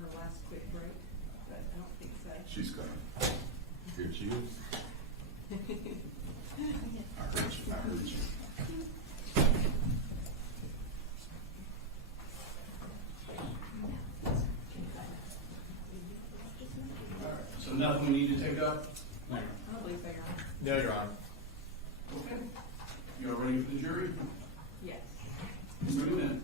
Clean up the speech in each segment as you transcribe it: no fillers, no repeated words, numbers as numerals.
her last quick break, but I don't think so. She's coming. Here she is. I heard you. I heard you. All right, so nothing we need to take up? I don't believe so, Your Honor. No, Your Honor. Okay. You all ready for the jury? Yes. Bring them in.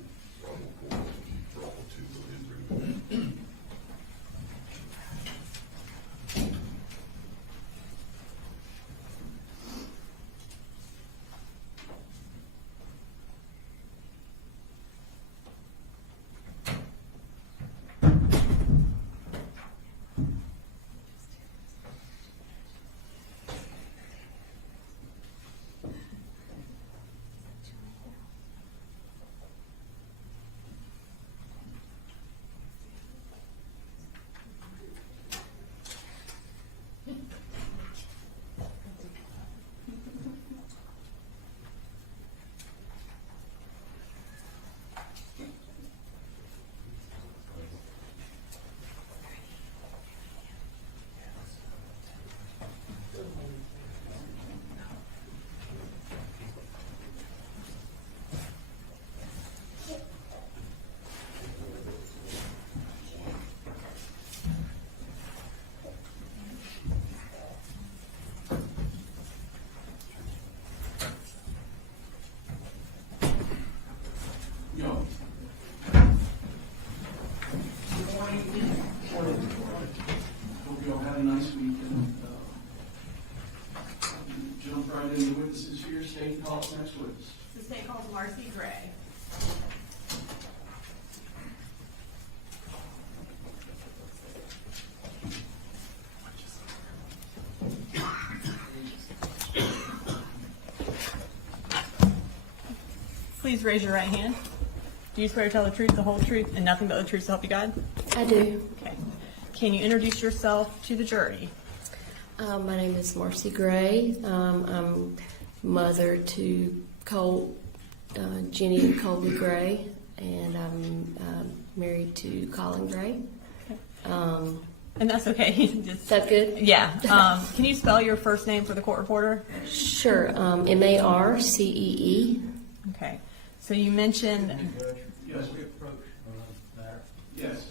Yo. Good morning. Hope you all had a nice weekend. Jump right into witnesses here. State and call the next witness. The state calls Marcy Gray. Please raise your right hand. Do you swear to tell the truth, the whole truth, and nothing but the truth to help you God? I do. Okay. Can you introduce yourself to the jury? My name is Marcy Gray. I'm mother to Colt, Jenny and Colby Gray, and I'm married to Colin Cray. And that's okay. Is that good? Yeah. Can you spell your first name for the court reporter? Sure. Marcee. Okay. So you mentioned, Yes. Yes.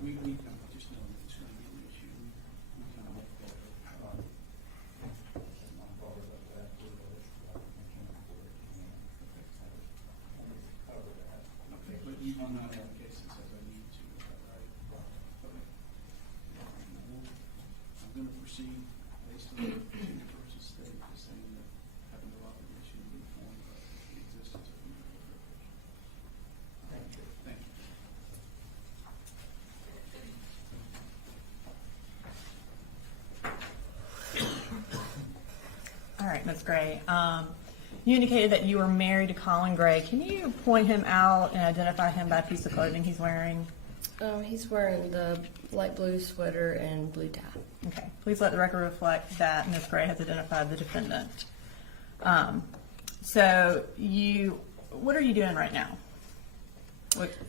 We kind of just know that it's going to be an issue. We kind of look at it. Okay, but you will not have a case that says I need to, right? Okay. I'm going to proceed based on the versus state, just saying that having no obligation to be informed of the existence of the Thank you. Thank you. Ms. Gray. You indicated that you were married to Colin Gray. Can you point him out and identify him by a piece of clothing he's wearing? He's wearing the light blue sweater and blue tie. Okay. Please let the record reflect that Ms. Gray has identified the defendant. What are you doing right now?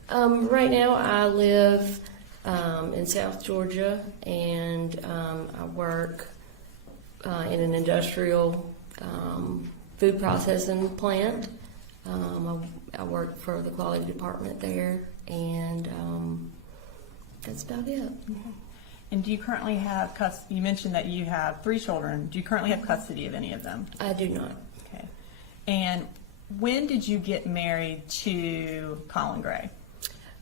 Right now, I live in South Georgia, and I work in an industrial food processing plant. I work for the quality department there, and that's about it. And do you currently have custody? You mentioned that you have 3 children. Do you currently have custody of any of them? I do not. Okay. And when did you get married to Colin Gray?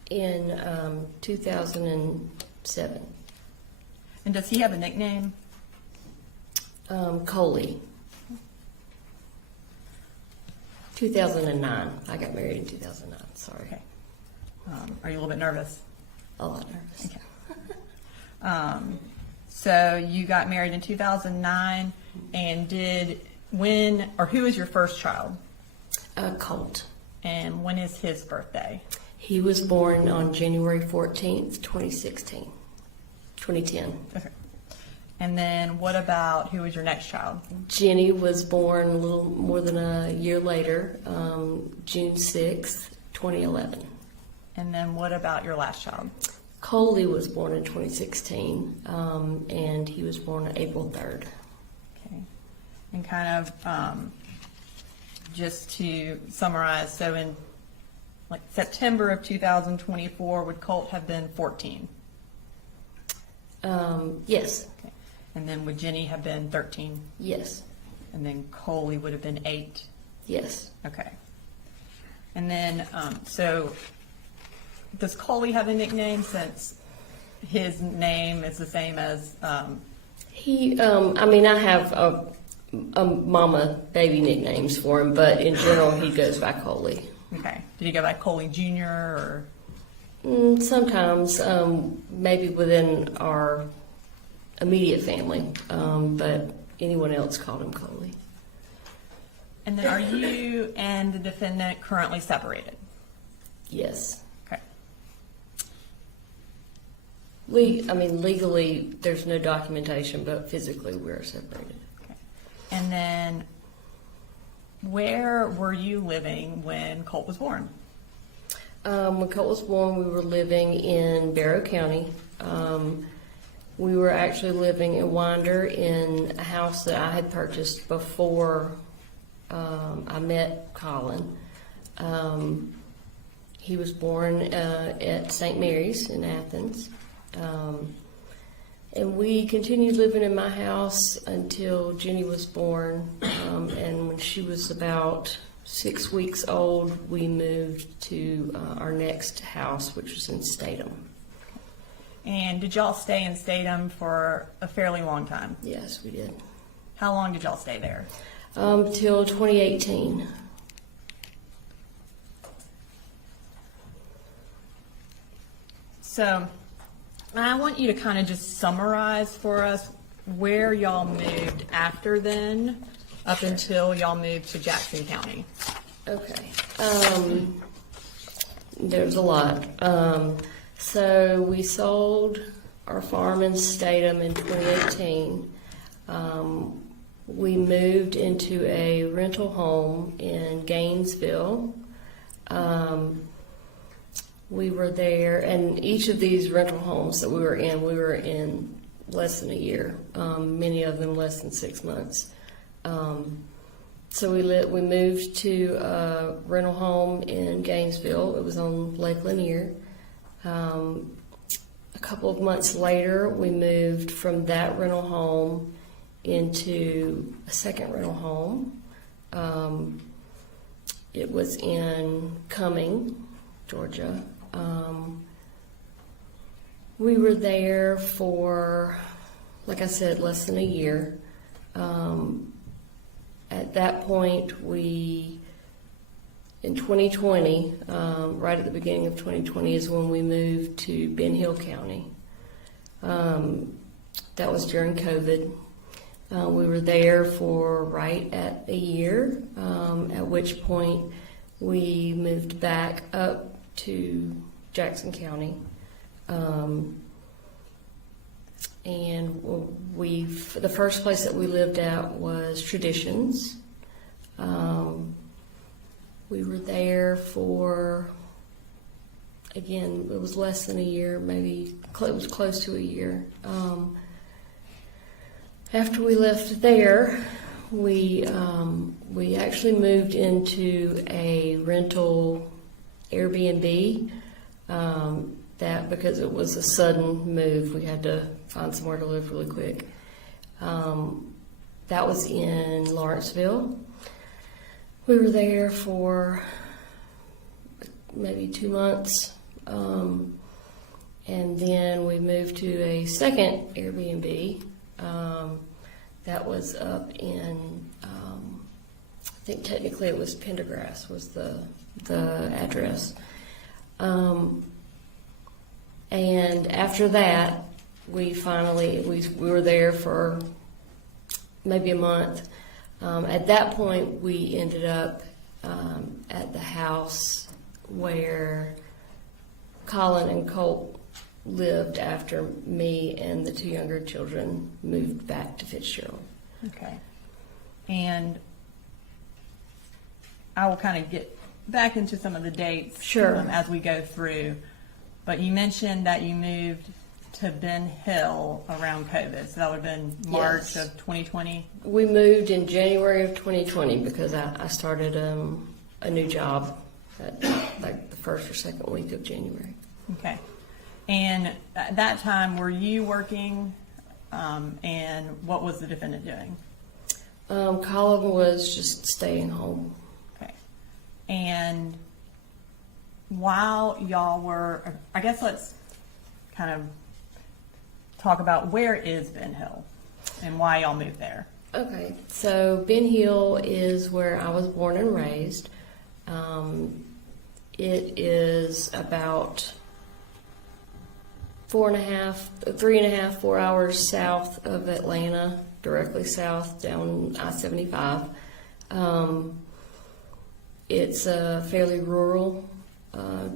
In 2007. And does he have a nickname? Coley. 2009. I got married in 2009. Sorry. Okay. Are you a little bit nervous? A lot nervous. Okay. So you got married in 2009, and who is your first child? Colt. And when is his birthday? He was born on January 14th, 2010. Okay. And then what about who was your next child? Jenny was born a little more than a year later, June 6th, 2011. And then what about your last child? Coley was born in 2016, and he was born on April 3rd. Okay. And kind of just to summarize, so in like September of 2024, would Colt have been 14? Yes. Okay. And then would Jenny have been 13? Yes. And then Coley would have been 8? Yes. Okay. And then, so does Coley have a nickname, since his name is the same as? I have a mama baby nicknames for him, but in general he goes by Coley. Okay. Did he go by Coley Jr. or? Sometimes, maybe within our immediate family, but anyone else called him Coley. And then are you and the defendant currently separated? Yes. Okay. Legally, there's no documentation, but physically we're separated. Okay. And then where were you living when Colt was born? When Colt was born, we were living in Barrow County. We were actually living in Winder in a house that I had purchased before I met Colin. He was born at St. Mary's in Athens. And we continued living in my house until Jenny was born. And when she was about 6 weeks old, we moved to our next house, which was in Statham. And did y'all stay in Statham for a fairly long time? Yes, we did. How long did y'all stay there? Till 2018. So I want you to kind of just summarize for us where y'all moved after then, up until y'all moved to Jackson County. Okay. There's a lot. So we sold our farm in Statham in 2018. We moved into a rental home in Gainesville. We were there, and each of these rental homes that we were in less than a year. Many of them less than 6 months. So we moved to a rental home in Gainesville. It was on Lake Lanier. A couple of months later, we moved from that rental home into a second rental home. It was in Cumming, Georgia. We were there for, like I said, less than a year. At that point, in 2020, right at the beginning of 2020 is when we moved to Ben Hill County. That was during COVID. We were there for right at a year, at which point we moved back up to Jackson County. And the first place that we lived at was Traditions. We were there for, again, it was less than a year, maybe it was close to a year. After we left there, we actually moved into a rental Airbnb. That because it was a sudden move, we had to find somewhere to live really quick. That was in Lawrenceville. We were there for maybe 2 months, and then we moved to a second Airbnb. That was up in, I think technically it was Pendergrass was the address. And after that, we were there for maybe a month. At that point, we ended up at the house where Colin and Colt lived after me and the 2 younger children moved back to Fitzgerald. Okay. And I will kind of get back into some of the dates Sure. As we go through. But you mentioned that you moved to Ben Hill around COVID, so that would have been March Yes. of 2020? We moved in January of 2020 because I started a new job at like the first or second week of January. Okay. And at that time, were you working, and what was the defendant doing? Colin was just staying home. Okay. And while y'all were, I guess let's kind of talk about where is Ben Hill and why y'all moved there. Okay, so Ben Hill is where I was born and raised. It is about 3.5, 4 hours south of Atlanta, directly south down I-75. It's a fairly rural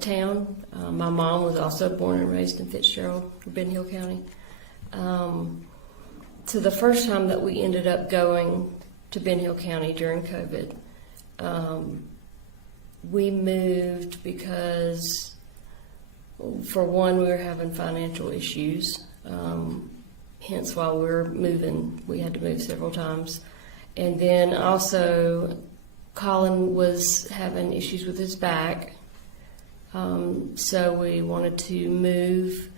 town. My mom was also born and raised in Fitzgerald, Ben Hill County. So the first time that we ended up going to Ben Hill County during COVID, we moved because, for one, we were having financial issues. Hence why we were moving. We had to move several times. And then also, Colin was having issues with his back. So we wanted to move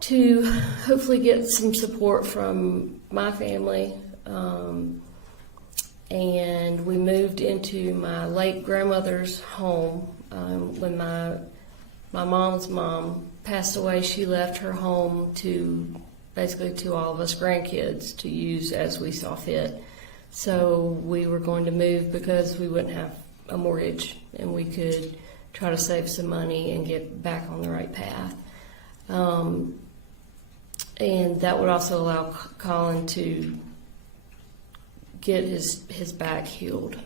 to hopefully get some support from my family. And we moved into my late grandmother's home. When my mom's mom passed away, she left her home to all of us grandkids to use as we saw fit. So we were going to move because we wouldn't have a mortgage and we could try to save some money and get back on the right path. And that would also allow Colin to get his back healed,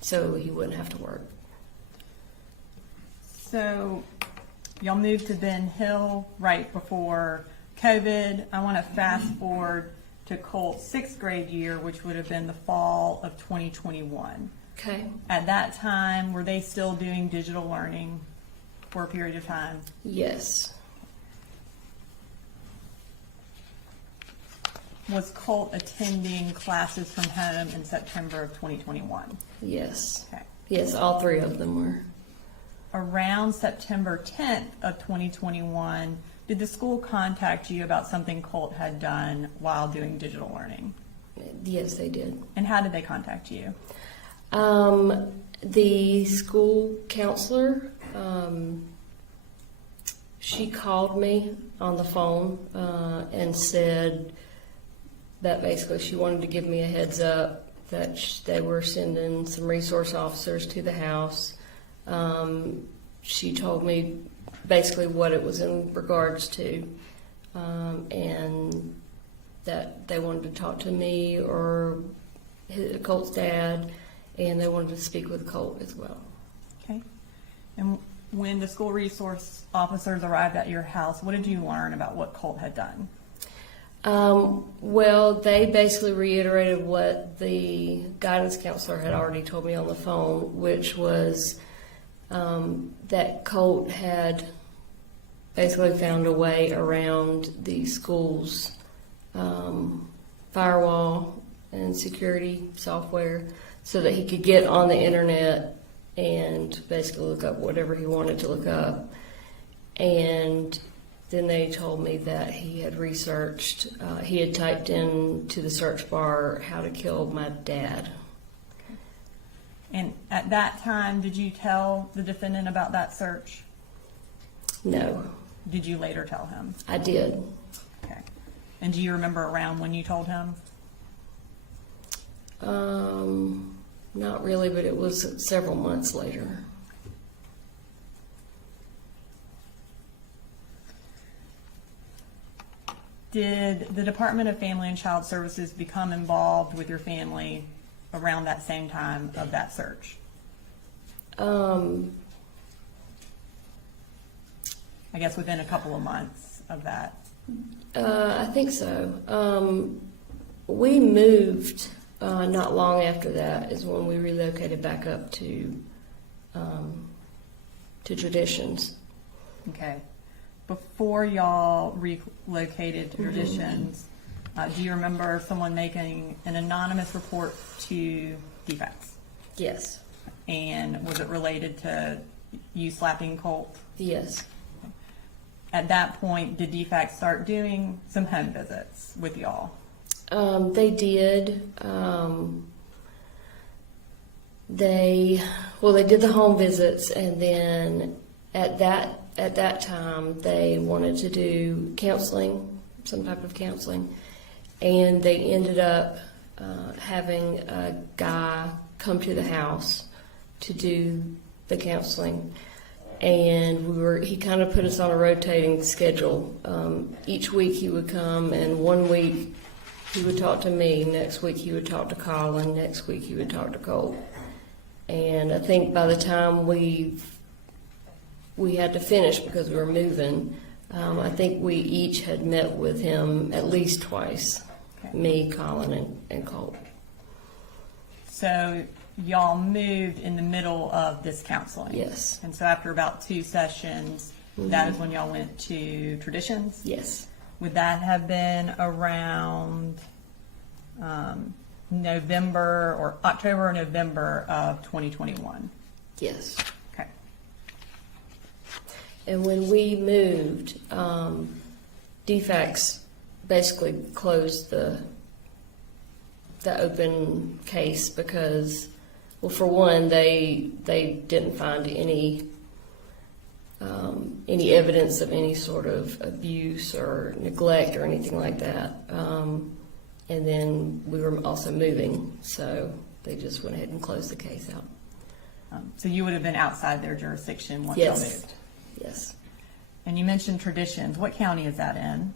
so he wouldn't have to work. So y'all moved to Ben Hill right before COVID. I want to fast forward to Colt's 6th grade year, which would have been the fall of 2021. Okay. At that time, were they still doing digital learning for a period of time? Yes. Was Colt attending classes from home in September of 2021? Yes. Okay. Yes, all 3 of them were. Around September 10th of 2021, did the school contact you about something Colt had done while doing digital learning? Yes, they did. And how did they contact you? The school counselor, she called me on the phone and said that basically she wanted to give me a heads up that they were sending some resource officers to the house. She told me basically what it was in regards to, and that they wanted to talk to me or Colt's dad, and they wanted to speak with Colt as well. Okay. And when the school resource officers arrived at your house, what did you learn about what Colt had done? Well, they basically reiterated what the guidance counselor had already told me on the phone, which was that Colt had basically found a way around the school's firewall and security software so that he could get on the internet and basically look up whatever he wanted to look up. And then they told me that he had researched, he had typed into the search bar how to kill my dad. And at that time, did you tell the defendant about that search? No, Did you later tell him? I did. Okay. And do you remember around when you told him? Not really, but it was several months later. Did the Department of Family and Child Services become involved with your family around that same time of that search? Um, I guess within a couple of months of that. I think so. We moved not long after that is when we relocated back up to Traditions. Okay. Before y'all relocated to Traditions, do you remember someone making an anonymous report to Defax? Yes. And was it related to you slapping Colt? Yes. At that point, did Defax start doing some home visits with y'all? They did. They did the home visits, and then at that time they wanted to do counseling, some type of counseling, and they ended up having a guy come to the house to do the counseling. And he kind of put us on a rotating schedule. Each week he would come, and 1 week he would talk to me, next week he would talk to Colin, next week he would talk to Colt. And I think by the time we had to finish because we were moving, I think we each had met with him at least twice, Okay. me, Colin, and Colt. So y'all moved in the middle of this counseling? Yes. And so after about 2 sessions, that is when y'all went to Traditions? Yes. Would that have been around November or October or November of 2021? Yes. Okay. And when we moved, Defax basically closed the open case because, well, for one, they didn't find any evidence of any sort of abuse or neglect or anything like that. And then we were also moving, so they just went ahead and closed the case out. So you would have been outside their jurisdiction once y'all Yes. moved? Yes. And you mentioned Traditions. What county is that in?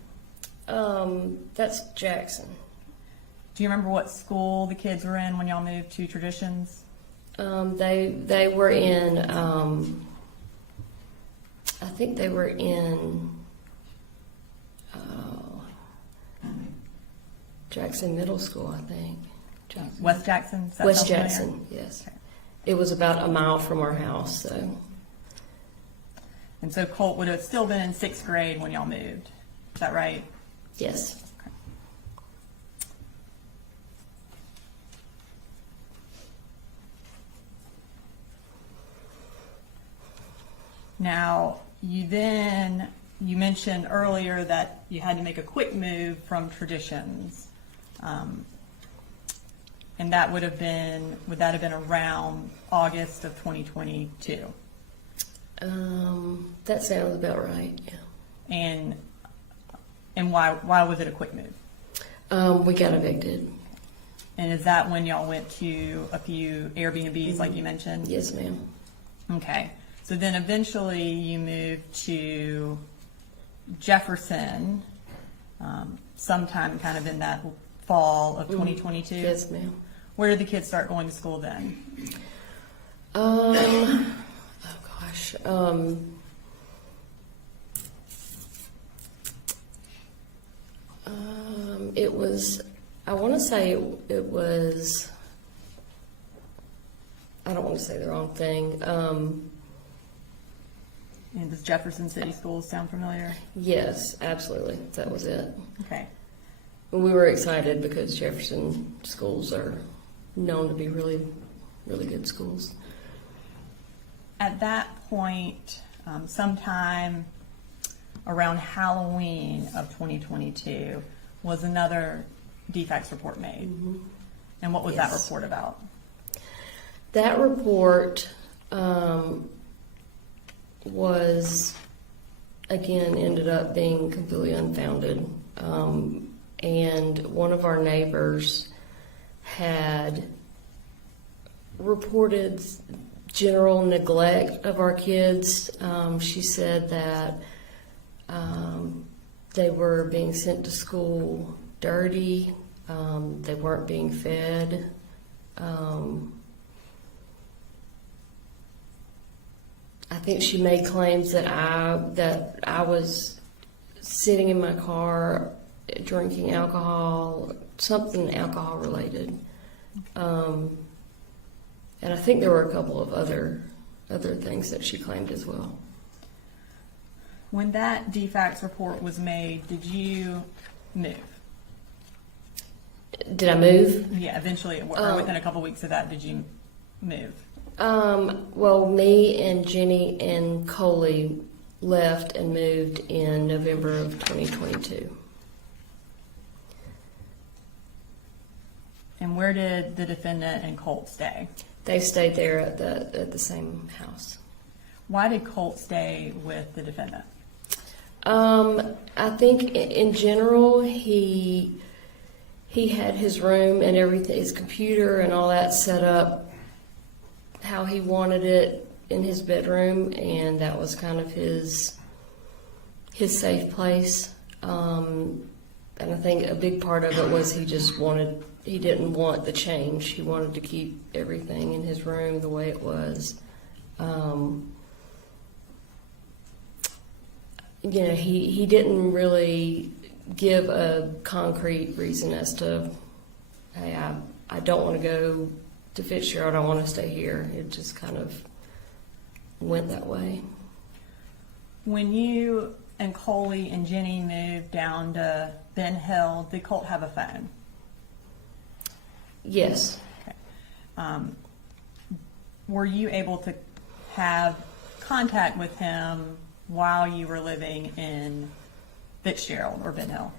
That's Jackson. Do you remember what school the kids were in when y'all moved to Traditions? They were in, I think they were in Jackson Middle School, I think. Jackson. West Jackson? Does that West sound familiar? Jackson, yes. Okay. It was about a mile from our house, so. And so Colt would have still been in 6th grade when y'all moved. Is that right? Yes. Now, you mentioned earlier that you had to make a quick move from Traditions. And that would that have been around August of 2022? That sounds about right, yeah. And why was it a quick move? We got evicted. And is that when y'all went to a few Airbnbs like you mentioned? Yes, ma'am. Okay. So then eventually you moved to Jefferson, sometime kind of in that fall of 2022. Yes, ma'am. Where did the kids start going to school then? Oh gosh. It was, I want to say it was, I don't want to say the wrong thing. And does Jefferson City Schools sound familiar? Yes, absolutely. That was it. Okay. We were excited because Jefferson schools are known to be really, really good schools. At that point, sometime around Halloween of 2022, was another Defax report made. And what was that Yes. report about? That report was, again, ended up being completely unfounded. And one of our neighbors had reported general neglect of our kids. She said that they were being sent to school dirty. They weren't being fed. I think she made claims that I was sitting in my car drinking alcohol, something alcohol related. And I think there were a couple of other things that she claimed as well. When that Defax report was made, did you move? Did I move? Yeah, eventually, or within a couple weeks of that, did you move? Well, me and Jenny and Coley left and moved in November of 2022. And where did the defendant and Colt stay? They stayed there at the same house. Why did Colt stay with the defendant? I think in general he had his room and everything, his computer and all that set up how he wanted it in his bedroom, and that was kind of his safe place. And I think a big part of it was he didn't want the change. He wanted to keep everything in his room the way it was. He didn't really give a concrete reason as to, hey, I don't want to go to Fitzgerald, I want to stay here. It just kind of went that way. When you and Coley and Jenny moved down to Ben Hill, did Colt have a phone? Yes. Okay. Were you able to have contact with him while you were living in Fitzgerald or Ben Hill?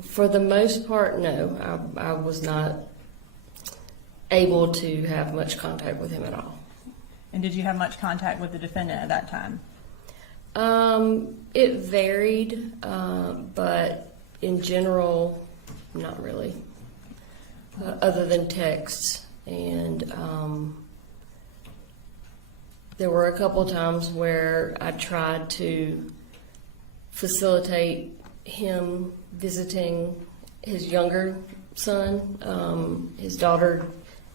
For the most part, no. I was not able to have much contact with him at all. And did you have much contact with the defendant at that time? It varied, but in general, not really. Other than texts. And there were a couple times where I tried to facilitate him visiting his younger son. His daughter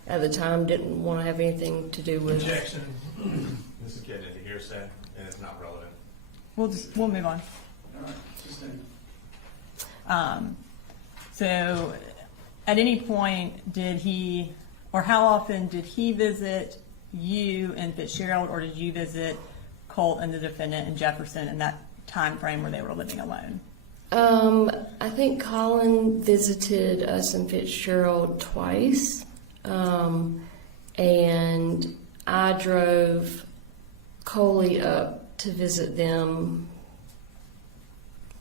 at the time didn't want to have anything to do with. Objection. This is getting into hearsay, and it's not relevant. We'll move on. All right, just saying. So at any point did he, or how often did he visit you in Fitzgerald, or did you visit Colt and the defendant in Jefferson in that time frame where they were living alone? I think Colin visited us in Fitzgerald twice, and I drove Coley up to visit them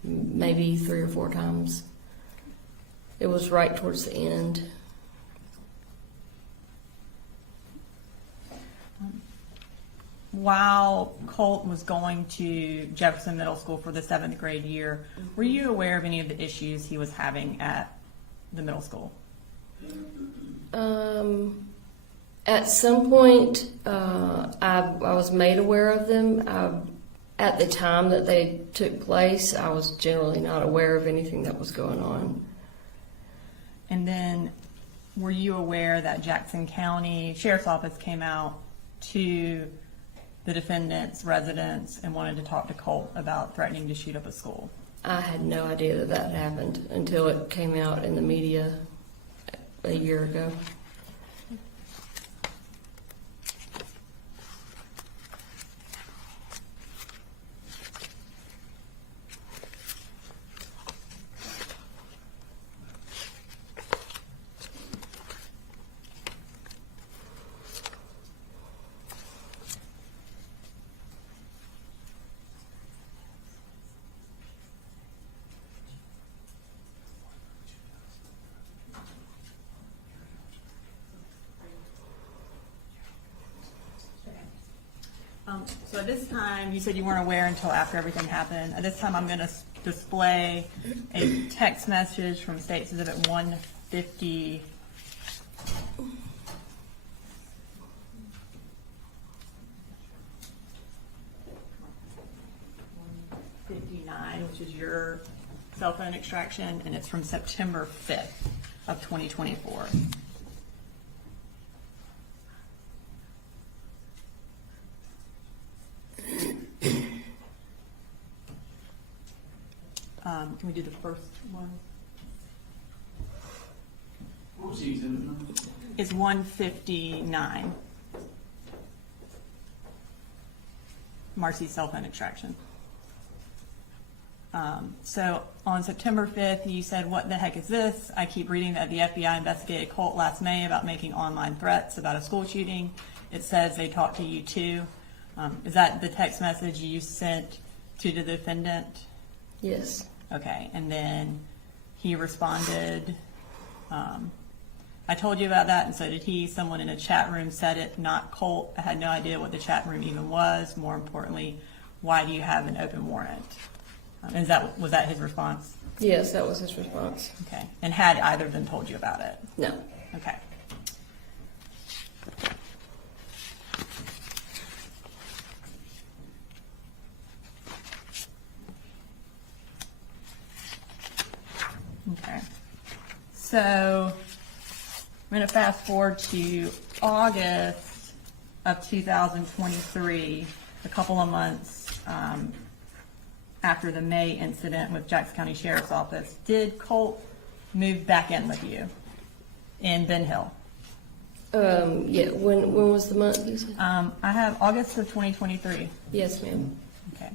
maybe 3 or 4 times. It was right towards the end. While Colt was going to Jefferson Middle School for the 7th grade year, were you aware of any of the issues he was having at the middle school? At some point, I was made aware of them. At the time that they took place, I was generally not aware of anything that was going on. And then, were you aware that Jackson County Sheriff's Office came out to the defendant's residence and wanted to talk to Colt about threatening to shoot up a school? I had no idea that that happened until it came out in the media a year ago. So at this time, you said you weren't aware until after everything happened. At this time, I'm going to display a text message from State Exhibit 150. Which is your cell phone extraction, and it's from September 5th of 2024. Can we do the first one? What was the exhibit number? It's 159. Marcy's cell phone extraction. So on September 5th, you said, "What the heck is this? I keep reading that the FBI investigated Colt last May about making online threats about a school shooting. It says they talked to you too." Is that the text message you sent to the defendant? Yes. Okay, and then he responded, "I told you about that, and so did he. Someone in a chat room said it, not Colt. I had no idea what the chat room even was. More importantly, why do you have an open warrant?" Was that his response? Yes, that was his response. Okay, and had either of them told you about it? No. Okay. Okay. So I'm going to fast forward to August of 2023, a couple of months after the May incident with Jackson County Sheriff's Office. Did Colt move back in with you in Ben Hill? Yeah. When was the month you said? I have August of 2023. Yes, ma'am. Okay.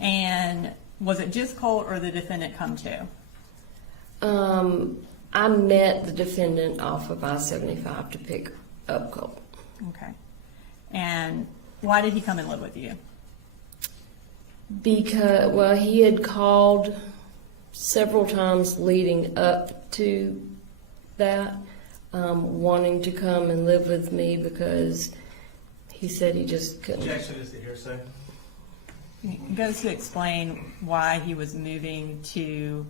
And was it just Colt or the defendant come too? I met the defendant off of I-75 to pick up Colt. Okay. And why did he come and live with you? Because, well, he had called several times leading up to that, wanting to come and live with me because he said he just couldn't. Objection is the hearsay. It goes to explain why he was moving to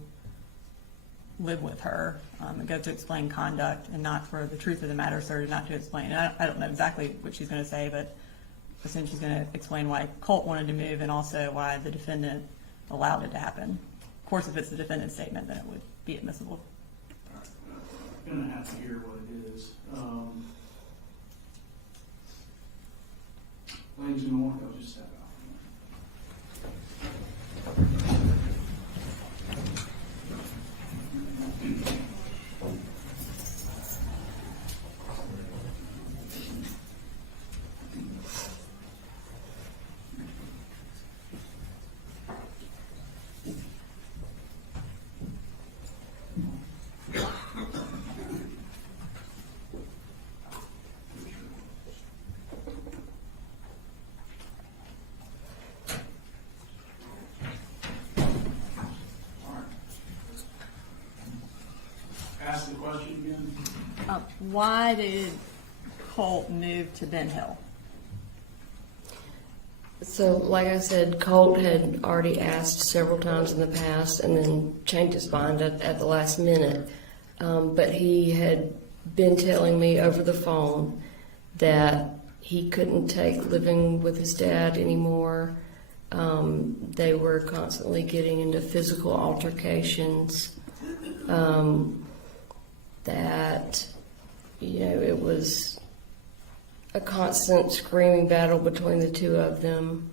live with her. It goes to explain conduct and not for the truth of the matter asserted, not to explain. And I don't know exactly what she's going to say, but essentially she's going to explain why Colt wanted to move and also why the defendant allowed it to happen. Of course, if it's the defendant's statement, then it would be admissible. I'm gonna have to hear what it is. Ladies and gentlemen, I'll just step out. Ask the question again. Why did Colt move to Ben Hill? So, like I said, Colt had already asked several times in the past and then changed his mind at the last minute. But he had been telling me over the phone that he couldn't take living with his dad anymore, They were constantly getting into physical altercations. That, it was a constant screaming battle between the two of them.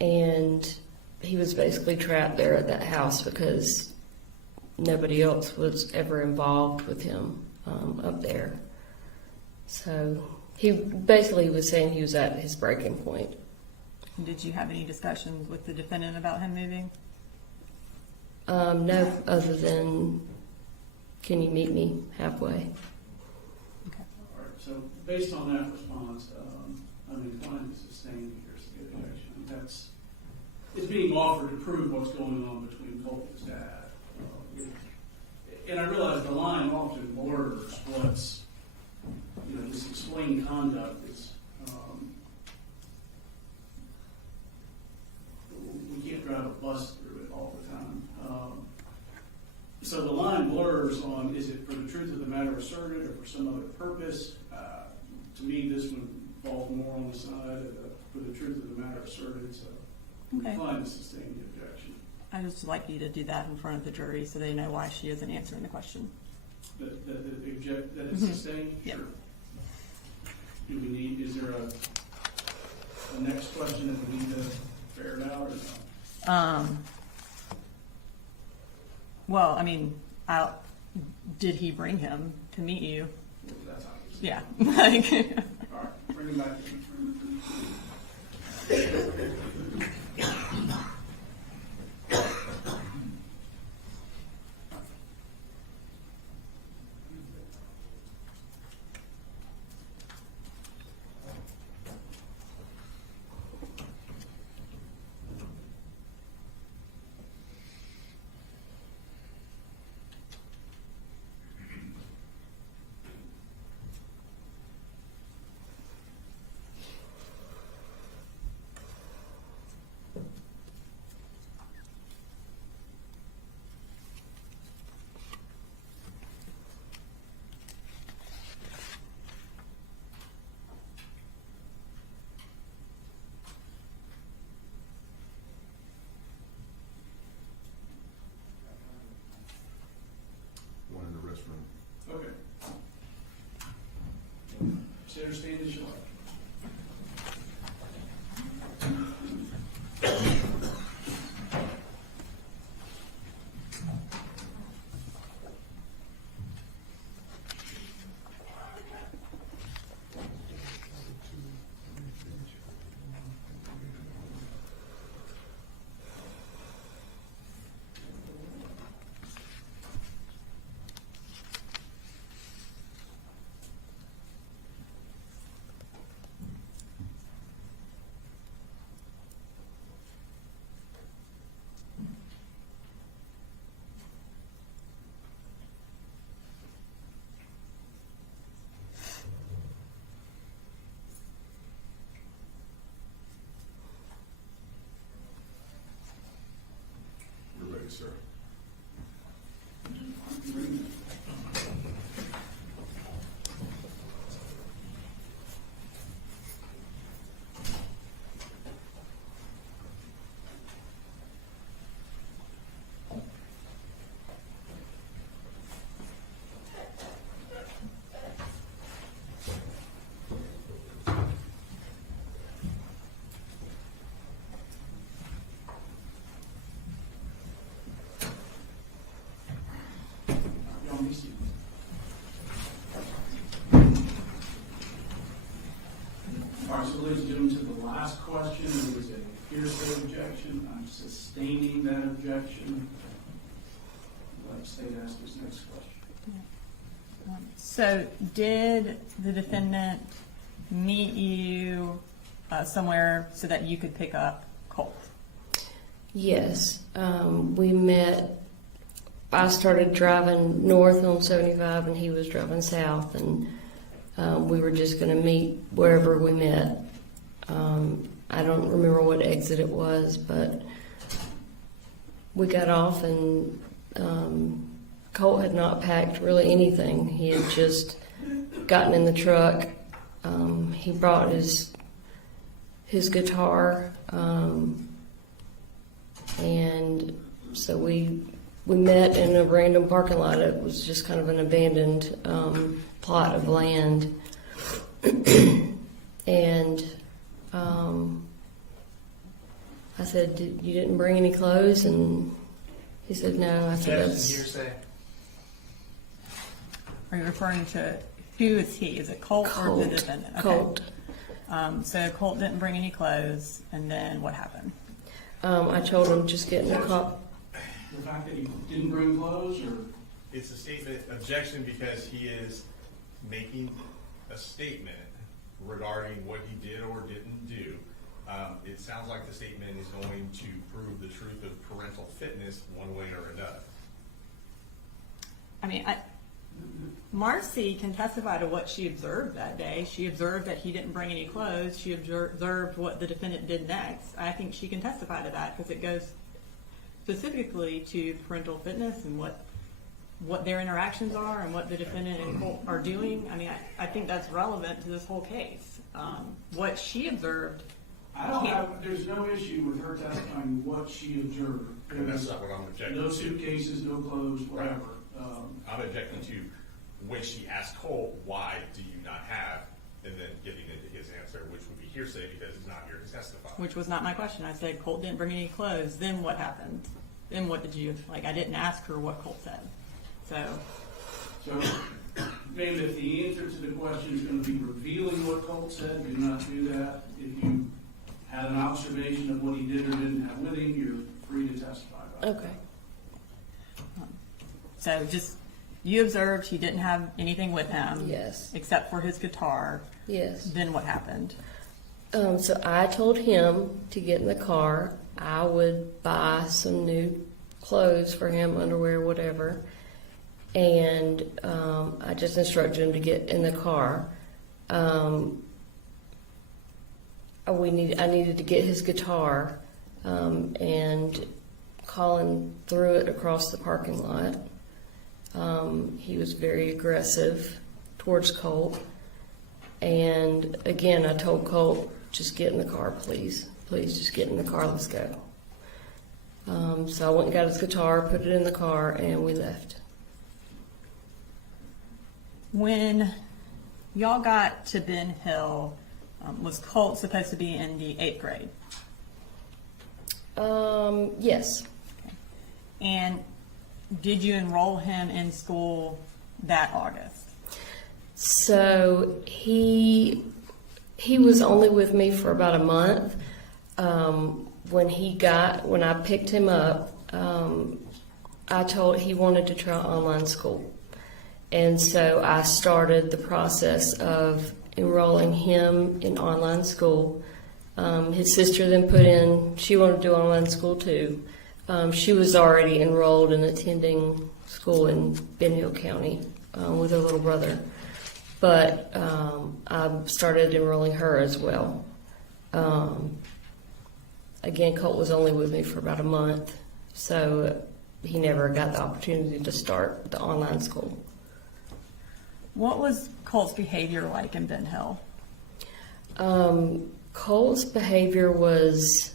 And he was basically trapped there at that house because nobody else was ever involved with him up there. So he basically was saying he was at his breaking point. Did you have any discussions with the defendant about him moving? No, other than, can you meet me halfway? Okay. All right, so based on that response, I'm inclined to sustain the hearsay objection. It's being offered to prove what's going on between Colt and his dad. And I realize the line often blurs what's, this explained conduct is, we can't drive a bus through it all the time. So the line blurs on, is it for the truth of the matter asserted or for some other purpose? To me, this would fall more on the side of for the truth of the matter asserted, so I'm inclined to sustain the objection. I just like you to do that in front of the jury so they know why she isn't answering the question. That it's sustained? Yeah. Sure. Do we need, is there a next question that we need to ferret out or no? Well, did he bring him to meet you? Well, that's obvious. Yeah. All right, bring him back. One in the restroom. Okay. So understand as you like. We're ready, sir. Y'all may see. All right, so ladies and gentlemen, to the last question, it was a hearsay objection. I'm sustaining that objection. Let the state ask this next question. So did the defendant meet you somewhere so that you could pick up Colt? Yes, we met. I started driving north on 75 and he was driving south, and we were just going to meet wherever we met. I don't remember what exit it was, but we got off and Colt had not packed really anything. He had just gotten in the truck. He brought his his guitar, and so we met in a random parking lot. It was just kind of an abandoned plot of land, and I said, "You didn't bring any clothes?" And he said, "No." I said, Objection, "That's hearsay. Are you referring to, who is he? Is it Colt or Colt." the defendant? Okay. Colt. So Colt didn't bring any clothes, and then what happened? I told him just get in the car. The fact that he didn't bring clothes, or It's a statement, objection, because he is making a statement regarding what he did or didn't do. It sounds like the statement is going to prove the truth of parental fitness one way or another. I mean, Marcy can testify to what she observed that day. She observed that he didn't bring any clothes. She observed what the defendant did next. I think she can testify to that because it goes specifically to parental fitness and what their interactions are and what the defendant and Colt are doing. I mean, I think that's relevant to this whole case. What she observed. there's no issue with her testifying what she observed. And that's not what I'm objecting No to. suitcases, no clothes, whatever. I'm objecting to when she asked Colt, why do you not have, and then getting into his answer, which would be hearsay because he's not here to testify. Which was not my question. I said Colt didn't bring any clothes. Then what happened? Then what did you, like, I didn't ask her what Colt said. So, maybe if the answer to the question is going to be revealing what Colt said, do not do that. If you had an observation of what he did or didn't have with him, you're free to testify about it. Okay. So just, you observed he didn't have anything with him. Yes. Except for his guitar. Yes. Then what happened? So I told him to get in the car. I would buy some new clothes for him, underwear, whatever. And I just instructed him to get in the car. I needed to get his guitar, and Colin threw it across the parking lot. He was very aggressive towards Colt. And again, I told Colt, just get in the car, please. Please just get in the car, let's go. So I went and got his guitar, put it in the car, and we left. When y'all got to Ben Hill, was Colt supposed to be in the 8th grade? Yes. And did you enroll him in school that August? So he was only with me for about a month. When I picked him up, I told he wanted to try online school. And so I started the process of enrolling him in online school. His sister then she wanted to do online school too. She was already enrolled and attending school in Ben Hill County with her little brother. But I started enrolling her as well. Again, Colt was only with me for about a month, so he never got the opportunity to start the online school. What was Colt's behavior like in Ben Hill? Colt's behavior was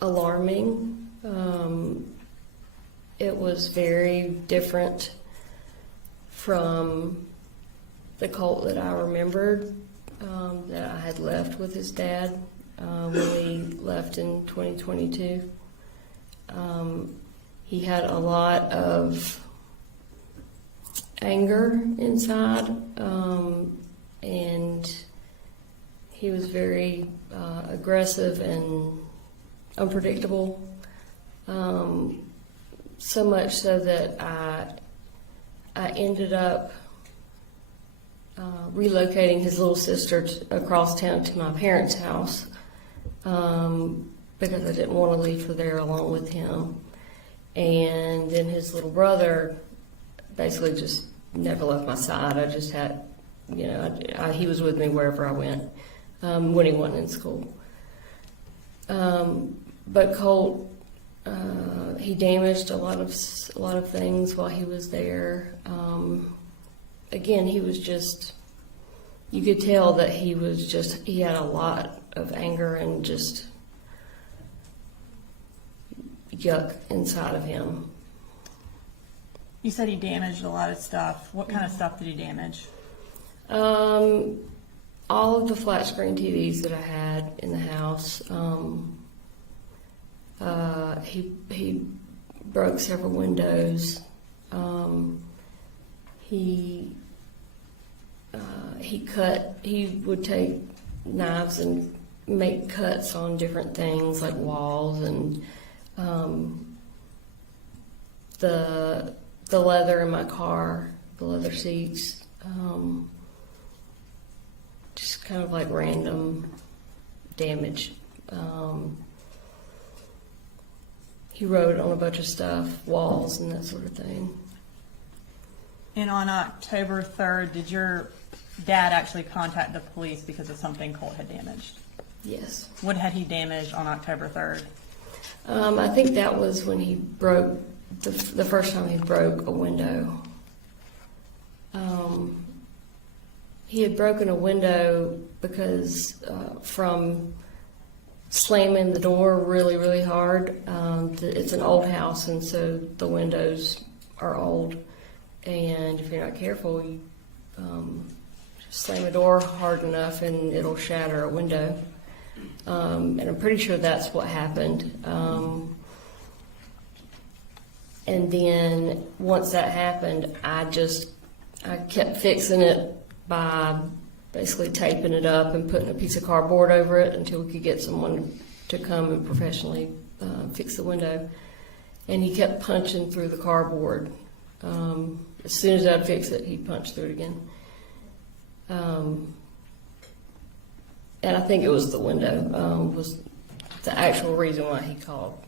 alarming. It was very different from the Colt that I remembered, that I had left with his dad when we left in 2022. He had a lot of anger inside, and he was very aggressive and unpredictable. So much so that I ended up relocating his little sister across town to my parents' house because I didn't want to leave her there along with him. And then his little brother basically just never left my side. I just had, he was with me wherever I went when he wasn't in school. But Colt, he damaged a lot of things while he was there. again, he was just, you could tell that he had a lot of anger and just yuck inside of him. You said he damaged a lot of stuff. What kind of stuff did he damage? All of the flat screen TVs that I had in the house. He broke several windows. He would take knives and make cuts on different things like walls and the leather in my car, the leather seats. Just kind of like random damage. He wrote on a bunch of stuff, walls and that sort of thing. And on October 3rd, did your dad actually contact the police because of something Colt had damaged? Yes. What had he damaged on October 3rd? I think that was when he broke, the first time he broke a window. He had broken a window because from slamming the door really, really hard. It's an old house, and so the windows are old. And if you're not careful, you just slam the door hard enough and it'll shatter a window. And I'm pretty sure that's what happened. And then once that happened, I kept fixing it by basically taping it up and putting a piece of cardboard over it until we could get someone to come and professionally fix the window. And he kept punching through the cardboard. As soon as I'd fix it, he'd punch through it again. And I think it was the window was the actual reason why he called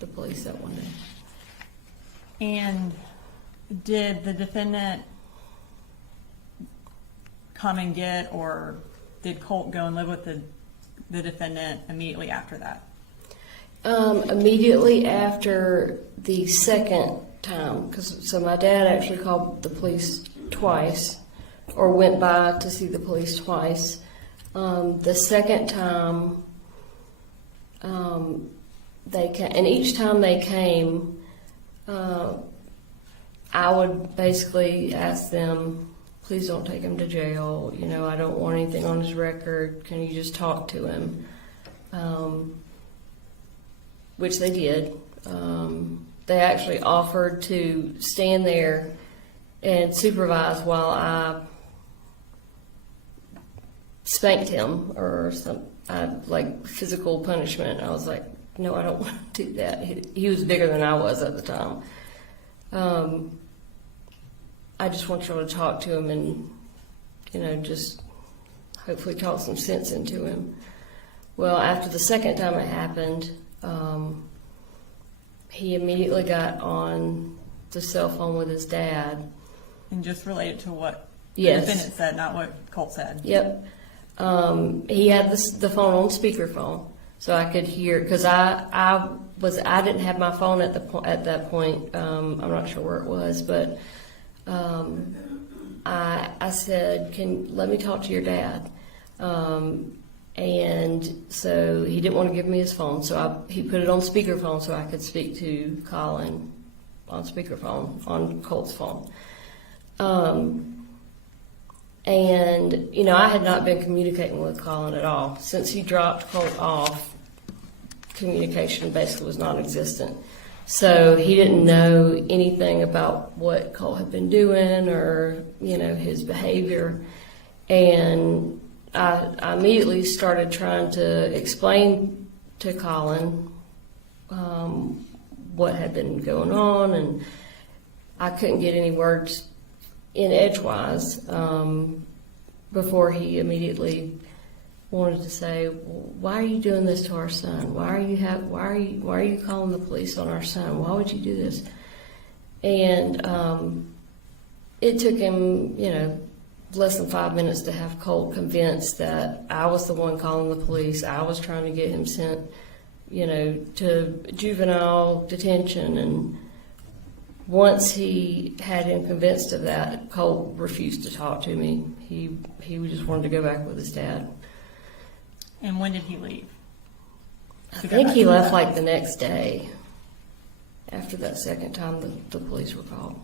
the police that one day. And did the defendant come and get, or did Colt go and live with the defendant immediately after that? Immediately after the second time, so my dad actually called the police twice, or went by to see the police twice. The second time, they came, and each time they came, I would basically ask them, please don't take him to jail. You know, I don't want anything on his record. Can you just talk to him? Which they did. They actually offered to stand there and supervise while I spanked him or some like physical punishment. I was like, no, I don't want to do that. He was bigger than I was at the time. I just want you to talk to him and, you know, just hopefully talk some sense into him. Well, after the second time it happened, he immediately got on the cell phone with his dad. And just related to what Yes. the defendant said, not what Colt said. Yep. He had the phone on speakerphone, so I could hear, because I didn't have my phone at that point. I'm not sure where it was, but I said, let me talk to your dad. And so he didn't want to give me his phone, so he put it on speakerphone so I could speak to Colin on speakerphone on Colt's phone. And, you know, I had not been communicating with Colin at all. Since he dropped Colt off, communication basically was non-existent. So he didn't know anything about what Colt had been doing or, you know, his behavior. And I immediately started trying to explain to Colin what had been going on, and I couldn't get any words in edgewise before he immediately wanted to say, "Why are you doing this to our son? Why are you calling the police on our son? Why would you do this?" And it took him, you know, less than 5 minutes to have Colt convinced that I was the one calling the police. I was trying to get him sent, you know, to juvenile detention and once he had him convinced of that, Colt refused to talk to me. He just wanted to go back with his dad. And when did he leave? I To go think back he to left that. like the next day after that second time the police were called.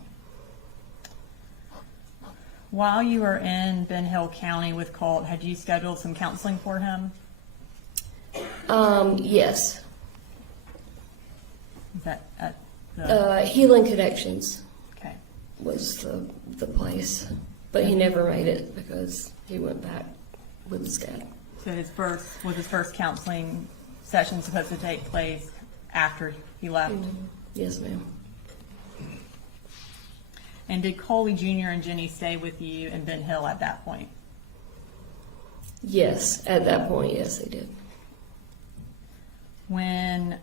While you were in Ben Hill County with Colt, had you scheduled some counseling for him? Yes. Is that at the, Healing Connections okay. was the place, but he never made it because he went back with his dad. So was his first counseling session supposed to take place after he left? Yes, ma'am. And did Coley Jr. and Jenny stay with you in Ben Hill at that point? Yes, at that point, yes, they did. When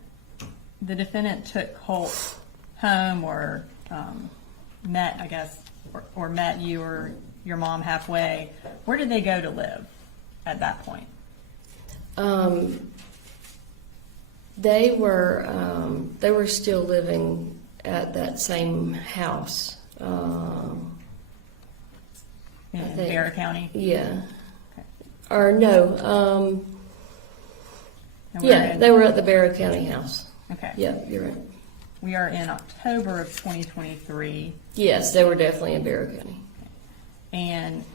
the defendant took Colt home or met, I guess, or met you or your mom halfway, where did they go to live at that point? They were still living at that same house. In I think- Bear County? Yeah. Okay. Or no. And we're Yeah, in- they were at the Barrow County house. Okay. Yeah, you're right. We are in October of 2023. Yes, they were definitely in Barrow County. And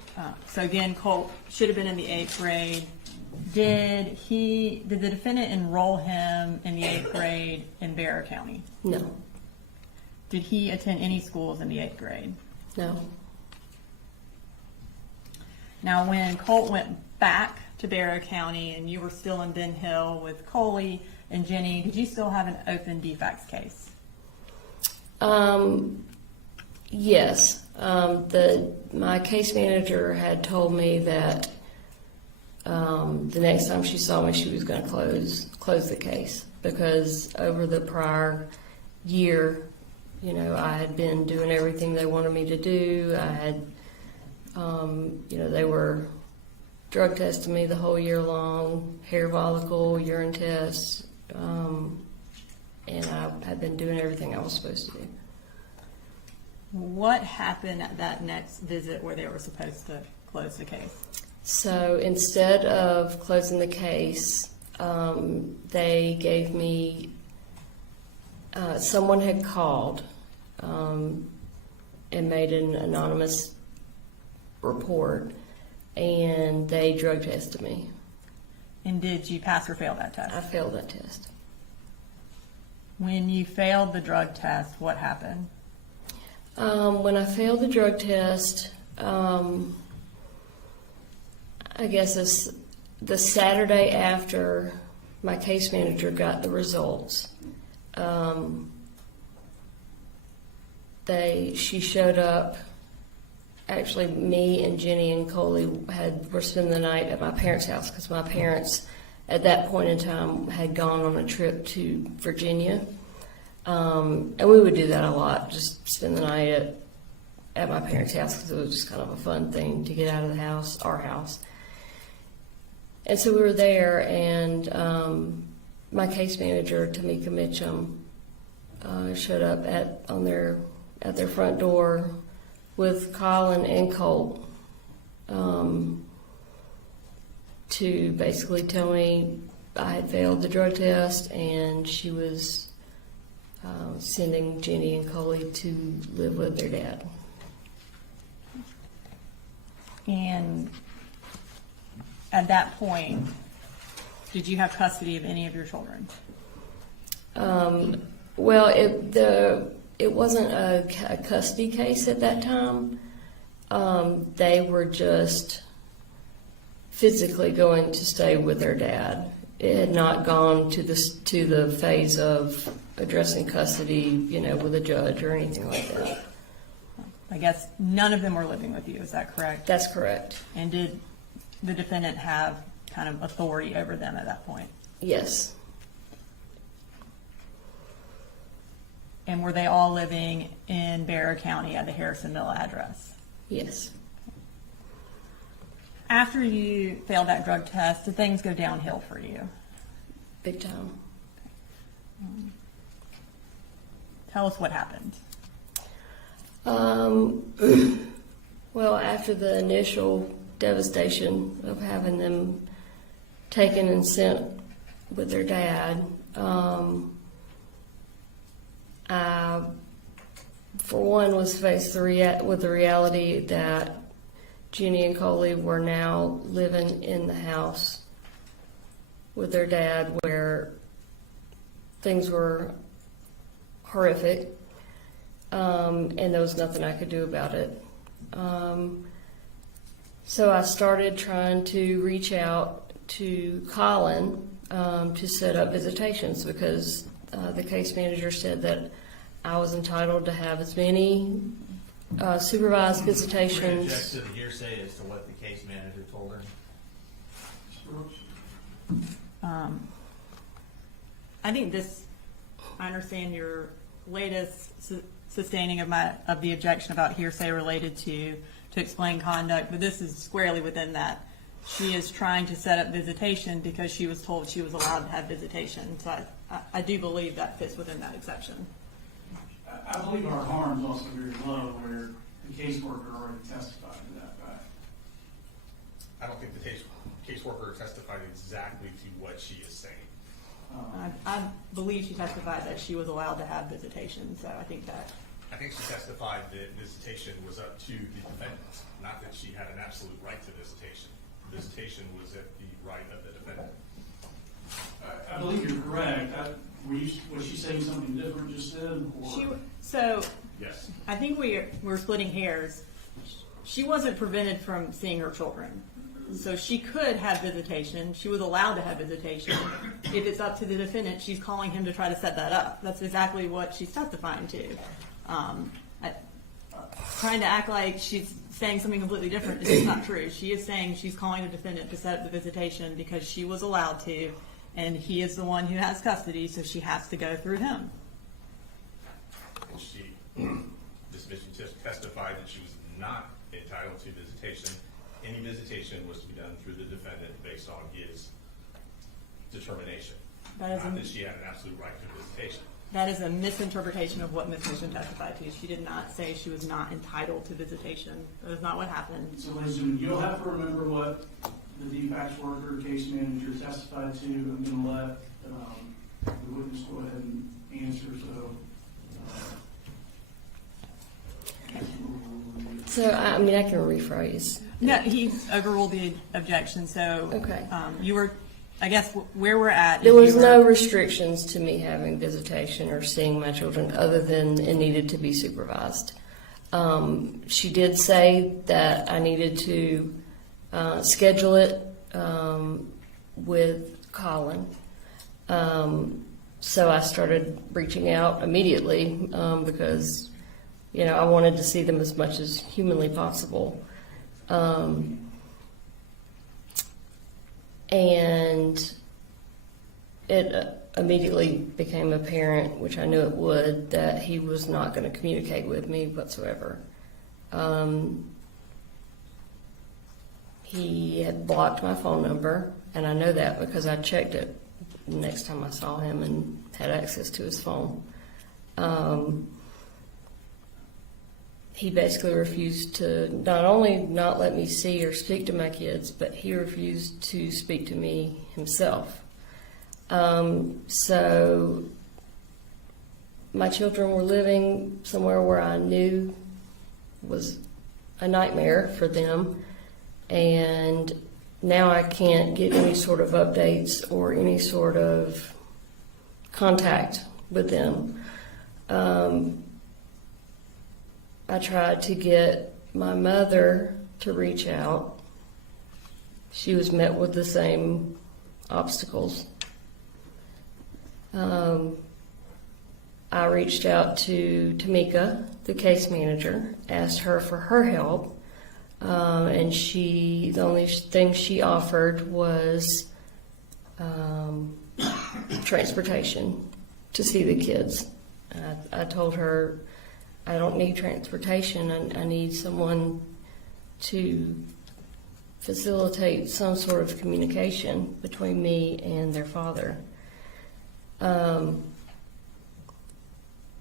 so again, Colt should have been in the 8th grade. Did the defendant enroll him in the 8th grade in Bear County? No, Did he attend any schools in the 8th grade? no. Now, when Colt went back to Barrow County and you were still in Ben Hill with Coley and Jenny, did you still have an open Defax case? Yes. My case manager had told me that the next time she saw me, she was going to close the case because over the prior year, I had been doing everything they wanted me to do. I had, they were drug testing me the whole year long, hair follicle, urine tests, and I had been doing everything I was supposed to do. What happened at that next visit where they were supposed to close the case? So instead of closing the case, they gave me, someone had called and made an anonymous report, and they drug tested me. And did you pass or fail that test? I failed that test. When you failed the drug test, what happened? When I failed the drug test, I guess it's the Saturday after my case manager got the results. She showed up. Actually, me and Jenny and Coley were spending the night at my parents' house because my parents, at that point in time, had gone on a trip to Virginia. And we would do that a lot, just spend the night at my parents' house because it was just kind of a fun thing to get out of the house, our house. And so we were there, and my case manager, Tamika Mitchum, showed up at their front door with Colin and Colt to basically tell me I had failed the drug test, and she was sending Jenny and Coley to live with their dad. And at that point, did you have custody of any of your children? Well, it wasn't a custody case at that time. They were just physically going to stay with their dad. It had not gone to the phase of addressing custody, with a judge or anything like that. I guess none of them were living with you, is that correct? That's correct. And did the defendant have kind of authority over them at that point? Yes. And were they all living in Barrow County at the Harrison Mill address? Yes. After you failed that drug test, did things go downhill for you? Big time. Tell us what happened. Well, after the initial devastation of having them taken and sent with their dad, I, for one, was faced with the reality that Jenny and Coley were now living in the house with their dad, where things were horrific, and there was nothing I could do about it. So I started trying to reach out to Colin to set up visitations, because the case manager said that I was entitled to have as many supervised Object visitations. to the hearsay as to what the case manager told her. I think this, I understand your latest sustaining of the objection about hearsay related to explain conduct, but this is squarely within that. She is trying to set up visitation because she was told she was allowed to have visitation. So I do believe that fits within that exception. I believe our harm is also very low, where the caseworker already testified to that fact. I don't think the caseworker testified exactly to what she is saying. I believe she testified that she was allowed to have visitation, so I think that. I think she testified that visitation was up to the defendant, not that she had an absolute right to visitation. Visitation was at the right of the defendant. I believe you're correct. Was she saying something different just then? Or? Yes. I think we're splitting hairs. She wasn't prevented from seeing her children. So she could have visitation. She was allowed to have visitation. If it's up to the defendant, she's calling him to try to set that up. That's exactly what she's testifying to. Trying to act like she's saying something completely different is just not true. She is saying she's calling the defendant to set up the visitation because she was allowed to, and he is the one who has custody, so she has to go through him. And she, this mission testified that she was not entitled to visitation. Any visitation was to be done through the defendant based on his determination. Not that she had an absolute right to visitation. That is a misinterpretation of what Ms. Mission testified to. She did not say she was not entitled to visitation. That is not what happened. So, ladies and gentlemen, you'll have to remember what the Defax worker, case manager testified to. I'm going to let the witness go ahead and answer. So, I mean, I can rephrase. No, he overruled the objection. So, Okay. You were, I guess, where we're at. There was no restrictions to me having visitation or seeing my children other than it needed to be supervised. She did say that I needed to schedule it with Colin. So I started reaching out immediately because, I wanted to see them as much as humanly possible. And it immediately became apparent, which I knew it would, that he was not going to communicate with me whatsoever. He had blocked my phone number, and I know that because I checked it the next time I saw him and had access to his phone. He basically refused to not only not let me see or speak to my kids, but he refused to speak to me himself. So my children were living somewhere where I knew was a nightmare for them, and now I can't get any sort of updates or any sort of contact with them. I tried to get my mother to reach out. She was met with the same obstacles. I reached out to Tamika, the case manager, asked her for her help, and the only thing she offered was transportation to see the kids. I told her, I don't need transportation. I need someone to facilitate some sort of communication between me and their father.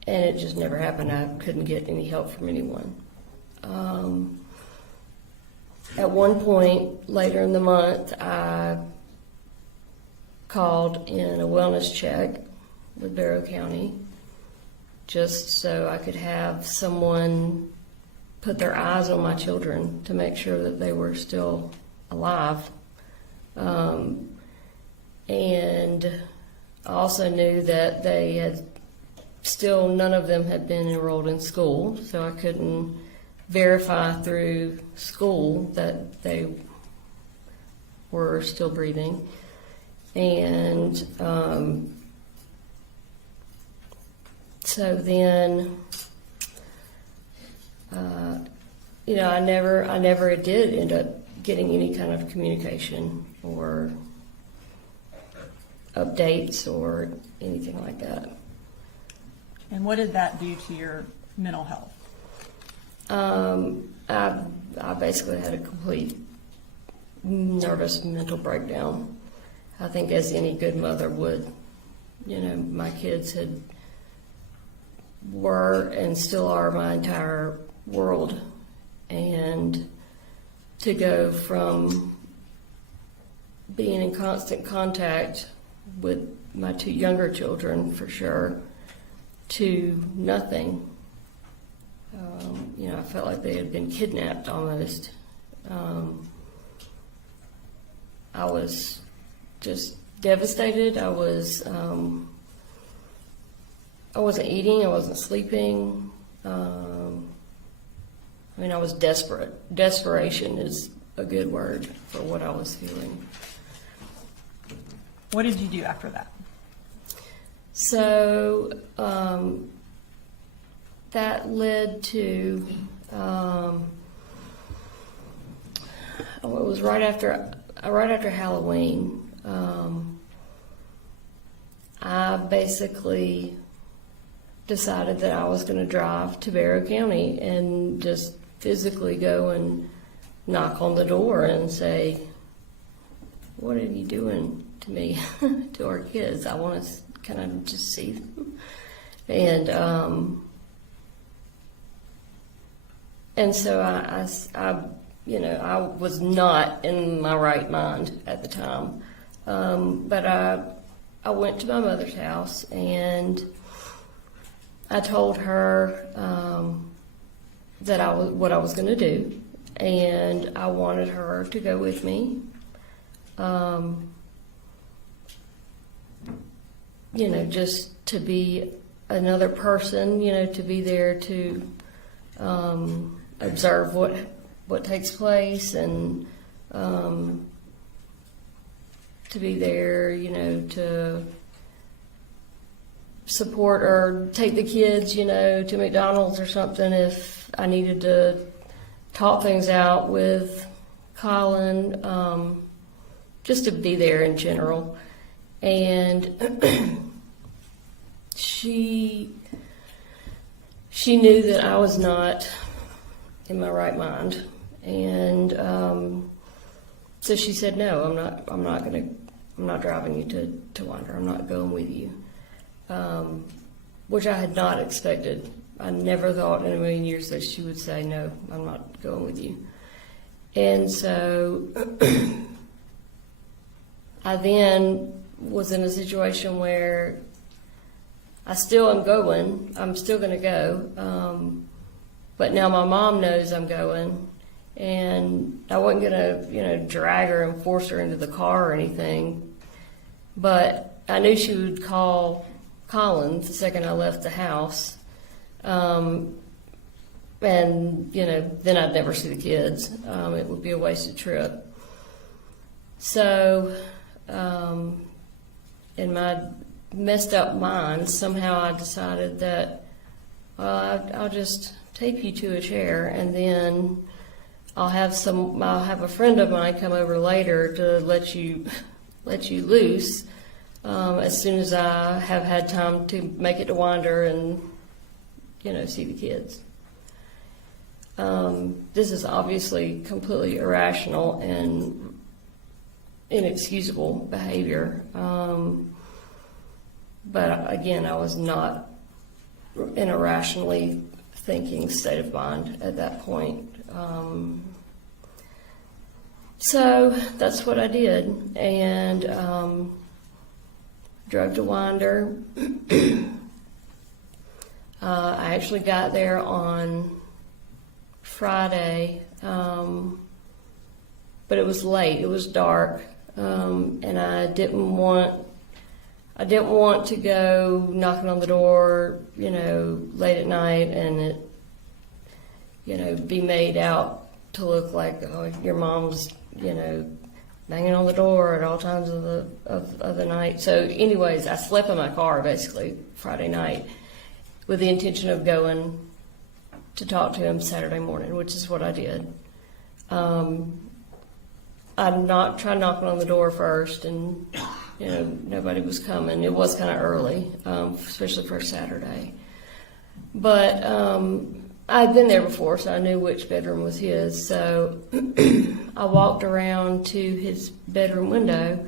and it just never happened. I couldn't get any help from anyone. At one point later in the month, I called in a wellness check with Barrow County just so I could have someone put their eyes on my children to make sure that they were still alive. And I also knew that they had still, none of them had been enrolled in school, so I couldn't verify through school that they were still breathing. And so then, I never did end up getting any kind of communication or updates or anything like that. And what did that do to your mental health? I basically had a complete nervous mental breakdown. I think as any good mother would. My kids were and still are my entire world. And to go from being in constant contact with my two younger children, for sure, to nothing. I felt like they had been kidnapped almost. I was just devastated. I wasn't eating. I wasn't sleeping. I was desperate. Desperation is a good word for what I was feeling. What did you do after that? So that led to it was right after Halloween. I basically decided that I was going to drive to Barrow County and just physically go and knock on the door and say, "What are you doing to me, to our kids? I want to kind of just see them." And so I was not in my right mind at the time. But I went to my mother's house and I told her what I was going to do, and I wanted her to go with me. Just to be another person, to be there to observe what takes place, and to be there, to support or take the kids, to McDonald's or something if I needed to talk things out with Colin, just to be there in general. And she knew that I was not in my right mind, and so she said, "No, I'm not driving you to Wander. I'm not going with you," which I had not expected. I never thought in a million years that she would say, "No, I'm not going with you." And so I then was in a situation where I still am going. I'm still going to go. But now my mom knows I'm going, and I wasn't going to, drag her and force her into the car or anything. But I knew she would call Colin the second I left the house. And, then I'd never see the kids. It would be a wasted trip. So, in my messed up mind, somehow I decided that, I'll just tape you to a chair, and then I'll have a friend of mine come over later to let you loose, as soon as I have had time to make it to Wander and, see the kids. This is obviously completely irrational and inexcusable behavior. But again, I was not in a rationally thinking state of mind at that point. So that's what I did, and drove to Winder. I actually got there on Friday, but it was late. It was dark, and I didn't want to go knocking on the door, late at night, and it, be made out to look like, oh, your mom's, banging on the door at all times of the night. So, anyways, I slept in my car basically Friday night with the intention of going to talk to him Saturday morning, which is what I did. I tried knocking on the door first, and nobody was coming. It was kind of early, especially for a Saturday. But I'd been there before, so I knew which bedroom was his. So I walked around to his bedroom window,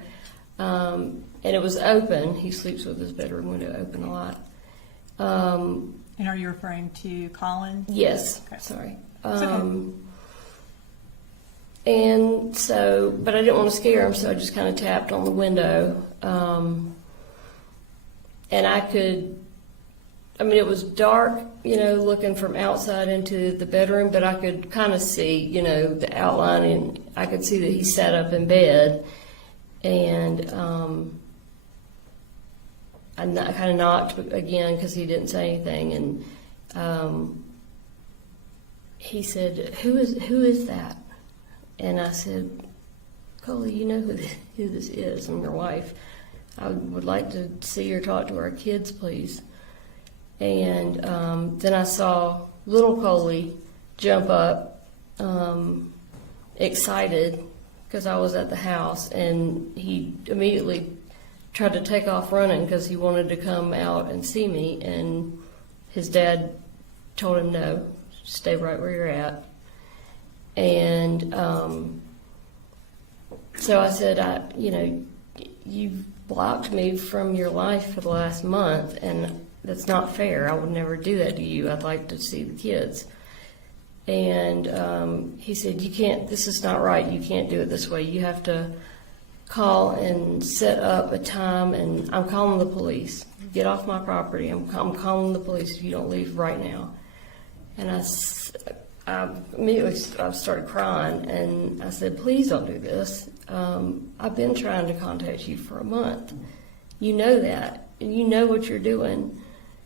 and it was open. He sleeps with his bedroom window open a lot. And are you referring to Colin? Yes, Okay. sorry. It's okay. And so, but I didn't want to scare him, so I just kind of tapped on the window. And it was dark, looking from outside into the bedroom, but I could kind of see, the outline, and I could see that he sat up in bed. And I kind of knocked again because he didn't say anything, and he said, "Who is that?" And I said, "Coley, you know who this is? I'm your wife. I would like to see or talk to our kids, please." And then I saw little Coley jump up, excited because I was at the house, and he immediately tried to take off running because he wanted to come out and see me, and his dad told him, "No, stay right where you're at." And so I said, "You've blocked me from your life for the last month, and that's not fair. I would never do that to you. I'd like to see the kids." And he said, "You can't, this is not right. You can't do it this way. You have to call and set up a time, and I'm calling the police. Get off my property. I'm calling the police if you don't leave right now." And I immediately started crying, and I said, "Please don't do this. I've been trying to contact you for a month. You know that, and you know what you're doing,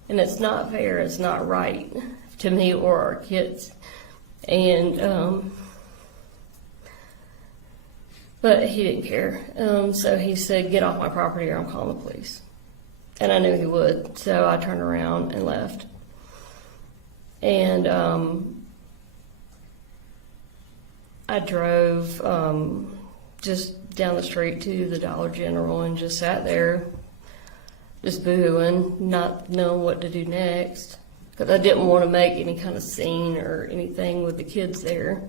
and it's not fair. It's not right to me or our kids." And but he didn't care. So he said, "Get off my property or I'm calling the police." And I knew he would, so I turned around and left. And I drove just down the street to the Dollar General and just sat there, just boohooing, not knowing what to do next, because I didn't want to make any kind of scene or anything with the kids there.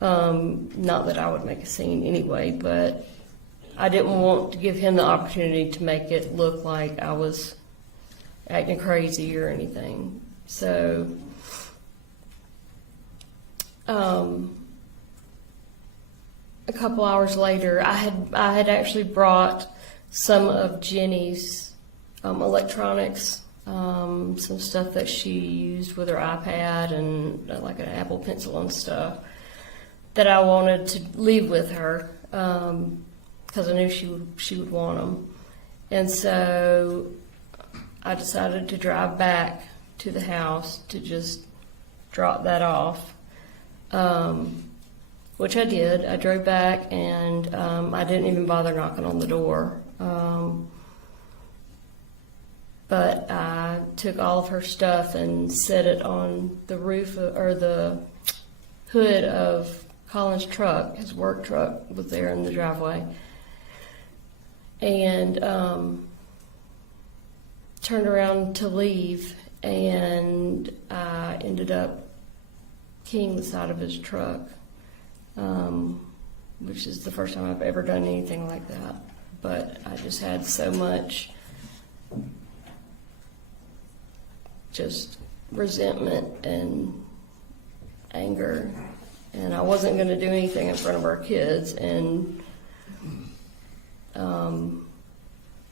Not that I would make a scene anyway, but I didn't want to give him the opportunity to make it look like I was acting crazy or anything. So a couple hours later, I had actually brought some of Jenny's electronics, some stuff that she used with her iPad and like an Apple Pencil and stuff that I wanted to leave with her because I knew she would want them. And so I decided to drive back to the house to just drop that off. Which I did. I drove back, and I didn't even bother knocking on the door. But I took all of her stuff and set it on the roof or the hood of Colin's truck. His work truck was there in the driveway. And turned around to leave, and I ended up keying the side of his truck. Which is the first time I've ever done anything like that. But I just had so much just resentment and anger, and I wasn't going to do anything in front of our kids, and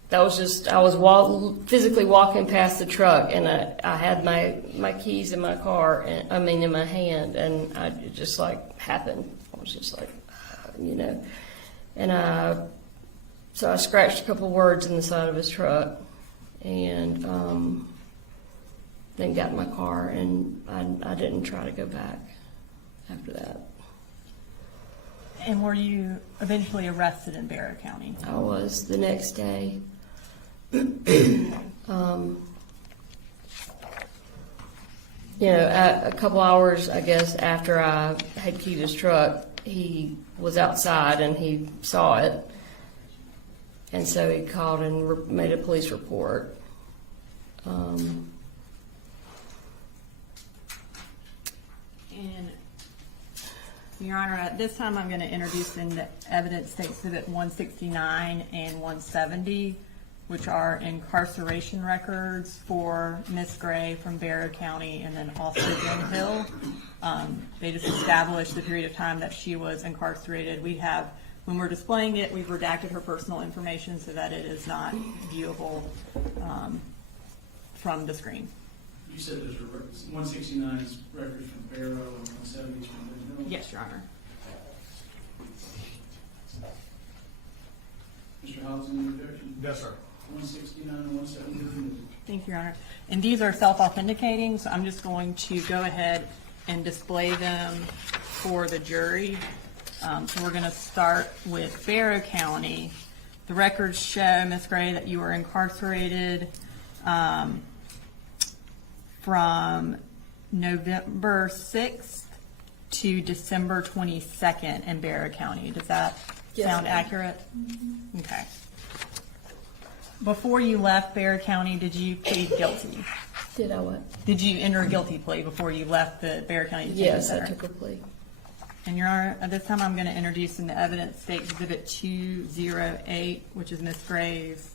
that was just, I was physically walking past the truck, and I had my keys in my car, and in my hand, and it just like happened. I was just like, and so I scratched a couple words in the side of his truck, and then got in my car, and I didn't try to go back after that. And were you eventually arrested in Barrow County? I was the next day. A couple hours, I guess, after I had keyed his truck, he was outside and he saw it. And so he called and made a police report. And Your Honor, at this time I'm going to introduce into evidence State Exhibit 169 and 170, which are incarceration records for Ms. Gray from Barrow County and then also Ben Hill. They just established the period of time that she was incarcerated. When we're displaying it, we've redacted her personal information so that it is not viewable from the screen. You said there's 169 is records from Barrow and 170 is from Ben Hill? Yes, Your Honor. Mr. Hobbs, any objection? Yes, sir. 169 and 170. Thank you, Your Honor. And these are self-authenticating, so I'm just going to go ahead and display them for the jury. So we're going to start with Barrow County. The records show, Ms. Gray, that you were incarcerated from November 6th to December 22nd in Barrow County. Does that sound accurate? Mm-hmm. Okay. Before you left Barrow County, did you plead guilty? Did I what? Did you enter a guilty plea before you left the Barrow County Detention Yes, Center? I took a plea. And Your Honor, at this time I'm going to introduce into evidence State Exhibit 208, which is Ms. Gray's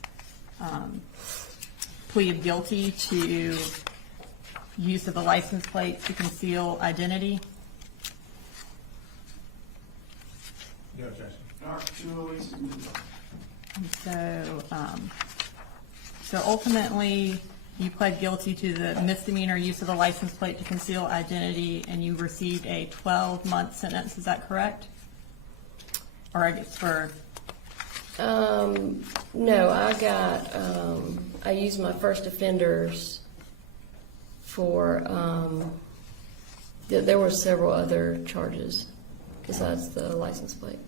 plea of guilty to use of a license plate to conceal identity. No objection. All right, 208. And so ultimately, you pled guilty to the misdemeanor use of a license plate to conceal identity, and you received a 12-month sentence. Is that correct? Or I guess for... No, I used my first offenders for, there were several other charges besides the license plate.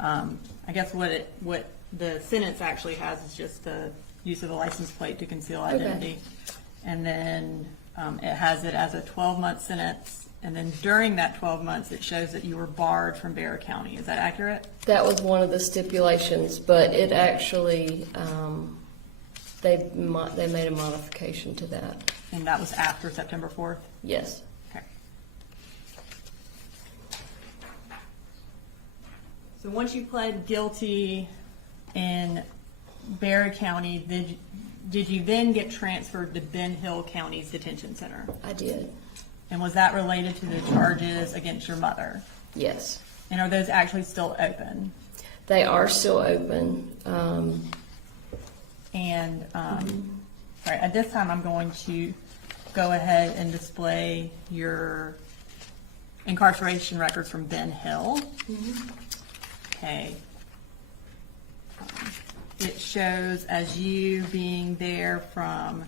I guess what the sentence actually has is just the use of a license plate to conceal identity. Okay. And then it has it as a 12-month sentence, and then during that 12 months it shows that you were barred from Barrow County. Is that accurate? That was one of the stipulations, but it actually, they made a modification to that. And that was after September 4th? Yes. Okay. So once you pled guilty in Barrow County, did you then get transferred to Ben Hill County's detention center? I did. And was that related to the charges against your mother? Yes. And are those actually still open? They are still open. Right, at this time I'm going to go ahead and display your incarceration records from Ben Hill. Mm-hmm. Okay. It shows as you being there from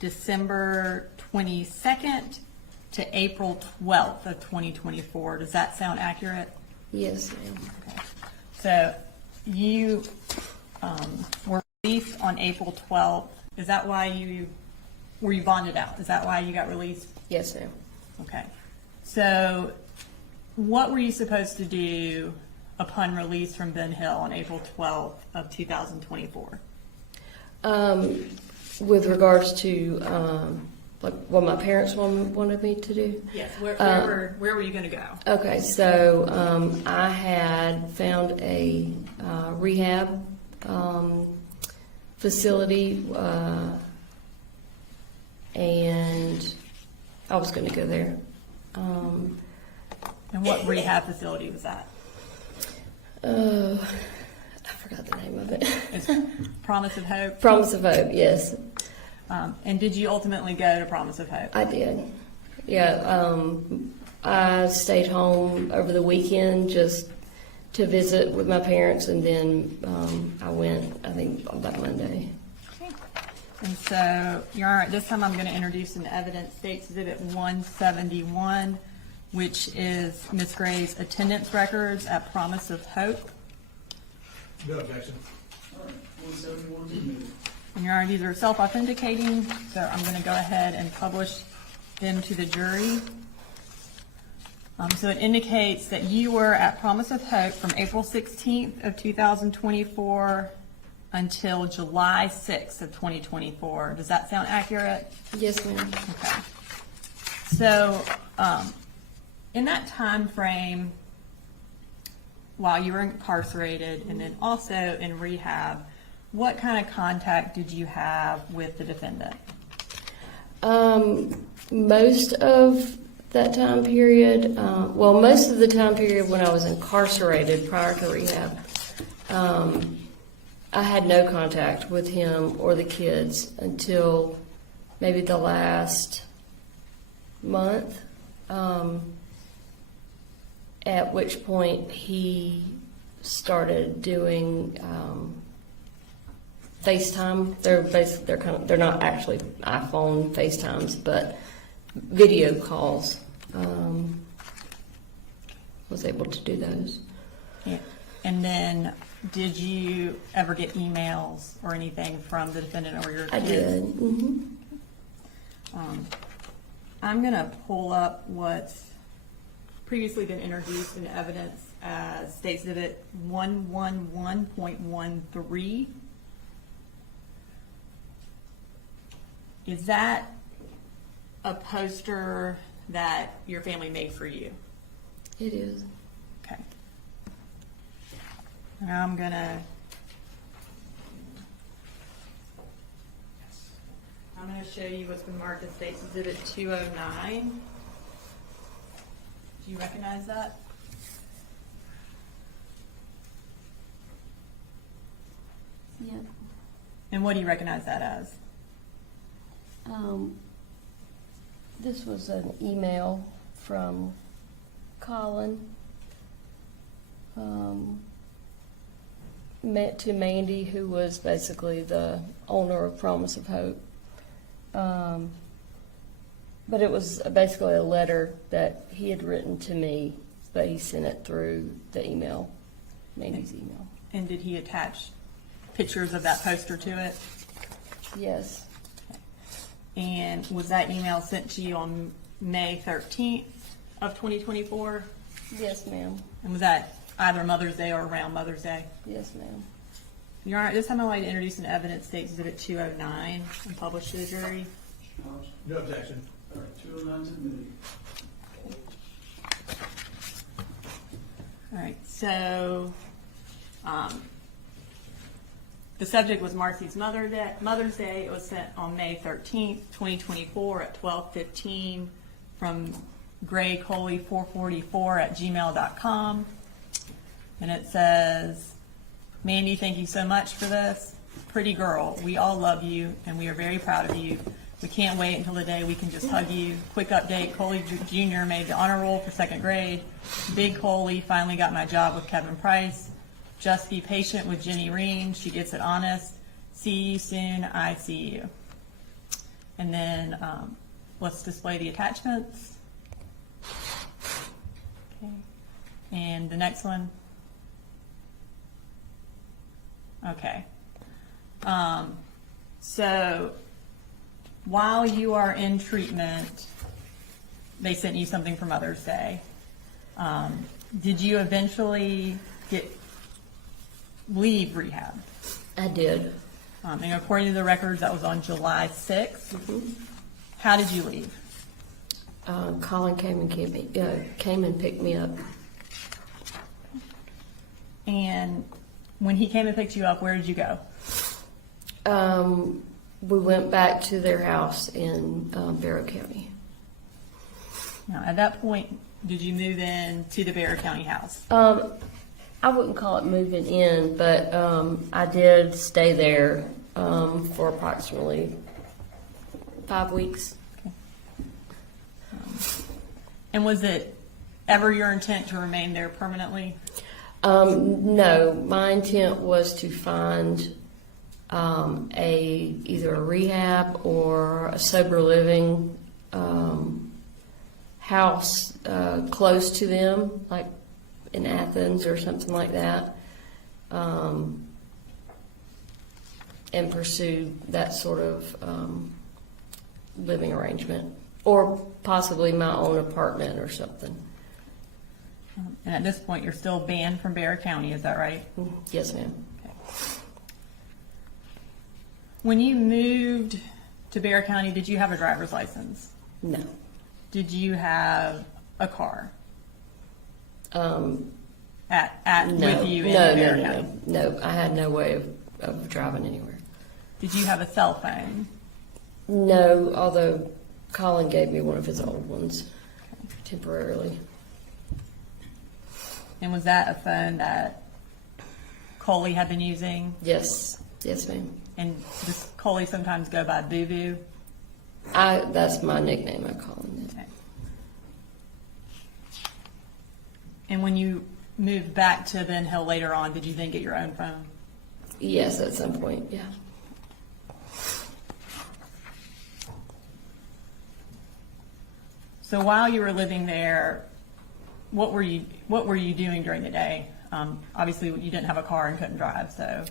December 22nd to April 12th of 2024. Does that sound accurate? Yes, ma'am. Okay. So you were released on April 12th. Is that why were you bonded out? Is that why you got released? Yes, ma'am. Okay. So what were you supposed to do upon release from Ben Hill on April 12th of 2024? With regards to like what my parents wanted me to do? Yes. Where were you going to go? Okay, so I had found a rehab facility, and I was going to go there. And what rehab facility was that? I forgot the name of it. It's Promise of Hope. Promise of Hope, yes, And did you ultimately go to Promise of Hope? I did. Yeah, I stayed home over the weekend just to visit with my parents, and then I went, I think, on that Monday. Okay. And so, Your Honor, this time I'm going to introduce an evidence, State's Exhibit 171, which is Ms. Gray's attendance records at Promise of Hope. No objection. All right, 171 is admitted. And Your Honor, these are self-authenticating, so I'm going to go ahead and publish them to the jury. So it indicates that you were at Promise of Hope from April 16th of 2024 until July 6th of 2024. Does that sound accurate? Yes, ma'am. Okay. So, in that time frame, while you were incarcerated and then also in rehab, what kind of contact did you have with the defendant? Most of that time period, most of the time period when I was incarcerated prior to rehab, I had no contact with him or the kids until maybe the last month, at which point he started doing FaceTime. They're not actually iPhone FaceTimes, but video calls. Was able to do those. Yeah. And then, did you ever get emails or anything from the defendant or your kids? I did. Mm-hmm. I'm going to pull up what's previously been introduced in evidence as State's Exhibit 111.13. Is that a poster that your family made for you? It is. Okay. And I'm gonna show you what's been marked as State's Exhibit 209. Do you recognize that? Yeah. And what do you recognize that as? This was an email from Colin to Mandy, who was basically the owner of Promise of Hope. But it was basically a letter that he had written to me, but he sent it through the email, Mandy's email. And did he attach pictures of that poster to it? Yes. And was that email sent to you on May 13th of 2024? Yes, ma'am. And was that either Mother's Day or around Mother's Day? Yes, ma'am. Your Honor, this time I'd like to introduce an evidence, State's Exhibit 209, and publish to the jury. No objection. All right, 209 is admitted. All right, so the subject was Marcy's Mother's Day. It was sent on May 13th, 2024 at 12:15 from Gray Coley 444 at gmail.com. And it says, Mandy, thank you so much for this. Pretty girl, we all love you and we are very proud of you. We can't wait until the day we can just hug you. Quick update, Coley Jr. made the honor roll for 2nd grade. Big Coley finally got my job with Kevin Price. Just be patient with Jenny Reen. She gets it honest. See you soon. I see you. And then let's display the attachments. Okay. And the next one. Okay. So while you are in treatment, they sent you something for Mother's Day. Did you eventually leave rehab? I did. And according to the records, that was on July 6th. Mm-hmm. How did you leave? Colin came and picked me up. And when he came and picked you up, where did you go? We went back to their house in Barrow County. Now, at that point, did you move in to the Barrow County house? I wouldn't call it moving in, but I did stay there for approximately 5 weeks. And was it ever your intent to remain there permanently? No, my intent was to find either a rehab or a sober living house close to them, like in Athens or something like that, and pursue that sort of living arrangement, or possibly my own apartment or something. And at this point, you're still banned from Barrow County, is that right? Yes, ma'am. Okay. When you moved to Barrow County, did you have a driver's license? No. Did you have a car No. with you in no, Barrow no, County? no. I had no way of driving anywhere. Did you have a cell phone? No, although Colin gave me one of his old ones temporarily. And was that a phone that Coley had been using? Yes, yes, ma'am. And does Coley sometimes go by Boo Boo? That's my nickname. I call him that. Okay. And when you moved back to Ben Hill later on, did you then get your own phone? Yes, at some point. Yeah. So while you were living there, what were you doing during the day? Obviously, you didn't have a car and couldn't drive, so.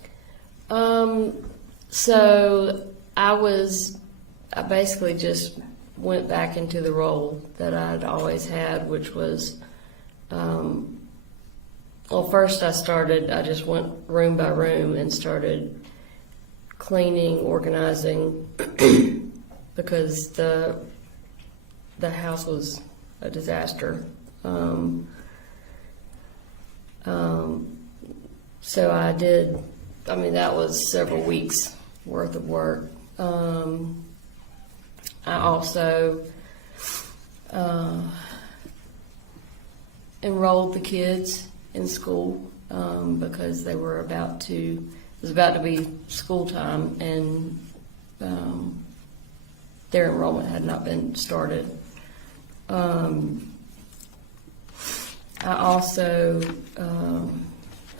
So I basically just went back into the role that I'd always had, which was, first I just went room by room and started cleaning, organizing, because the house was a disaster. So I did, that was several weeks worth of work. I also enrolled the kids in school because it was about to be school time, and their enrollment had not been started. I also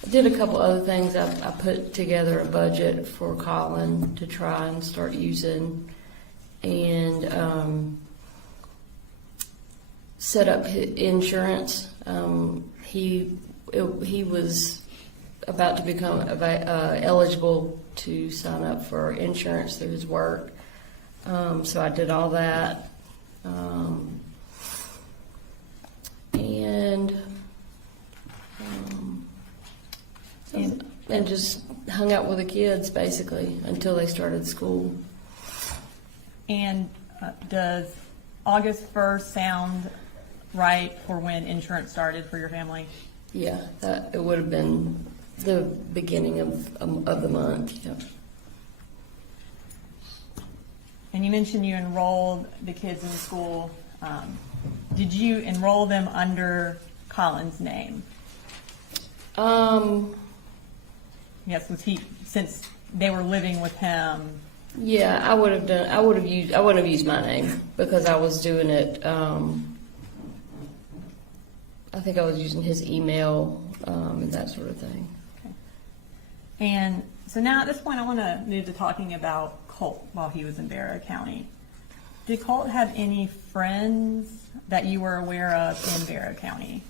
did a couple other things. I put together a budget for Colin to try and start using, and set up his insurance. He was about to become eligible to sign up for insurance through his work, so I did all that. And just hung out with the kids basically until they started school. And does August 1st sound right for when insurance started for your family? Yeah, it would have been the beginning of the month. Yeah. And you mentioned you enrolled the kids in school. Did you enroll them under Colin's name? Yes, since they were living with him? Yeah, I wouldn't have used my name because I was doing it. I think I was using his email and that sort of thing. Okay. And so now at this point, I want to move to talking about Colt while he was in Barrow County. Did Colt have any friends that you were aware of in Barrow County?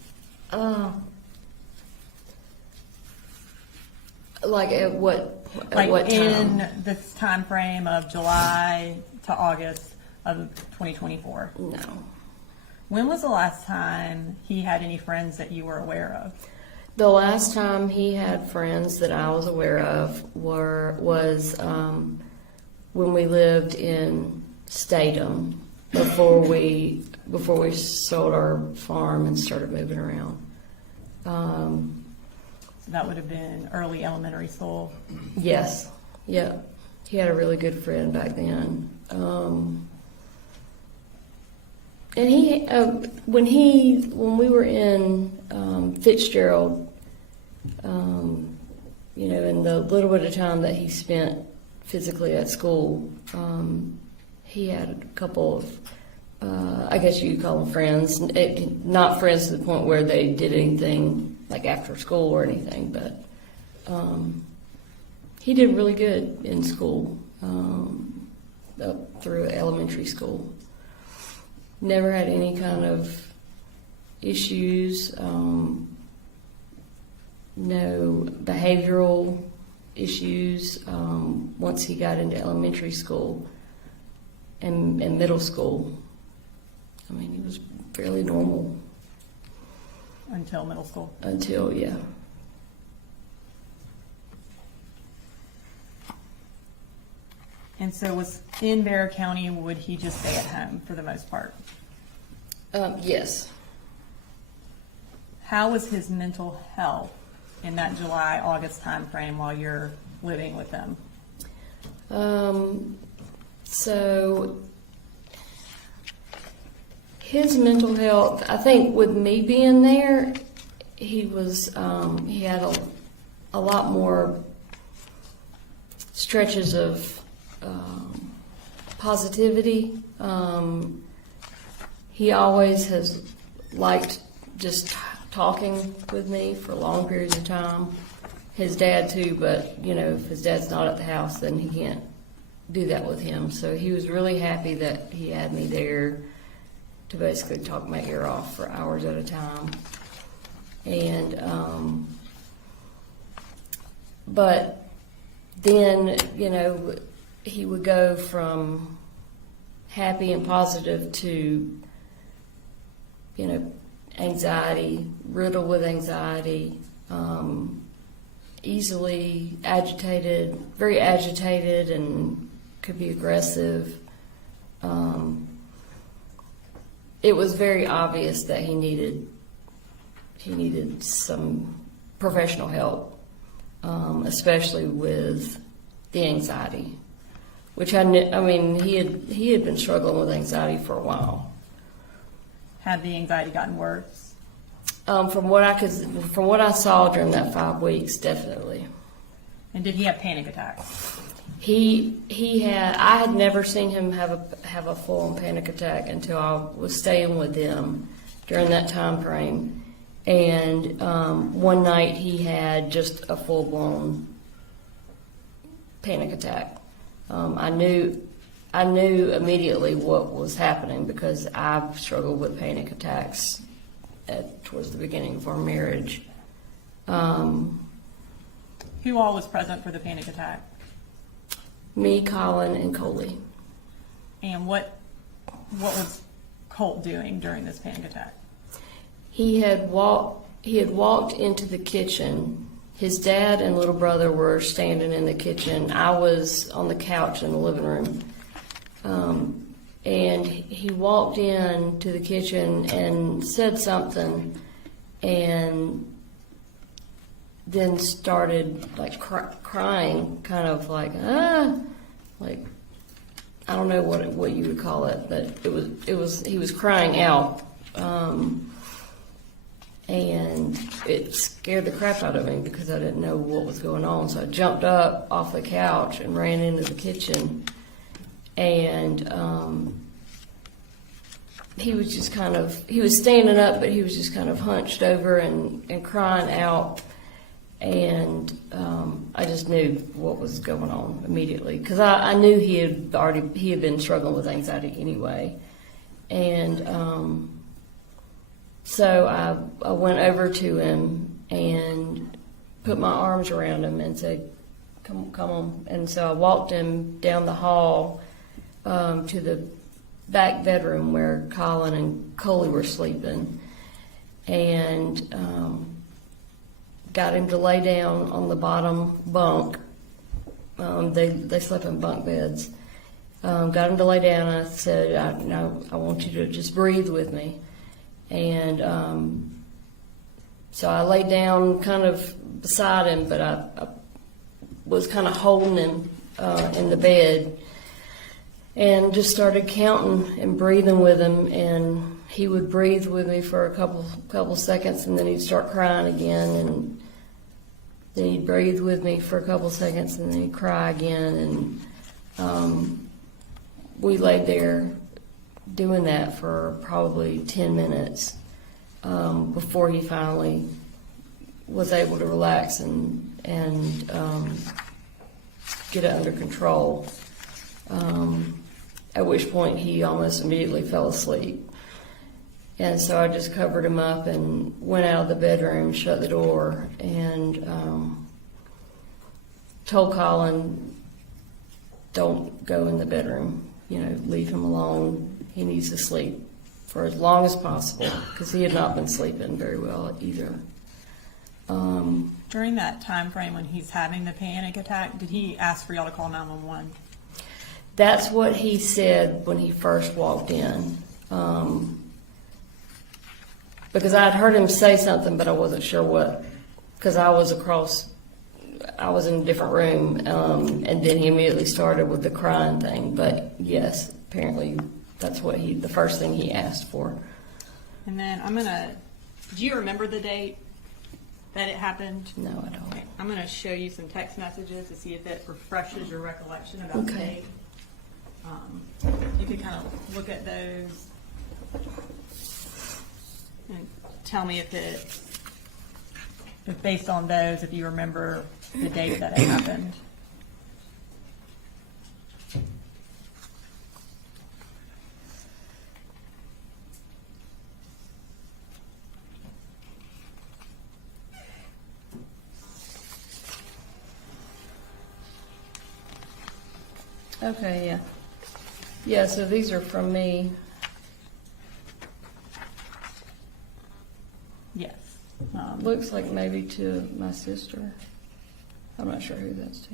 Like at what Like time? in this time frame of July to August of 2024? No. When was the last time he had any friends that you were aware of? The last time he had friends that I was aware of was when we lived in Statham before we sold our farm and started moving around. So that would have been early elementary school. Yes. Yeah. he had a really good friend back then. And he, when we were in Fitzgerald, you know, in the little bit of time that he spent physically at school, he had a couple of, I guess you could call them friends, not friends to the point where they did anything like after school or anything, but he did really good in school, up through elementary school. Never had any kind of issues, no behavioral issues once he got into elementary school and middle school. I mean, he was fairly normal. Until middle school. Until, yeah. And so was in Bexar County, would he just stay at home for the most part? Yes. How was his mental health in that July, August timeframe while you're living with them? So his mental health, I think with me being there, he was, he had a lot more stretches of positivity. He always has liked just talking with me for long periods of time. His dad too, but you know, if his dad's not at the house, then he can't do that with him. So he was really happy that he had me there to basically talk my ear off for hours at a time. And but then, you know, he would go from happy and positive to, you know, anxiety, riddled with anxiety, easily agitated, very agitated, and could be aggressive. It was very obvious that he needed some professional help, especially with the anxiety, which I mean, he had been struggling with anxiety for a while. Had the anxiety gotten worse? From what I saw during that 5 weeks, definitely. And did he have panic attacks? I had never seen him have a full-on panic attack until I was staying with them during that time frame. And one night he had just a full-blown panic attack. I knew immediately what was happening because I've struggled with panic attacks towards the beginning of our marriage. Who all was present for the panic attack? Me, Colin, and Coley. And what was Colt doing during this panic attack? He had walked into the kitchen. His dad and little brother were standing in the kitchen. I was on the couch in the living room. And he walked in to the kitchen and said something, and then started like crying, kind of like like I don't know what you would call it, but he was crying out, and it scared the crap out of me because I didn't know what was going on. So I jumped up off the couch and ran into the kitchen, and he was just he was standing up, but he was just kind of hunched over and crying out. And I just knew what was going on immediately because I knew he had been struggling with anxiety anyway. And so I went over to him and put my arms around him and said, come on. And so I walked him down the hall to the back bedroom where Colin and Coley were sleeping, and got him to lay down on the bottom bunk. They slept in bunk beds. Got him to lay down, and I said, I want you to just breathe with me. And so I laid down kind of beside him, but I was kind of holding him in the bed, and just started counting and breathing with him. And he would breathe with me for a couple seconds, and then he'd start crying again, and then he'd breathe with me for a couple seconds, and then he'd cry again. And we laid there doing that for probably 10 minutes before he finally was able to relax and get it under control. At which point he almost immediately fell asleep. And so I just covered him up and went out of the bedroom, shut the door, and told Colin, don't go in the bedroom, leave him alone. He needs to sleep for as long as possible, because he had not been sleeping very well either. During that time frame when he's having the panic attack, did he ask for y'all to call 911? That's what he said when he first walked in. Because I had heard him say something, but I wasn't sure what, because I was in a different room, and then he immediately started with the crying thing. But yes, apparently that's what the first thing he asked for. And then do you remember the date that it happened? No, I don't. Okay, I'm going to show you some text messages to see if it refreshes your recollection about the Okay. date. You can kind of look at those and tell me if based on those, if you remember the date that it happened. Okay, yeah. Yeah, so these are from me. Yes. Looks like maybe to my sister. I'm not sure who that's to.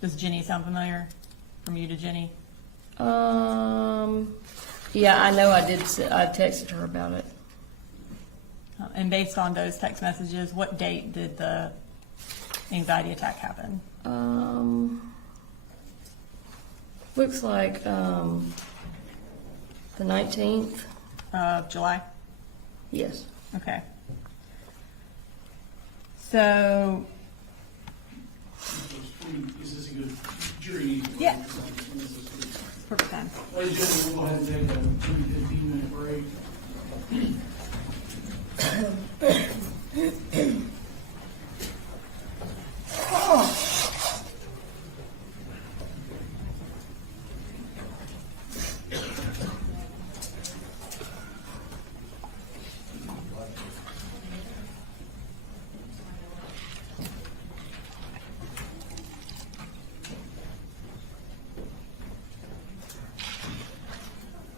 Does Jenny sound familiar? From you to Jenny? Yeah, I know I did. I texted her about it. And based on those text messages, what date did the anxiety attack happen? Looks like the 19th. Of July? Yes. Okay. So, Is this a good jury? Yeah. perfect time. Ladies and gentlemen, we'll go ahead and take a 15-minute break.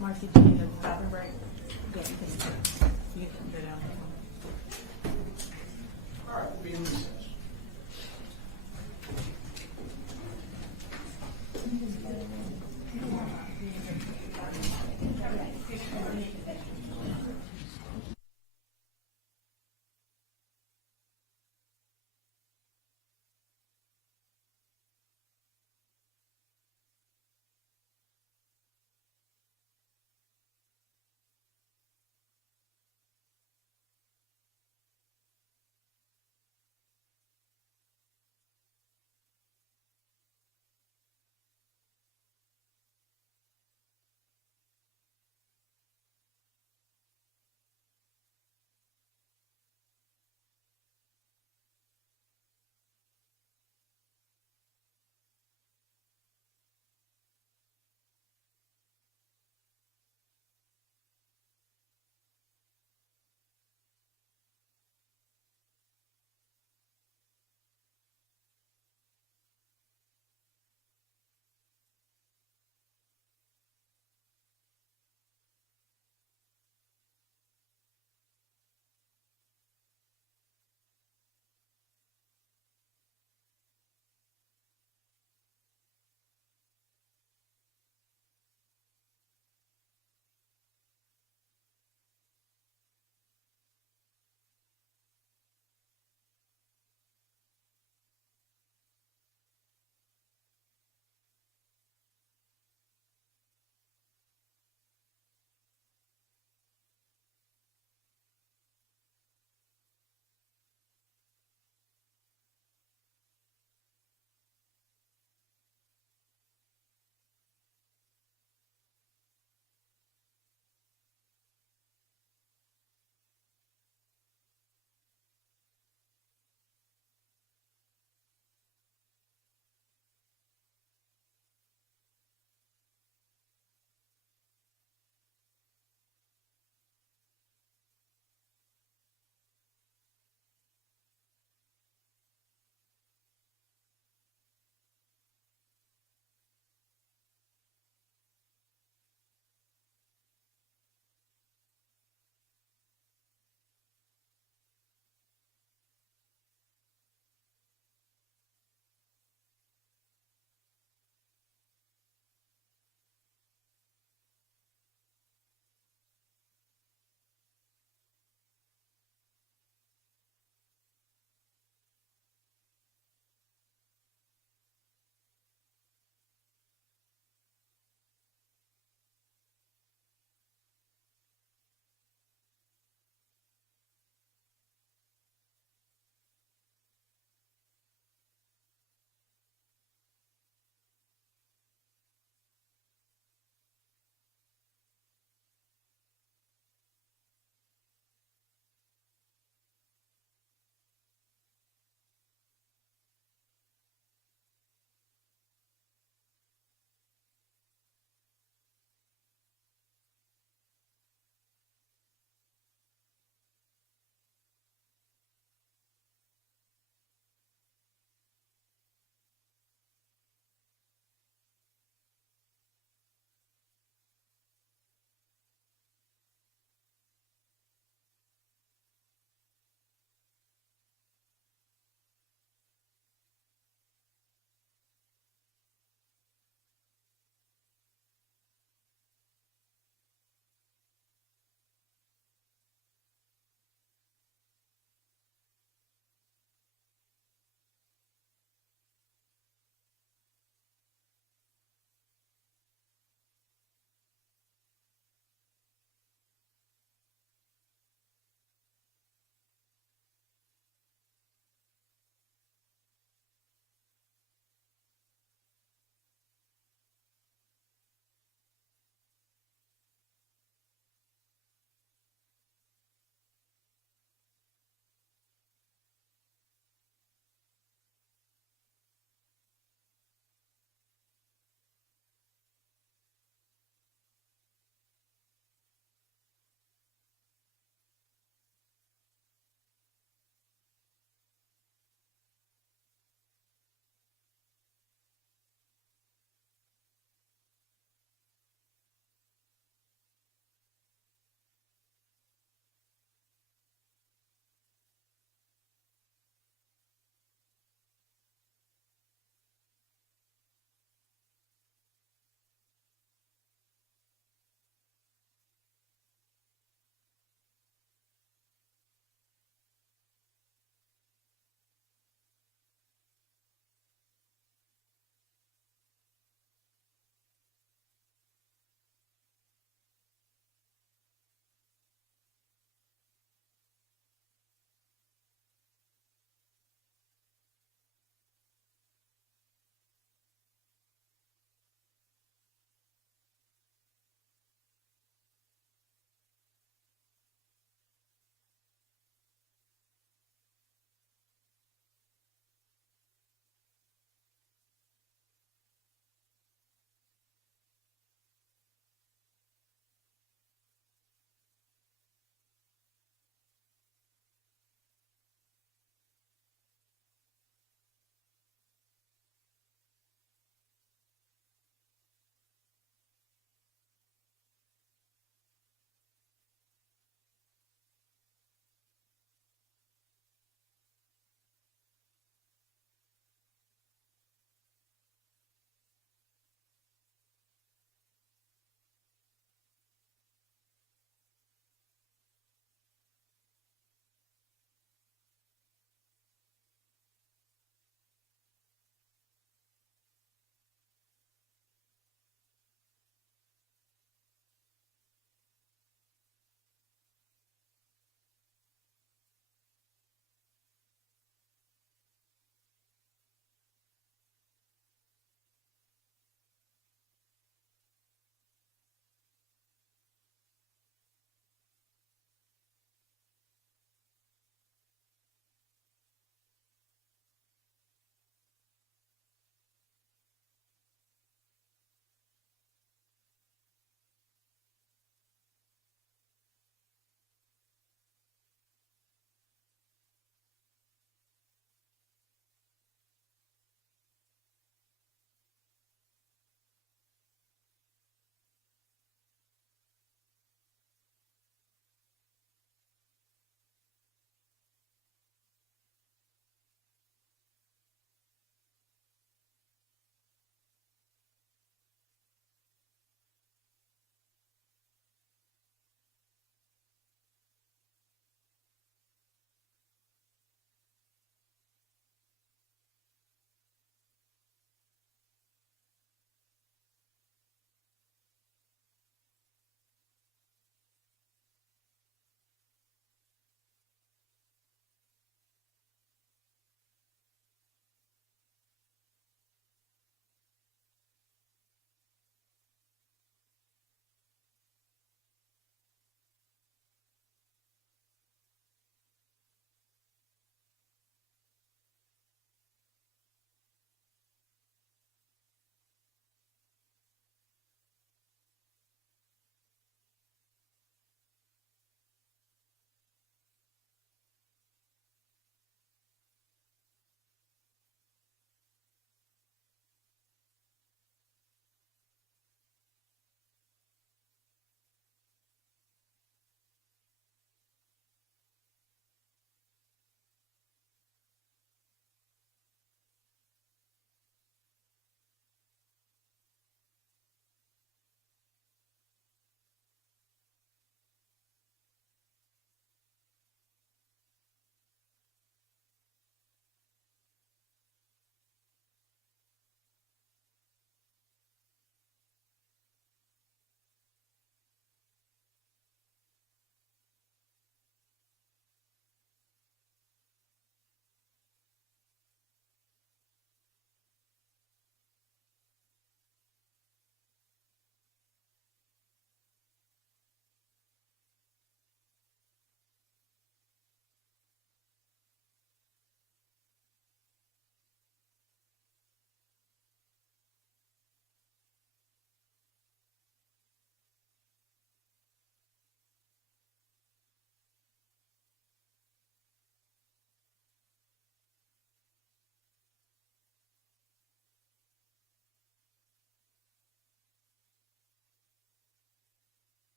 Marcy, do you need a bathroom break? Yeah, you can go down. All right, we'll be in recess.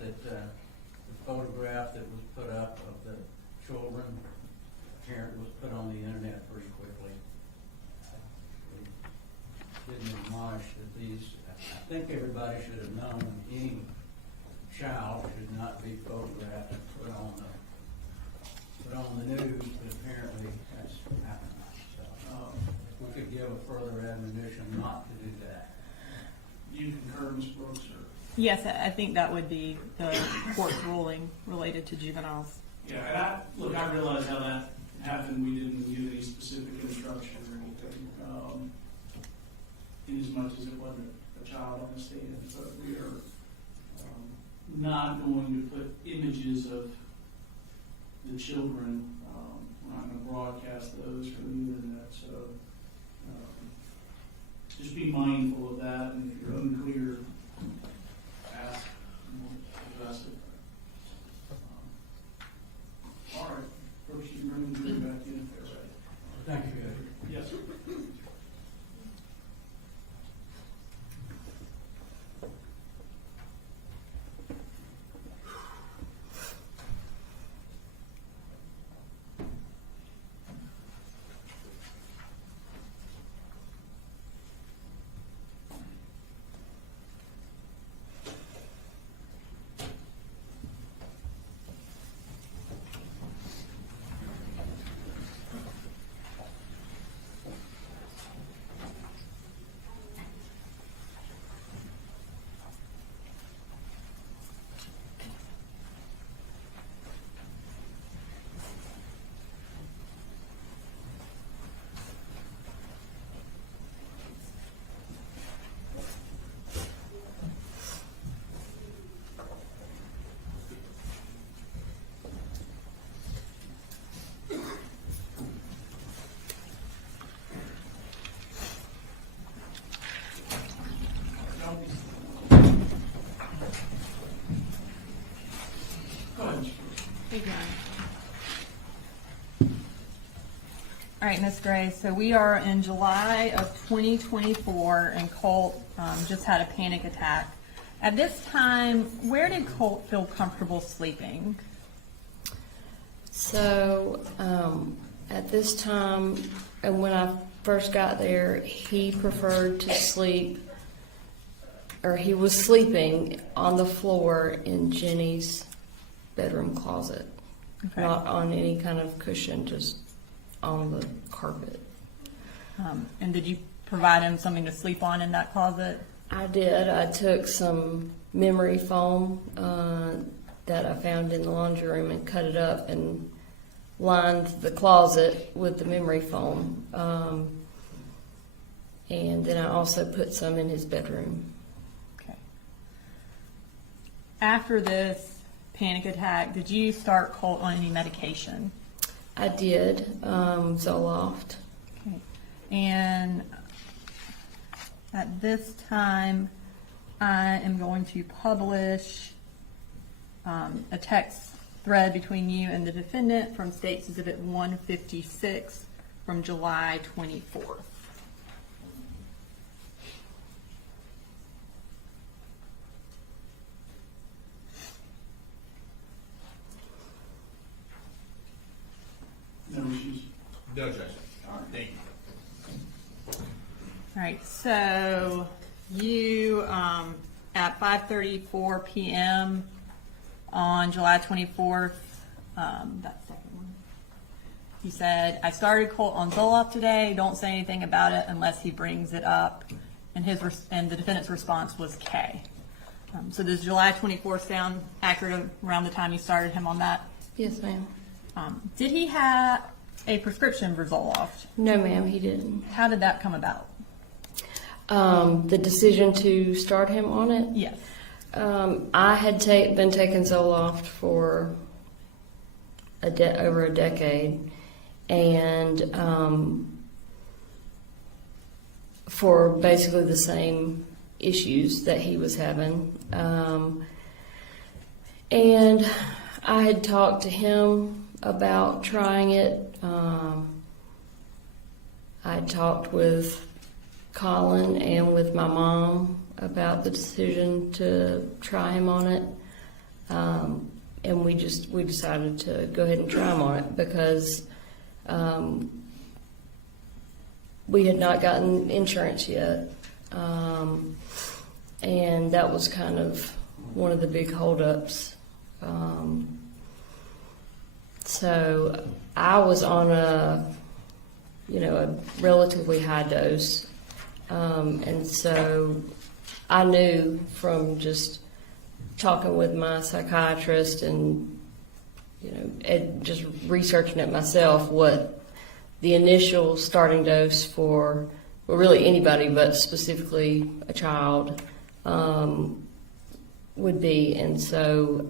that the photograph that was put up of the children, parent was put on the internet pretty quickly. We didn't admonish that these, I think everybody should have known any child should not be photographed and put on the news, but apparently that's happened. So, we could give a further admonition not to do that. You concur, Ms. Brooks, or? Yes, I think that would be the court's ruling related to juveniles. Yeah, and I realize how that happened. We didn't give any specific instruction or anything, in as much as it wasn't a child on the stand. But we are not going to put images of the children. We're not going to broadcast those for the internet. So just be mindful of that. And if you're unclear, ask and we'll address it. All right. First, you bring the jury back in if they're ready. Thank you, Judge. Yes, sir. All right, Ms. Gray, so we are in July of 2024, and Colt just had a panic attack. At this time, where did Colt feel comfortable sleeping? So at this time, and when I first got there, he preferred to sleep, or he was sleeping on the floor in Jenny's bedroom closet, Okay. not on any kind of cushion, just on the carpet. And did you provide him something to sleep on in that closet? I did. I took some memory foam that I found in the laundry room and cut it up and lined the closet with the memory foam. And then I also put some in his bedroom. Okay. After this panic attack, did you start Colt on any medication? I did, Zoloft. Okay. And at this time, I am going to publish a text thread between you and the defendant from State's Exhibit 156 from July 24th. No issues. No objection. All right. Thank you. All right, so you, at 5:34 p.m. on July 24th, that second one, you said, I started Colt on Zoloft today, don't say anything about it unless he brings it up, and the defendant's response was K. So does July 24th sound accurate around the time you started him on that? Yes, ma'am. Did he have a prescription for Zoloft? No, ma'am, he didn't. How did that come about? The decision to start him on it? Yes. I had been taking Zoloft for over a decade, and for basically the same issues that he was having. And I had talked to him about trying it. I talked with Colin and with my mom about the decision to try him on it. And we decided to go ahead and try him on it because we had not gotten insurance yet. And that was kind of one of the big holdups. So I was on a relatively high dose. And so I knew from just talking with my psychiatrist and, just researching it myself, what the initial starting dose for, well, really anybody, but specifically a child, would be. And so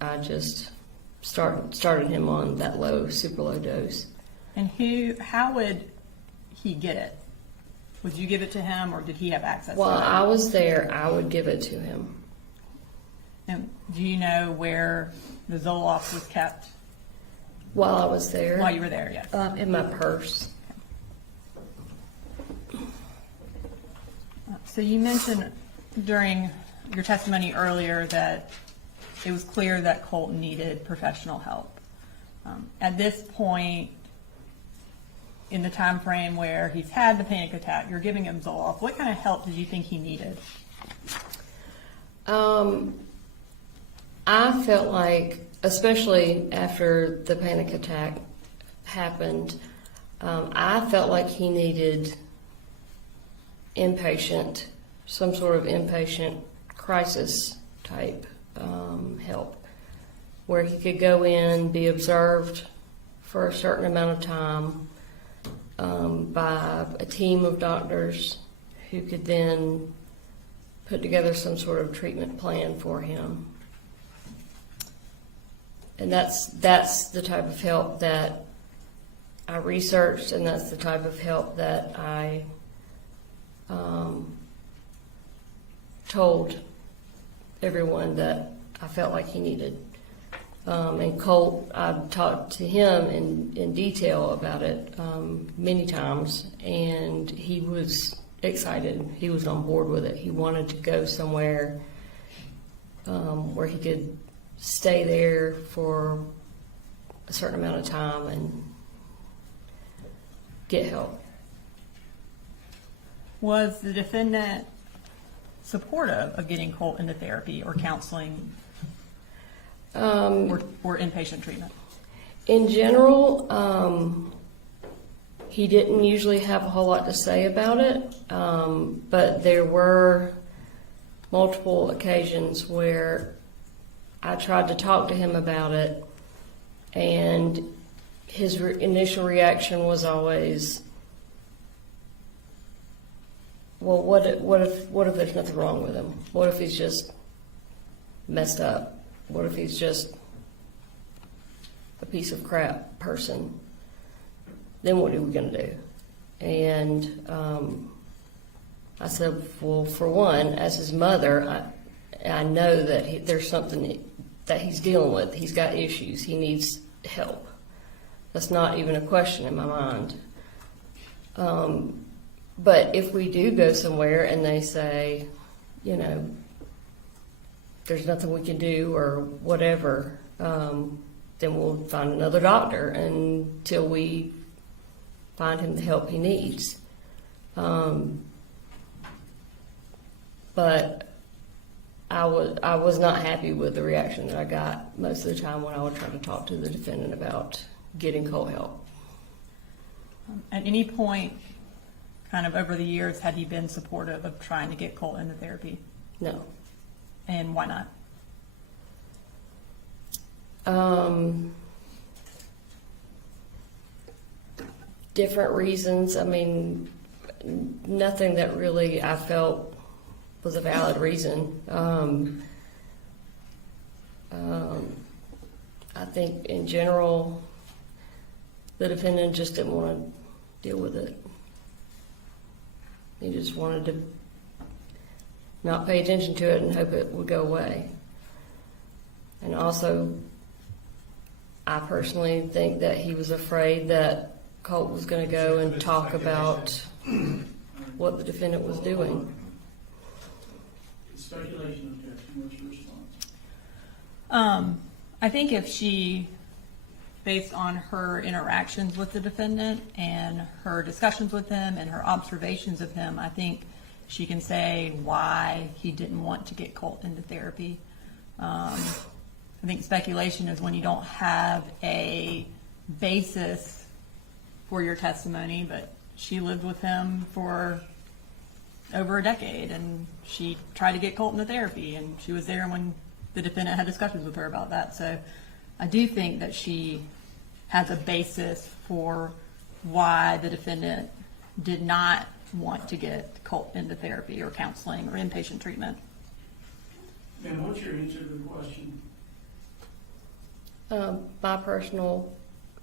I just started him on that super low dose. And how would he get it? Would you give it to him, or did he have access to it? While I was there, I would give it to him. And do you know where the Zoloft was kept? While I was there. While you were there, yes. In my purse. So you mentioned during your testimony earlier that it was clear that Colt needed professional help. At this point, in the time frame where he's had the panic attack, you're giving him Zoloft. What kind of help did you think he needed? I felt like, especially after the panic attack happened, I felt like he needed some sort of inpatient crisis type help, where he could go in, be observed for a certain amount of time by a team of doctors who could then put together some sort of treatment plan for him. And that's the type of help that I researched, and that's the type of help that I told everyone that I felt like he needed. And Colt, I talked to him in detail about it many times, and he was excited. He was on board with it. He wanted to go somewhere where he could stay there for a certain amount of time and get help. Was the defendant supportive of getting Colt into therapy or counseling or inpatient treatment? In general, he didn't usually have a whole lot to say about it, but there were multiple occasions where I tried to talk to him about it, and his initial reaction was always, well, what if there's nothing wrong with him? What if he's just messed up? What if he's just a piece of crap person? Then what are we going to do? And I said, well, for one, as his mother, I know that there's something that he's dealing with. He's got issues. He needs help. That's not even a question in my mind. But if we do go somewhere and they say, there's nothing we can do or whatever, then we'll find another doctor until we find him the help he needs. But I was not happy with the reaction that I got most of the time when I would try to talk to the defendant about getting Colt help. At any point, kind of over the years, had he been supportive of trying to get Colt into therapy? No. And why not? Different reasons. I mean, nothing that really I felt was a valid reason. I think in general, the defendant just didn't want to deal with it. He just wanted to not pay attention to it and hope it would go away. And also, I personally think that he was afraid that Colt was going to go and talk about what the defendant was doing. Speculation, objection, what's your response? I think if she, based on her interactions with the defendant and her discussions with him and her observations of him, I think she can say why he didn't want to get Colt into therapy. I think speculation is when you don't have a basis for your testimony, but she lived with him for over a decade and she tried to get Colt into therapy and she was there when the defendant had discussions with her about that. So I do think that she has a basis for why the defendant did not want to get Colt into therapy or counseling or inpatient treatment. And what's your answer to the question? My personal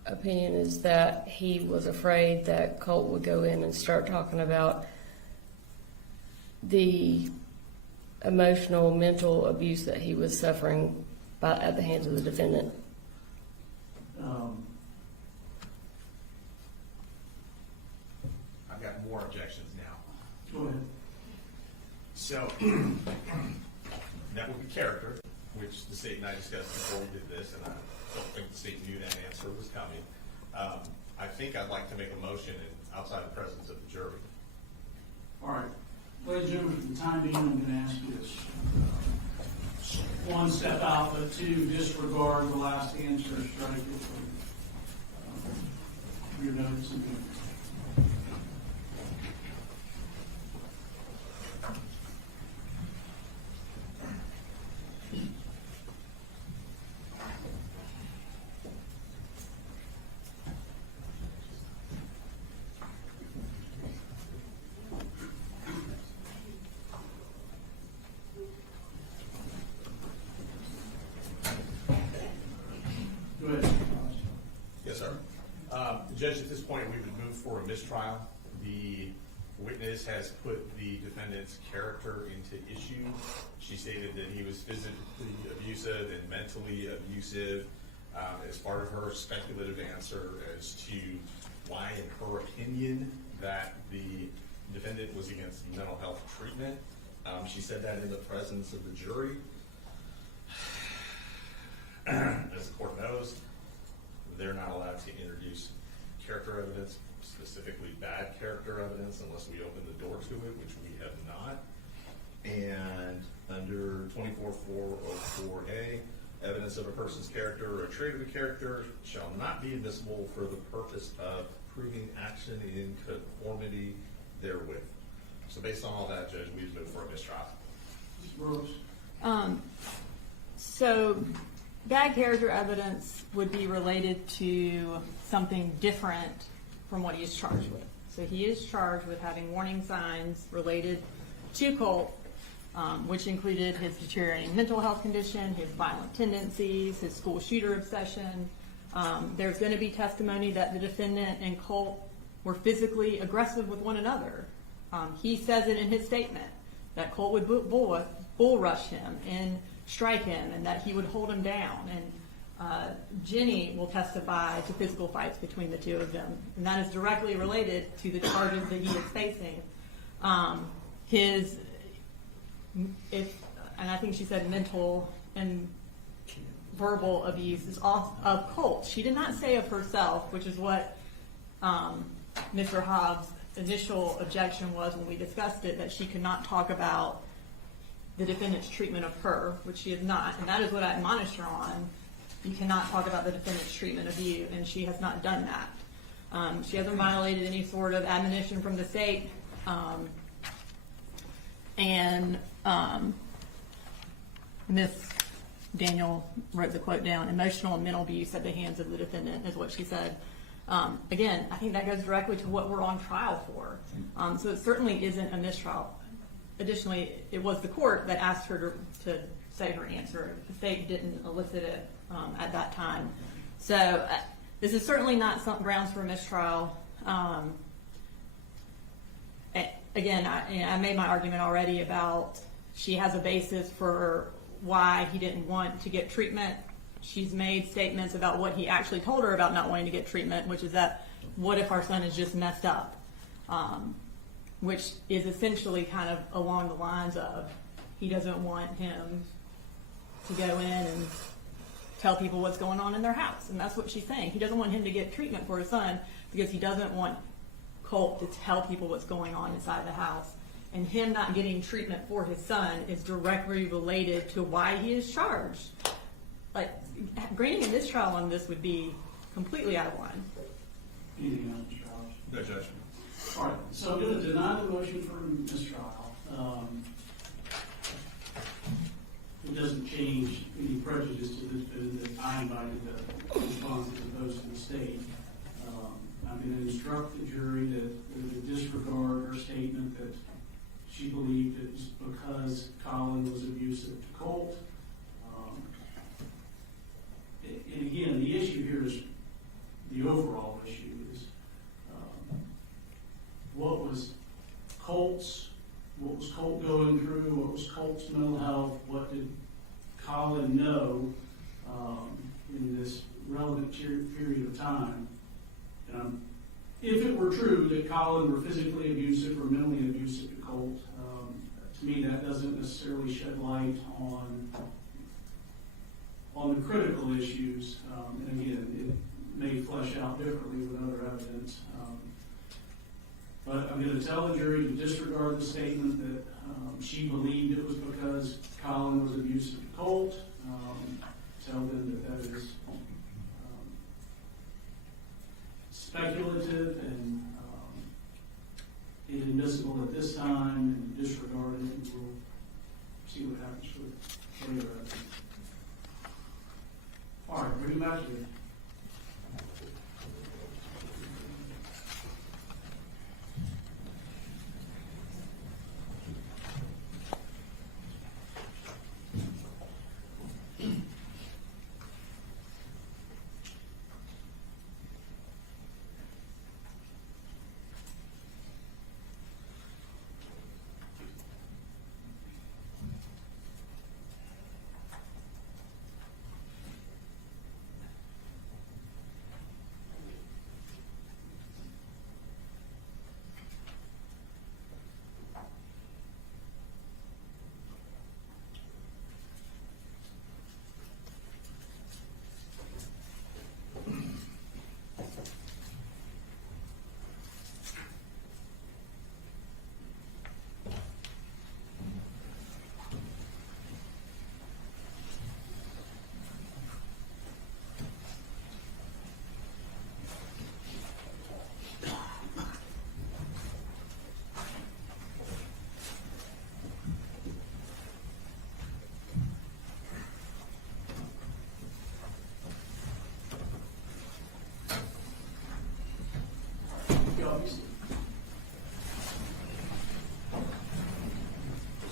opinion is that he was afraid that Colt would go in and start talking about the emotional, mental abuse that he was suffering at the hands of the defendant. I've got more objections now. Go ahead. So, that would be character, which the state and I discussed before we did this, and I don't think the state knew that answer was coming. I think I'd like to make a motion outside the presence of the jury. All right. Ladies and gentlemen, for the time being, I'm going to ask you this. One, step out, but two, disregard the last answer, strike it from your notes and go ahead. Yes, sir. Judge, at this point, we would move for a mistrial. The witness has put the defendant's character into issue. She stated that he was physically abusive and mentally abusive as part of her speculative answer as to why, in her opinion, that the defendant was against mental health treatment. She said that in the presence of the jury. As the court knows, they're not allowed to introduce character evidence, specifically bad character evidence, unless we open the door to it, which we have not. And under 24404A, evidence of a person's character or a trait of a character shall not be admissible for the purpose of proving action in conformity therewith. So based on all that, Judge, we move for a mistrial. Mr. Brooks. So bad character evidence would be related to something different from what he is charged with. So he is charged with having warning signs related to Colt, which included his deteriorating mental health condition, his violent tendencies, his school shooter obsession. There's going to be testimony that the defendant and Colt were physically aggressive with one another. He says it in his statement that Colt would bull rush him and strike him and that he would hold him down. And Jenny will testify to physical fights between the two of them. And that is directly related to the charges that he is facing. And I think she said mental and verbal abuse is of Colt. She did not say of herself, which is what Mr. Hobbs' initial objection was when we discussed it, that she could not talk about the defendant's treatment of her, which she is not. And that is what I admonished her on. You cannot talk about the defendant's treatment of you, and she has not done that. She hasn't violated any sort of admonition from the state. And Miss Daniel wrote the quote down, emotional and mental abuse at the hands of the defendant is what she said. Again, I think that goes directly to what we're on trial for. So it certainly isn't a mistrial. Additionally, it was the court that asked her to say her answer. The state didn't elicit it at that time. So this is certainly not some grounds for a mistrial. Again, I made my argument already about she has a basis for why he didn't want to get treatment. She's made statements about what he actually told her about not wanting to get treatment, which is that, what if our son is just messed up? Which is essentially kind of along the lines of he doesn't want him to go in and tell people what's going on in their house. And that's what she's saying. He doesn't want him to get treatment for his son because he doesn't want Colt to tell people what's going on inside the house. And him not getting treatment for his son is directly related to why he is charged. Like, granting a mistrial on this would be completely out of line. Anything else, Mr. Howard? No judgment. All right, so I'm going to deny the motion for mistrial. It doesn't change any prejudice to the defendant that I invited the response as opposed to the state. I'm going to instruct the jury to disregard her statement that she believed it was because Colin was abusive to Colt. And again, the issue here is, the overall issue is, what was Colt going through? What was Colt's mental health? What did Colin know in this relevant period of time? If it were true that Colin were physically abusive or mentally abusive to Colt, to me that doesn't necessarily shed light on the critical issues. And again, it may flesh out differently with other evidence. But I'm going to tell the jury to disregard the statement that she believed it was because Colin was abusive to Colt. Tell them that is speculative and inadmissible at this time, and disregard it, and we'll see what happens with later evidence. All right, bring it back to you.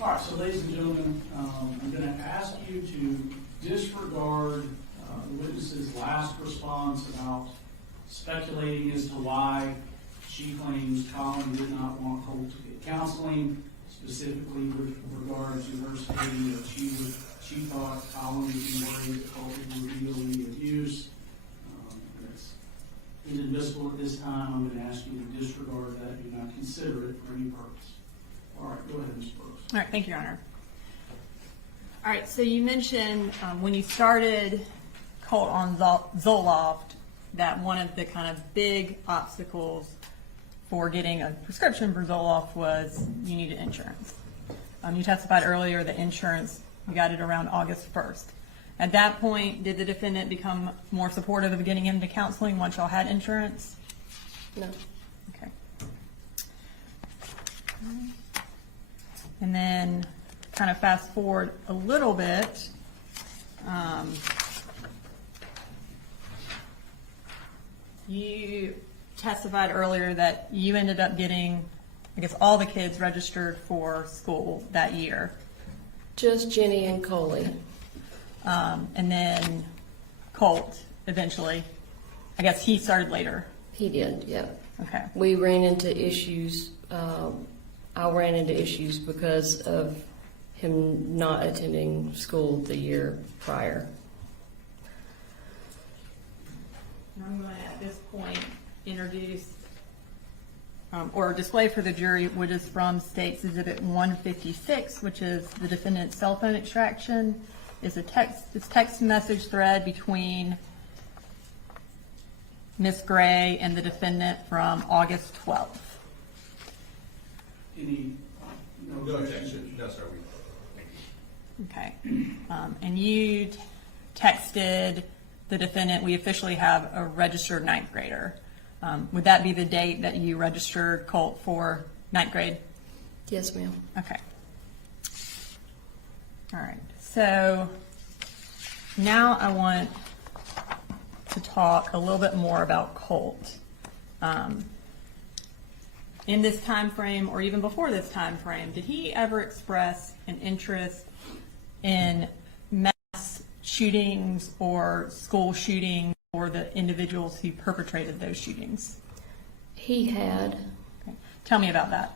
All right, so ladies and gentlemen, I'm going to ask you to disregard the witness's last response about speculating as to why she claims Colin did not want Colt to get counseling, specifically with regard to her stating that she thought Colin would be worried that Colt would reveal any abuse. That's inadmissible at this time. I'm going to ask you to disregard that. Do not consider it for any purpose. All right, go ahead, Ms. Brooks. All right, thank you, Your Honor. All right, so you mentioned when you started Colt on Zoloft that one of the kind of big obstacles for getting a prescription for Zoloft was you needed insurance. You testified earlier that insurance, you got it around August 1st. At that point, did the defendant become more supportive of getting him to counseling once y'all had insurance? No. Okay. And then kind of fast forward a little bit. You testified earlier that you ended up getting, I guess, all the kids registered for school that year. Just Jenny and Coley. And then Colt eventually. I guess he started later. He did, yeah. Okay. We ran into issues. I ran into issues because of him not attending school the year prior. I'm going to, at this point, introduce or display for the jury what is from State's Exhibit 156, which is the defendant's cell phone extraction is this text message thread between Ms. Gray and the defendant from August 12th. Any, No objection. No, sir. Okay. And you texted the defendant, we officially have a registered ninth grader. Would that be the date that you registered Colt for ninth grade? Yes, ma'am. Okay. All right. So now I want to talk a little bit more about Colt. In this time frame, or even before this time frame, did he ever express an interest in mass shootings or school shootings or the individuals who perpetrated those shootings? He had. Okay. Tell me about that.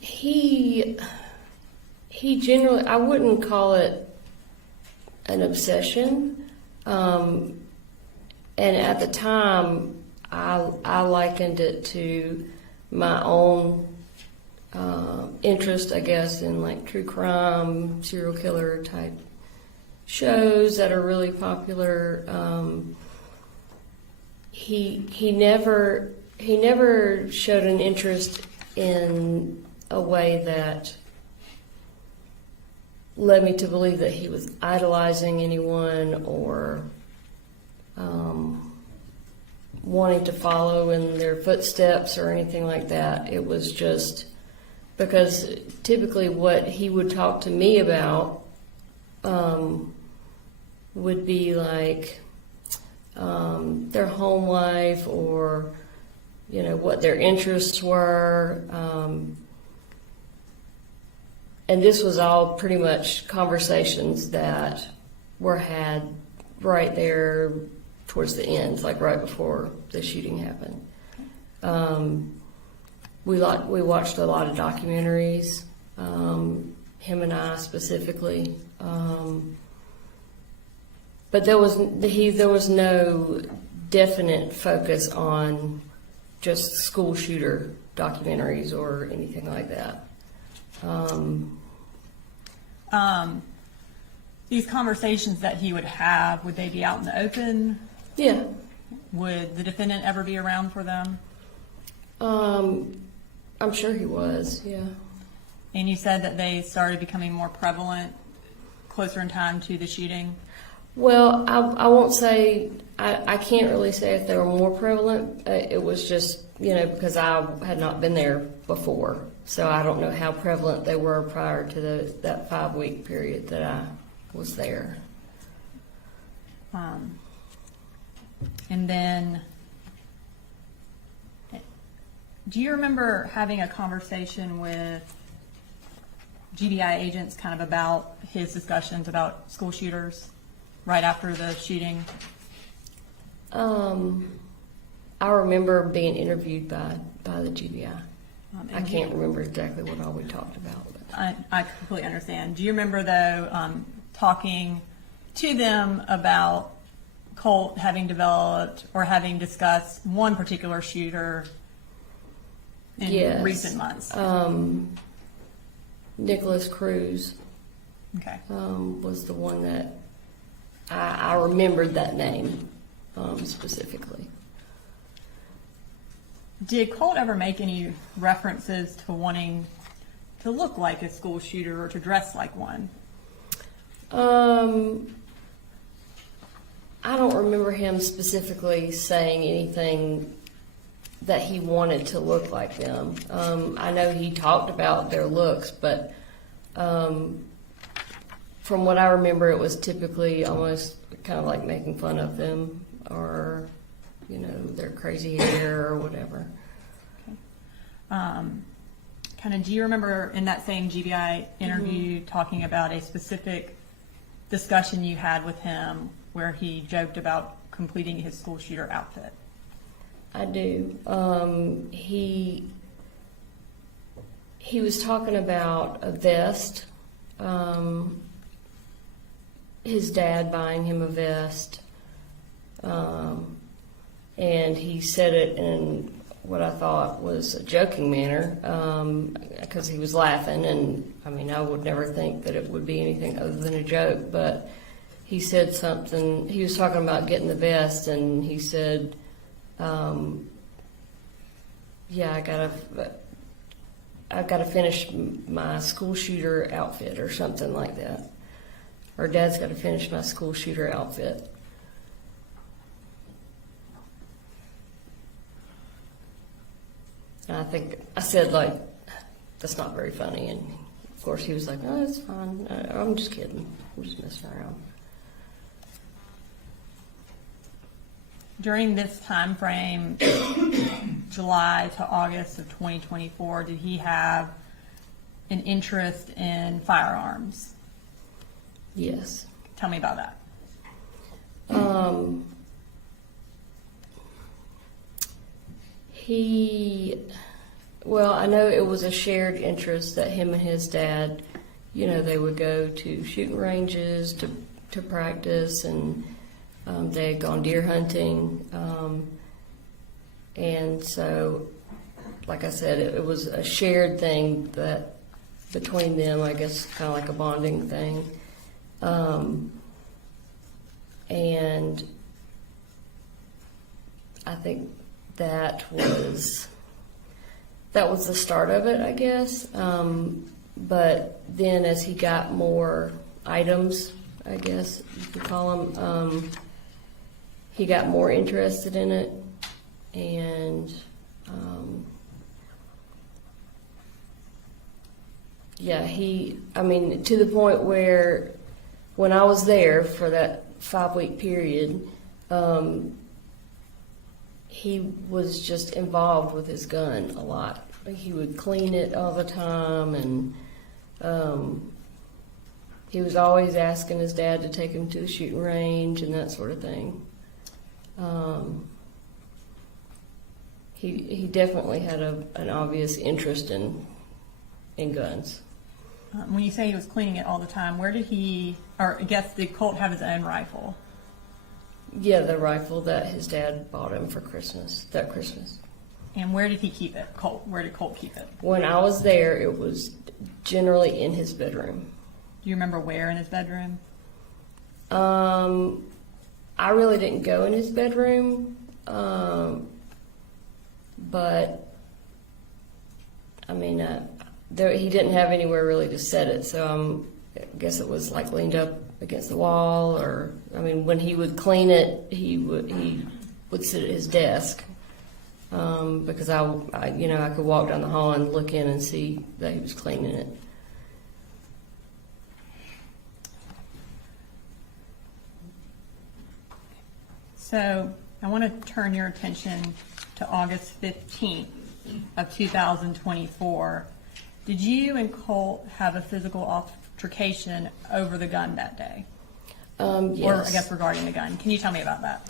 He generally, I wouldn't call it an obsession. And at the time, I likened it to my own interest, I guess, in like true crime, serial killer type shows that are really popular. He never showed an interest in a way that led me to believe that he was idolizing anyone or wanting to follow in their footsteps or anything like that. It was just because typically what he would talk to me about would be like their home life or, you know, what their interests were. And this was all pretty much conversations that were had right there towards the end, like right before the shooting happened. We watched a lot of documentaries, him and I specifically. But there was no definite focus on just school shooter documentaries or anything like that. These conversations that he would have, would they be out in the open? Yeah. Would the defendant ever be around for them? I'm sure he was, yeah. And you said that they started becoming more prevalent closer in time to the shooting? Well, I won't say, I can't really say if they were more prevalent. It was just, you know, because I had not been there before. So I don't know how prevalent they were prior to that 5-week period that I was there. And then, do you remember having a conversation with GBI agents kind of about his discussions about school shooters right after the shooting? I remember being interviewed by the GBI. I can't remember exactly what all we talked about. But. I completely understand. Do you remember, though, talking to them about Colt having developed or having discussed one particular shooter in recent months? Nicholas Cruz Okay. was the one that I remembered that name specifically. Did Colt ever make any references to wanting to look like a school shooter or to dress like one? I don't remember him specifically saying anything that he wanted to look like them. I know he talked about their looks, but from what I remember, it was typically almost kind of like making fun of them or, you know, their crazy hair or whatever. Kind of, do you remember in that same GBI interview talking about a specific discussion you had with him where he joked about completing his school shooter outfit? I do. He was talking about a vest. His dad buying him a vest. And he said it in what I thought was a joking manner, because he was laughing, and I mean, I would never think that it would be anything other than a joke, but he said something, he was talking about getting the vest, and he said, yeah, I've got to finish my school shooter outfit or something like that. Or Dad's got to finish my school shooter outfit. And I said, like, that's not very funny. And of course he was like, oh, it's fine. I'm just kidding. I'm just messing around. During this time frame, July to August of 2024, did he have an interest in firearms? Yes. Tell me about that. Well, I know it was a shared interest that him and his dad, they would go to shooting ranges to practice, and they had gone deer hunting. And so, like I said, it was a shared thing that between them, I guess, kind of like a bonding thing. And I think that was the start of it, I guess. But then as he got more items, I guess you could call them, he got more interested in it. And to the point where when I was there for that 5-week period, he was just involved with his gun a lot. He would clean it all the time, and he was always asking his dad to take him to the shooting range and that sort of thing. He definitely had an obvious interest in guns. When you say he was cleaning it all the time, where did did Colt have his own rifle? Yeah, the rifle that his dad bought him for Christmas, that Christmas. And where did he keep it, Colt? Where did Colt keep it? When I was there, it was generally in his bedroom. Do you remember where in his bedroom? I really didn't go in his bedroom, but I mean, he didn't have anywhere really to set it, so I guess it was like leaned up against the wall, or when he would clean it, he would sit at his desk, because I could walk down the hall and look in and see that he was cleaning it. So I want to turn your attention to August 15th of 2024. Did you and Colt have a physical altercation over the gun that day? Yes. Or I guess regarding the gun. Can you tell me about that?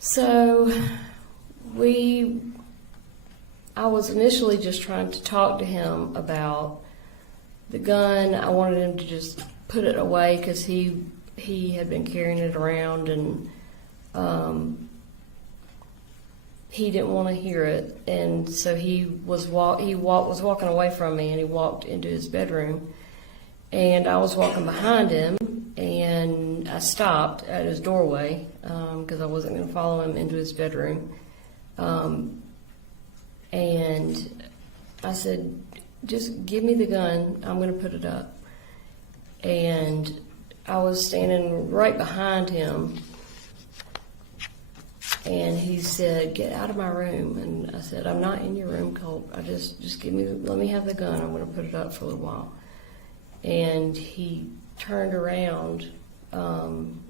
So I was initially just trying to talk to him about the gun. I wanted him to just put it away because he had been carrying it around, and he didn't want to hear it, and so he was walking away from me, and he walked into his bedroom, and I was walking behind him, and I stopped at his doorway because I wasn't going to follow him into his bedroom, and I said, "Just give me the gun. I'm going to put it up." And I was standing right behind him, and he said, "Get out of my room." And I said, "I'm not in your room, Colt. just let me have the gun. I'm going to put it up for a little while." And he turned around, and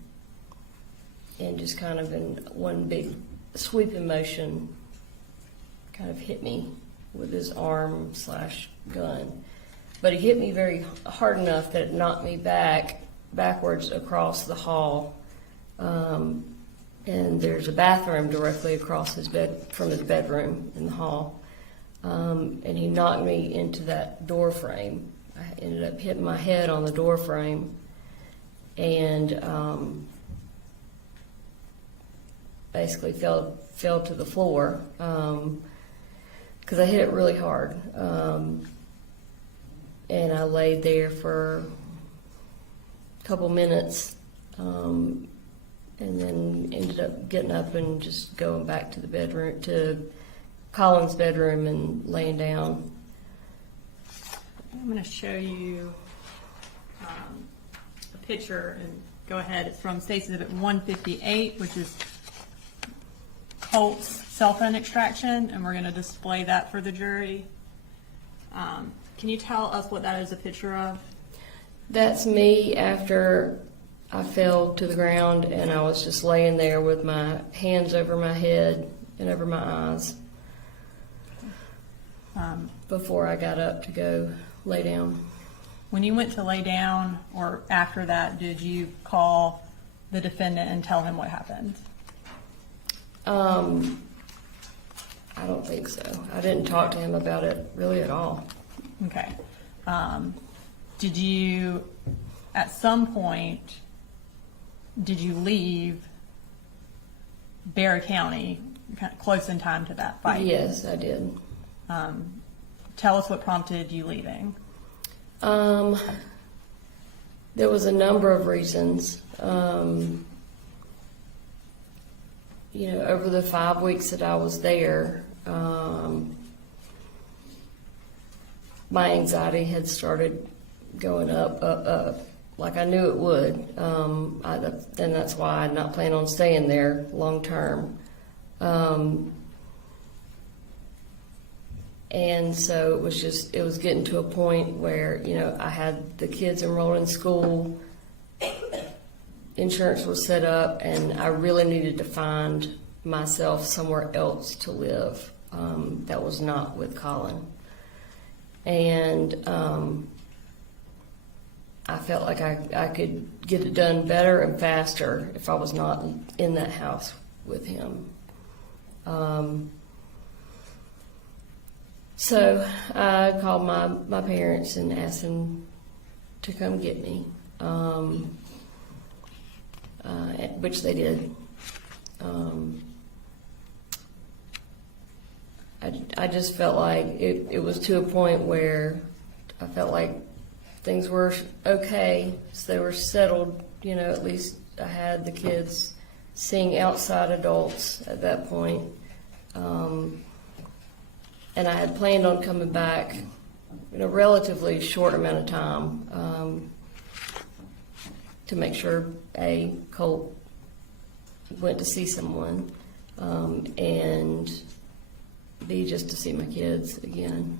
just kind of in one big sweeping motion, kind of hit me with his arm / gun. But he hit me very hard enough that it knocked me backwards across the hall. And there's a bathroom directly across from his bedroom in the hall. And he knocked me into that door frame. I ended up hitting my head on the door frame. And basically fell to the floor because I hit it really hard. And I laid there for a couple minutes and then ended up getting up and just going back to the bedroom, to Colin's bedroom, and laying down. I'm going to show you a picture, and go ahead. It's from State's Exhibit 158, which is Colt's cell phone extraction, and we're going to display that for the jury. Can you tell us what that is a picture of? That's me after I fell to the ground and I was just laying there with my hands over my head and over my eyes before I got up to go lay down. When you went to lay down, or after that, did you call the defendant and tell him what happened? I don't think so. I didn't talk to him about it really at all. Okay. Did you, at some point, did you leave Barry County kind of close in time to that fight? Yes, I did. Tell us what prompted you leaving. There was a number of reasons. Over the 5 weeks that I was there, my anxiety had started going up, like I knew it would. And that's why I'm not planning on staying there long term. And so it was getting to a point where, I had the kids enrolled in school, insurance was set up, and I really needed to find myself somewhere else to live that was not with Colin. And I felt like I could get it done better and faster if I was not in that house with him. So I called my parents and asked them to come get me, which they did. I just felt like it was to a point where I felt like things were okay, so they were settled. At least I had the kids seeing outside adults at that point. And I had planned on coming back in a relatively short amount of time to make sure Colt went to see someone, and B, just to see my kids again.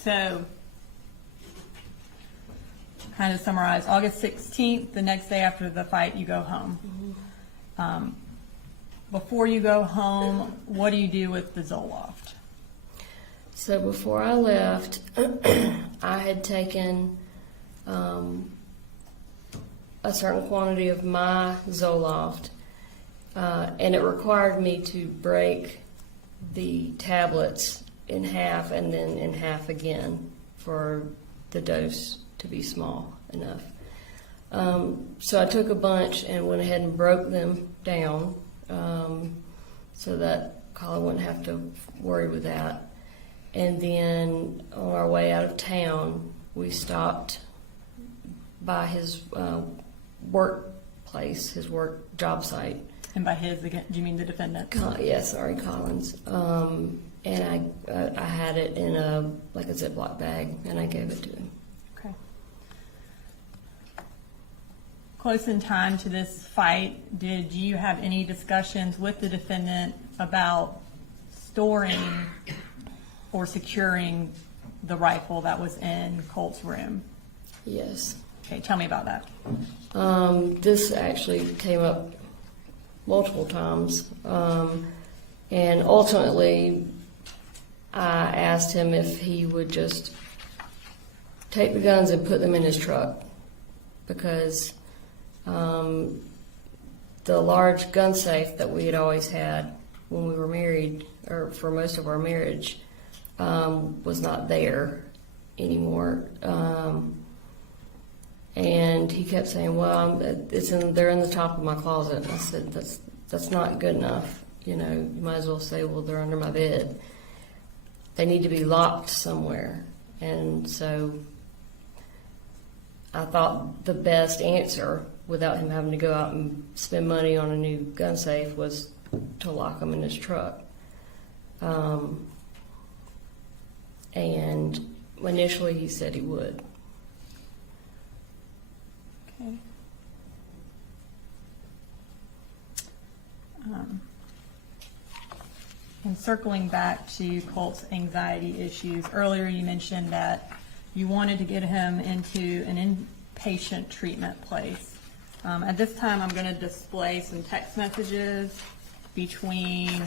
So, kind of summarize, August 16th, the next day after the fight, you go home. Mm-hmm. Before you go home, what do you do with the Zoloft? So before I left, I had taken a certain quantity of my Zoloft, and it required me to break the tablets in half and then in half again for the dose to be small enough. So I took a bunch and went ahead and broke them down so that Colin wouldn't have to worry with that. And then on our way out of town, we stopped by his workplace, his work job site. And by his, again, do you mean the defendant? Colin's. And I had it in a Ziploc bag, and I gave it to him. Okay. Close in time to this fight, did you have any discussions with the defendant about storing or securing the rifle that was in Colt's room? Yes. Okay, tell me about that. This actually came up multiple times, and ultimately I asked him if he would just take the guns and put them in his truck, because the large gun safe that we had always had when we were married, or for most of our marriage, was not there anymore. And he kept saying, well, they're in the top of my closet. And I said, that's not good enough. You know, you might as well say, well, they're under my bed. They need to be locked somewhere. And so I thought the best answer, without him having to go out and spend money on a new gun safe, was to lock them in his truck. And initially he said he would. Okay. And circling back to Colt's anxiety issues, earlier you mentioned that you wanted to get him into an inpatient treatment place. At this time, I'm going to display some text messages between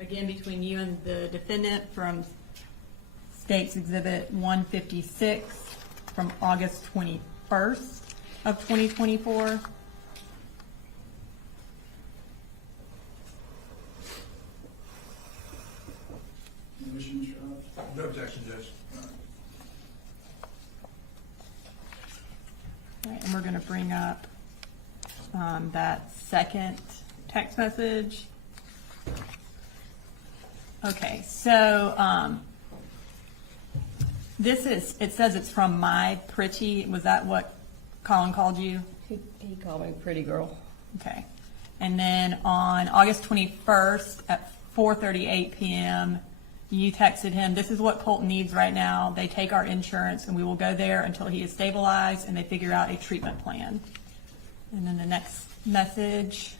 you and the defendant from State's Exhibit 156 from August 21st of 2024. Conditions, No objection, Judge. All right, and we're going to bring up that second text message. Okay, so it says it's from My Pretty. Was that what Colin called you? He called me pretty girl. Okay. And then on August 21st at 4:38 p.m., you texted him, this is what Colt needs right now. They take our insurance and we will go there until he is stabilized and they figure out a treatment plan. And then the next message.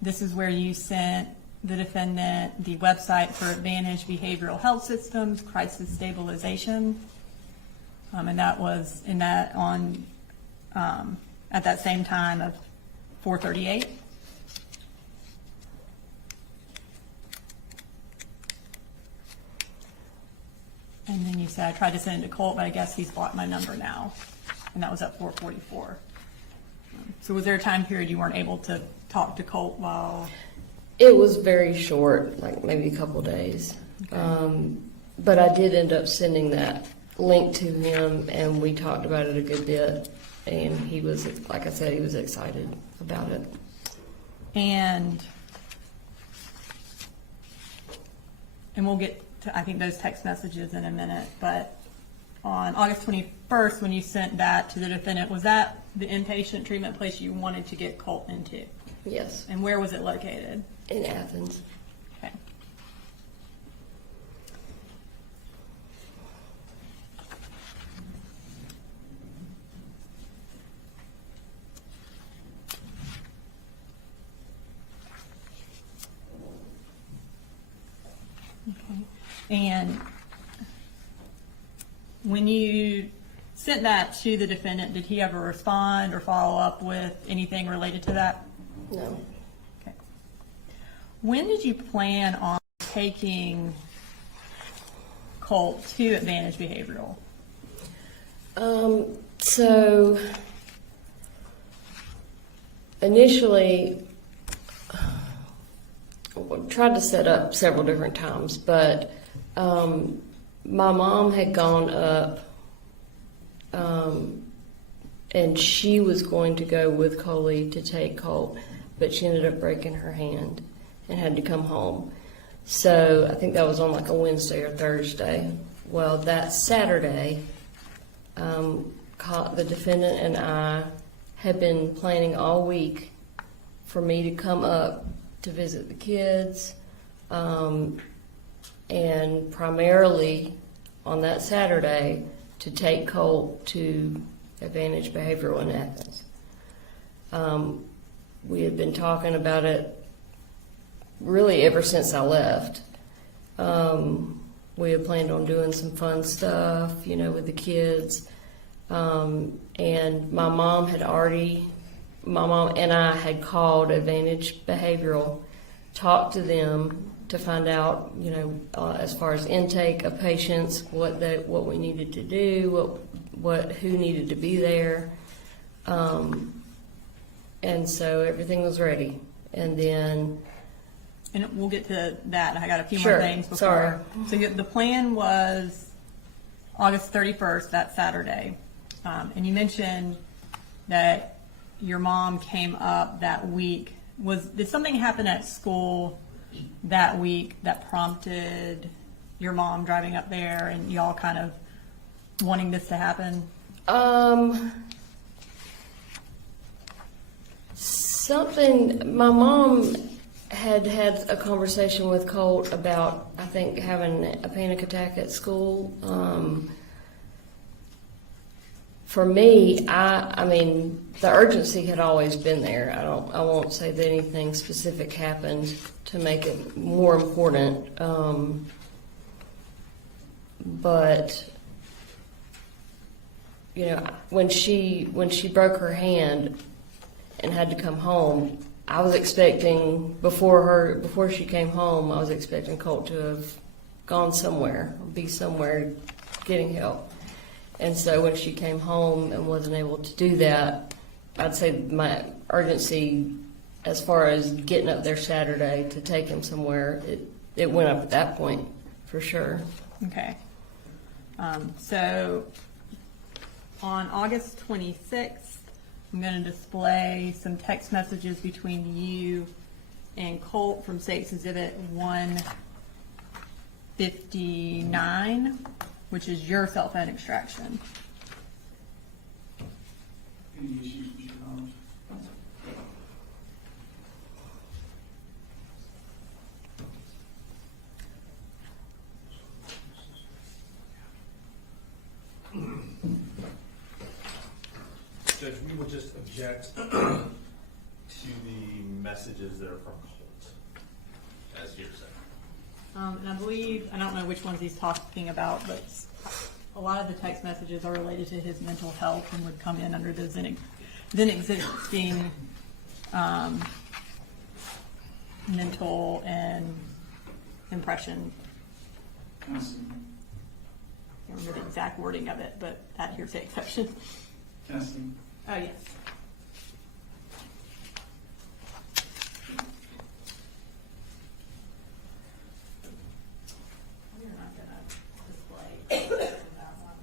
This is where you sent the defendant the website for Advantage Behavioral Health Systems, Crisis Stabilization. And that was at that same time of 4:38. And then you said, I tried to send it to Colt, but I guess he's blocked my number now. And that was at 4:44. So was there a time period you weren't able to talk to Colt while? It was very short, like maybe a couple days. Okay. But I did end up sending that link to him, and we talked about it a good bit. And he was, like I said, he was excited about it. And we'll get to, I think, those text messages in a minute, but on August 21st, when you sent that to the defendant, was that the inpatient treatment place you wanted to get Colt into? Yes, And where was it located? in Athens. Okay. Okay. And when you sent that to the defendant, did he ever respond or follow up with anything related to that? No. Okay. When did you plan on taking Colt to Advantage Behavioral? So initially, I tried to set up several different times, but my mom had gone up and she was going to go with Coley to take Colt, but she ended up breaking her hand and had to come home. So I think that was on like a Wednesday or Thursday. Well, that Saturday, the defendant and I had been planning all week for me to come up to visit the kids, and primarily on that Saturday to take Colt to Advantage Behavioral in Athens. We had been talking about it really ever since I left. We had planned on doing some fun stuff, with the kids. And my mom and I had called Advantage Behavioral, talked to them to find out, as far as intake of patients, what we needed to do, who needed to be there. And so everything was ready. And then and we'll get to that. I got a few Sure. more things before. Sorry. So the plan was August 31st, that Saturday. And you mentioned that your mom came up that week. Did something happen at school that week that prompted your mom driving up there and y'all kind of wanting this to happen? My mom had a conversation with Colt about, I think, having a panic attack at school. For me, I mean, the urgency had always been there. I won't say that anything specific happened to make it more important. But you know, when she broke her hand and had to come home, I was expecting before she came home, I was expecting Colt to have gone somewhere, be somewhere getting help. And so when she came home and wasn't able to do that, I'd say my urgency as far as getting up there Saturday to take him somewhere, it went up at that point for sure. Okay. So on August 26th, I'm going to display some text messages between you and Colt from State's Exhibit 159, which is your cell phone extraction. Any issues, Mr. Collins? Judge, we would just object to the messages that are from Colt as hearsay. And I believe, I don't know which ones he's talking about, but a lot of the text messages are related to his mental health and would come in under the then existing mental and impression. I see. I can't remember the exact wording of it, but that hearsay exception. Testing. Oh, yes. We're not gonna display that one.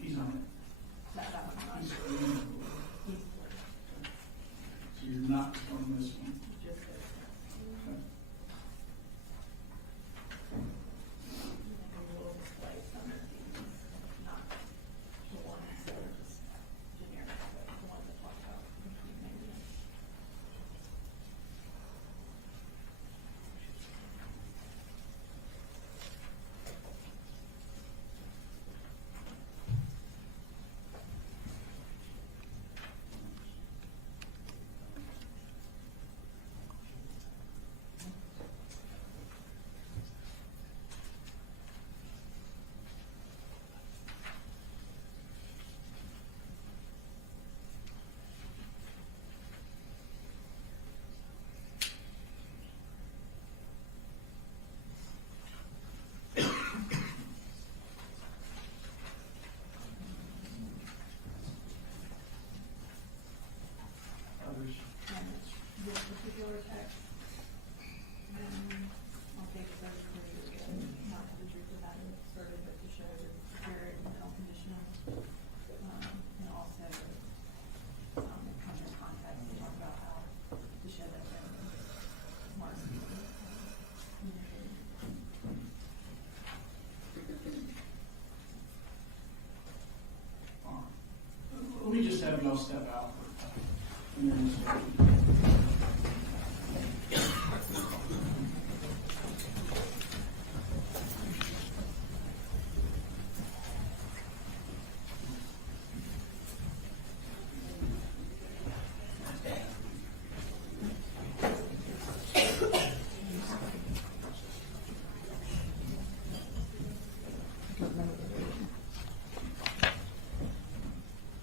He's on it. That one's not. He's on it. So you're not on this one. Just this. Okay. Maybe we'll display some of these, not the ones that are just generic, but the ones that talk about maybe. Others. This particular text, I'll take it as not to the truth of that asserted, but to show the spirit and mental condition, and also kind of context to talk about how to show that Marcy. All right. Let me just have y'all step out for a minute.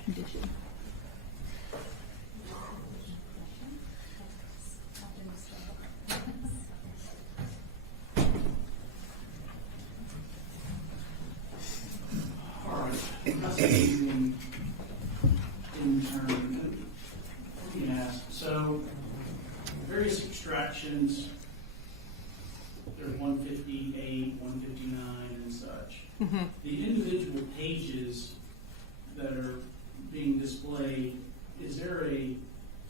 Condition. All right. That's the evening. The individual pages that are being displayed, is there a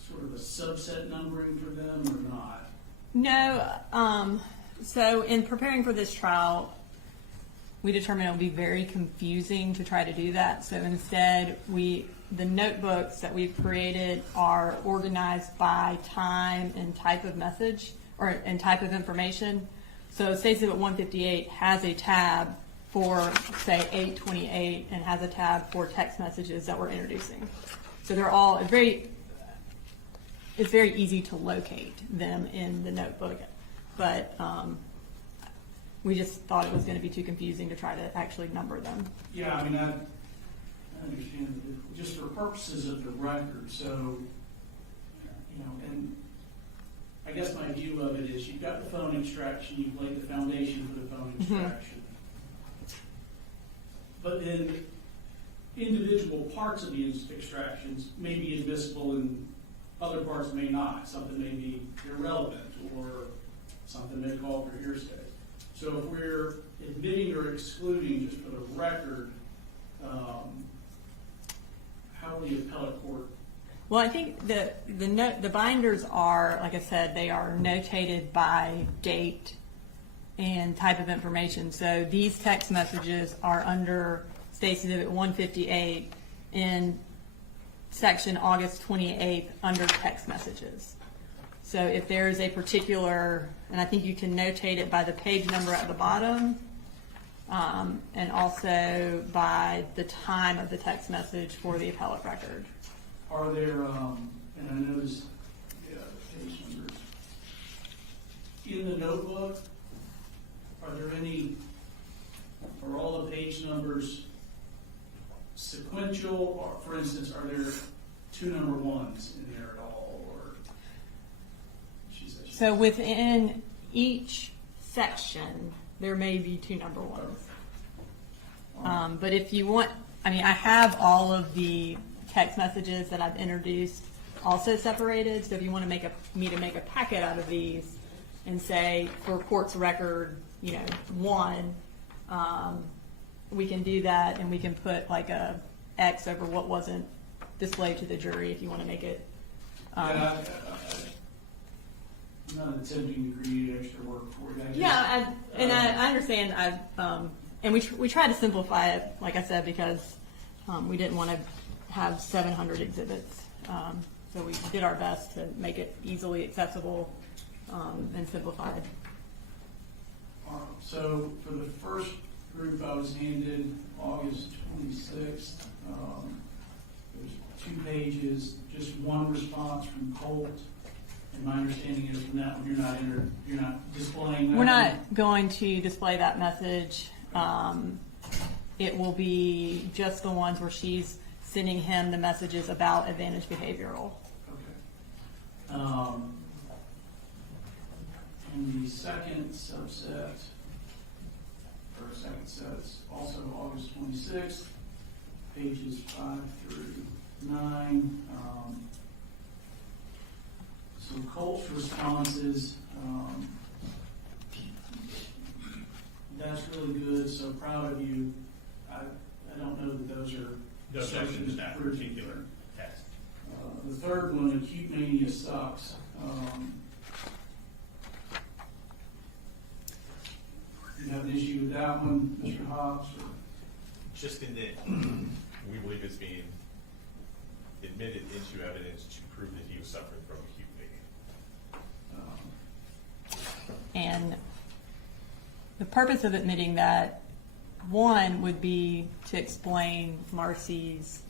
sort of a subset numbering for them or not? No, so in preparing for this trial, we determined it would be very confusing to try to do that. So instead, the notebooks that we've created are organized by time and type of message, and type of information. So State Exhibit 158 has a tab for, say, 828, and has a tab for text messages that we're introducing. So they're all it's very easy to locate them in the notebook, but we just thought it was going to be too confusing to try to actually number them. Yeah, I mean, I understand, that just for purposes of the record, so, and I guess my view of it is you've got the phone extraction, you've laid the foundation for the phone extraction. But then individual parts of the extractions may be admissible and other parts may not. Something may be irrelevant or something may call for hearsay. So if we're admitting or excluding, just for the record, how will the appellate court? Well, I think the binders are, like I said, they are notated by date and type of information. So these text messages are under State Exhibit 158 in section August 28th under text messages. So if there is a particular, and I think you can notate it by the page number at the bottom, and also by the time of the text message for the appellate record. Are there, and I noticed page numbers, in the notebook, are there any, are all the page numbers sequential, or for instance, are there 2 number 1s in there at all, or? So within each section, there may be 2 number 1s. But if you want, I have all of the text messages that I've introduced also separated. So if you want to me to make a packet out of these and say for court's record, 1, we can do that, and we can put like a X over what wasn't displayed to the jury if you want to make it. I'm not attempting to create extra work for you. I understand. And we try to simplify it, like I said, because we didn't want to have 700 exhibits. So we did our best to make it easily accessible and simplified. So for the first group I was handed August 26th, there's 2 pages, just 1 response from Colt. And my understanding is from that one, you're not displaying that. We're not going to display that message. It will be just the ones where she's sending him the messages about advantage behavioral. Okay. And the second subset, or second set, is also August 26th, pages 5 through 9. So Colt's responses, that's really good, so proud of you. I don't know that those are No objection to that particular text. The third one, acute mania sucks. You have an issue with that one, Mr. Hobbs? Or? Just in that we believe it's being admitted into evidence to prove that he was suffering from acute mania. And the purpose of admitting that, one, would be to explain Marcy's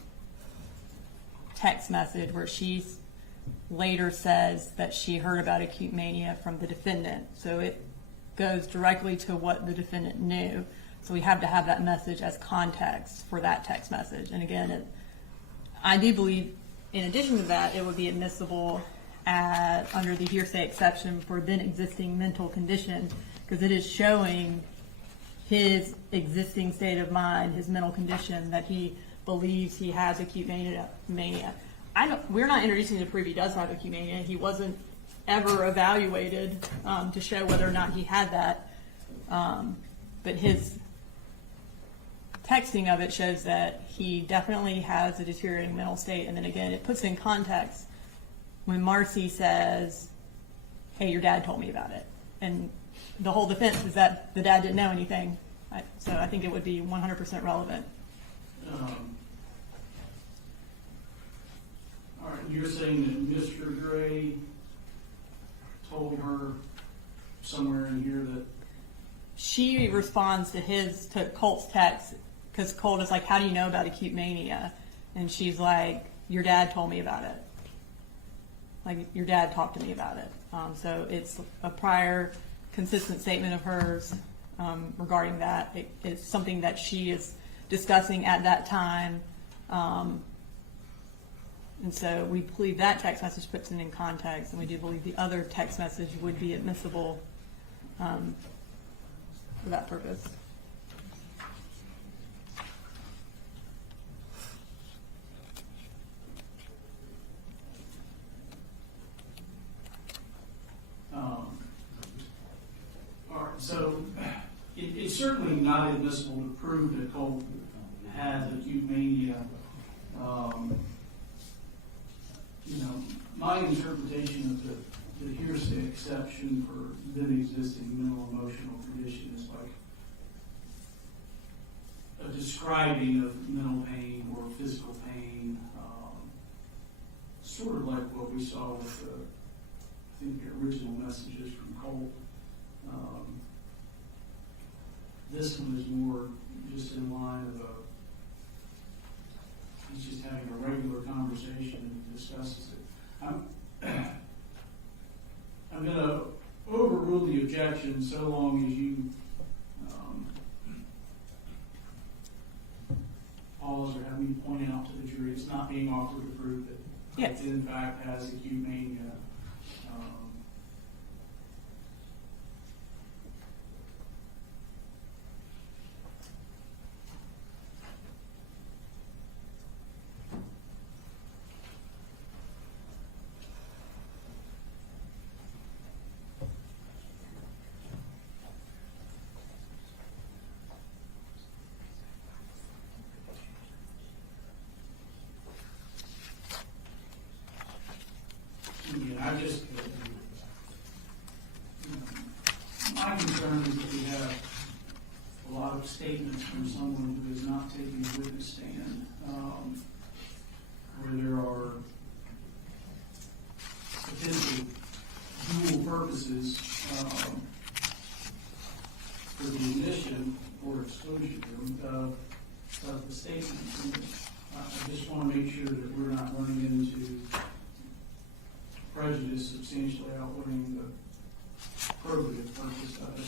text message where she later says that she heard about acute mania from the defendant. So it goes directly to what the defendant knew. So we have to have that message as context for that text message. And again, I do believe, in addition to that, it would be admissible under the hearsay exception for then existing mental condition, because it is showing his existing state of mind, his mental condition, that he believes he has acute mania. We're not introducing to prove he does have acute mania. He wasn't ever evaluated to show whether or not he had that. But texting of it shows that he definitely has a deteriorating mental state. And then again, it puts it in context when Marcy says, hey, your dad told me about it. And the whole defense is that the dad didn't know anything. So I think it would be 100% relevant. All right, you're saying that Mr. Gray told her somewhere in here that, She responds to Colt's text, because Colt is like, how do you know about acute mania? And she's like, your dad told me about it. Like, your dad talked to me about it. So it's a prior consistent statement of hers regarding that. It's something that she is discussing at that time. And so we believe that text message puts it in context, and we do believe the other text message would be admissible for that purpose. all right, so it's certainly not admissible to prove that Colt has acute mania. My interpretation of the hearsay exception for then existing mental emotional condition is like a describing of mental pain or physical pain, sort of like what we saw with I think the original messages from Colt. This one is more just in line of he's just having a regular conversation and discusses it. I'm going to overrule the objection so long as you pause or have me point out to the jury it's not being offered to prove that Yes. it in fact has acute mania. My concern is that we have a lot of statements from someone who is not taking a witness stand, where there are potential dual purposes for the admission or exclusion of the statements. And I just want to make sure that we're not running into prejudice substantially outweighing the probative purpose of it.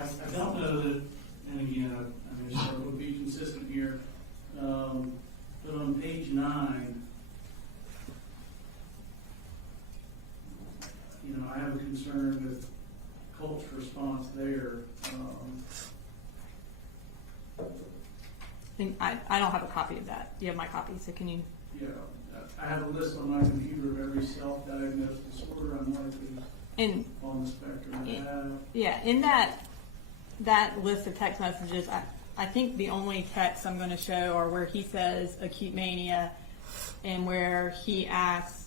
I don't know that, and again, I mean, so we'll be consistent here, but on page 9, I have a concern with Colt's response there. I don't have a copy of that. You have my copy, so can you? Yeah, I have a list on my computer of every self-diagnosed disorder I'm likely on the spectrum to have. Yeah, in that list of text messages, I think the only texts I'm going to show are where he says acute mania and where he asks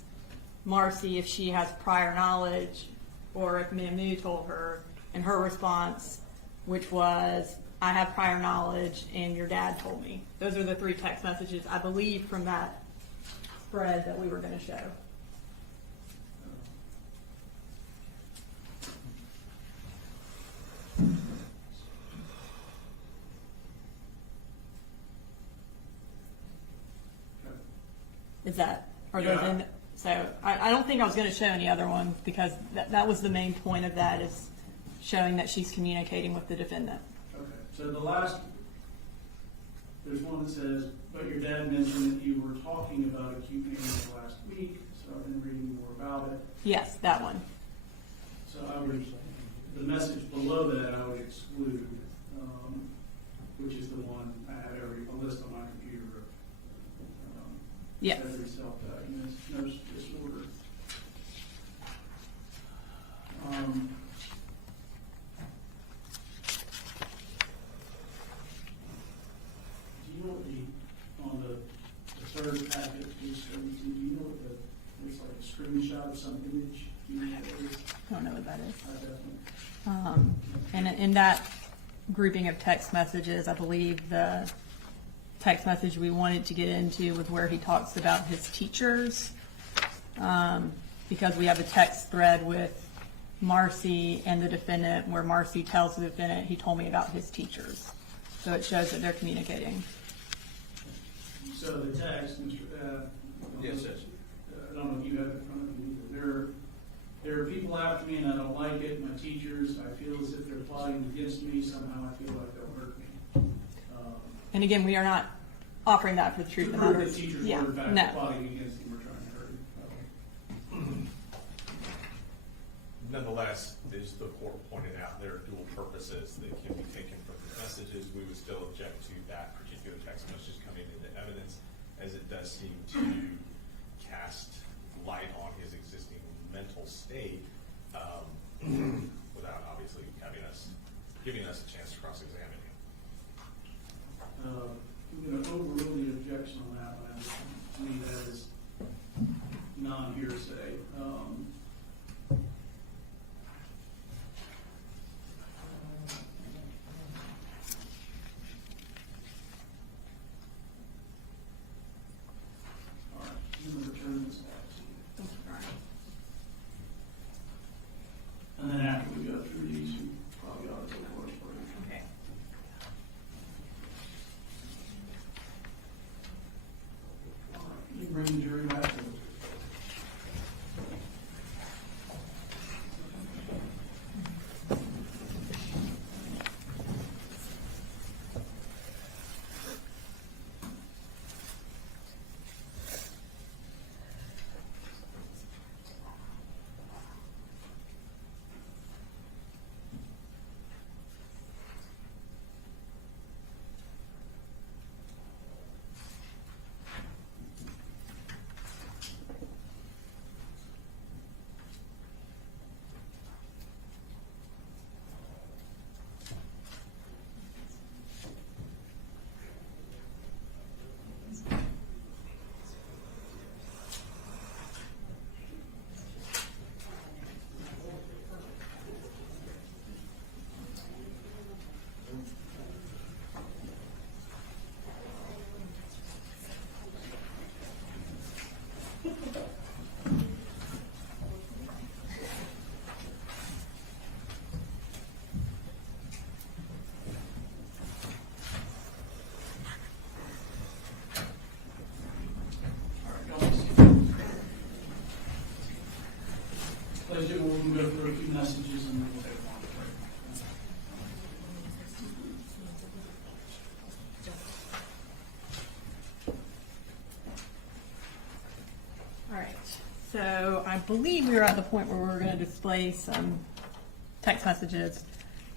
Marcy if she has prior knowledge or if Mamu told her, and her response, which was, I have prior knowledge and your dad told me. Those are the 3 text messages, I believe, from that spread that we were going to show. Are those in? So I don't think I was going to show any other ones because that was the main point of that, is showing that she's communicating with the defendant. Okay, so there's one that says, but your dad mentioned that you were talking about acute mania last week, so I've been reading more about it. Yes, that one. So the message below that I would exclude, which is the one I have a list on my computer of Yes. every self-diagnosed disorder. screenshot of some image. I don't know what that is. Definitely. And in that grouping of text messages, I believe the text message we wanted to get into was where he talks about his teachers, because we have a text thread with Marcy and the defendant where Marcy tells the defendant, he told me about his teachers. So it shows that they're communicating. So the text, Mr. Yes, yes. I don't know if you have it in front of you either. There are people after me and I don't like it. My teachers, I feel as if they're plotting against me. Somehow I feel like they'll hurt me. And again, we are not offering that for the truth of the To prove matter. that teachers Yeah, were in fact no. plotting against him or trying to hurt him. Nonetheless, as the court pointed out, there are dual purposes that can be taken from the messages. We would still object to that particular text message coming into evidence, as it does seem to cast light on his existing mental state, without obviously giving us a chance to cross-examine him. I'm going to overrule the objection on that one. To me, that is non-hearsay. All right, I'm going to return this back to you. And then after we go through these, we probably ought to go for it. Okay. All right, you bring the jury back to it. Please do, we'll go through a few messages and then we'll take one. All right, so I believe we are at the point where we're going to display some text messages.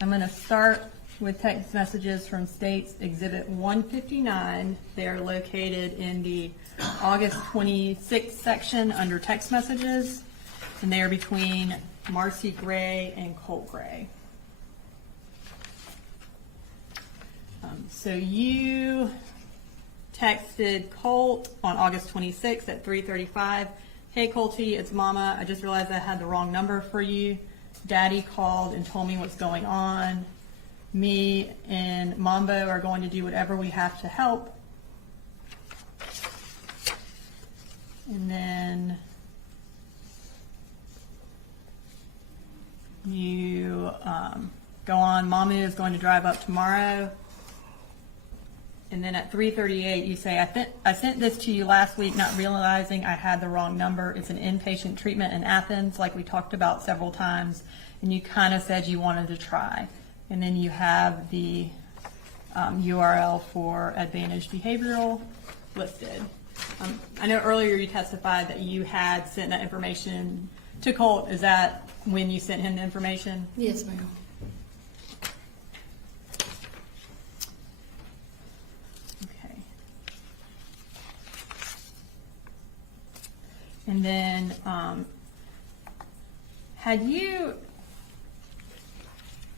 I'm going to start with text messages from States Exhibit 159. They are located in the August 26th section under text messages, and they are between Marcy Gray and Colt Gray. So you texted Colt on August 26th at 3:35. Hey Colty, it's Mama. I just realized I had the wrong number for you. Daddy called and told me what's going on. Me and Mambo are going to do whatever we have to help. And then you go on. Mamu is going to drive up tomorrow. And then at 3:38, you say, I sent this to you last week, not realizing I had the wrong number. It's an inpatient treatment in Athens, like we talked about several times. And you kind of said you wanted to try. And then you have the URL for Advantage Behavioral listed. I know earlier you testified that you had sent that information to Colt. Is that when you sent him the information? Yes, ma'am. Okay. And then, had you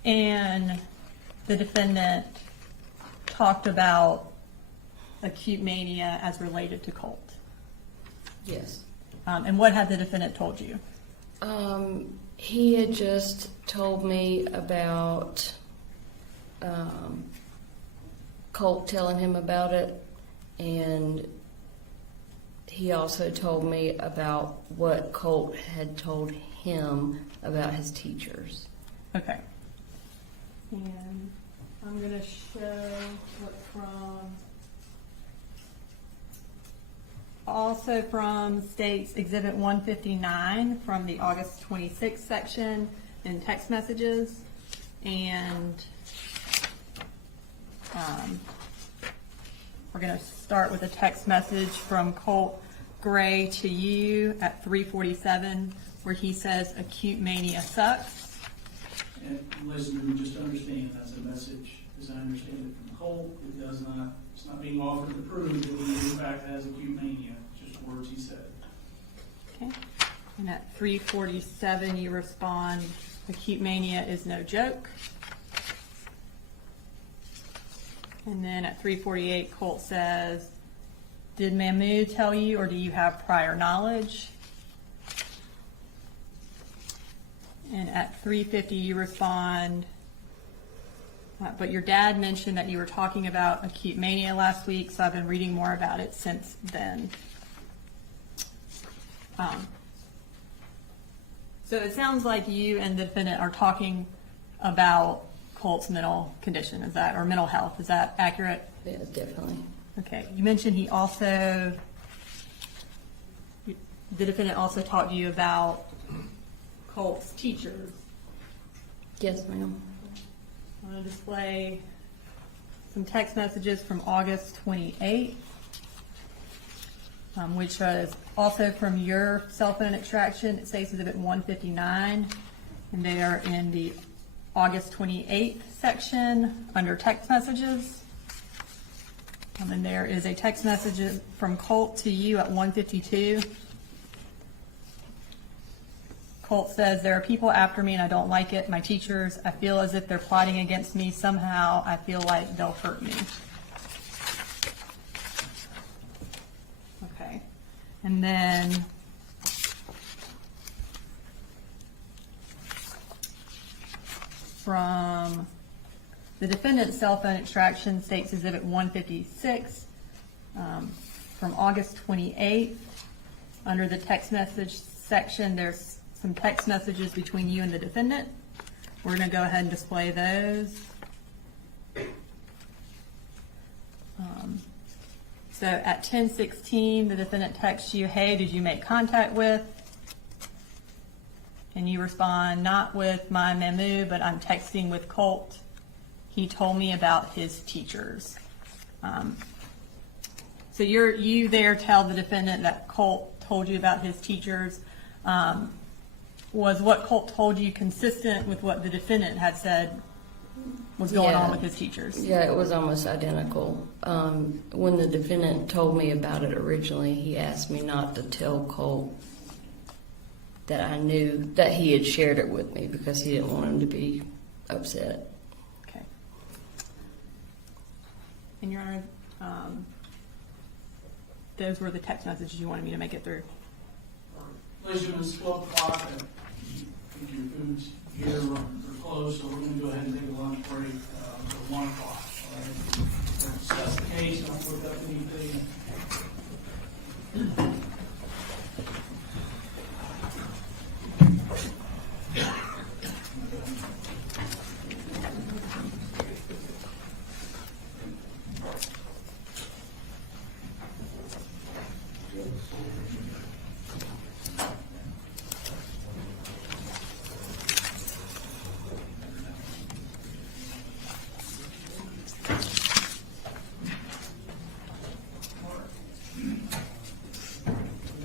and the defendant talked about acute mania as related to Colt? Yes. And what had the defendant told you? He had just told me about Colt telling him about it, and he also told me about what Colt had told him about his teachers. Okay. And I'm going to show what's also from State's Exhibit 159 from the August 26th section in text messages. And we're going to start with a text message from Colt Gray to you at 3:47 where he says acute mania sucks. And listener, just understand that's a message, as I understand it from Colt. It's not being offered to prove that he in fact has acute mania, just words he said. Okay. And at 3:47 you respond, acute mania is no joke. And then at 3:48 Colt says, did Mahmoud tell you or do you have prior knowledge? And at 3:50 you respond, but your dad mentioned that you were talking about acute mania last week, so I've been reading more about it since then. So it sounds like you and the defendant are talking about Colt's mental condition, is that, or mental health, is that accurate? Yeah, definitely. Okay. You mentioned the defendant also talked to you about Colt's teachers. Yes, ma'am. I'm going to display some text messages from August 28th, which was also from your cell phone extraction. It says Exhibit 159, and they are in the August 28th section under text messages. And there is a text message from Colt to you at 1:52. Colt says, there are people after me and I don't like it. My teachers, I feel as if they're plotting against me. Somehow I feel like they'll hurt me. Okay. And then from the defendant's cell phone extraction, State's Exhibit 156, from August 28th, under the text message section, there's some text messages between you and the defendant. We're going to go ahead and display those. So at 10:16, the defendant texts you, hey, did you make contact with? And you respond, not with my Memu, but I'm texting with Colt. He told me about his teachers. So you there tell the defendant that Colt told you about his teachers. Was what Colt told you consistent with what the defendant had said was going on with his teachers? Yeah, it was almost identical. When the defendant told me about it originally, he asked me not to tell Colt that I knew that he had shared it with me because he didn't want him to be upset. Okay. And Your Honor, those were the text messages you wanted me to make it through. Ladies and gentlemen, it's 12 o'clock. I think your food's here or close, so we're going to go ahead and take a lunch break until 1 o'clock. All right? We'll discuss the case. Don't look up anything.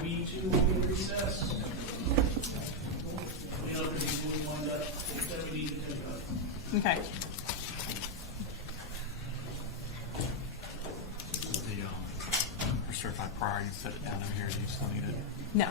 We too will be in recess. We know that we wind up that we need to take up. Okay. The certified prior, you set it down over here, do you still need it? No.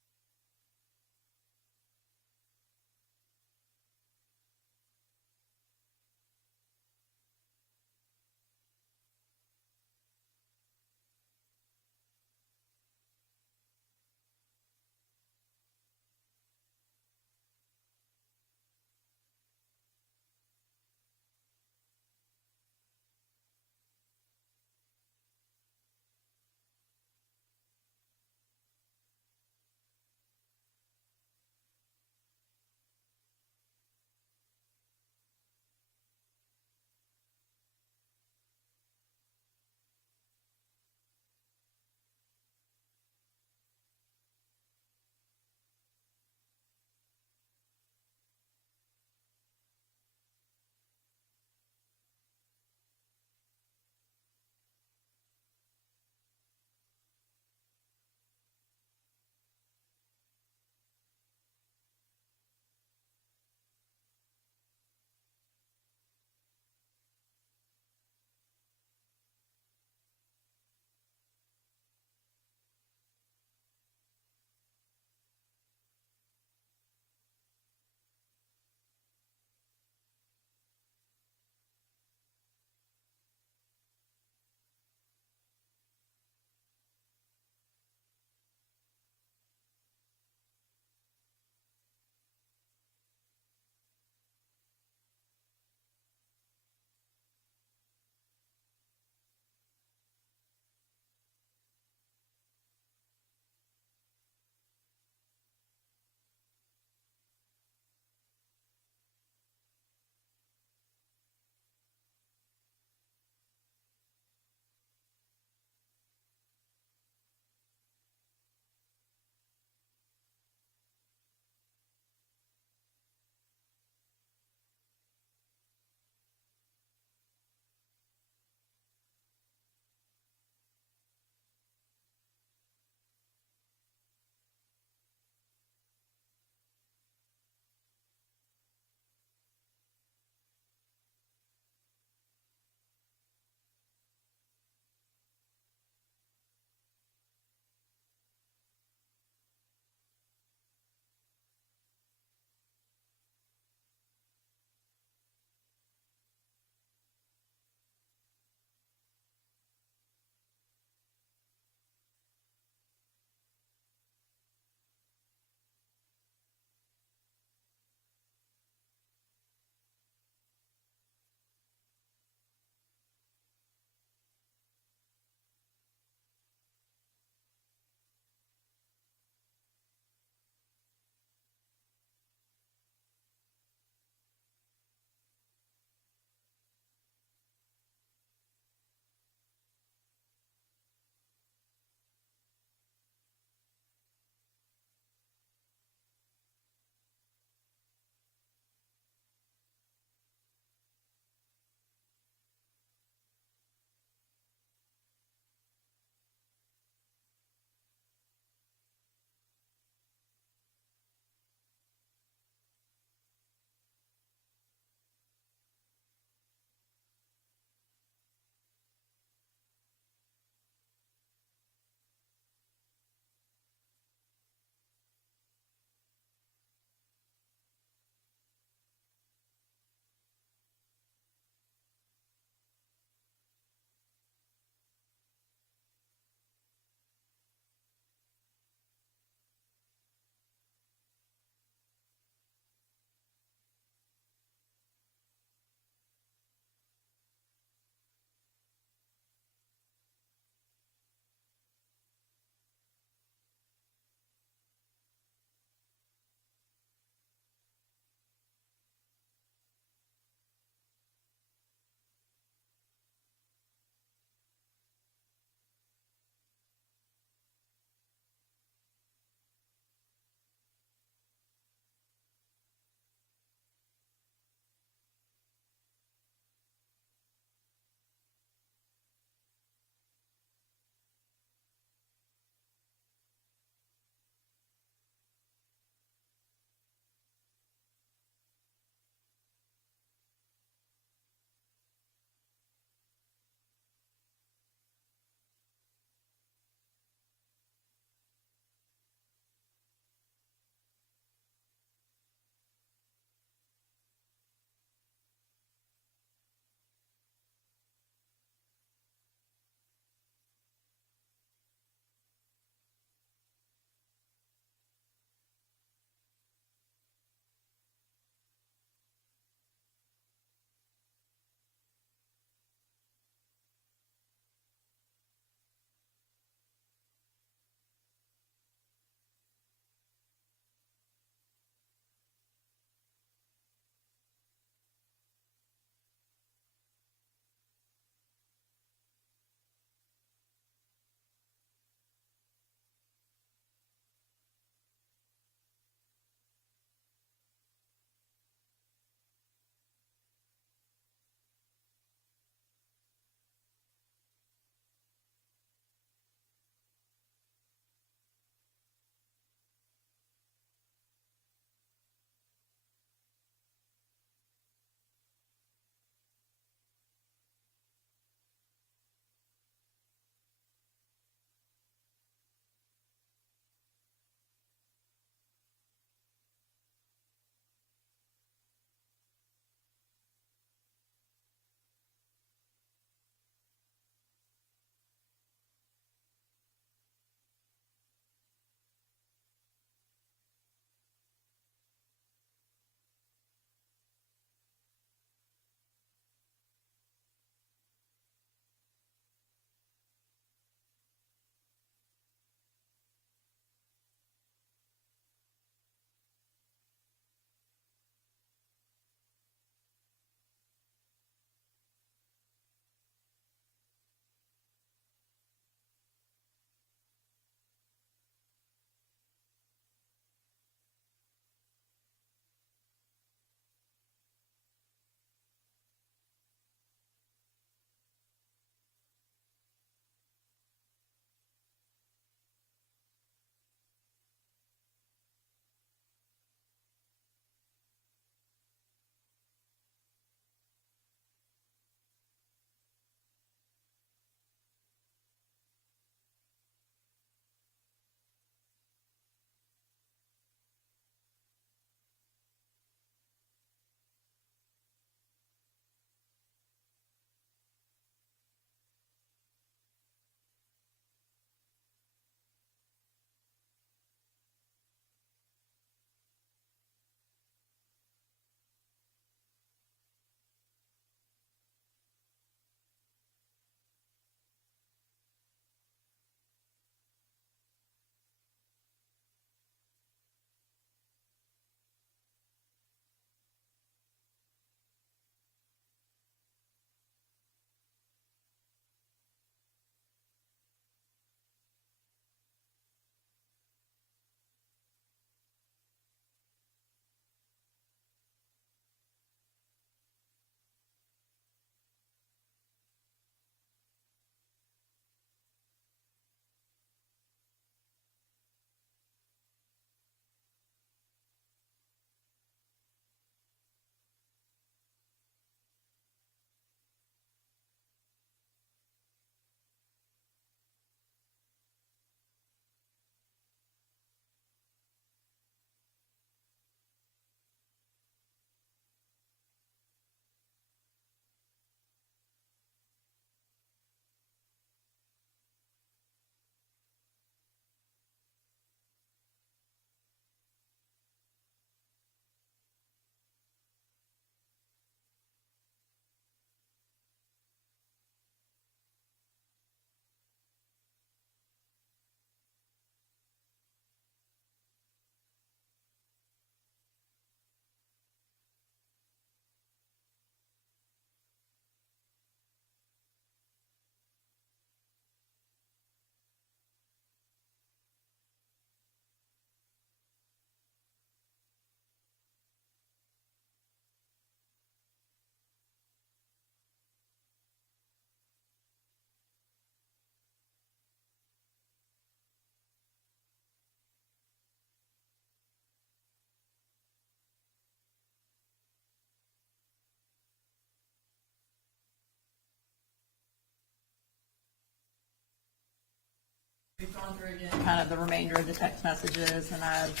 We've gone through again kind of the remainder of the text messages, and I've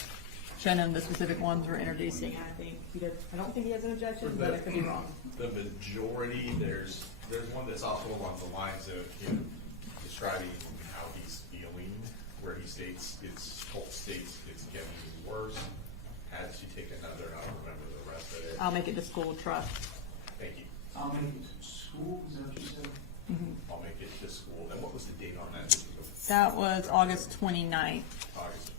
shown him the specific ones we're introducing. I don't think he has an objection, but I could be wrong. The majority, there's one that's also along the lines of him describing how he's feeling, where he states Colt states it's getting worse. Had she take another, I don't remember the rest of it. I'll make it to school trust. Thank you. I'll make it to school, is that what you said? I'll make it to school. And what was the date on that? That was August 29th. August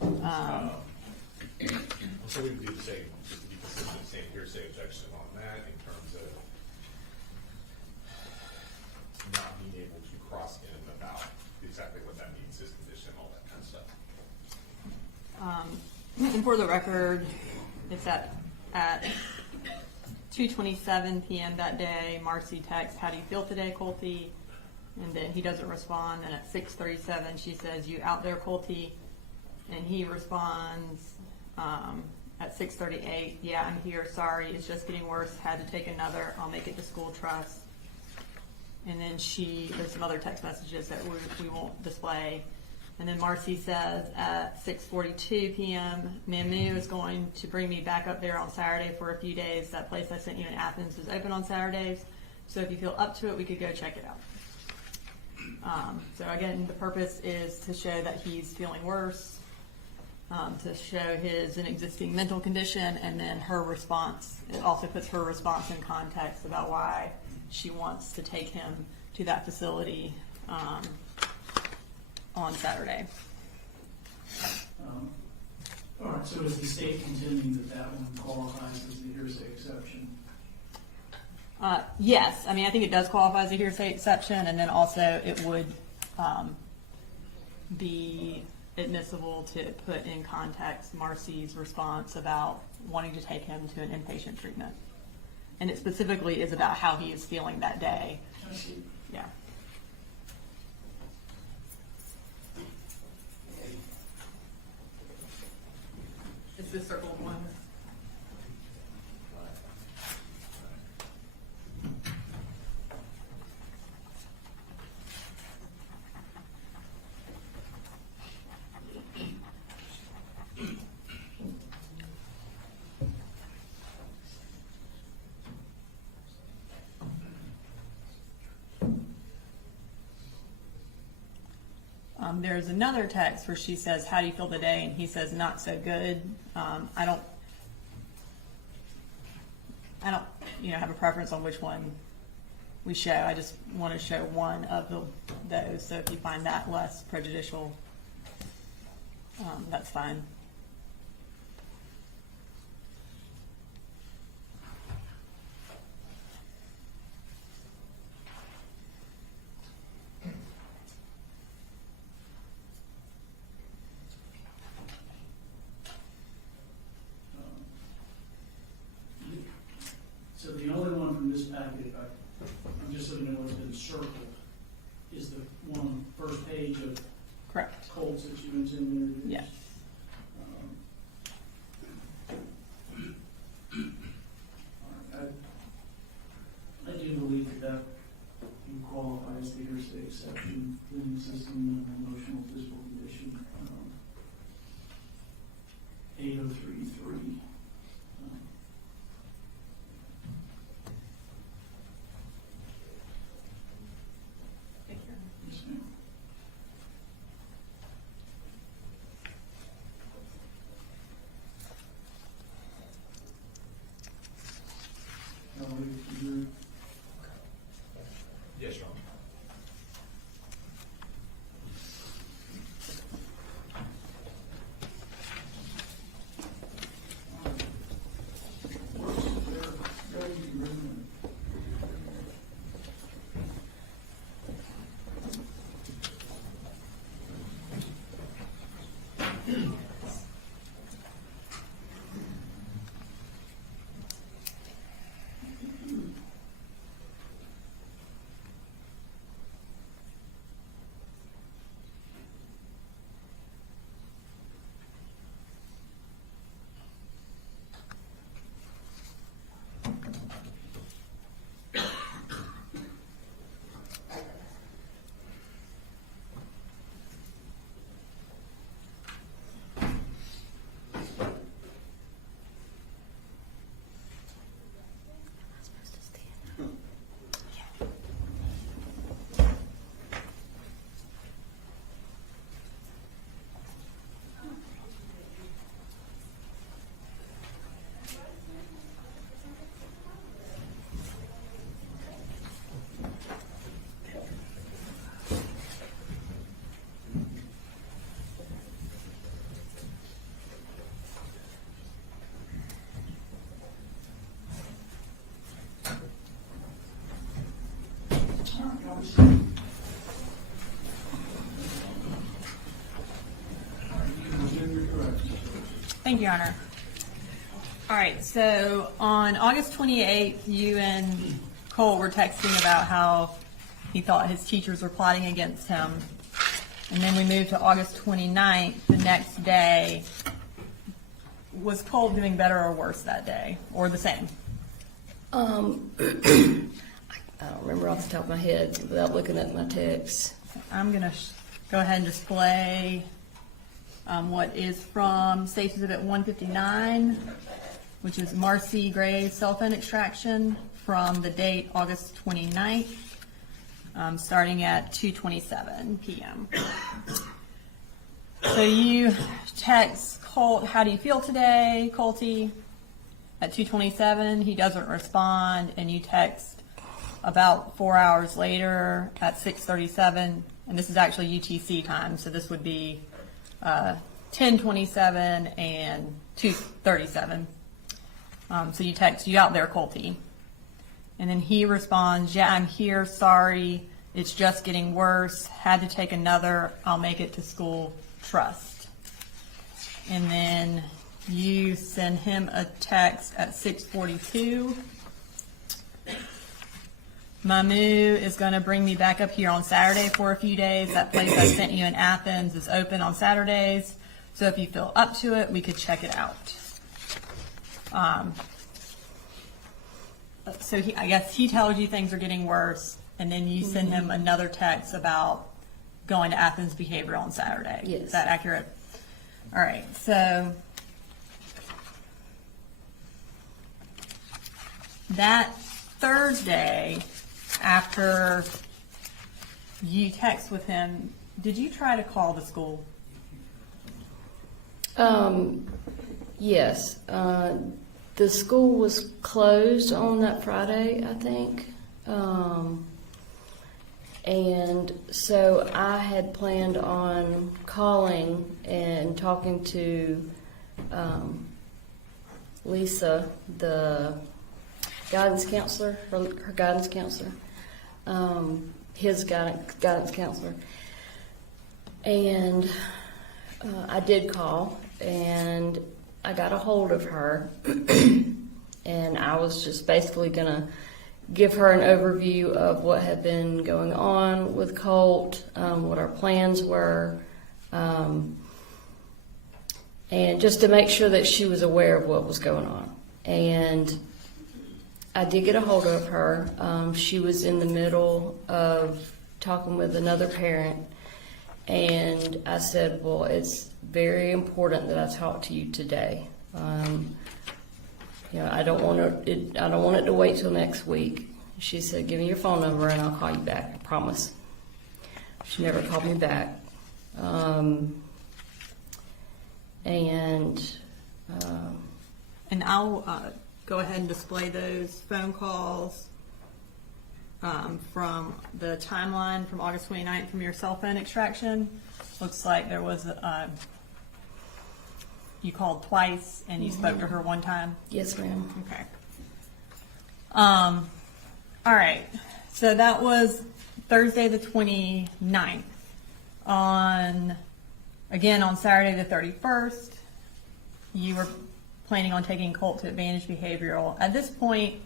29th. So we would do the same, just to be consistent, same hearsay objection on that in terms of not being able to cross in about exactly what that means, his condition, all that kind of stuff. And for the record, it's at 2:27 p.m. that day. Marcy texts, "How do you feel today, Colty?" And then he doesn't respond. And at 6:37, she says, "You out there, Colty?" And he responds at 6:38, "Yeah, I'm here. Sorry, it's just getting worse. Had to take another. I'll make it to school trust." And then there's some other text messages that we won't display. And then Marcy says at 6:42 p.m., "Mamu is going to bring me back up there on Saturday for a few days. That place I sent you in Athens is open on Saturdays. So if you feel up to it, we could go check it out." So again, the purpose is to show that he's feeling worse, to show an existing mental condition, and then her response. It also puts her response in context about why she wants to take him to that facility on Saturday. All right, so is the state contending that one qualifies as the hearsay exception? Yes, I mean, I think it does qualify as a hearsay exception, and then also it would be admissible to put in context Marcy's response about wanting to take him to an inpatient treatment. And it specifically is about how he is feeling that day. I see. Yeah. It's the circled one. There's another text where she says, "How do you feel today?" And he says, "Not so good." I don't, have a preference on which one we show. I just want to show one of those. So if you find that less prejudicial, that's fine. So the only one from this packet, I'm just looking at what's been circled, is the one on the first page of Correct. Colts that you intend to introduce? Yes. All right, I do believe that you qualify as the hearsay exception in the system of emotional physical condition, 8033. Yes, ma'am. I'll leave it to you. Yes, Your Honor. Thank you, Your Honor. All right, so on August 28th, you and Cole were texting about how he thought his teachers were plotting against him. And then we moved to August 29th, the next day. Was Cole doing better or worse that day, or the same? I don't remember off the top of my head without looking at my texts. I'm going to go ahead and display what is from State Exhibit 159, which is Marcy Gray's cell phone extraction from the date August 29th, starting at 2:27 p.m. So you text Colt, how do you feel today, Colty? At 2:27, he doesn't respond, and you text about 4 hours later at 6:37, and this is actually UTC time, so this would be 10:27 and 2:37. So you text, you out there, Colty? And then he responds, yeah, I'm here, sorry, it's just getting worse, had to take another, I'll make it to school, trust. And then you send him a text at 6:42. Mamu is going to bring me back up here on Saturday for a few days. That place I sent you in Athens is open on Saturdays. So if you feel up to it, we could check it out. So I guess he tells you things are getting worse, and then you send him another text about going to Athens Behavioral on Saturday. Yes. Is that accurate? All right. So that Thursday, after you text with him, did you try to call the school? Yes. The school was closed on that Friday, I think. And so I had planned on calling and talking to Lisa, the guidance counselor, her guidance counselor, his guidance counselor. And I did call, and I got a hold of her, and I was just basically going to give her an overview of what had been going on with Colt, what our plans were, and just to make sure that she was aware of what was going on. And I did get a hold of her. She was in the middle of talking with another parent, and I said, well, it's very important that I talk to you today. I don't want it to wait till next week. She said, give me your phone number and I'll call you back, I promise. She never called me back. And I'll go ahead and display those phone calls from the timeline from August 29th from your cell phone extraction. Looks like there was you called twice and you spoke to her one time. Yes, ma'am. Okay. All right. So that was Thursday the 29th. On Saturday the 31st, you were planning on taking Colt to Advantage Behavioral. At this point,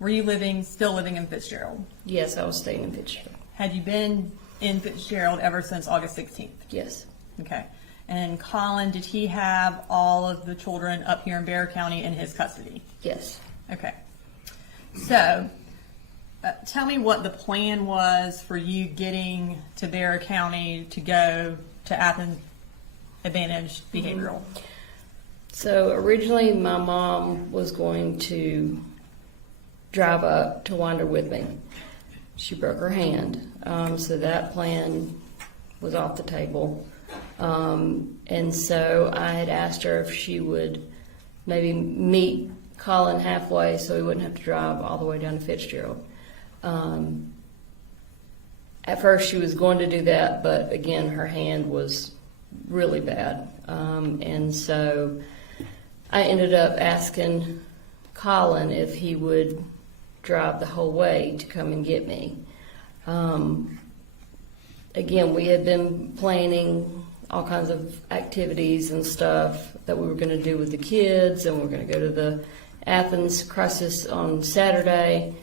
were you still living in Fitzgerald? Yes, I was staying in Fitzgerald. Had you been in Fitzgerald ever since August 16th? Yes. Okay. And Colin, did he have all of the children up here in Bexar County in his custody? Yes. Okay. So, tell me what the plan was for you getting to Bexar County to go to Athens Advantage Behavioral. So originally my mom was going to drive up to Winder with me. She broke her hand, so that plan was off the table. And so I had asked her if she would maybe meet Colin halfway so he wouldn't have to drive all the way down to Fitzgerald. At first she was going to do that, but again, her hand was really bad. And so I ended up asking Colin if he would drive the whole way to come and get me. Again, we had been planning all kinds of activities and stuff that we were going to do with the kids, and we're going to go to the Athens crisis on Saturday.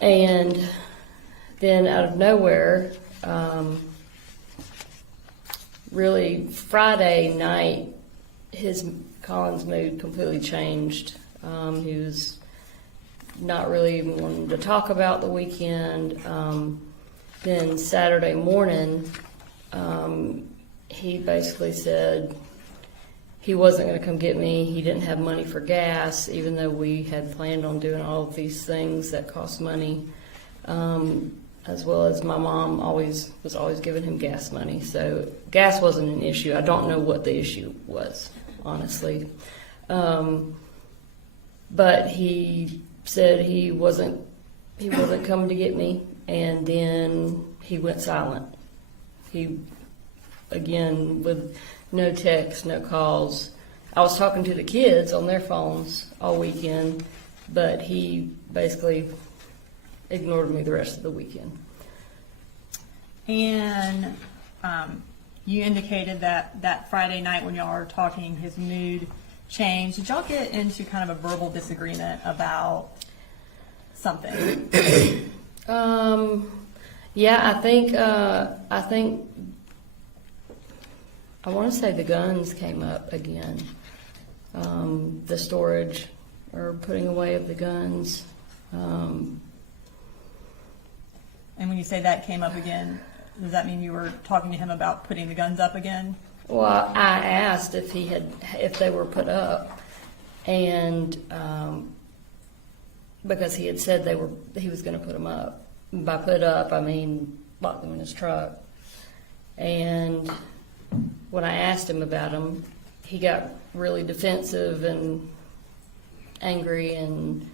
And then out of nowhere, really Friday night, Colin's mood completely changed. He was not really even wanting to talk about the weekend. Then Saturday morning, he basically said he wasn't going to come get me. He didn't have money for gas, even though we had planned on doing all of these things that cost money, as well as my mom was always giving him gas money. So gas wasn't an issue. I don't know what the issue was, honestly. But he said he wasn't coming to get me, and then he went silent. He, again, with no texts, no calls. I was talking to the kids on their phones all weekend, but he basically ignored me the rest of the weekend. And you indicated that Friday night when y'all were talking, his mood changed. Did y'all get into kind of a verbal disagreement about something? Yeah, I think I want to say the guns came up again. The storage or putting away of the guns. And when you say that came up again, does that mean you were talking to him about putting the guns up again? Well, I asked if they were put up, and because he had said he was going to put them up. By put up, I mean lock them in his truck. And when I asked him about them, he got really defensive and angry, and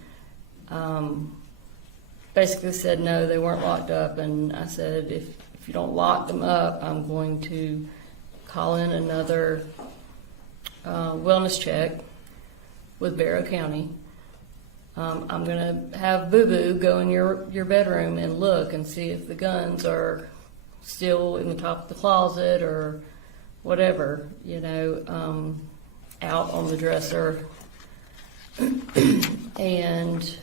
basically said no, they weren't locked up. And I said, if you don't lock them up, I'm going to call in another wellness check with Barrow County. I'm going to have Boo Boo go in your bedroom and look and see if the guns are still in the top of the closet or whatever, out on the dresser. And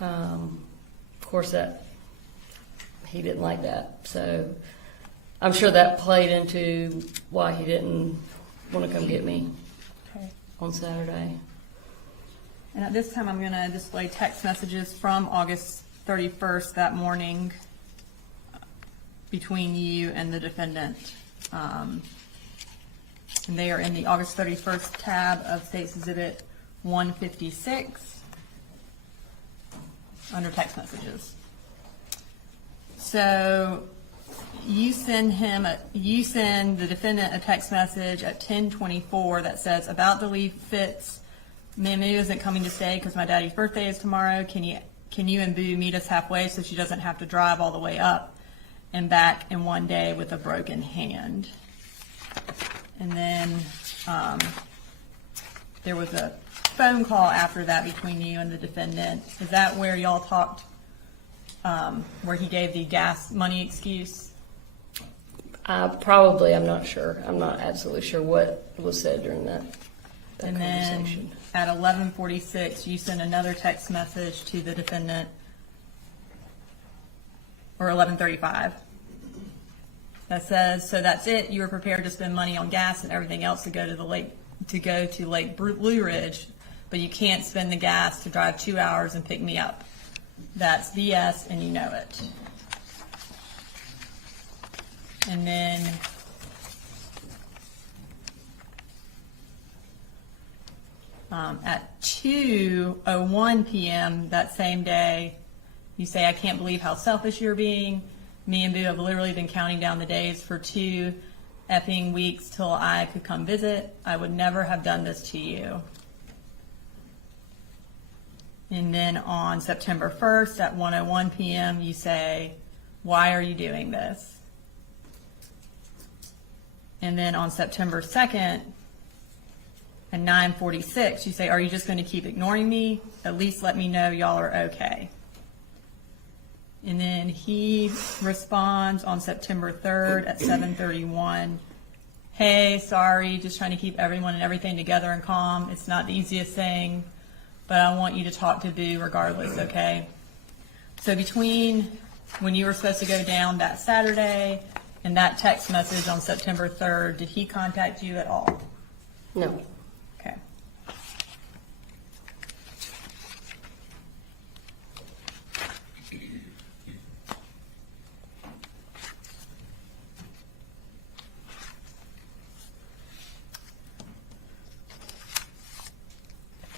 of course he didn't like that. So I'm sure that played into why he didn't want to come get me on Saturday. And at this time, I'm going to display text messages from August 31st that morning between you and the defendant. And they are in the August 31st tab of State's Exhibit 156 under text messages. So you send the defendant a text message at 10:24 that says, about to leave Fitz. Mamu isn't coming to stay because my daddy's birthday is tomorrow. Can you and Boo meet us halfway so she doesn't have to drive all the way up and back in one day with a broken hand? And then there was a phone call after that between you and the defendant. Is that where y'all talked, where he gave the gas money excuse? Probably, I'm not sure. I'm not absolutely sure what was said during that And conversation. then at 11:46, you send another text message to the defendant, or 11:35, that says, so that's it. You were prepared to spend money on gas and everything else to go to Lake Blue Ridge, but you can't spend the gas to drive 2 hours and pick me up. That's BS, and you know it. And then at 2:01 p.m. that same day, you say, I can't believe how selfish you're being. Me and Boo have literally been counting down the days for 2 effing weeks till I could come visit. I would never have done this to you. And then on September 1st at 1:01 p.m. you say, why are you doing this? And then on September 2nd at 9:46 you say, are you just going to keep ignoring me? At least let me know y'all are okay. And then he responds on September 3rd at 7:31. Hey, sorry, just trying to keep everyone and everything together and calm. It's not the easiest thing, but I want you to talk to Boo regardless, okay? So between when you were supposed to go down that Saturday and that text message on September 3rd, did he contact you at all? No. Okay.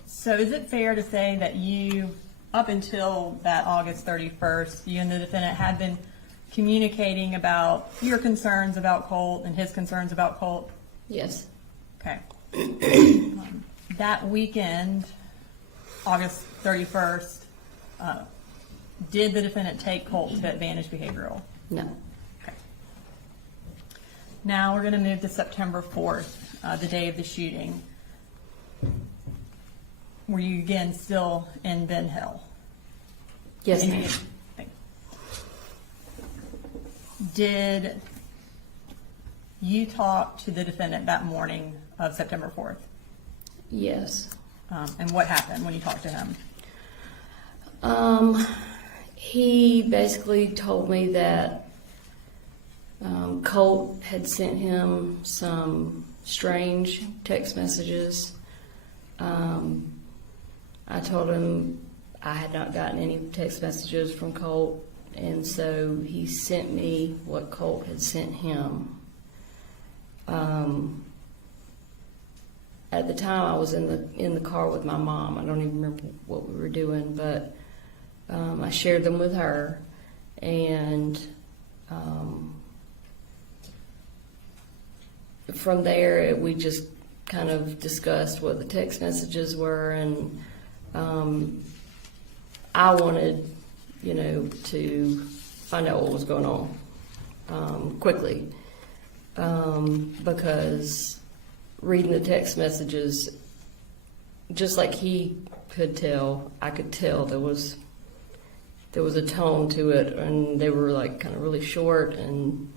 So is it fair to say that you, up until that August 31st, you and the defendant had been communicating about your concerns about Colt and his concerns about Colt? Yes. Okay. That weekend, August 31st, did the defendant take Colt to Advantage Behavioral? No. Okay. Now we're going to move to September 4th, the day of the shooting. Were you again still in Ben Hill? Yes, And you ma'am. Did you talk to the defendant that morning of September 4th? Yes. And what happened when you talked to him? He basically told me that Colt had sent him some strange text messages. I told him I had not gotten any text messages from Colt, and so he sent me what Colt had sent him. At the time, I was in the car with my mom. I don't even remember what we were doing, but I shared them with her, and from there we just kind of discussed what the text messages were, and I wanted, to find out what was going on quickly, because reading the text messages, just like he could tell, I could tell there was a tone to it, and they were like kind of really short, and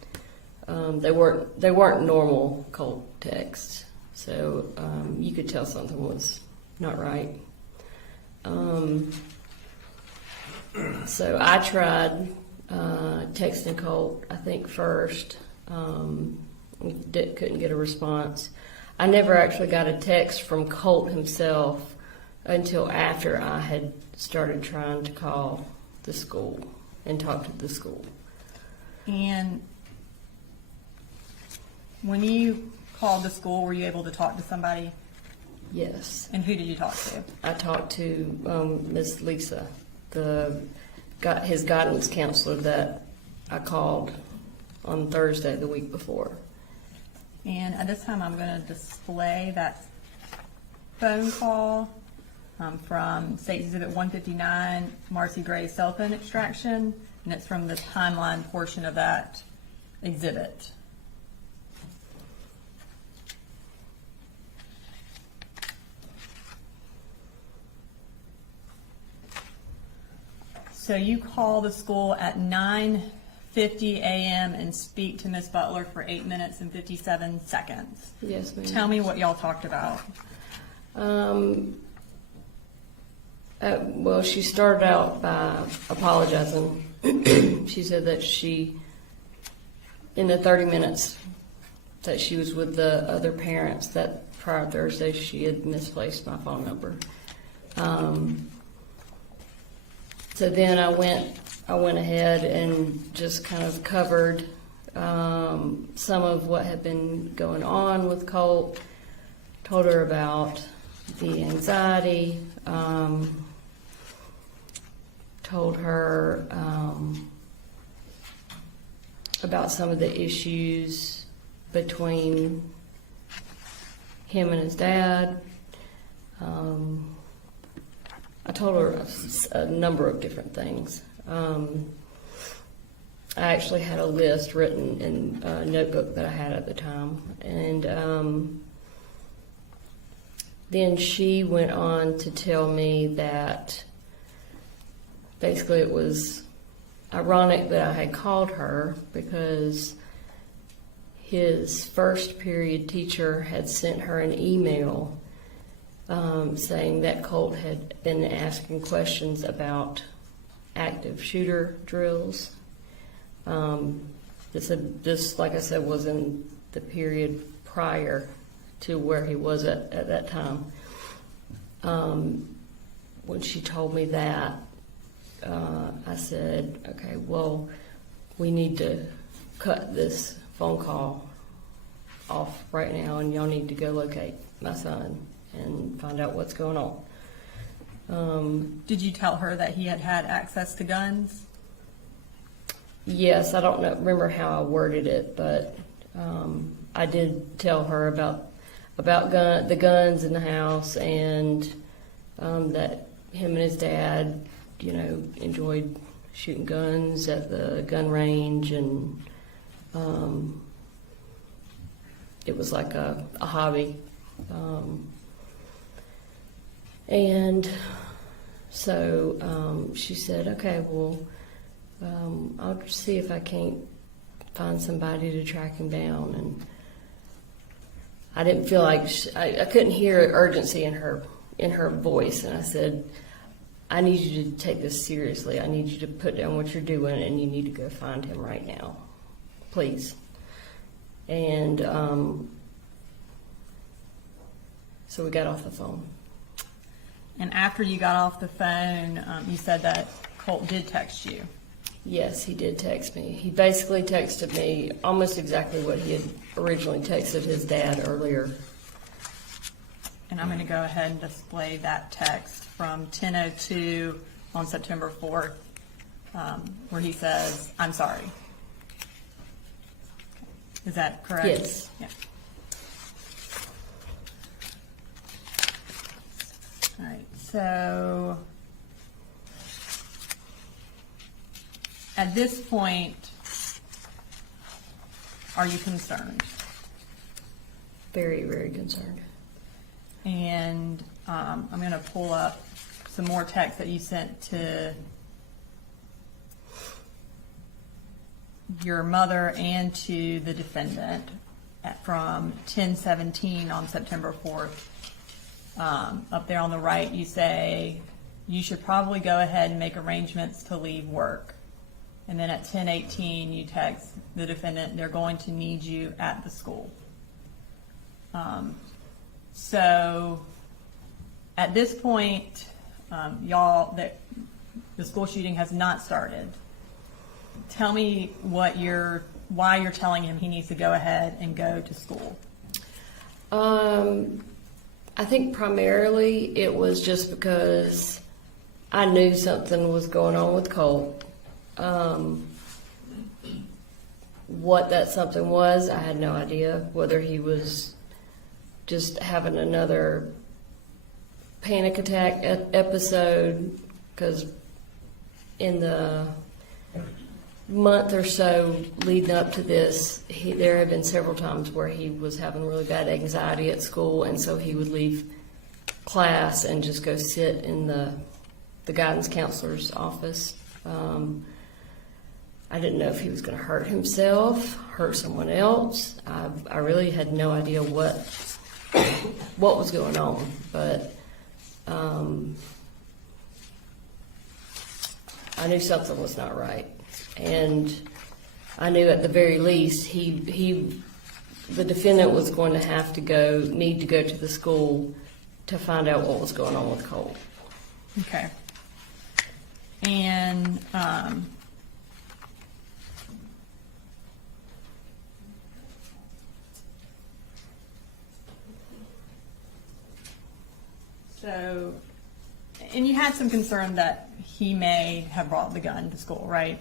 they weren't normal Colt texts, so you could tell something was not right. So I tried texting Colt, I think first, couldn't get a response. I never actually got a text from Colt himself until after I had started trying to call the school and talk to the school. And when you called the school, were you able to talk to somebody? Yes. And who did you talk to? I talked to Miss Lisa, his guidance counselor that I called on Thursday the week before. And at this time, I'm going to display that phone call from State Exhibit 159, Marcy Gray's cell phone extraction, and it's from the timeline portion of that exhibit. So you call the school at 9:50 a.m. and speak to Miss Butler for 8 minutes and 57 seconds. Yes, ma'am. Tell me what y'all talked about. Well, she started out by apologizing. She said that in the 30 minutes that she was with the other parents, that prior Thursday she had misplaced my phone number. So then I went ahead and just kind of covered some of what had been going on with Colt. Told her about the anxiety. Told her about some of the issues between him and his dad. I told her a number of different things. I actually had a list written in a notebook that I had at the time. And then she went on to tell me that basically it was ironic that I had called her because his first period teacher had sent her an email saying that Colt had been asking questions about active shooter drills. This, like I said, was in the period prior to where he was at that time. When she told me that, I said, okay, well, we need to cut this phone call off right now, and y'all need to go locate my son and find out what's going on. Did you tell her that he had had access to guns? Yes, I don't remember how I worded it, but I did tell her about the guns in the house, and that him and his dad, enjoyed shooting guns at the gun range, and it was like a hobby. And so she said, okay, well, I'll see if I can't find somebody to track him down. And I didn't feel like I couldn't hear urgency in her voice, and I said, I need you to take this seriously. I need you to put down what you're doing, and you need to go find him right now, please. And so we got off the phone. And after you got off the phone, you said that Colt did text you. Yes, he did text me. He basically texted me almost exactly what he had originally texted his dad earlier. And I'm going to go ahead and display that text from 10:02 on September 4th, where he says, I'm sorry. Is that correct? Yes. Yeah. All right, so at this point, are you concerned? Very, very concerned. And I'm going to pull up some more text that you sent to your mother and to the defendant from 10:17 on September 4th. Up there on the right, you say, you should probably go ahead and make arrangements to leave work. And then at 10:18, you text the defendant, they're going to need you at the school. So at this point, the school shooting has not started. Tell me why you're telling him he needs to go ahead and go to school. I think primarily it was just because I knew something was going on with Colt. What that something was, I had no idea. Whether he was just having another panic attack episode, because in the month or so leading up to this, there had been several times where he was having really bad anxiety at school, and so he would leave class and just go sit in the guidance counselor's office. I didn't know if he was going to hurt himself, hurt someone else. I really had no idea what was going on, but I knew something was not right. And I knew at the very least the defendant was going to need to go to the school to find out what was going on with Colt. Okay. And so, and you had some concern that he may have brought the gun to school, right?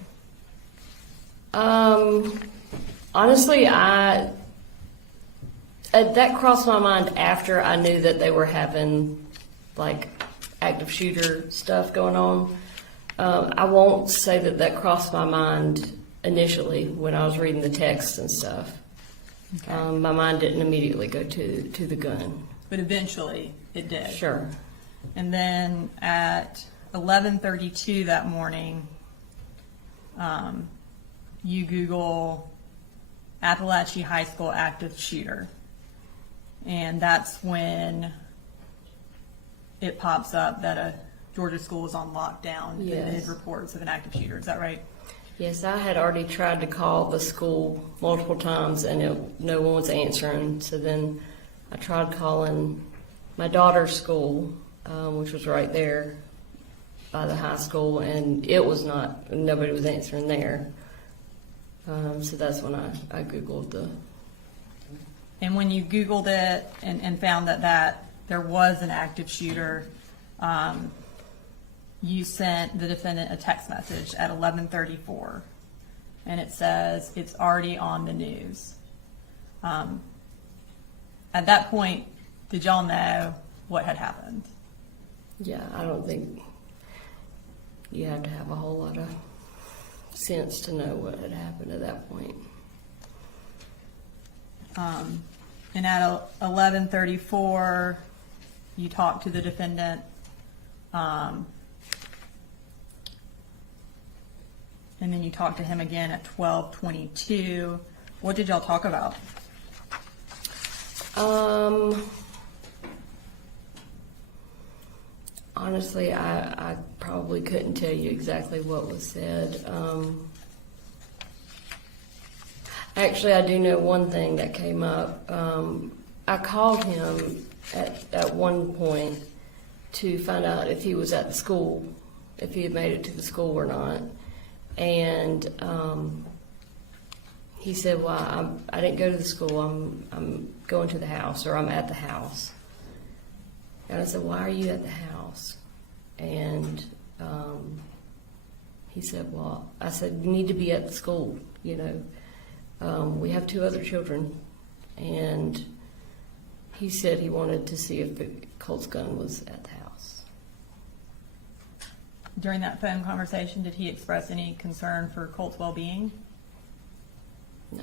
Honestly, that crossed my mind after I knew that they were having like active shooter stuff going on. I won't say that crossed my mind initially when I was reading the text and stuff. Okay. My mind didn't immediately go to the gun. But eventually it did. Sure. And then at 11:32 that morning, you Google Apalachee High School active shooter. And that's when it pops up that a Georgia school is on lockdown. Yes. There's reports of an active shooter. Is that right? Yes, I had already tried to call the school multiple times and no one was answering. So then I tried calling my daughter's school, which was right there by the high school, and nobody was answering there. So that's when I Googled the. And when you Googled it and found that there was an active shooter, you sent the defendant a text message at 11:34, and it says it's already on the news. At that point, did y'all know what had happened? Yeah, I don't think you have to have a whole lot of sense to know what had happened at that point. And at 11:34, you talked to the defendant. And then you talked to him again at 12:22. What did y'all talk about? Honestly, I probably couldn't tell you exactly what was said. Actually, I do know one thing that came up. I called him at one point to find out if he was at the school, if he had made it to the school or not. And he said, well, I didn't go to the school. I'm going to the house, or I'm at the house. And I said, why are you at the house? And he said, well, I said, you need to be at the school, you know. We have 2 other children. And he said he wanted to see if Colt's gun was at the house. During that phone conversation, did he express any concern for Colt's well-being? No.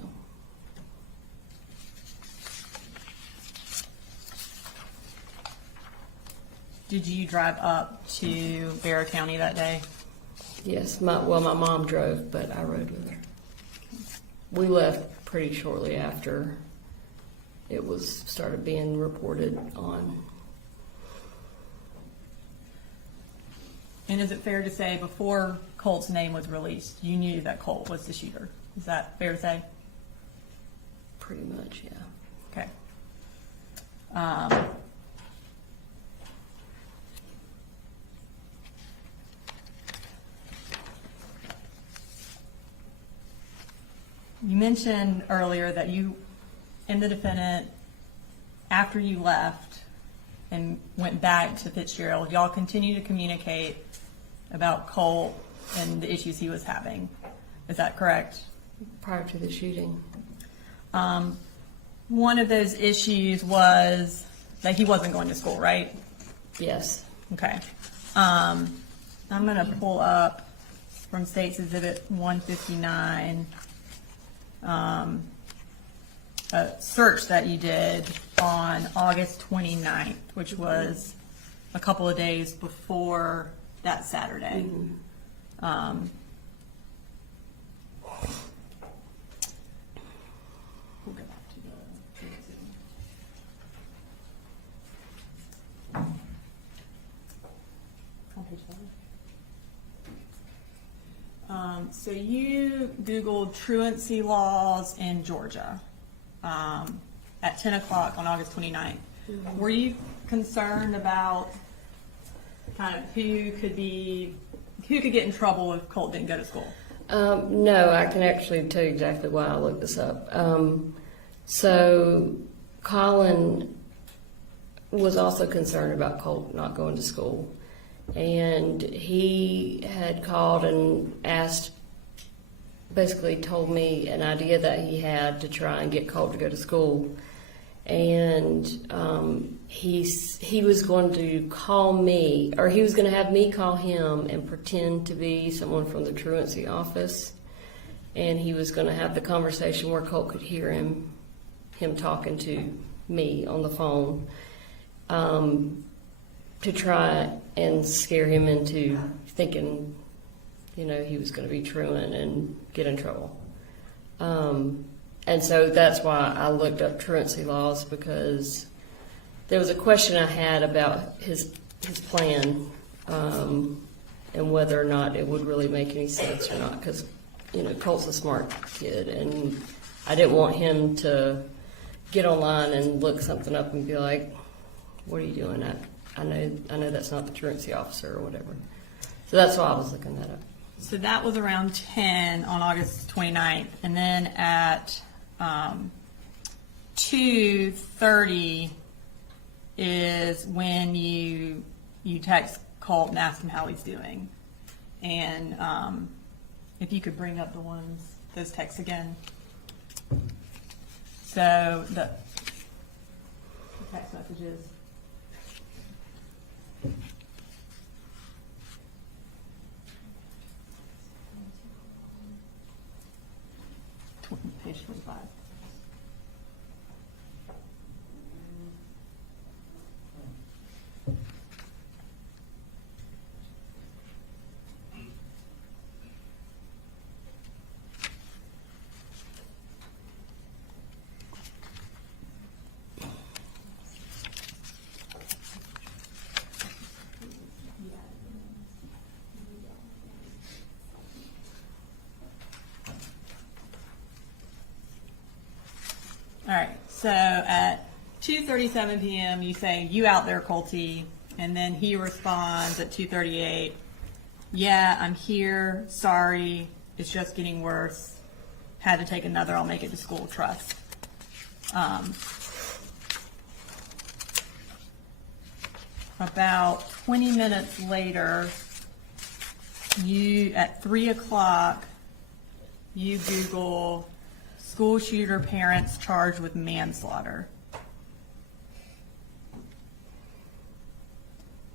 Did you drive up to Bear County that day? Yes, my mom drove, but I rode with her. We left pretty shortly after it started being reported on. And is it fair to say before Colt's name was released, you knew that Colt was the shooter? Is that fair to say? Pretty much, yeah. Okay. You mentioned earlier that you and the defendant, after you left and went back to Fitzgerald, y'all continued to communicate about Colt and the issues he was having. Is that correct? Prior to the shooting. One of those issues was that he wasn't going to school, right? Yes. Okay. I'm going to pull up from State's Exhibit 159 a search that you did on August 29th, which was a couple of days before that Saturday. Mm-hmm. We'll go back to the on page 7. So you Googled truancy laws in Georgia at 10 o'clock on August 29th. Mm-hmm. Were you concerned about kind of who could get in trouble if Colt didn't go to school? No, I can actually tell you exactly why I looked this up. So Colin was also concerned about Colt not going to school. And he had called and basically told me an idea that he had to try and get Colt to go to school. And he was going to call me, or he was going to have me call him and pretend to be someone from the truancy office. And he was going to have the conversation where Colt could hear him talking to me on the phone, to try and scare him into thinking he was going to be truant and get in trouble. And so that's why I looked up truancy laws, because there was a question I had about his plan, and whether or not it would really make any sense or not, because Colt's a smart kid, and I didn't want him to get online and look something up and be like, "What are you doing? I know that's not the truancy officer," or whatever. So that's why I was looking that up. So that was around 10 on August 29th, and then at 2:30 is when you text Colt and ask him how he's doing. And if you could bring up those texts again. So the text messages. Page 25. All right, so at 2:37 p.m. you say, "You out there, Colty?" And then he responds at 2:38, "Yeah, I'm here. Sorry, it's just getting worse. Had to take another. I'll make it to school. Trust." About 20 minutes later, at 3 o'clock, you Google school shooter parents charged with manslaughter.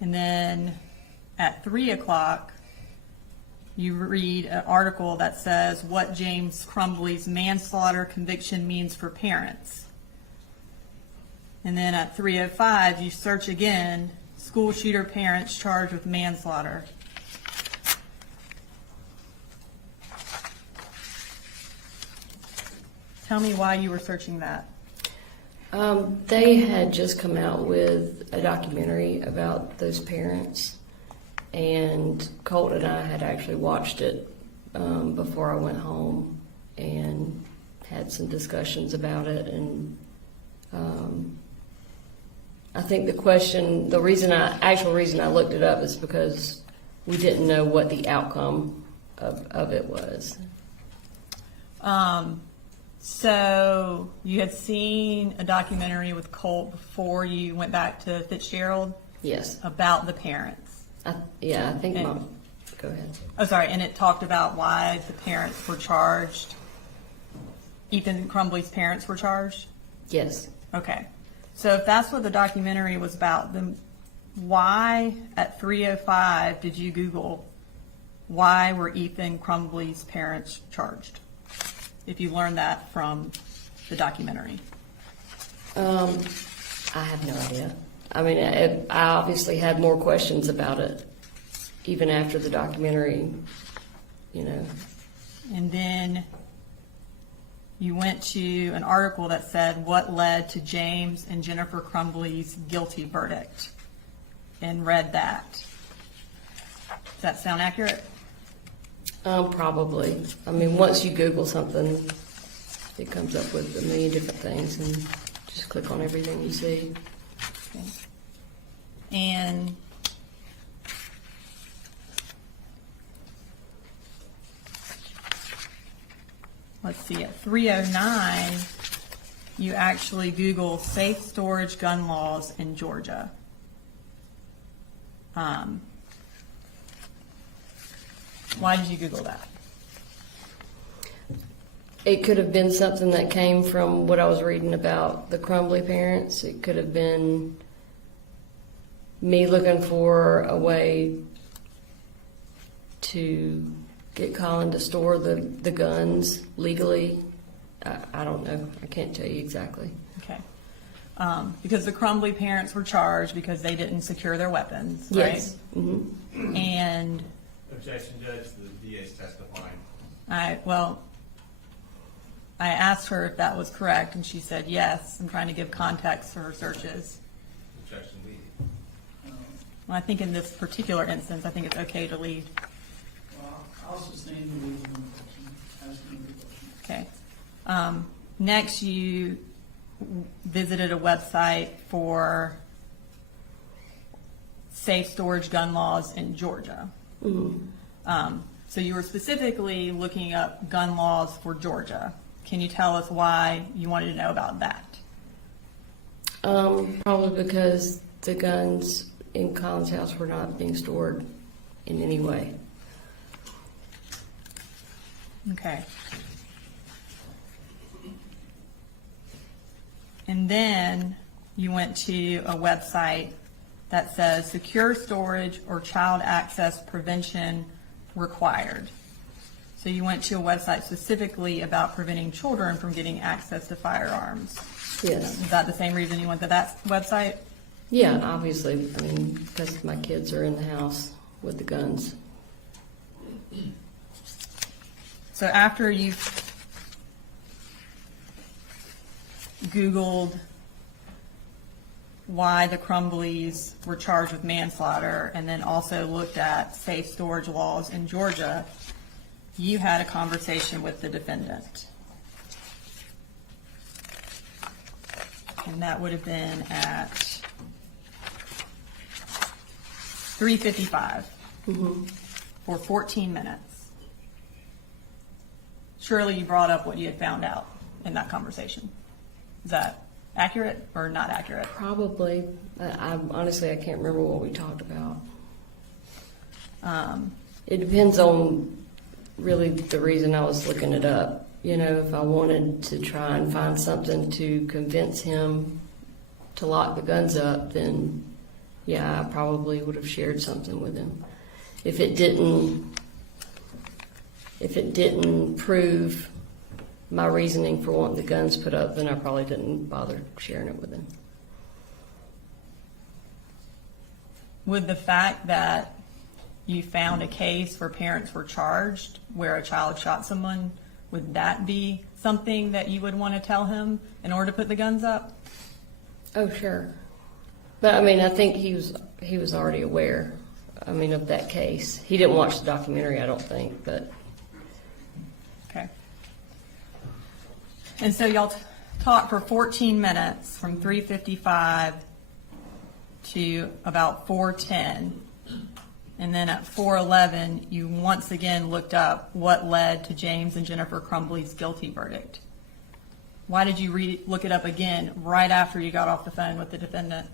And then at 3 o'clock, you read an article that says what James Crumbly's manslaughter conviction means for parents. And then at 3:05, you search again, school shooter parents charged with manslaughter. Tell me why you were searching that. They had just come out with a documentary about those parents, and Colt and I had actually watched it before I went home and had some discussions about it. And I think the actual reason I looked it up is because we didn't know what the outcome of it was. So you had seen a documentary with Colt before you went back to Fitzgerald? Yes. About the parents? I think Mom. Go ahead. Oh, sorry, and it talked about why the parents were charged. Ethan Crumbly's parents were charged? Yes. Okay. So if that's what the documentary was about, then why at 3:05 did you Google why were Ethan Crumbly's parents charged? If you learned that from the documentary. I have no idea. I mean, I obviously had more questions about it, even after the documentary, And then you went to an article that said what led to James and Jennifer Crumbly's guilty verdict, and read that. Does that sound accurate? Probably. I mean, once you Google something, it comes up with a million different things, and just click on everything you see. Okay. And let's see, at 3:09, you actually Google safe storage gun laws in Georgia. Why did you Google that? It could have been something that came from what I was reading about the Crumbly parents. It could have been me looking for a way to get Colin to store the guns legally. I don't know. I can't tell you exactly. Okay. Because the Crumbly parents were charged because they didn't secure their weapons, right? Yes. Mm-hmm. And Objection, Judge, the DA is testifying. Well, I asked her if that was correct, and she said yes. I'm trying to give context for her searches. Objection, lead. Well, I think in this particular instance, I think it's okay to lead. Well, I'll sustain the lead on the question, asking the question. Okay. Next, you visited a website for safe storage gun laws in Georgia. So you were specifically looking up gun laws for Georgia. Can you tell us why you wanted to know about that? Probably because the guns in Colin's house were not being stored in any way. Okay. And then you went to a website that says secure storage or child access prevention required. So you went to a website specifically about preventing children from getting access to firearms. Yes. Is that the same reason you went to that website? Yeah, obviously. I mean, because my kids are in the house with the guns. So after you Googled why the Crumbleys were charged with manslaughter and then also looked at safe storage laws in Georgia, you had a conversation with the defendant. And that would have been at 3:55 for 14 minutes. Surely you brought up what you had found out in that conversation. Is that accurate or not accurate? Probably. Honestly, I can't remember what we talked about. It depends on really the reason I was looking it up. You know, if I wanted to try and find something to convince him to lock the guns up, then yeah, I probably would have shared something with him. If it didn't prove my reasoning for wanting the guns put up, then I probably didn't bother sharing it with him. Would the fact that you found a case where parents were charged where a child shot someone, would that be something that you would want to tell him in order to put the guns up? Oh, sure. But I mean, I think he was already aware, I mean, of that case. He didn't watch the documentary, I don't think, but. Okay. And so y'all talked for 14 minutes from 3:55 to about 4:10. And then at 4:11, you once again looked up what led to James and Jennifer Crumbly's guilty verdict. Why did you look it up again right after you got off the phone with the defendant?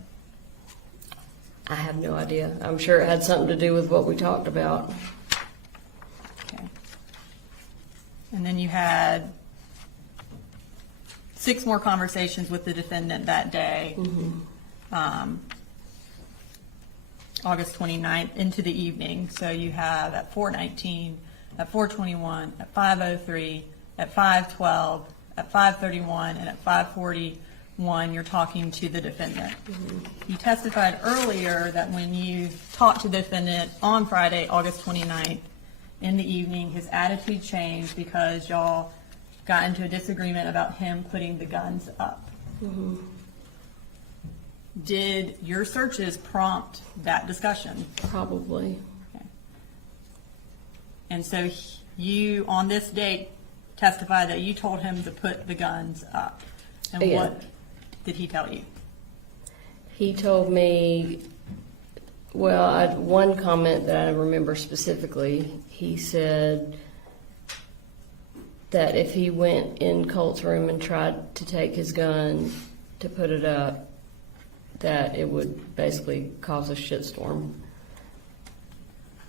I have no idea. I'm sure it had something to do with what we talked about. Okay. And then you had 6 more conversations with the defendant that day, August 29th into the evening. So you have at 4:19, at 4:21, at 5:03, at 5:12, at 5:31, and at 5:41, you're talking to the defendant. You testified earlier that when you talked to the defendant on Friday, August 29th, in the evening, his attitude changed because y'all got into a disagreement about him putting the guns up. Did your searches prompt that discussion? Probably. Okay. And so you, on this date, testified that you told him to put the guns up. And Yeah. what did he tell you? He told me, well, one comment that I remember specifically, he said that if he went in Colt's room and tried to take his gun to put it up, that it would basically cause a shitstorm,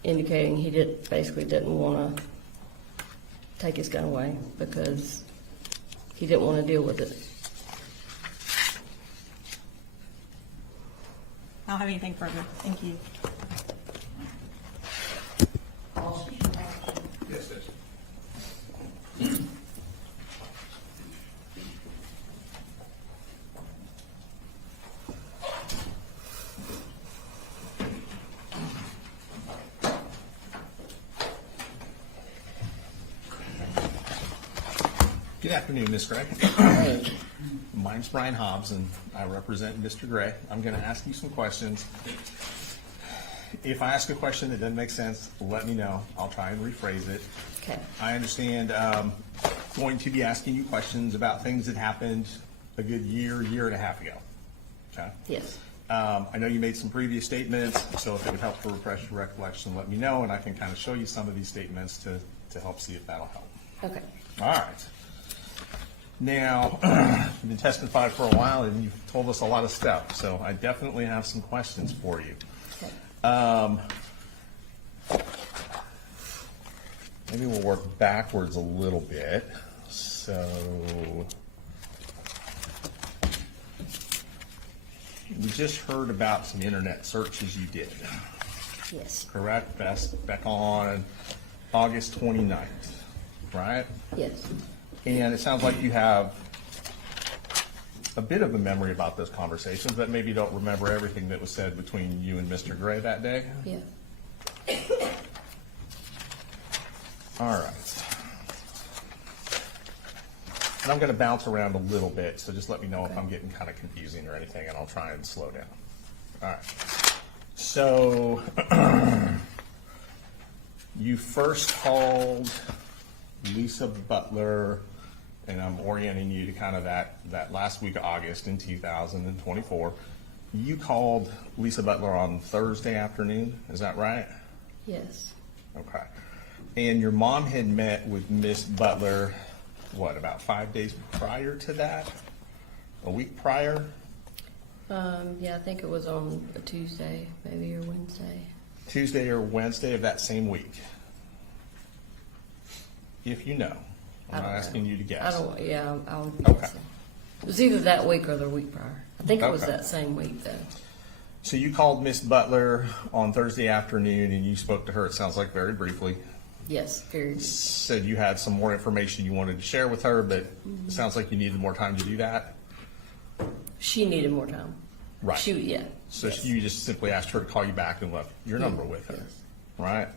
indicating he didn't want to take his gun away because he didn't want to deal with it. I don't have anything further. Thank you. Yes, Judge. Good afternoon, Ms. Gray. My name's Brian Hobbs, and I represent Mr. Gray. I'm going to ask you some questions. If I ask a question that doesn't make sense, let me know. I'll try and rephrase it. Okay. I understand going to be asking you questions about things that happened a good year and a half ago. Okay? Yes. I know you made some previous statements, so if it would help to refresh your recollection, let me know, and I can kind of show you some of these statements to help see if that'll help. Okay. All right. Now, you've been testifying for a while, and you've told us a lot of stuff, so I definitely have some questions for you. Okay. Maybe we'll work backwards a little bit. So, we just heard about some internet searches you did, Yes. correct? Back on August 29th, right? Yes. And it sounds like you have a bit of a memory about those conversations, but maybe don't remember everything that was said between you and Mr. Gray that day? Yeah. All right. And I'm going to bounce around a little bit, so just let me know if Okay. I'm getting kind of confusing or anything, and I'll try and slow down. All right. So, you first called Lisa Butler, and I'm orienting you to kind of that last week of August in 2024. You called Lisa Butler on Thursday afternoon, is that right? Yes. Okay. And your mom had met with Miss Butler, what, about 5 days prior to that? A week prior? Yeah, I think it was on a Tuesday, maybe, or Wednesday. Tuesday or Wednesday of that same week? If you know. I'm I not don't know. asking you to guess. I'll Okay. guess. It was either that week or the week prior. I think it was Okay. that same week, though. So you called Miss Butler on Thursday afternoon and you spoke to her, it sounds like very briefly. Yes, very. Said you had some more information you wanted to share with her, but Mm-hmm. it sounds like you needed more time to do that. She needed more time. Right. Yeah. So yes. you just simply asked her to call you back and left your number with her, Yes. right?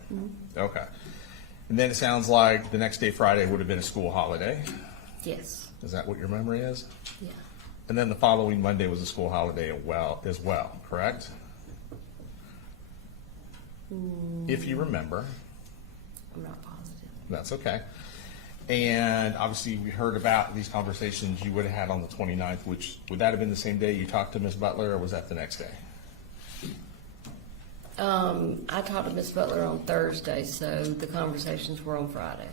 Okay. And then it sounds like the next day, Friday, would have been a school holiday. Yes. Is that what your memory is? Yeah. And then the following Monday was a school holiday as well, correct? If you remember, I'm not positive. that's okay. And obviously, we heard about these conversations you would have had on the 29th, which, would that have been the same day you talked to Ms. Butler, or was that the next day? I talked to Miss Butler on Thursday, so the conversations were on Friday.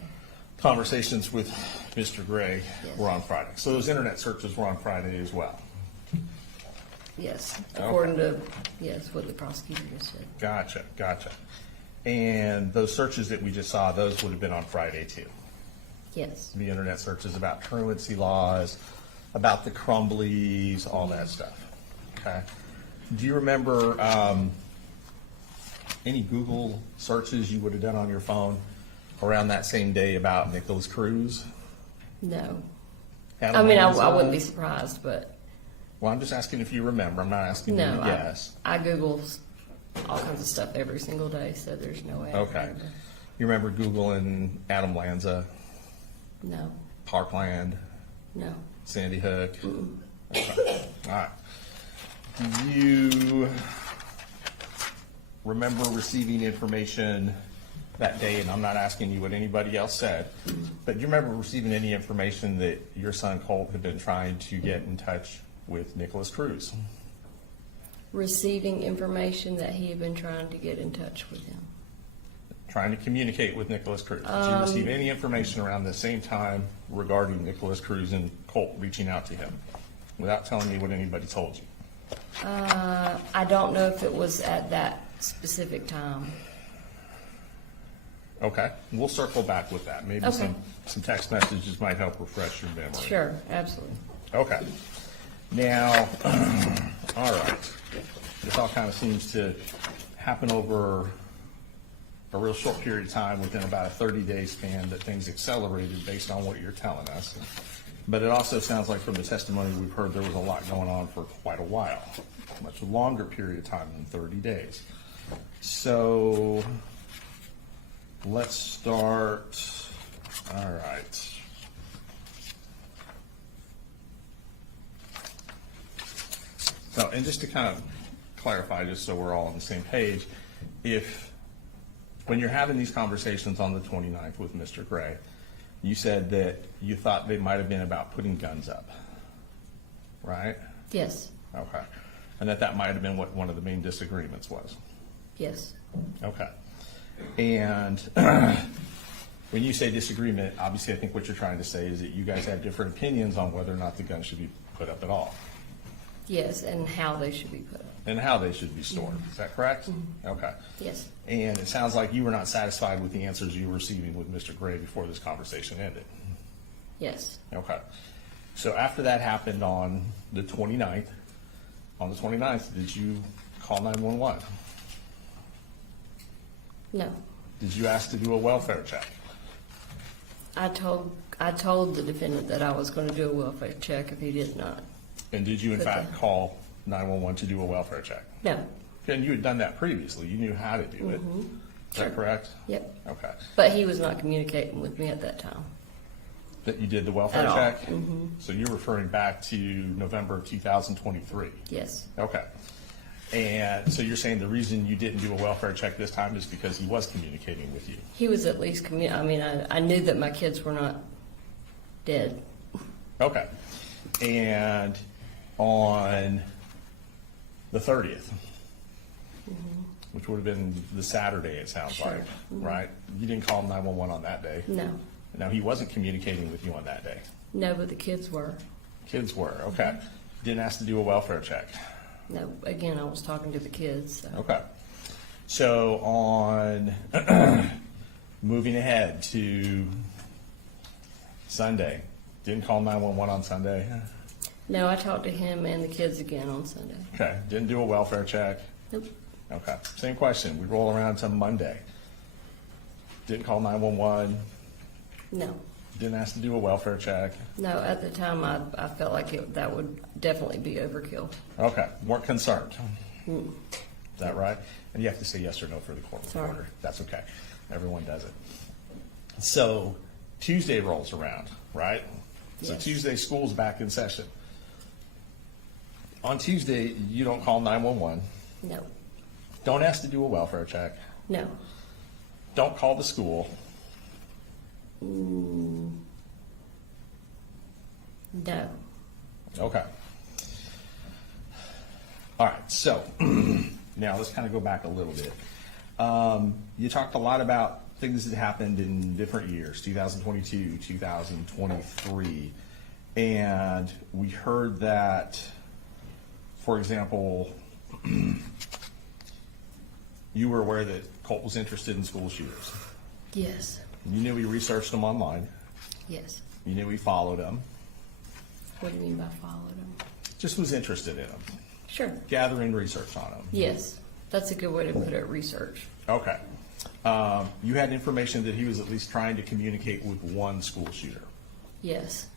Conversations with Mr. Gray Yes. were on Friday. So those internet searches were on Friday as well. Yes, according to, yes, what the prosecutor just said. Gotcha. And those searches that we just saw, those would have been on Friday too. Yes. The internet searches about truancy laws, about the Crumbleys, all that stuff. Okay. Do you remember any Google searches you would have done on your phone around that same day about Nicholas Cruz? No. Adam I mean, Lanza? I wouldn't be surprised, but Well, I'm just asking if you remember. I'm not asking you no. to guess. I Google all kinds of stuff every single day, so there's no way. I Okay. remember. You remember Googling Adam Lanza, No. Parkland, No. Sandy Hook? Okay. All right. Do you remember receiving information that day, and I'm not asking you what anybody else said, but do you remember receiving any information that your son Colt had been trying to get in touch with Nicholas Cruz? Receiving information that he had been trying to get in touch with him. Trying to communicate with Nicholas Cruz? Did you receive any information around the same time regarding Nicholas Cruz and Colt reaching out to him without telling me what anybody told you? I don't know if it was at that specific time. Okay, we'll circle back with that. Maybe Okay. some text messages might help refresh your memory. Sure, absolutely. Okay. Now, all right. This all kind of seems to happen over a real short period of time, within about a 30-day span, that things accelerated based on what you're telling us. But it also sounds like from the testimony we've heard, there was a lot going on for quite a while, a much longer period of time than 30 days. So let's start, all right. So, and just to kind of clarify, just so we're all on the same page, when you're having these conversations on the 29th with Mr. Gray, you said that you thought they might have been about putting guns up, right? Yes, Okay. And that might have been what one of the main disagreements was. yes, Okay. And when you say disagreement, obviously I think what you're trying to say is that you guys have different opinions on whether or not the gun should be put up at all yes, and how they should be put up. and how they should be stored. Is that correct? Okay. Yes, And it sounds like you were not satisfied with the answers you were receiving with Mr. Gray before this conversation ended. yes. Okay. So after that happened on the 29th, did you call 911? No. Did you ask to do a welfare check? I told the defendant that I was going to do a welfare check if he did not. And did you in Okay. fact call 911 to do a welfare check? No. And you had done that previously. You knew how to do it. Is that correct? Yep. Okay. But he was not communicating with me at that time. That you did the welfare At all. check? So you're referring back to November of 2023? Yes. Okay. And so you're saying the reason you didn't do a welfare check this time is because he was communicating with you? He was at least I knew that my kids were not dead. Okay. And on the 30th, which would have been the Saturday, it sounds Sure. like, right? You didn't call 911 on that day? No. Now, he wasn't communicating with you on that day? No, but the kids were. Kids were, okay. Didn't ask to do a welfare check? No, again, I was talking to the kids. So. Okay. So on, moving ahead to Sunday, didn't call 911 on Sunday? No, I talked to him and the kids again on Sunday. Okay, didn't do a welfare check? Nope. Okay, same question. We roll around to Monday. Didn't call 911, No. didn't ask to do a welfare check. No, at the time, I felt like that would definitely be overkill. Okay, weren't concerned. Is that right? And you have to say yes or no for the court Sorry. reporter. That's okay. Everyone does it. So Tuesday rolls around, right? So Yes. Tuesday, school's back in session. On Tuesday, you don't call 911. No. Don't ask to do a welfare check. No. Don't call the school. No. Okay. All right, so now let's kind of go back a little bit. You talked a lot about things that happened in different years, 2022, 2023, and we heard that, for example, you were aware that Colt was interested in school shooters. Yes. You knew he researched them online. Yes. You knew he followed them. What do you mean by followed him? Just was interested in them, Sure. gathering research on them. Yes. That's a good way to put it, research. Okay. You had information that he was at least trying to communicate with one school shooter. Yes.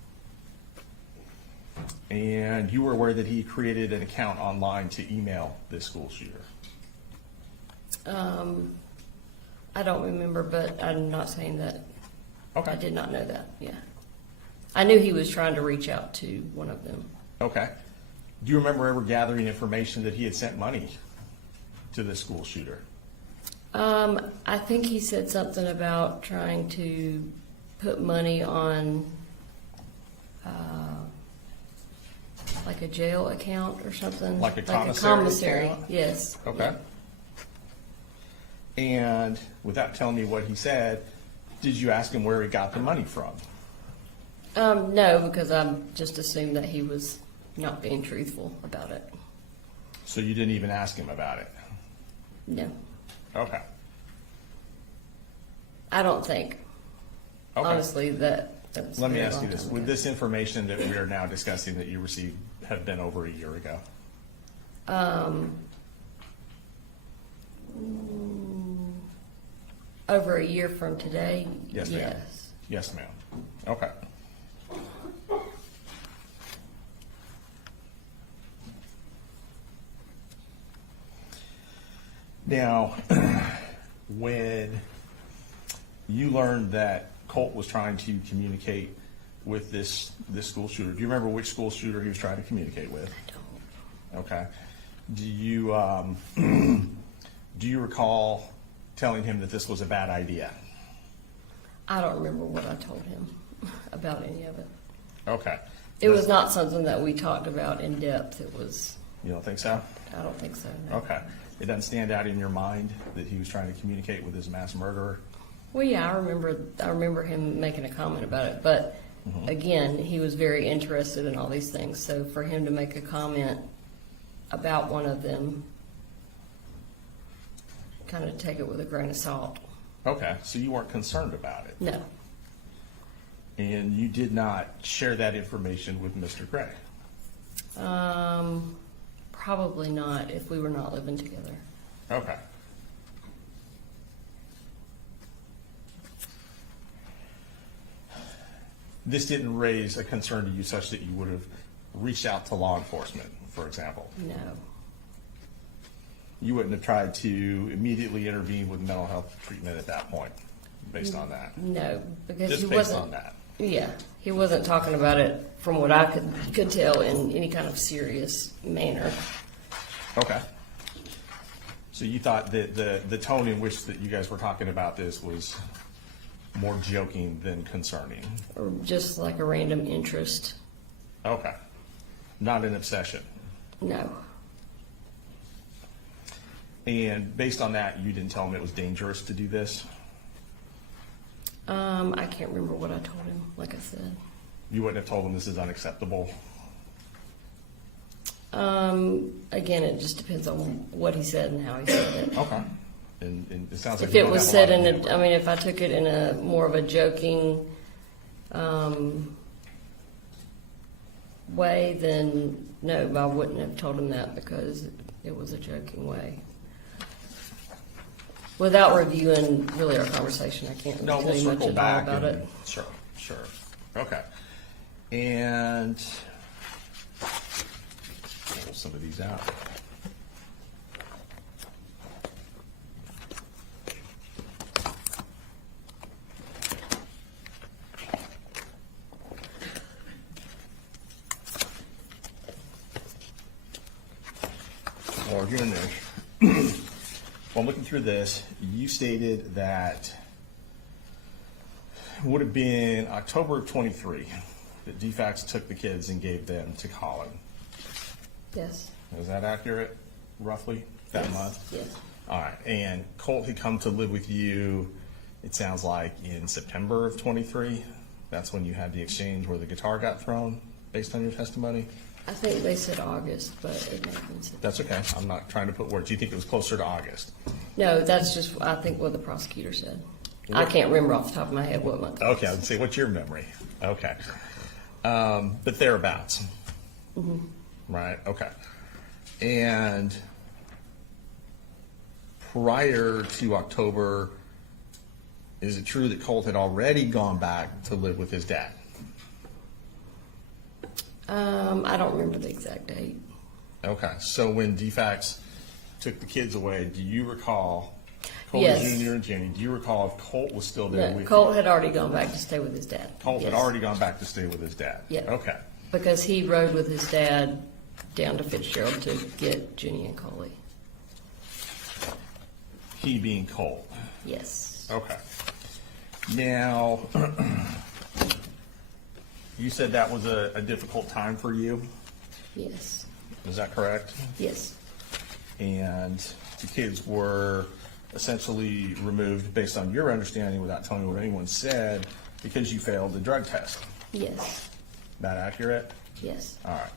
And you were aware that he created an account online to email this school shooter. I don't remember, but I'm not saying that. Okay. I did not know that, yeah. I knew he was trying to reach out to one of them. Okay. Do you remember ever gathering information that he had sent money to this school shooter? I think he said something about trying to put money on, like a jail account or something. Like a commissary account? Yes. Okay. And without telling me what he said, did you ask him where he got the money from? No, because I just assumed that he was not being truthful about it. So you didn't even ask him about it? No, Okay. I don't think. Okay. Honestly, that's Let me a ask long you this. time Would ago. this information that we are now discussing that you received have been over a year ago? Over a year from today? Yes, ma'am. Yes, ma'am. Okay. Now, when you learned that Colt was trying to communicate with this school shooter, do you remember which school shooter he was trying to communicate with? Okay. Do you do you recall telling him that this was a bad idea? I don't remember what I told him about any of it. Okay. It was not something that we talked about in depth. It was, You don't think so? I don't think so, no. Okay. It doesn't stand out in your mind that he was trying to communicate with his mass murderer? Well, yeah, I remember him making a comment about it, but again, he was very interested in all these things. So for him to make a comment about one of them, kind of take it with a grain of salt. Okay, so you weren't concerned about it? No, And you did not share that information with Mr. Gray? probably not if we were not living together. Okay. This didn't raise a concern to you such that you would have reached out to law enforcement, for example? No, You wouldn't have tried to immediately intervene with mental health treatment at that point, based on that? no, because Just he based wasn't. on that? Yeah, he wasn't talking about it from what I could tell in any kind of serious manner. Okay. So you thought that the tone in which that you guys were talking about this was more joking than concerning? Or just like a random interest. Okay. Not an obsession? No, And based on that, you didn't tell him it was dangerous to do this? I can't remember what I told him, like I said. You wouldn't have told him this is unacceptable? Again, it just depends on what he said and how he said it. Okay. And it sounds like If you it don't was have said lot in of a, memory. I mean, if I took it in a more of a joking, way, then no, I wouldn't have told him that because it was a joking way. Without reviewing really our conversation, I can't No, really we'll tell you much circle at all back. about and- it. Sure, sure. Okay. And pull some of these out. While we're doing this, while I'm looking through this, you stated that it would have been October of 23 that Defax took the kids and gave them to Colin. Yes, Is that accurate, roughly, that month? yes, All right, and Colt had come to live with you, it sounds like, in September of 23? That's when you had the exchange where the guitar got thrown, based on your testimony? I think they said August, but it may have been September. That's okay, I'm not trying to put words. Do you think it was closer to August? No, that's just, I think what the prosecutor said. I can't remember off the top of my head what month. it Okay, I was. would say, what's your memory? Okay. But thereabouts. Right, okay. And prior to October, is it true that Colt had already gone back to live with his dad? I don't remember the exact date. Okay, so when Defax took the kids away, do you recall, Colt Yes. Jr. and Jenny, do you recall if Colt was still there No, with Colt you? had already gone back to stay with his dad. Colt had Yes. already gone back to stay with his dad? Yeah. Okay, Because he rode with his dad down to Fitzgerald to get Jenny and Coley. he being Colt. Yes. Okay. Now, you said that was a difficult time for you, Yes. is that correct? Yes. And the kids were essentially removed, based on your understanding, without telling me what anyone said, because you failed the drug test. Yes. That accurate? Yes. All right.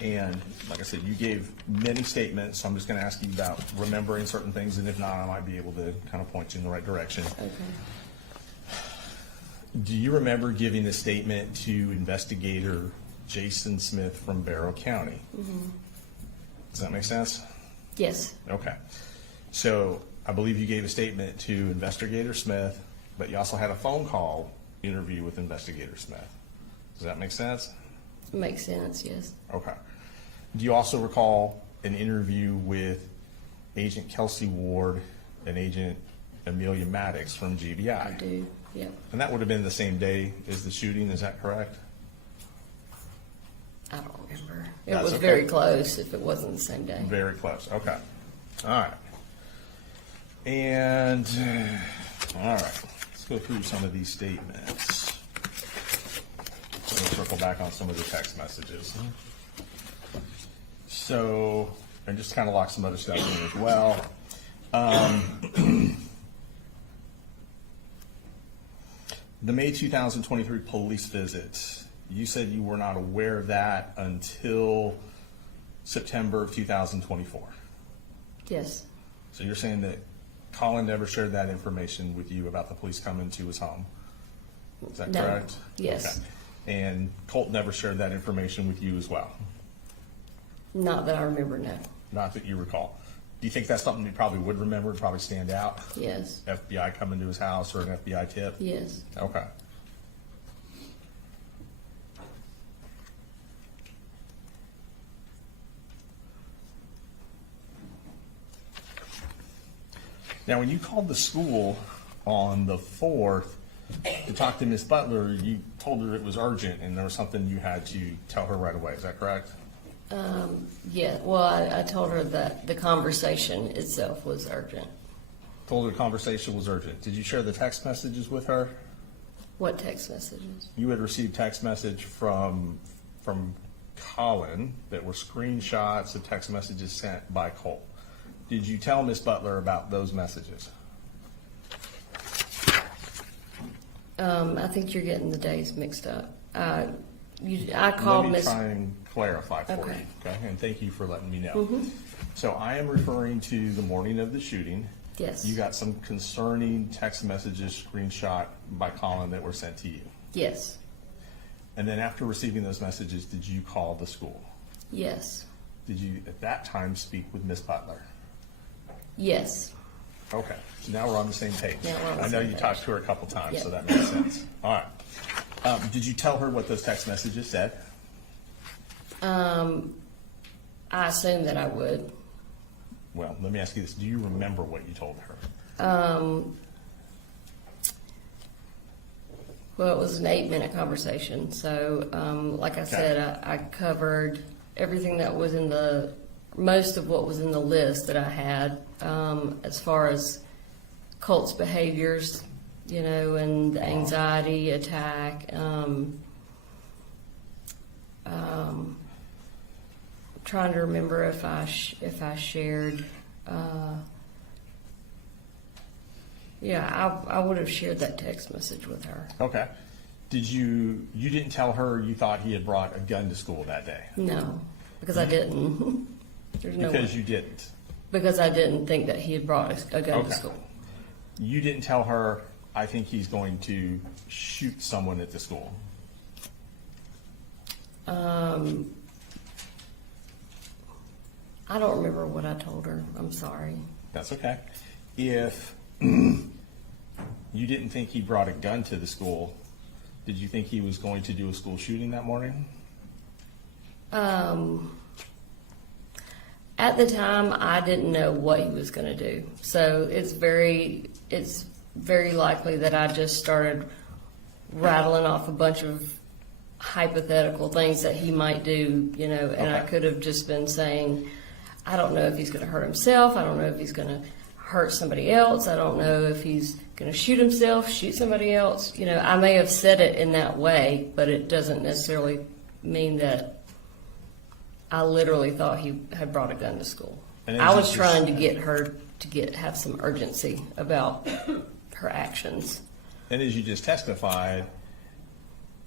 And like I said, you gave many statements, so I'm just going to ask you about remembering certain things, and if not, I might be able to kind of point you in the right direction. Okay. Do you remember giving a statement to investigator Jason Smith from Barrow County? Does that make sense? Yes. Okay. So I believe you gave a statement to investigator Smith, but you also had a phone call interview with investigator Smith. Does that make sense? Makes sense. Yes. Okay. Do you also recall an interview with Agent Kelsey Ward and Agent Amelia Maddox from GBI? I do. Yep. And that would have been the same day as the shooting, is that correct? I don't remember. It That's was okay. very close if it wasn't the same day. Very close, okay. All right. And, all right, let's go through some of these statements. So we'll circle back on some of the text messages. So, and just kind of lock some other stuff in as well. The May 2023 police visit, you said you were not aware of that until September of 2024. Yes, So you're saying that Colin never shared that information with you about the police coming to his home? Is that No. correct? Yes. Okay. And Colt never shared that information with you as well? not that I remember, no. Not that you recall. Do you think that's something you probably would remember, would probably stand out? Yes, FBI coming to his house or an FBI tip? yes. Okay. Now, when you called the school on the 4th to talk to Miss Butler, you told her it was urgent and there was something you had to tell her right away. Is that correct? Yeah, well, I told her that the conversation itself was urgent. Told her the conversation was urgent. Did you share the text messages with her? What text messages? You had received text message from Colin that were screenshots of text messages sent by Colt. Did you tell Miss Butler about those messages? I think you're getting the days mixed up. I called Let me Miss. try and clarify for Okay. you, okay? And thank you for letting me know. So I am referring to the morning of the shooting. Yes. You got some concerning text messages screenshot by Colin that were sent to you. Yes, And then after receiving those messages, did you call the school? yes, Did you at that time speak with Miss Butler? yes. Okay, so now we're on the same page. Now we're on the I know same you page. talked to her a couple times, Yep. so that makes sense. All right. Did you tell her what those text messages said? I assumed that I would. Well, let me ask you this. Do you remember what you told her? Well, it was an 8-minute conversation, so like I said, I covered everything that was in most of what was in the list that I had, as far as Colt's behaviors, and the anxiety attack. Trying to remember if I shared. Yeah, I would have shared that text message with her. Okay. You didn't tell her you thought he had brought a gun to school that day? No, because I didn't. There's no Because way. you didn't. Because I didn't think that he had brought a gun Okay. to school. You didn't tell her, I think he's going to shoot someone at the school? I don't remember what I told her. I'm sorry. That's okay. If you didn't think he brought a gun to the school, did you think he was going to do a school shooting that morning? At the time, I didn't know what he was going to do. So it's very likely that I just started rattling off a bunch of hypothetical things that he might do, and I Okay. could have just been saying, I don't know if he's going to hurt himself. I don't know if he's going to hurt somebody else. I don't know if he's going to shoot himself, shoot somebody else. I may have said it in that way, but it doesn't necessarily mean that I literally thought he had brought a gun to school. And I as was you trying just- to get her to have some urgency about her actions. And as you just testified,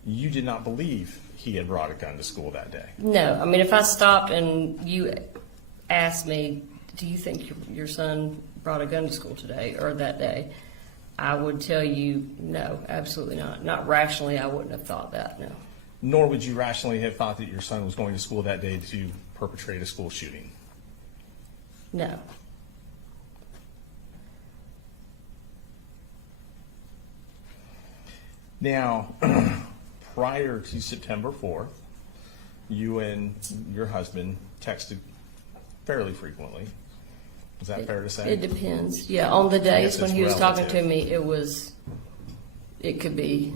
you did not believe he had brought a gun to school that day. No, I mean, if I stopped and you asked me, do you think your son brought a gun to school today or that day, I would tell you, no, absolutely not. Not rationally, I wouldn't have thought that, no. Nor would you rationally have thought that your son was going to school that day to perpetrate a school shooting. No. Now, prior to September 4th, you and your husband texted fairly frequently. Is that fair to say? It depends. Yeah, on the guess days when it's he was talking to relative. me, it could be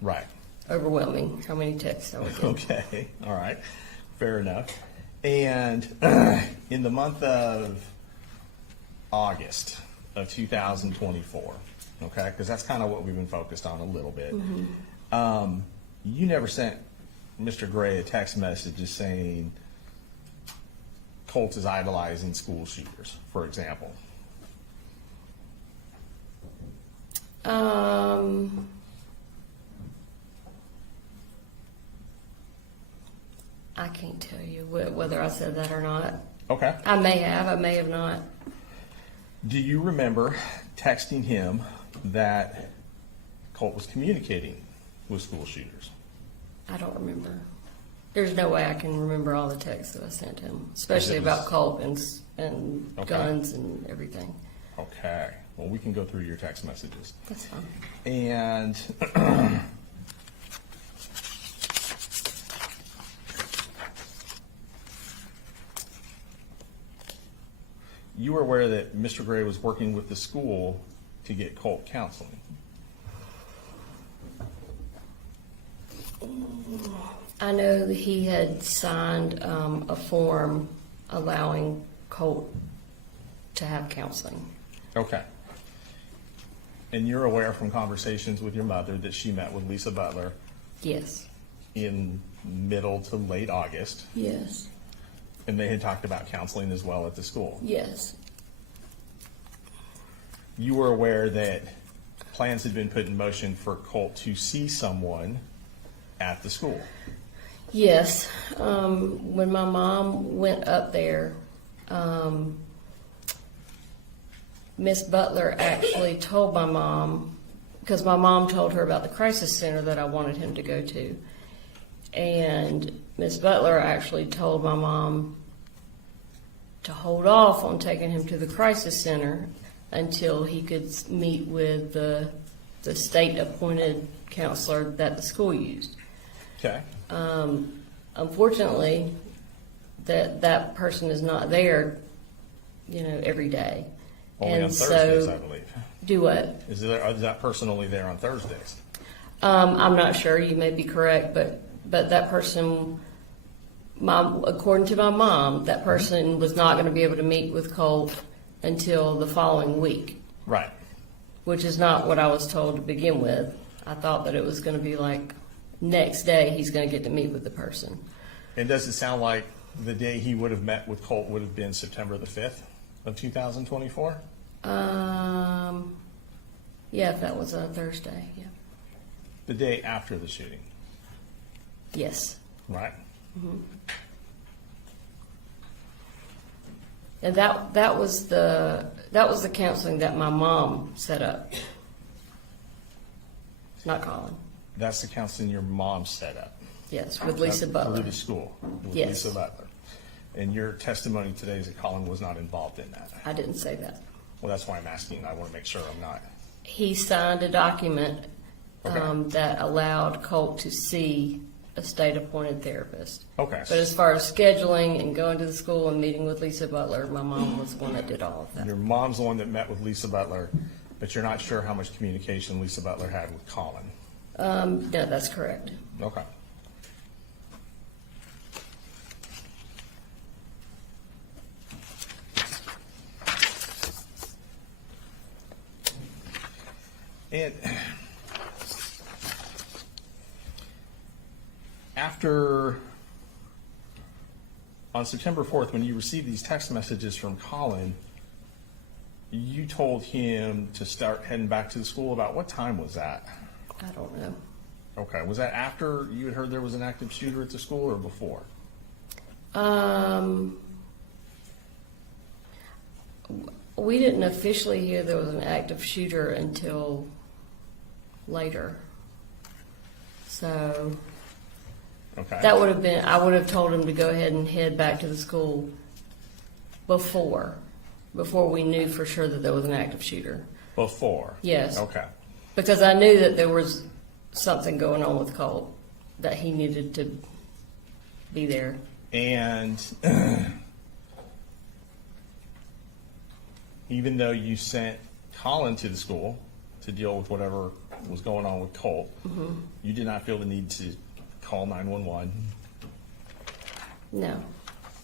Right. overwhelming how many texts I would get. Okay. All right. Fair enough. And in the month of August of 2024, okay, because that's kind of what we've been focused on a little bit. You never sent Mr. Gray a text message just saying Colt is idolizing school shooters, for example. I can't tell you whether I said that or not. Okay. I may have not. Do you remember texting him that Colt was communicating with school shooters? I don't remember. There's no way I can remember all the texts that I sent him, especially It was- about Colt and Okay. guns and everything. Okay. Well, we can go through your text messages. That's fine. And you were aware that Mr. Gray was working with the school to get Colt counseling. I know that he had signed a form allowing Colt to have counseling. Okay. And you're aware from conversations with your mother that she met with Lisa Butler Yes. in middle to late August, Yes. and they had talked about counseling as well at the school. Yes. You were aware that plans had been put in motion for Colt to see someone at the school. Yes. When my mom went up there, Miss Butler actually told my mom, because my mom told her about the crisis center that I wanted him to go to. And Miss Butler actually told my mom to hold off on taking him to the crisis center until he could meet with the state-appointed counselor that the school used. Okay. Unfortunately, that person is not there, every day. Only and on Thursdays, so, I believe. do what? Is that person only there on Thursdays? I'm not sure. You may be correct, but that person, according to my mom, that person was not going to be able to meet with Colt until the following week, Right. which is not what I was told to begin with. I thought that it was going to be like next day he's going to get to meet with the person. And does it sound like the day he would have met with Colt would have been September the 5th of 2024? Yeah, if that was a Thursday, yeah. The day after the shooting, Yes. right? And that was the counseling that my mom set up. Not Colin. That's the counseling your mom set up. Yes, with Lisa Butler. Through the school, with Yes. Lisa Butler. And your testimony today is that Colin was not involved in that. I didn't say that. Well, that's why I'm asking. I want to make sure I'm not. He signed a document Okay. that allowed Colt to see a state-appointed therapist. Okay. But as far as scheduling and going to the school and meeting with Lisa Butler, my mom was the one that did all of that. Your mom's the one that met with Lisa Butler, but you're not sure how much communication Lisa Butler had with Colin. No, that's correct. Okay. And on September 4th, when you received these text messages from Colin, you told him to start heading back to the school. About what time was that? I don't know. Okay, was that after you had heard there was an active shooter at the school or before? We didn't officially hear there was an active shooter until later. So Okay. that would have been, I would have told him to go ahead and head back to the school before we knew for sure that there was an active shooter. Before? Yes. Okay. Because I knew that there was something going on with Colt, that he needed to be there. And even though you sent Colin to the school to deal with whatever was going on with Colt, you did not feel the need to call 911 No,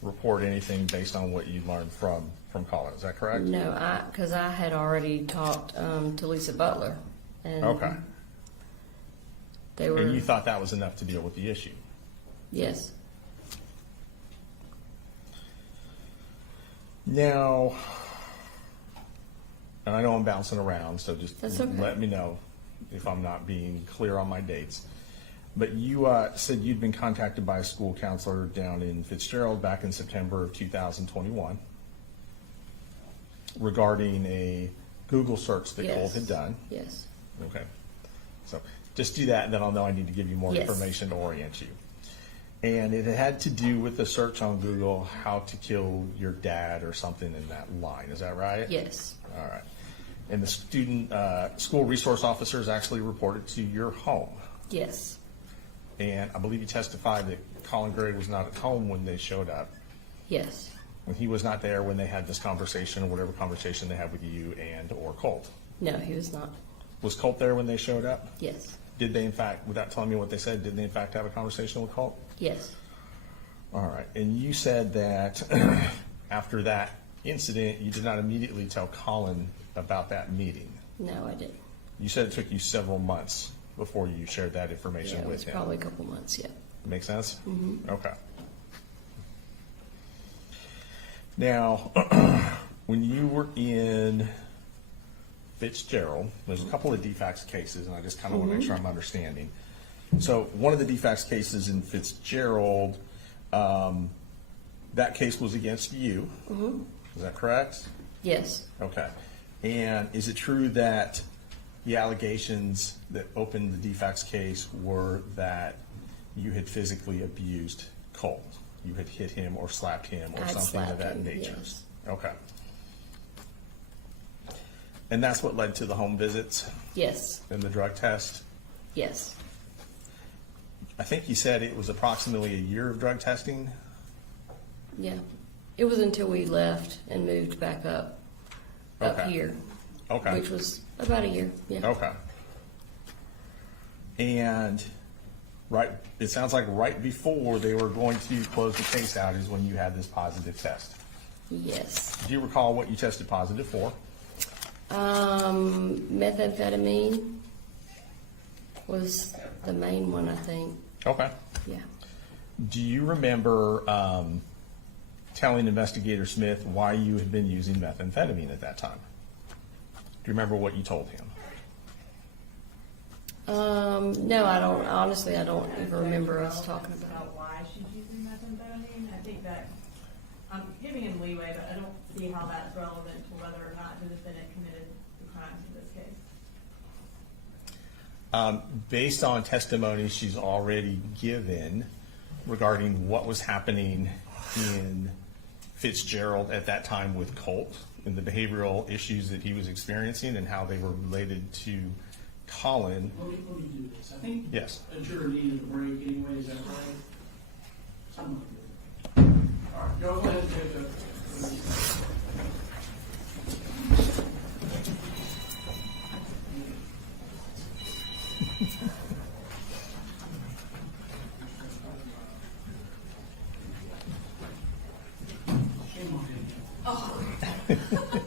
report anything based on what you learned from Colin. Is that correct? no, because I had already talked to Lisa Butler, and Okay. they were And you thought that was enough to deal with the issue? yes. Now, and I know I'm bouncing around, so just That's okay. let me know if I'm not being clear on my dates. But you said you'd been contacted by a school counselor down in Fitzgerald back in September of 2021 regarding a Google search that Colt Yes. had done. Yes. Okay. So just do that, and then I'll know I need to give you more Yes. information to orient you. And it had to do with the search on Google, how to kill your dad or something in that line. Is that right? Yes. All right. And the school resource officers actually reported to your home. Yes. And I believe you testified that Colin Gray was not at home when they showed up. Yes. When he was not there when they had this conversation or whatever conversation they had with you and or Colt. No, he was not. Was Colt there when they showed up? Yes. Did they in fact, without telling me what they said, did they in fact have a conversation with Colt? Yes. All right. And you said that after that incident, you did not immediately tell Colin about that meeting. No, I didn't. You said it took you several months before you shared that information Yeah, it with was him. probably a couple months. Yeah. Make sense? Mm-hmm. Okay. Now, when you were in Fitzgerald, there's a couple of Defax cases, and I just kind of want to make sure I'm understanding. So one of the Defax cases in Fitzgerald, that case was against you. Mm-hmm. Is that correct? Yes. Okay. And is it true that the allegations that opened the Defax case were that you had physically abused Colt? You had hit him or slapped him or I'd something of slapped that him, nature? yes. Okay. And that's what led to the home visits Yes. and the drug test? Yes. I think you said it was approximately a year of drug testing? Yeah. It was until we left and moved back up Okay. here, Okay. which was about a year. Yeah. Okay. And it sounds like right before they were going to close the case out is when you had this positive test. Yes. Do you recall what you tested positive for? Methamphetamine was the main one, I think. Okay. Yeah. Do you remember telling Investigator Smith why you had been using methamphetamine at that time? Do you remember what you told him? No, I don't. Honestly, I don't even remember us talking about About why she's using methamphetamine. I think that I'm giving him leeway, but I don't see how that's relevant to whether or not the defendant committed the crimes in this case. Based on testimony she's already given regarding what was happening in Fitzgerald at that time with Colt and the behavioral issues that he was experiencing and how they were related to Colin. Let me do this. I think Yes. a juror needed a break anyway, is that right? Something like that. All right, go ahead and take a. Shame on him. All right.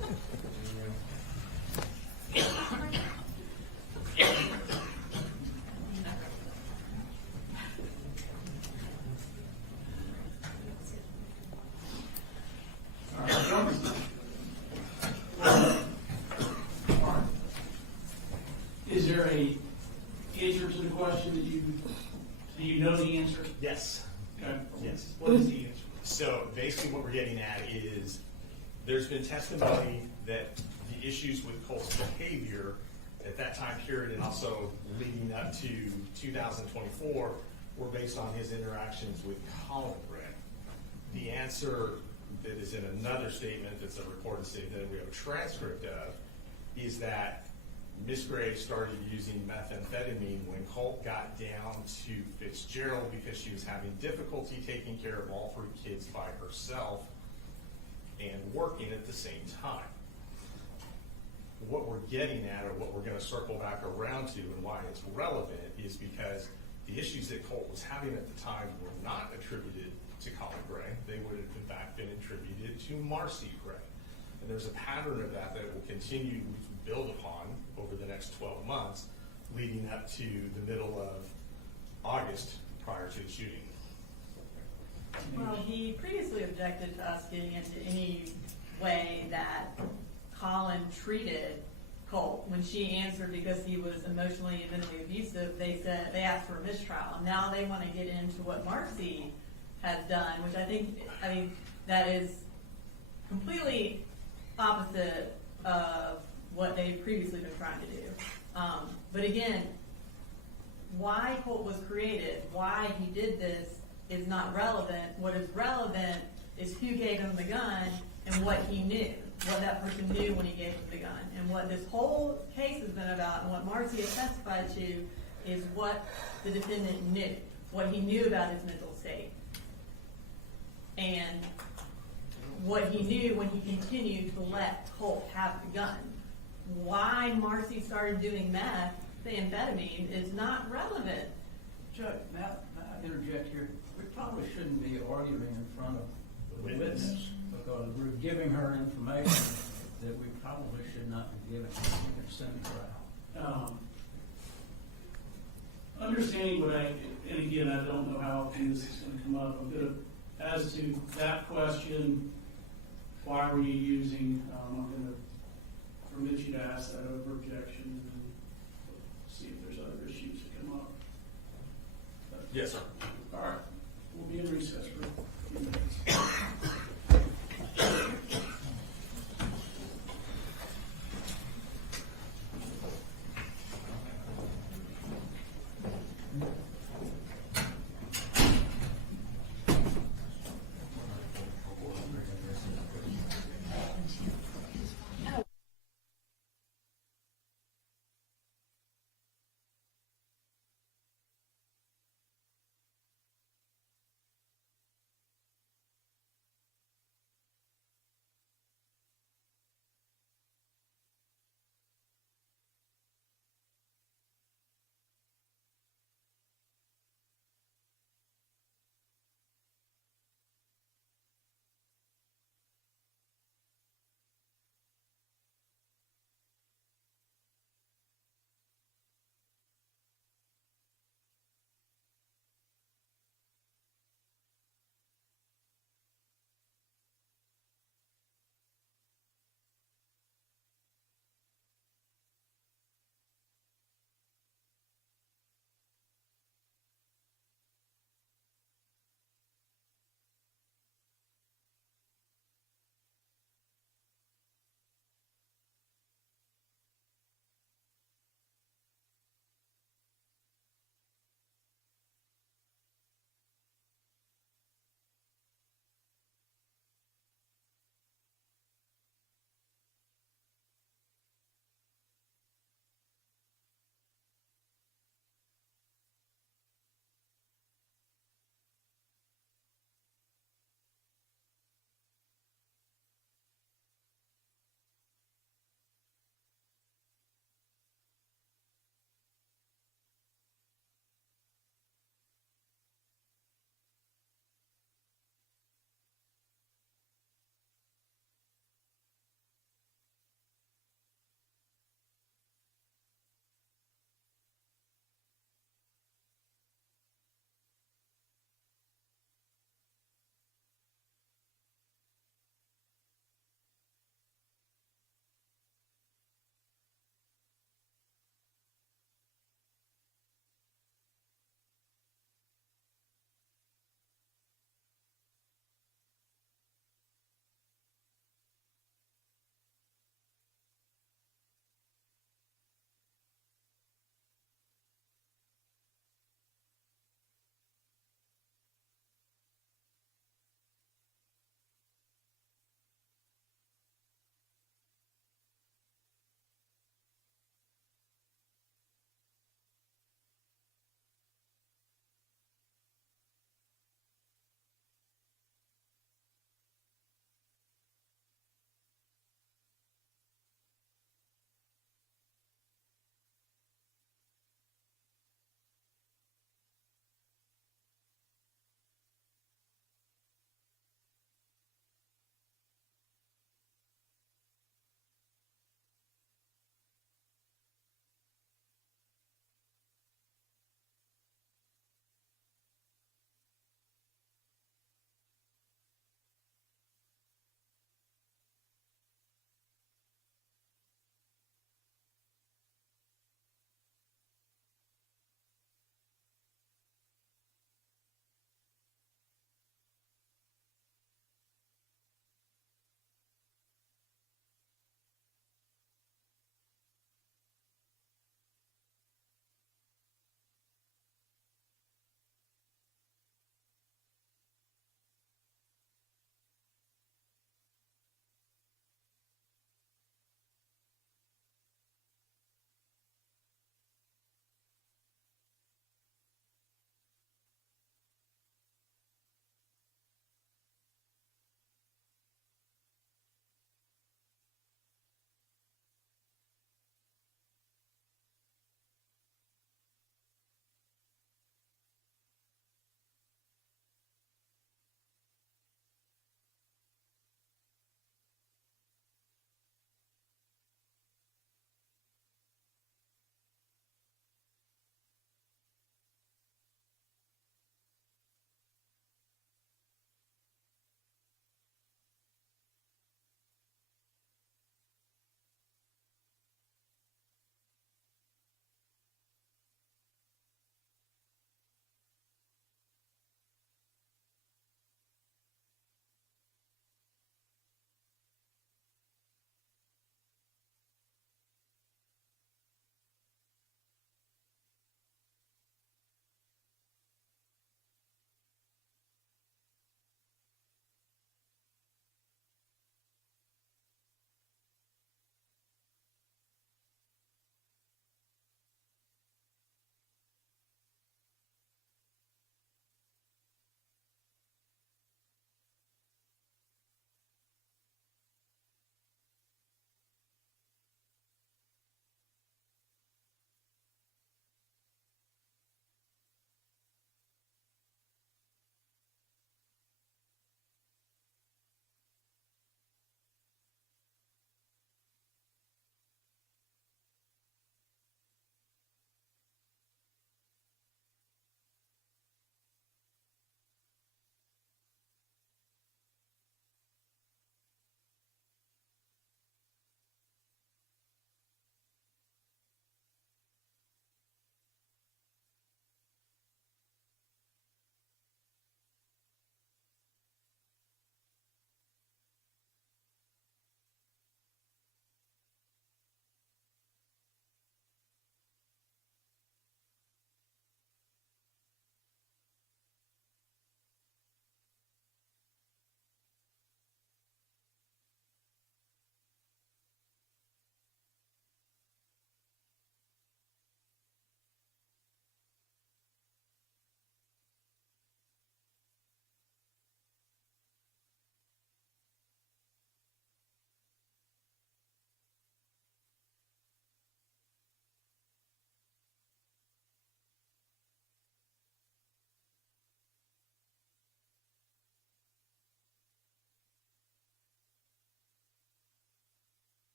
Is there a answer to the question that do you know the answer? Yes. Okay. Yes. What is the answer? So basically what we're getting at is there's been testimony that the issues with Colt's behavior at that time period and also leading up to 2024 were based on his interactions with Colin Cray. The answer that is in another statement that's a recorded statement that we have a transcript of is that Miss Gray started using methamphetamine when Colt got down to Fitzgerald because she was having difficulty taking care of all three kids by herself and working at the same time. What we're getting at, or what we're going to circle back around to and why it's relevant, is because the issues that Colt was having at the time were not attributed to Colin Gray. They would have in fact been attributed to Marcy Gray. And there's a pattern of that will continue to build upon over the next 12 months, leading up to the middle of August prior to the shooting. Well, he previously objected to us getting into any way that Colin treated Colt. When she answered because he was emotionally and mentally abusive, they asked for a mistrial. And now they want to get into what Marcy has done, which I mean, that is completely opposite of what they've previously been trying to do. But again, why Colt was created, why he did this is not relevant. What is relevant is who gave him the gun and what he knew, what that person knew when he gave him the gun. And what this whole case has been about and what Marcy has testified to is what the defendant knew, what he knew about his mental state. And what he knew when he continued to let Colt have the gun. Why Marcy started doing meth, the amphetamine, is not relevant. Chuck, may I interject here? We probably shouldn't be arguing in front of the witness because we're giving her information that we probably should not be giving in a semi-trial. Understanding what and again, I don't know how often this is going to come up. I'm going to, as to that question, why were you using, I'm going to permit you to ask that over objection and then see if there's other issues that come up. Yes, sir. All right, we'll be in recess for a few minutes.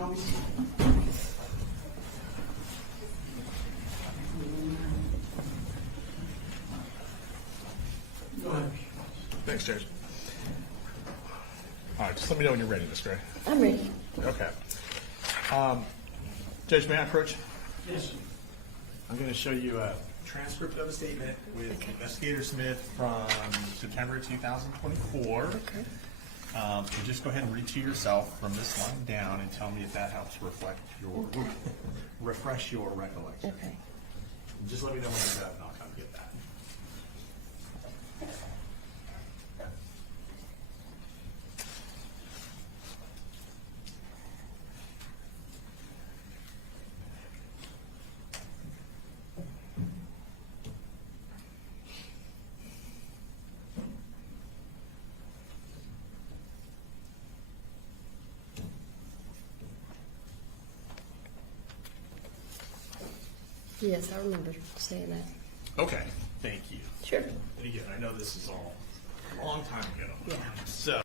Tommy? Go ahead. Thanks, Judge. All right, just let me know when you're ready, Ms. Gray. I'm ready. Okay. Judge, may I approach? Yes. I'm going to show you a transcript of a statement with Investigator Smith from September 2024. Okay. So just go ahead and read to yourself from this line down and tell me if that helps refresh your recollection. Okay. Just let me know when you're done and I'll come get that. Yes, I remember saying that. Okay, thank you. Sure. And again, I know this is all a long time ago. Yeah. So,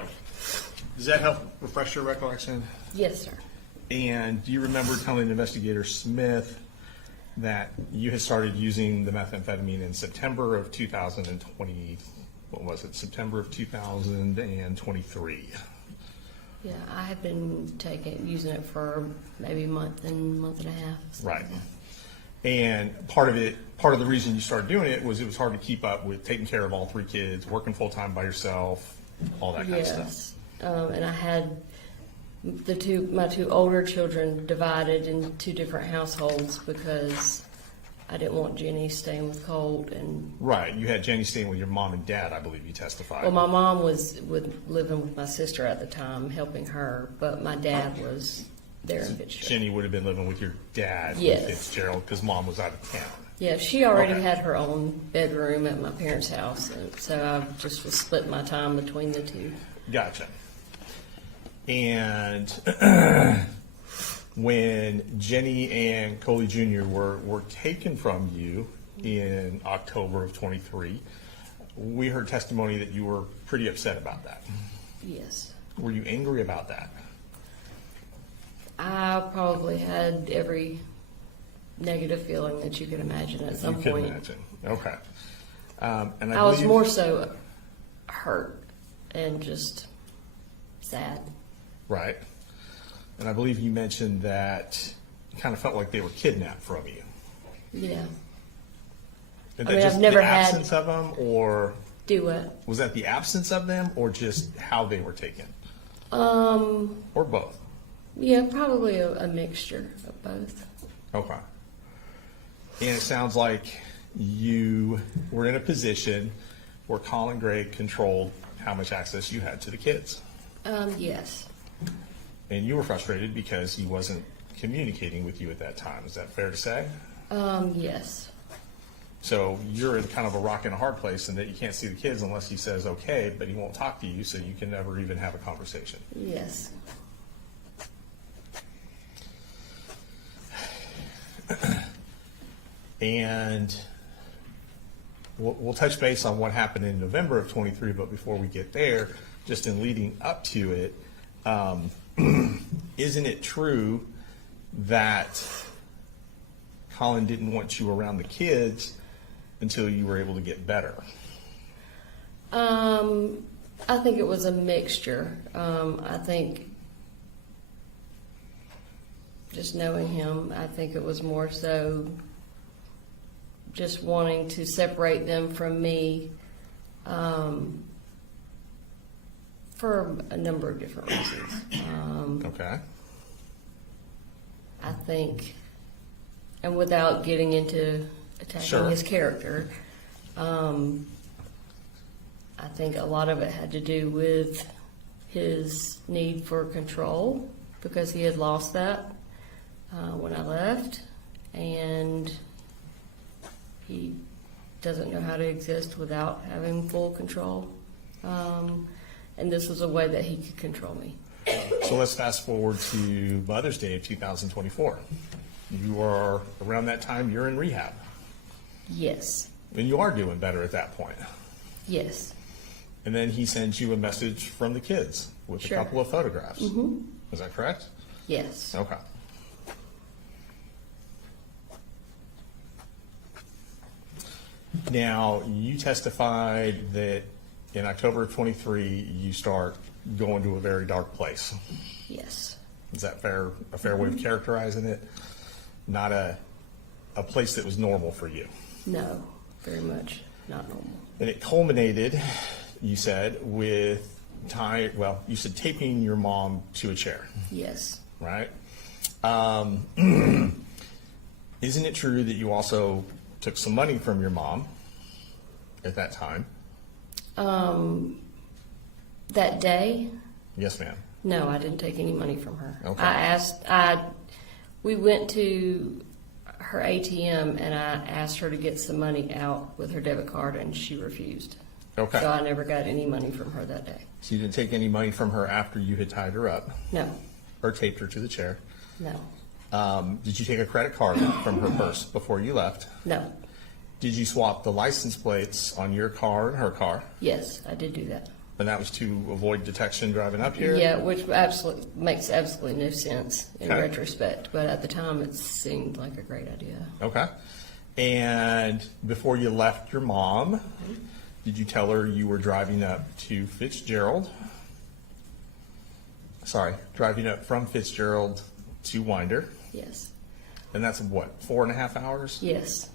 does that help refresh your recollection? Yes, sir. And do you remember telling Investigator Smith that you had started using the methamphetamine in September of 2020, what was it, September of 2023? Yeah, I have been using it for maybe a month and a half. Right. And part of the reason you started doing it was hard to keep up with taking care of all three kids, working full-time by yourself, all that kind of stuff. Yes, and I had my two older children divided in two different households because I didn't want Jenny staying with Colt. And Right, you had Jenny staying with your mom and dad, I believe you testified. well, my mom was living with my sister at the time, helping her, but my dad was there in Fitzgerald. Jenny would have been living with your dad Yes. in Fitzgerald because mom was out of town. Yeah, she already Okay. had her own bedroom at my parents' house, and so I just was splitting my time between the two. Gotcha. And when Jenny and Coley Jr. were taken from you in October of 23, we heard testimony that you were pretty upset about that. Yes. Were you angry about that? I probably had every negative feeling that you could imagine at some You could point. imagine. Okay. And I was believe- more so hurt and just sad. Right. And I believe you mentioned that you kind of felt like they were kidnapped from you. Yeah. Is I that mean, just I've never the had- absence of them, or Do what? was that the absence of them, or just how they were taken? Or both? Yeah, probably a mixture of both. Okay. And it sounds like you were in a position where Colin Gray controlled how much access you had to the kids. Yes. And you were frustrated because he wasn't communicating with you at that time. Is that fair to say? Yes. So you're in kind of a rock and a hard place in that you can't see the kids unless he says okay, but he won't talk to you, so you can never even have a conversation. Yes. And we'll touch base on what happened in November of 23, but before we get there, just in leading up to it, isn't it true that Colin didn't want you around the kids until you were able to get better? I think it was a mixture. I think just knowing him, I think it was more so just wanting to separate them from me for a number of different reasons. Okay. I think, and without getting into attacking Sure. his character, I think a lot of it had to do with his need for control because he had lost that when I left, and he doesn't know how to exist without having full control. And this was a way that he could control me. So let's fast forward to Mother's Day of 2024. You are, around that time, you're in rehab. Yes. And you are doing better at that point. Yes. And then he sends you a message from the kids with Sure. a couple of photographs. Mm-hmm. Is that correct? Yes. Okay. Now, you testified that in October of 23, you start going to a very dark place. Yes. Is that a fair way of characterizing it? Not a place that was normal for you. No, very much not normal. And it culminated, you said, with you said taping your mom to a chair, Yes. right? Isn't it true that you also took some money from your mom at that time? That day, Yes, ma'am. no, I didn't take any money from her. Okay. We went to her ATM and I asked her to get some money out with her debit card and she refused. Okay. So I never got any money from her that day. So you didn't take any money from her after you had tied her up No, or taped her to the chair. no, Did you take a credit card from her purse before you left? no. Did you swap the license plates on your car and her car? Yes, I did do that. And that was to avoid detection driving up here? Yeah, which makes absolutely no sense in Okay. retrospect, but at the time it seemed like a great idea. Okay. And before you left your mom, did you tell her you were driving up to Fitzgerald? Driving up from Fitzgerald to Winder? Yes. And that's what, 4.5 hours? Yes.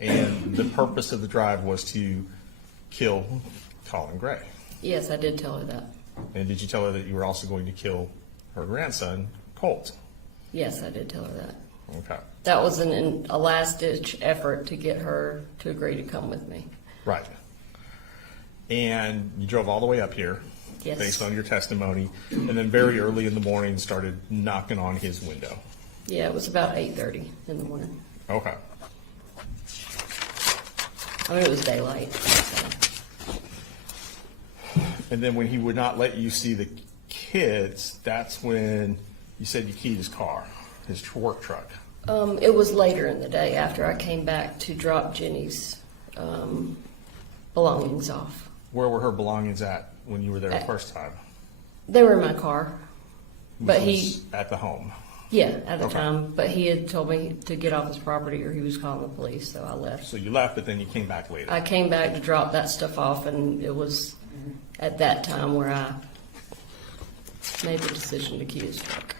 And the purpose of the drive was to kill Colin Gray. Yes, I did tell her that. And did you tell her that you were also going to kill her grandson, Colt? Yes, I did tell her that. Okay. That was a last-ditch effort to get her to agree to come with me. Right. And you drove all the way up here, Yes. based on your testimony, and then very early in the morning started knocking on his window. Yeah, it was about 8:30 in the morning. Okay. I mean, it was daylight. So. And then when he would not let you see the kids, that's when you said you keyed his car, his work truck. It was later in the day after I came back to drop Jenny's belongings off. Where were her belongings at when you were there the first time? They were in my car. But Which he, was at the home. yeah, at the Okay. time, but he had told me to get off his property or he was calling the police, so I left. So you left, but then you came back later. I came back to drop that stuff off, and it was at that time where I made the decision to key his truck.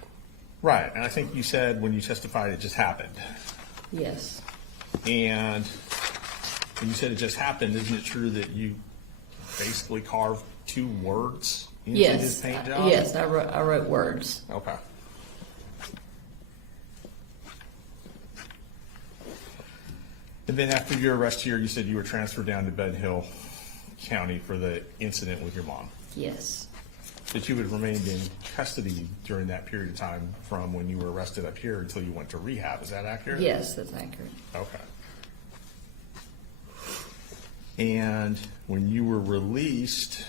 Right, and I think you said when you testified it just happened. Yes. And when you said it just happened, isn't it true that you basically carved 2 words into his Yes. paint job? Yes, I wrote words. Okay. And then after your arrest here, you said you were transferred down to Ben Hill County for the incident with your mom. Yes. That you had remained in custody during that period of time from when you were arrested up here until you went to rehab. Is that accurate? Yes, that's accurate. Okay. And when you were released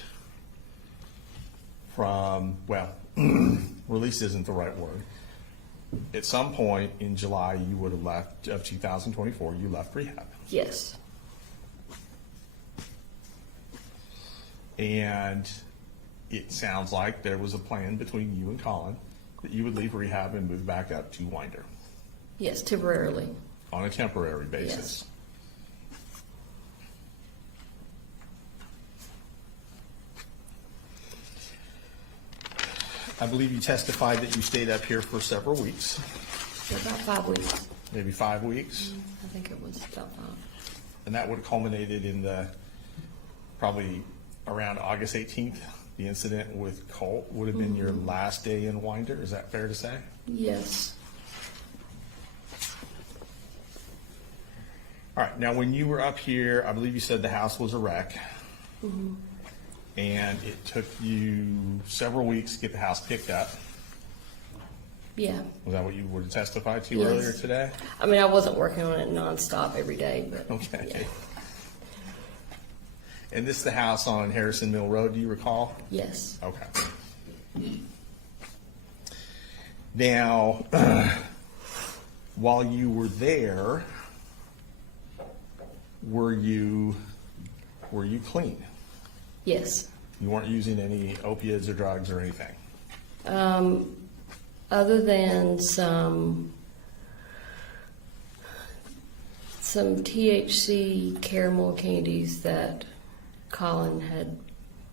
from, well, released isn't the right word. At some point in July, you would have left, of 2024, you left rehab. Yes. And it sounds like there was a plan between you and Colin that you would leave rehab and move back up to Winder Yes, temporarily. on a temporary basis. I believe you testified that you stayed up here for several weeks, About 5 weeks. maybe 5 weeks, I think it was about 5. and that would have culminated in the, probably around August 18th, the incident with Colt would have been your last day in Winder. Is that fair to say? Yes. All right, now when you were up here, I believe you said the house was a wreck. And it took you several weeks to get the house picked up. Yeah. Was that what you would have testified to Yes. earlier today? I mean, I wasn't working on it nonstop every day, but Okay. yeah. And this is the house on Harrison Mill Road, do you recall? Yes. Okay. Now, while you were there, were you clean? Yes. You weren't using any opiates or drugs or anything? other than some THC caramel candies that Colin had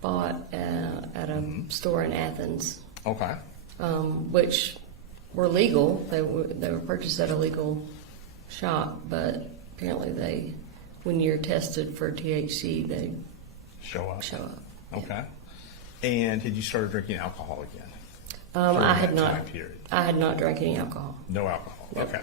bought at a store in Athens, Okay. which were legal. They were purchased at a legal shop, but apparently when you're tested for THC, they Show up. show up. Okay. And had you started drinking alcohol again? I during had that not. time period? I had not drank any alcohol. No alcohol. No. Okay.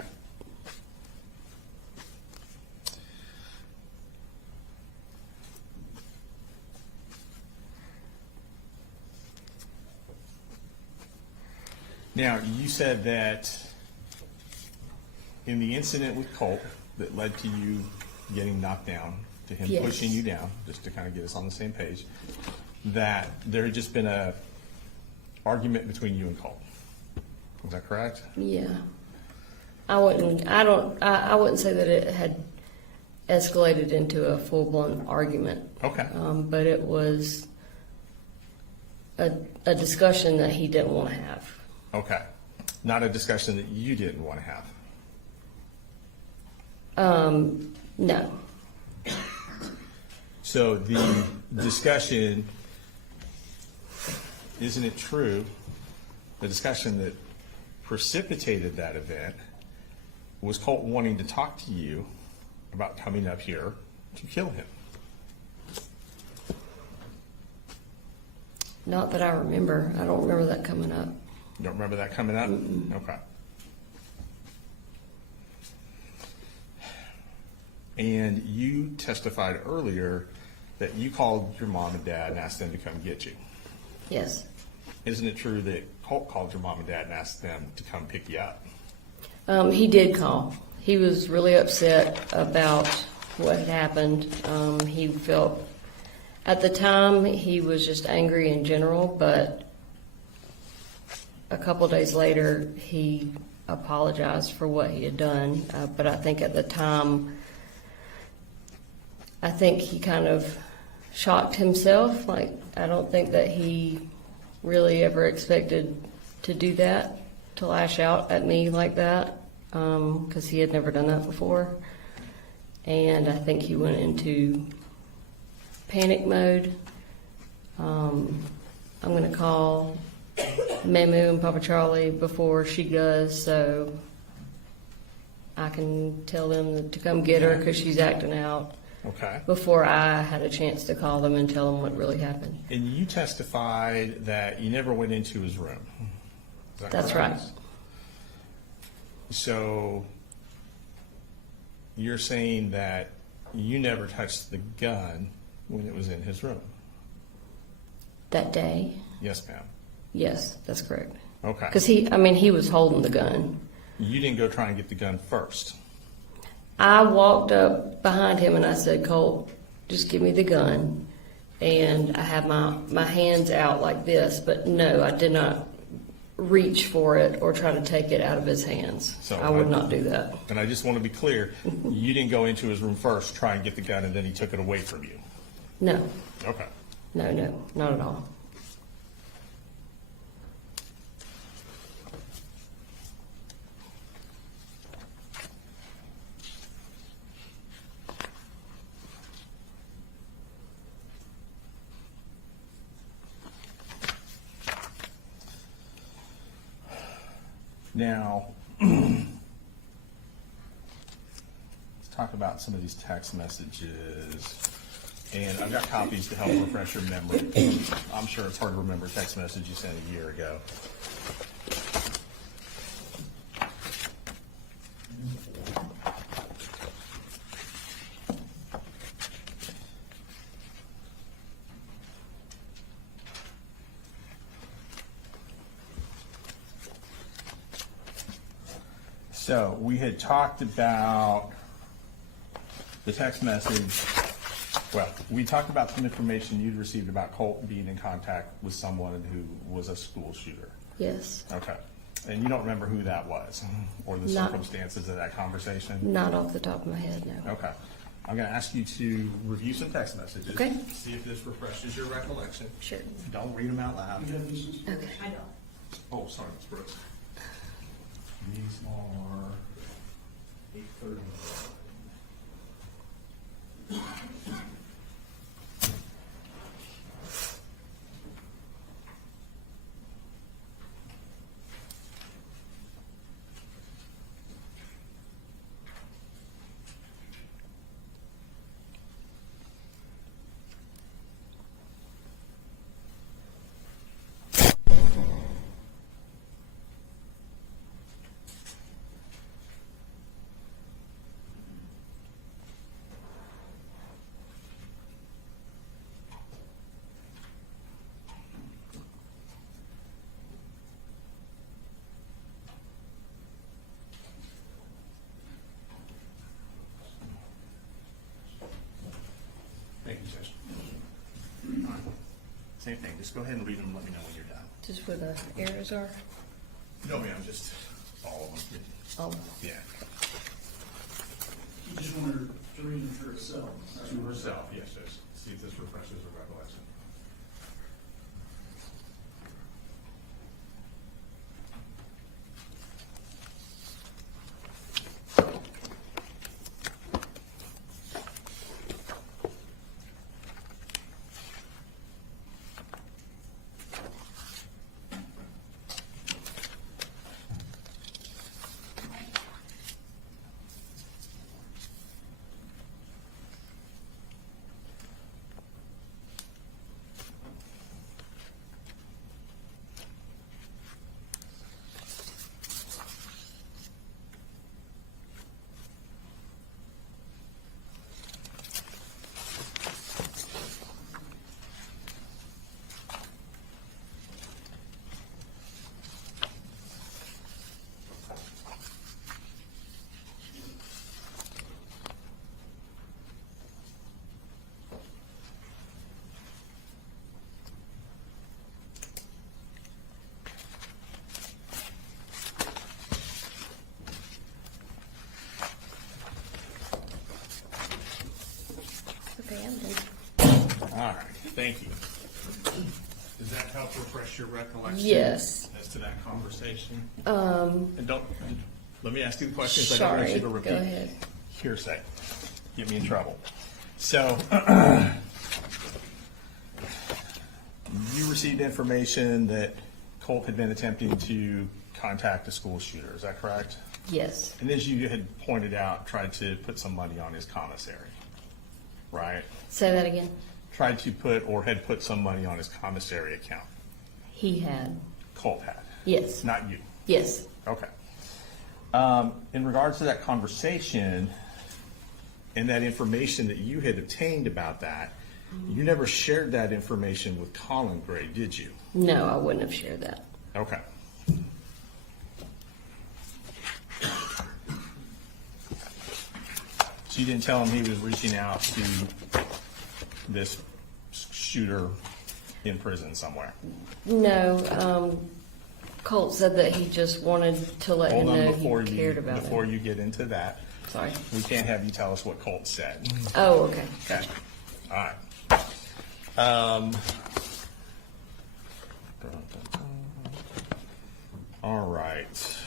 Now, you said that in the incident with Colt that led to you getting knocked down, to him Yes. pushing you down, just to kind of get us on the same page, that there had just been a argument between you and Colt. Was that correct? Yeah. I wouldn't say that it had escalated into a full-blown argument. Okay. But it was a discussion that he didn't want to have. Okay. Not a discussion that you didn't want to have. No. So the discussion, isn't it true, the discussion that precipitated that event was Colt wanting to talk to you about coming up here to kill him? Not that I remember. I don't remember that coming up. You don't remember that coming up? Okay. And you testified earlier that you called your mom and dad and asked them to come get you. Yes. Isn't it true that Colt called your mom and dad and asked them to come pick you up? He did call. He was really upset about what had happened. He felt, at the time, he was just angry in general, but a couple of days later, he apologized for what he had done. But I think at the time, I think he kind of shocked himself. Like, I don't think that he really ever expected to do that, to lash out at me like that, because he had never done that before. And I think he went into panic mode. I'm going to call Mamu and Papa Charlie before she goes, so I can tell them to come get her because she's acting out. Okay. Before I had a chance to call them and tell them what really happened. And you testified that you never went into his room. Is that That's correct? right. So you're saying that you never touched the gun when it was in his room? That day? Yes, ma'am. Yes, that's correct. Okay. Because he was holding the gun. You didn't go try and get the gun first? I walked up behind him and I said, Colt, just give me the gun. And I had my hands out like this, but no, I did not reach for it or try to take it out of his hands. So I would not do that. And I just want to be clear, you didn't go into his room first, try and get the gun, and then he took it away from you? No, Okay. no, not at all. Now, let's talk about some of these text messages. And I've got copies to help refresh your memory. I'm sure it's hard to remember a text message you sent a year ago. So we had talked about the text message. Well, we talked about some information you'd received about Colt being in contact with someone who was a school shooter. Yes, Okay. And you don't remember who that was or the Not- circumstances of that conversation? not off the top of my head, no. Okay. I'm going to ask you to review some text messages. Okay. See if this refreshes your recollection. Sure. Don't read them out loud. Okay. I don't. Oh, sorry, Ms. Brooks. are 8:30. Thank you, Judge. All right. Same thing, just go ahead and read them and let me know when you're done. Just where the arrows are? No, ma'am, just all of them. Oh, Yeah. You just want her to read them for herself. To herself, yes, Judge. See if this refreshes her recollection. okay, I'm done. All right, thank you. Does that help refresh your recollection? Yes. As to that conversation? And don't, let me ask you the questions I don't want Sorry, you to repeat. go ahead. Hearsay. Get me in trouble. So, you received information that Colt had been attempting to contact a school shooter, is that correct? Yes, And as you had pointed out, tried to put some money on his commissary, right? say that again. Tried to put or had put some money on his commissary account. He had, Colt had, yes, not you. yes, Okay. In regards to that conversation and that information that you had obtained about that, you never shared that information with Colin Cray, did you? no, I wouldn't have shared that. Okay. So you didn't tell him he was reaching out to this shooter in prison somewhere? No, Colt said that he just wanted to let him Hold on, know before he you, cared about before it. you get into that, Sorry. we can't have you tell us what Colt said. Oh, okay. Okay. All right. All right.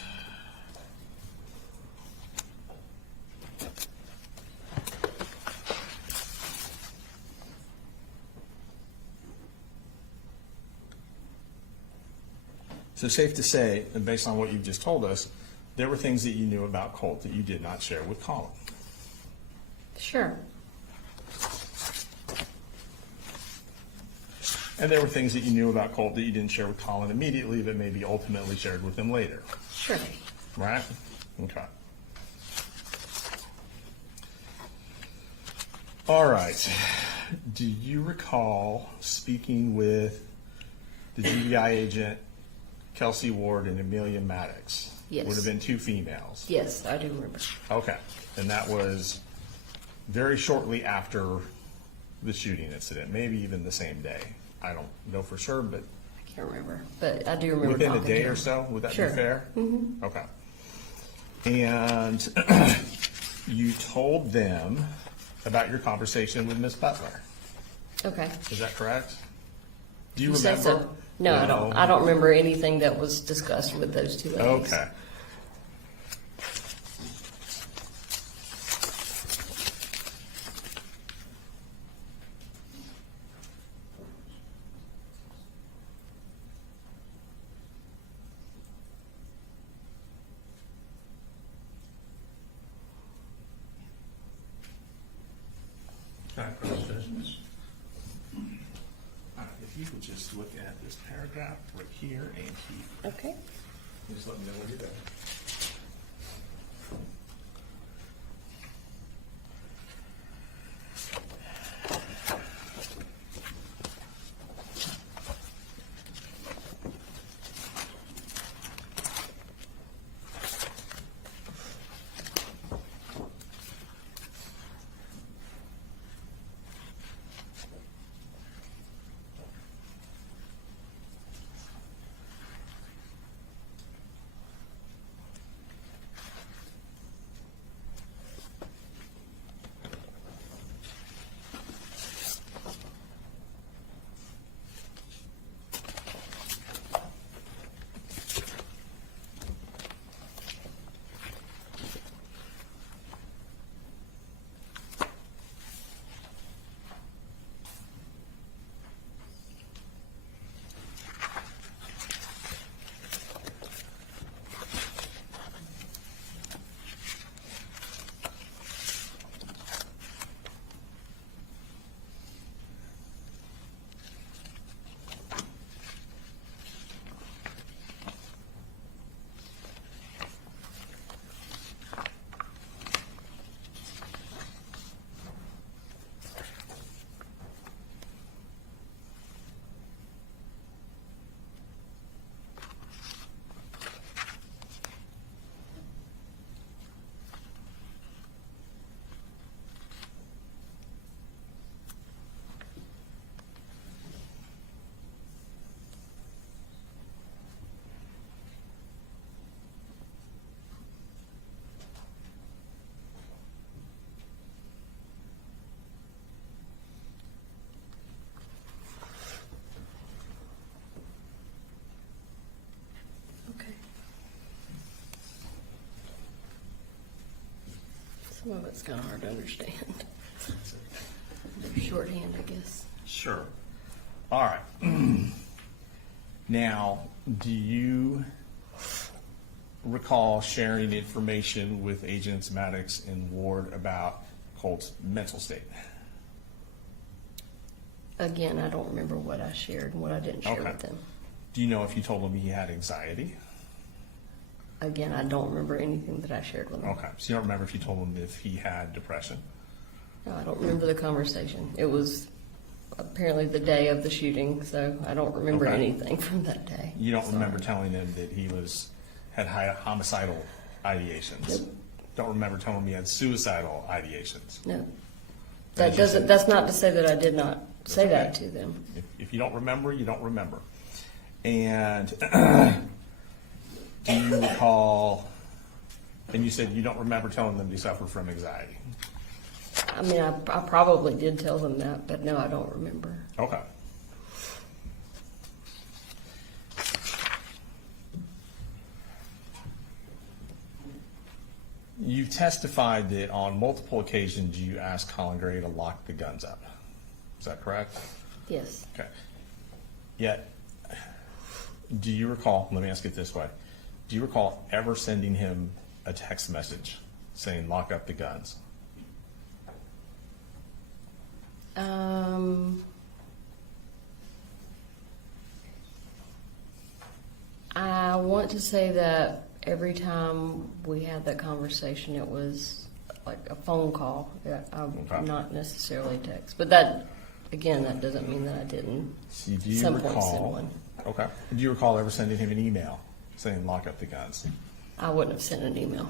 So safe to say, and based on what you've just told us, there were things that you knew about Colt that you did not share with Colin. Sure. And there were things that you knew about Colt that you didn't share with Colin immediately, but maybe ultimately shared with him later, Sure. right? Okay. All right. Do you recall speaking with the GBI agent, Kelsey Ward, and Amelia Maddox? Yes. Would have been two females. Yes, I do remember. Okay. And that was very shortly after the shooting incident, maybe even the same day. I don't know for sure, but I can't remember, but I do remember. within a talking day to or him. so, would that Sure. be fair? Mm-hmm. Okay. And you told them about your conversation with Miss Butler. Okay. Is that correct? Do you You said remember? so. No, I don't. I don't remember anything that was discussed with those two ladies. Okay. background check. All right, if you could just look at this paragraph right here and here. Okay. Just let me know when you're done. Okay. Some of it's kind of hard to understand. Shorthand, I guess. Sure. All right. Now, do you recall sharing information with Agents Maddox and Ward about Colt's mental state? Again, I don't remember what I shared and what I didn't share Okay. with them. Do you know if you told him he had anxiety? Again, I don't remember anything that I shared with them. Okay. So you don't remember if you told him if he had depression? No, I don't remember the conversation. It was apparently the day of the shooting, so I don't remember Okay. anything from that day. You don't Sorry. remember telling him that he had homicidal ideations? Nope. Don't remember telling him he had suicidal ideations? No. As you said. That's not to say that I did not say okay. that to them. If you don't remember, you don't remember. And do you recall, and you said you don't remember telling them they suffer from anxiety? I mean, I probably did tell them that, but no, I don't remember. Okay. You've testified that on multiple occasions you asked Colin Gray to lock the guns up. Is that correct? Yes. Okay. Yet, do you recall, let me ask it this way, do you recall ever sending him a text message saying lock up the guns? I want to say that every time we had that conversation, it was like a phone call, Okay. not necessarily text. But that, again, that doesn't mean that I didn't. See, do you Some point recall? send one. Okay. Do you recall ever sending him an email saying lock up the guns? I wouldn't have sent an email.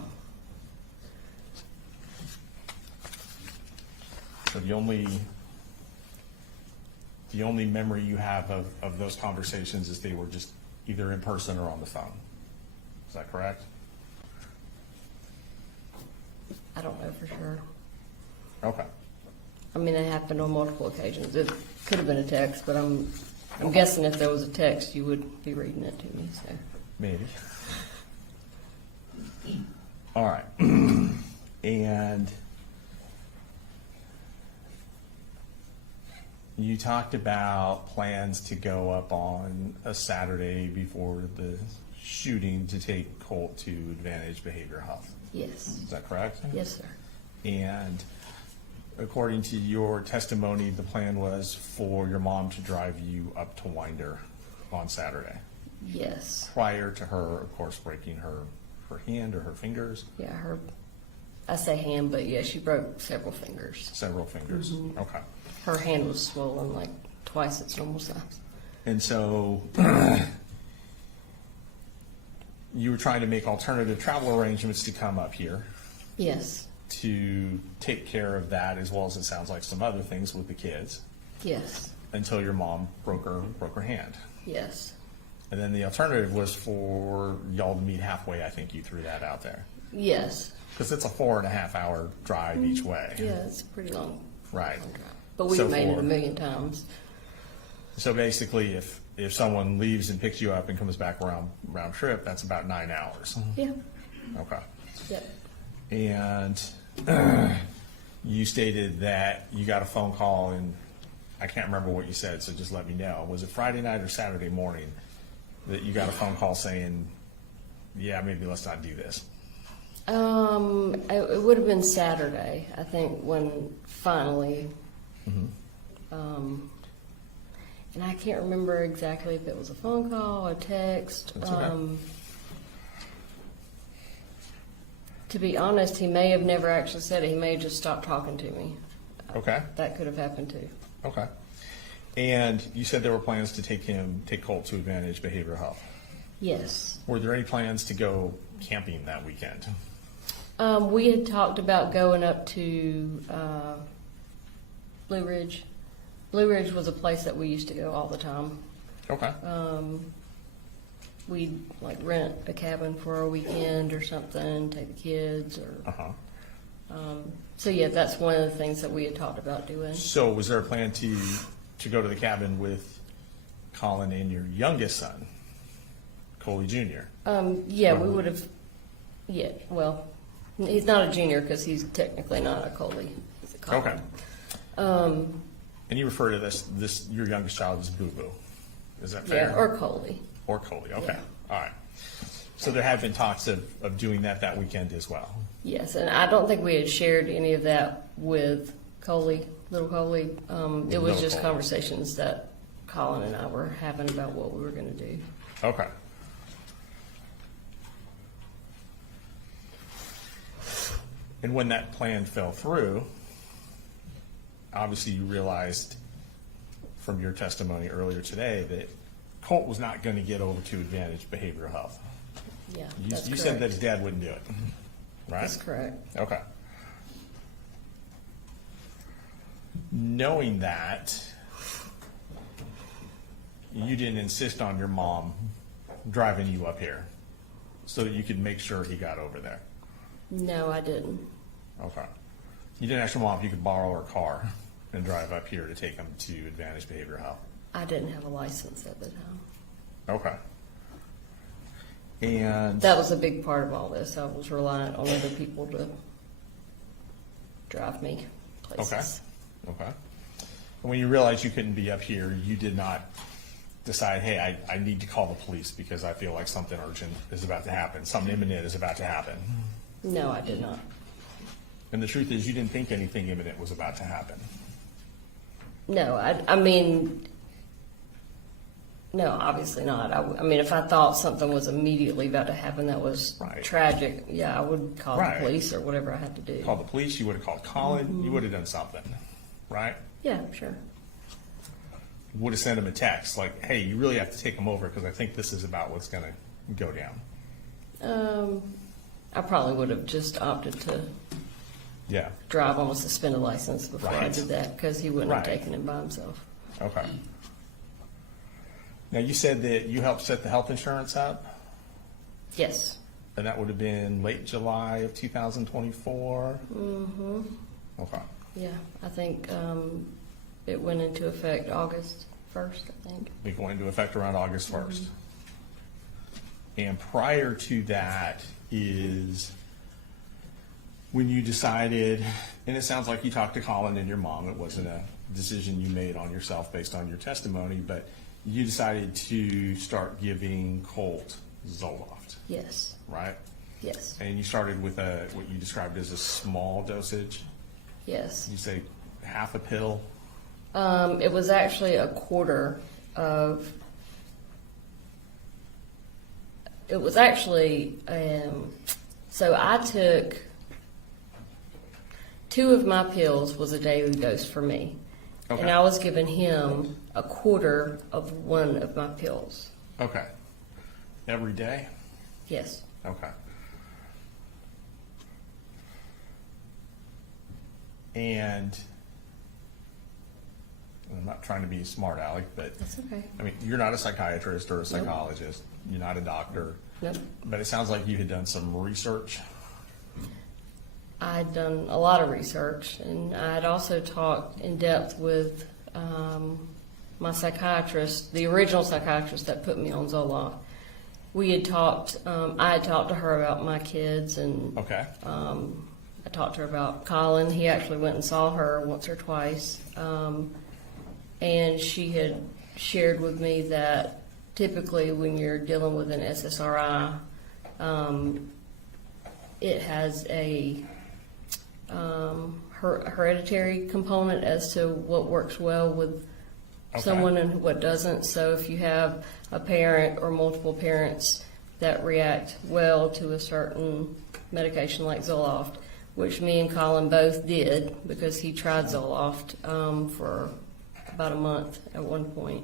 So the only memory you have of those conversations is they were just either in person or on the phone. Is that correct? I don't know for sure. Okay. I mean, it happened on multiple occasions. It could have been a text, but I'm guessing if there was a text, you would be reading it to me. So Maybe. All right. And you talked about plans to go up on a Saturday before the shooting to take Colt to Advantage Behavioral Health. yes, Is that correct? yes, sir. And according to your testimony, the plan was for your mom to drive you up to Winder on Saturday, Yes. prior to her, of course, breaking her hand or her fingers, Yeah, I say hand, but yeah, she broke several fingers. several fingers. Okay. Her hand was swollen like twice its normal size. And so you were trying to make alternative travel arrangements to come up here Yes. to take care of that, as well as it sounds like some other things with the kids, Yes. until your mom broke her hand. Yes. And then the alternative was for y'all to meet halfway. I think you threw that out there. Yes. Because it's a 4.5 hour drive each way. Yeah, it's a pretty long. Right. long drive. But we've So made it for- a million times. So basically, if someone leaves and picks you up and comes back round trip, that's about 9 hours. Yeah. Okay. Yep. And you stated that you got a phone call, and I can't remember what you said, so just let me know. Was it Friday night or Saturday morning that you got a phone call saying, yeah, maybe let's not do this? It would have been Saturday, I think, when finally, and I can't remember exactly if it was a phone call, a text. That's okay. To be honest, he may have never actually said it. He may have just stopped talking to me. Okay. That could have happened too. Okay. And you said there were plans to take Colt to Advantage Behavioral Health. Yes. Were there any plans to go camping that weekend? We had talked about going up to Blue Ridge. Blue Ridge was a place that we used to go all the time. Okay. We'd like rent a cabin for a weekend or something, take the kids, or so yeah, that's one of the things that we had talked about doing. So was there a plan to go to the cabin with Colin and your youngest son, Coley Jr.? Yeah, we would have. Yeah, well, he's not a junior because he's technically not a Coley. He's a Colin. Okay. And you refer to this your youngest child as Boo Boo. Is that fair? Yeah, or Coley. Or Coley. Okay. Yeah. All right. So there have been talks of doing that weekend as well. Yes, and I don't think we had shared any of that with Coley, little Coley. It was Little just Coley. conversations that Colin and I were having about what we were going to do. Okay. And when that plan fell through, obviously you realized from your testimony earlier today that Colt was not going to get over to Advantage Behavioral Health. Yeah, You that's said correct. that his dad wouldn't do it, right? That's correct. Okay. Knowing that, you didn't insist on your mom driving you up here so that you could make sure he got over there. No, I didn't. Okay. You didn't ask your mom if you could borrow her car and drive up here to take him to Advantage Behavioral Health. I didn't have a license at the time. Okay. And That was a big part of all this. I was reliant on other people to drive me places. okay. And when you realized you couldn't be up here, you did not decide, hey, I need to call the police because I feel like something urgent is about to happen, something imminent is about to happen. No, I did not. And the truth is, you didn't think anything imminent was about to happen. No, I mean, no, obviously not. I mean, if I thought something was immediately about to happen that was Right. tragic, yeah, I would call Right. the police or whatever I had to do. Call the police, you would have called Colin, you would have done something, right? Yeah, sure. Would have sent him a text like, hey, you really have to take him over because I think this is about what's going to go down. I probably would have just opted to Yeah. drive on a suspended license before I Right. did that because he wouldn't have Right. taken him by himself. Okay. Now, you said that you helped set the health insurance up, Yes. and that would have been late July of 2024? Mm-hmm. Okay. Yeah, I think it went into effect August 1st, I think. Be going into effect around August 1st. And prior to that is when you decided, and it sounds like you talked to Colin and your mom, it wasn't a decision you made on yourself based on your testimony, but you decided to start giving Colt Zoloft, Yes. right? Yes. And you started with what you described as a small dosage. Yes. You say half a pill? It was actually a quarter of. It was actually, so I took 2 of my pills was a daily dose for me. Okay. And I was giving him a quarter of 1 of my pills. Okay. Every day? Yes. Okay. And I'm not trying to be smart, Alec, but That's okay. I mean, you're not a psychiatrist or a psychologist. You're not a doctor. Nope. But it sounds like you had done some research. I'd done a lot of research, and I'd also talked in depth with my psychiatrist, the original psychiatrist that put me on Zoloft. We had talked, I had talked to her about my kids, and Okay. I talked to her about Colin. He actually went and saw her once or twice. And she had shared with me that typically when you're dealing with an SSRI, it has a hereditary component as to what works well with someone and what doesn't. So if you have a parent or multiple parents that react well to a certain medication like Zoloft, which me and Colin both did because he tried Zoloft for about a month at one point.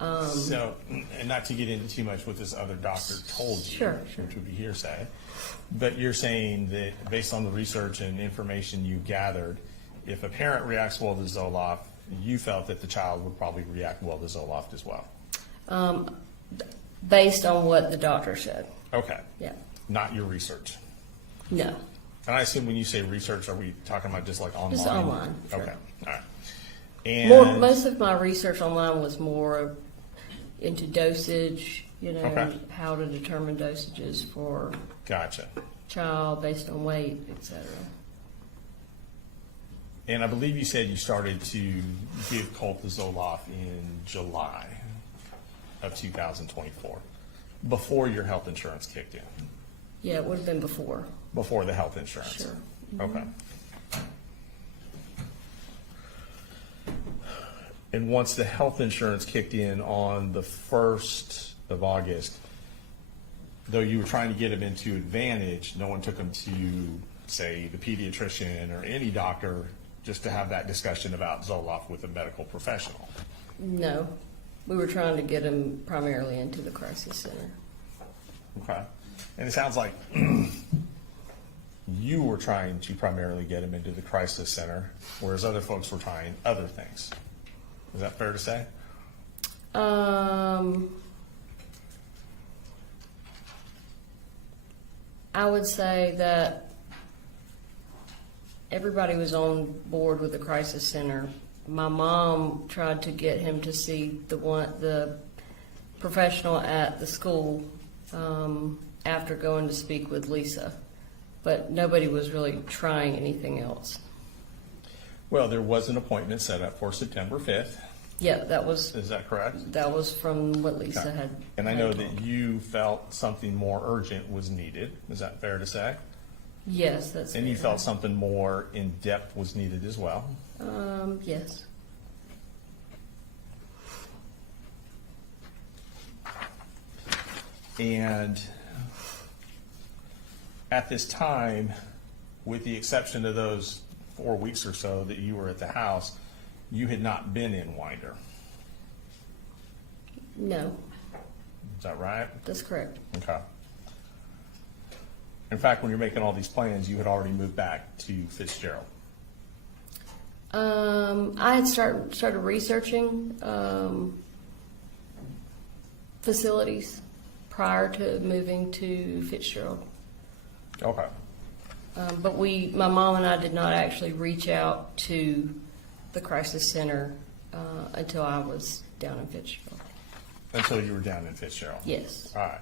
So, and not to get into too much what this other doctor told you, Sure. which would be hearsay, but you're saying that based on the research and information you gathered, if a parent reacts well to Zoloft, you felt that the child would probably react well to Zoloft as well. Based on what the doctor said. Okay. Yeah. Not your research. No. And I assume when you say research, are we talking about just like online? Just online, sure. Okay. All right. And Most of my research online was more into dosage, Okay. how to determine dosages for gotcha. child based on weight, etc. And I believe you said you started to give Colt the Zoloft in July of 2024, before your health insurance kicked in, Yeah, it would have been before. before the health insurance. Sure. Okay. And once the health insurance kicked in on the 1st of August, though you were trying to get him into Advantage, no one took him to, say, the pediatrician or any doctor just to have that discussion about Zoloft with a medical professional. No, we were trying to get him primarily into the crisis center. Okay. And it sounds like you were trying to primarily get him into the crisis center, whereas other folks were trying other things. Is that fair to say? I would say that everybody was on board with the crisis center. My mom tried to get him to see the professional at the school after going to speak with Lisa, but nobody was really trying anything else. Well, there was an appointment set up for September 5th. Yeah, that was Is that correct? from what Lisa Okay. had. And I know had that told. you felt something more urgent was needed. Is that fair to say? Yes, that's. And you fair. felt something more in depth was needed as well. Yes. And at this time, with the exception of those 4 weeks or so that you were at the house, you had not been in Winder. No, Is that right? that's correct. Okay. In fact, when you're making all these plans, you had already moved back to Fitzgerald. I had started researching facilities prior to moving to Fitzgerald. Okay. But my mom and I did not actually reach out to the crisis center until I was down in Fitzgerald. Until you were down in Fitzgerald. Yes. All right.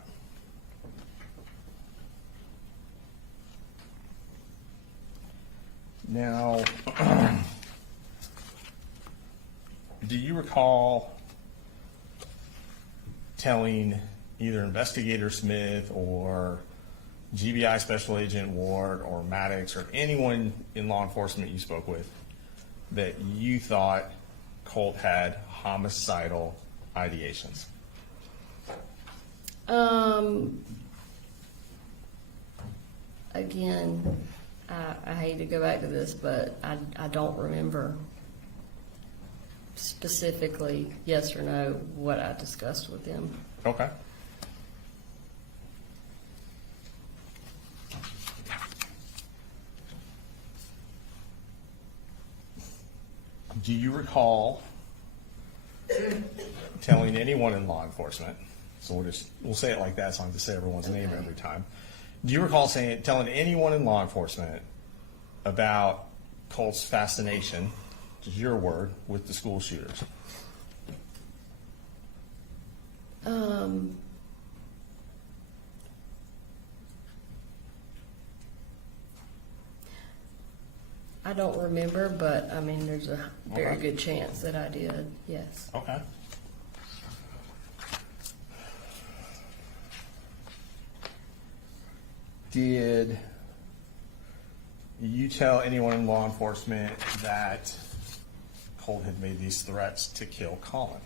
Now, do you recall telling either Investigator Smith or GBI Special Agent Ward or Maddox or anyone in law enforcement you spoke with that you thought Colt had homicidal ideations? Again, I hate to go back to this, but I don't remember specifically, yes or no, what I discussed with him. Okay. Do you recall telling anyone in law enforcement, so we'll say it like that, so I don't have to say everyone's name every time. Do you recall telling anyone in law enforcement about Colt's fascination, which is your word, with the school shooters? I don't remember, but I mean, there's a very Okay. good chance that I did, yes. Okay. Did you tell anyone in law enforcement that Colt had made these threats to kill Colin?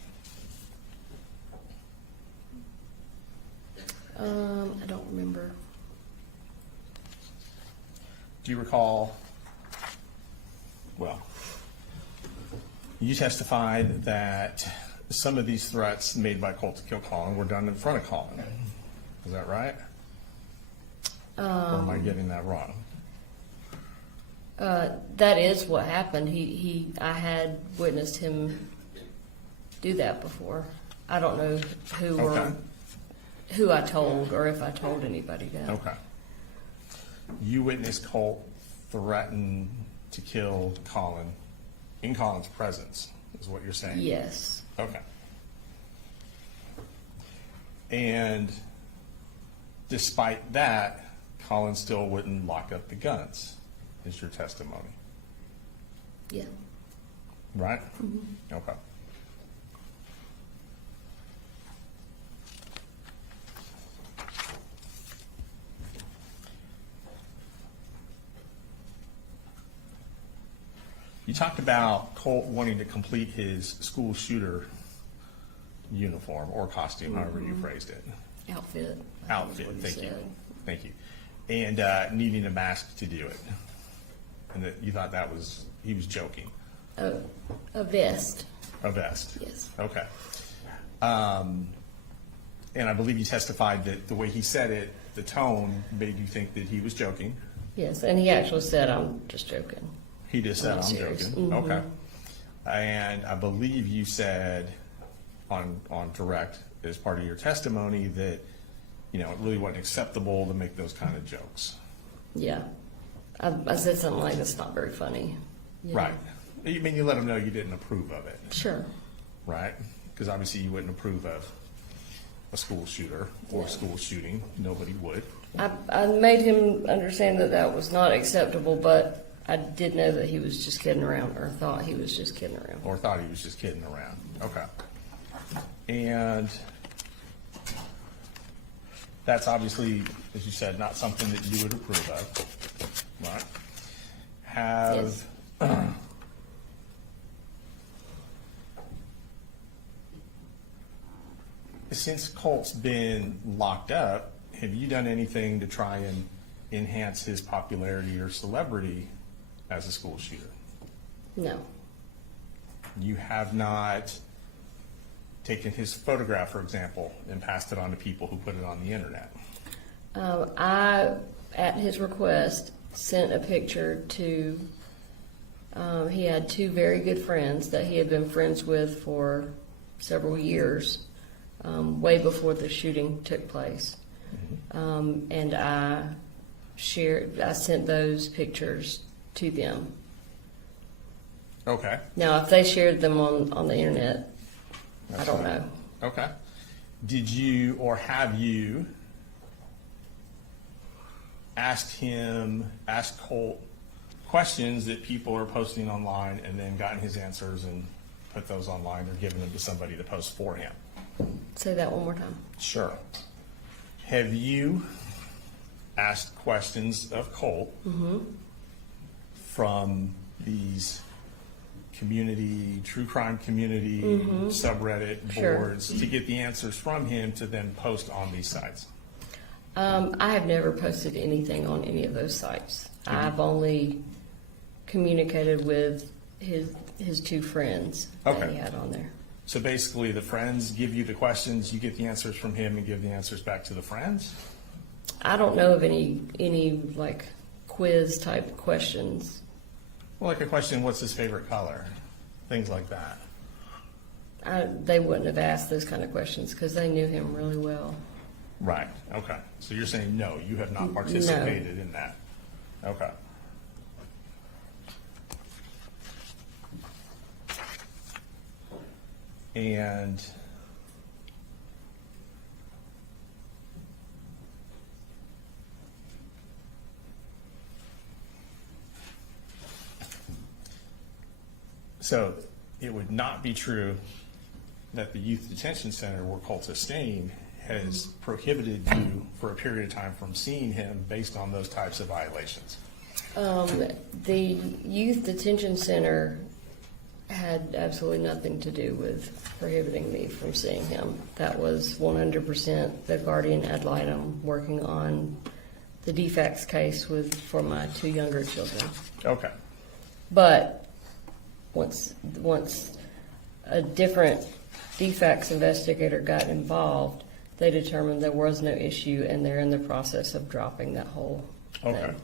I don't remember. Do you recall, well, you testified that some of these threats made by Colt to kill Colin were done in front of Colin. Is that right? Or am I getting that wrong? That is what happened. I had witnessed him do that before. I don't know Okay. who I told or if I told anybody that. Okay. You witnessed Colt threaten to kill Colin in Colin's presence, is what you're saying? Yes. Okay. And despite that, Colin still wouldn't lock up the guns, is your testimony, Yeah. right? Okay. You talked about Colt wanting to complete his school shooter uniform or costume, however you phrased it. Outfit. Outfit, That's what he thank you. said. Thank you. And needing a mask to do it. And that you thought he was joking. A vest. A vest. Yes. Okay. And I believe you testified that the way he said it, the tone made you think that he was joking. Yes, and he actually said, "I'm just joking." He just said, I'm I'm serious. joking. Mhm. Okay. And I believe you said on direct as part of your testimony that, it really wasn't acceptable to make those kind of jokes. Yeah. I said something like, "That's not very funny." Yeah. Right. You mean you let him know you didn't approve of it, Sure. right? Because obviously you wouldn't approve of a school shooter or a school shooting. Nobody would. I made him understand that was not acceptable, but I did know that he was just kidding around, or thought he was just kidding around. Or thought he was just kidding around. Okay. And that's obviously, as you said, not something that you would approve of, right? Yes. Since Colt's been locked up, have you done anything to try and enhance his popularity or celebrity as a school shooter? No. You have not taken his photograph, for example, and passed it on to people who put it on the internet? I, at his request, sent a picture to, he had two very good friends that he had been friends with for several years, way before the shooting took place. And I sent those pictures to them. Okay. Now, if they shared them on the internet, I don't know. Okay. Did you or have you asked Colt questions that people are posting online and then gotten his answers and put those online or given them to somebody to post for him? Say that one more time. Sure. Have you asked questions of Colt from these true crime community subreddit Sure. boards to get the answers from him to then post on these sites? I have never posted anything on any of those sites. I've only communicated with his two friends that Okay. he had on there. So basically, the friends give you the questions, you get the answers from him and give the answers back to the friends? I don't know of any like quiz type questions. Well, like a question, what's his favorite color? Things like that. They wouldn't have asked those kind of questions because they knew him really well. Right, okay. So you're saying no, you have not participated in that? Okay. And so it would not be true that the youth detention center where Colt's staying has prohibited you for a period of time from seeing him based on those types of violations. The youth detention center had absolutely nothing to do with prohibiting me from seeing him. That was 100% the guardian ad litem working on the Defax case for my two younger children. Okay. But once a different Defax investigator got involved, they determined there was no issue, and they're in the process of dropping that whole thing. Okay.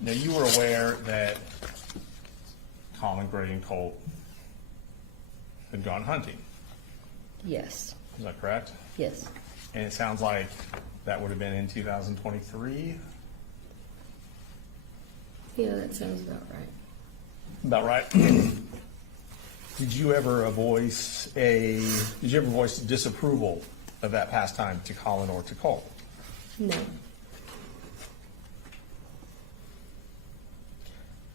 Now, you were aware that Colin Cray and Colt had gone hunting. Yes, Is that correct? yes. And it sounds like that would have been in 2023? Yeah, that sounds about right. About right. Did you ever voice disapproval of that pastime to Colin or to Colt? No.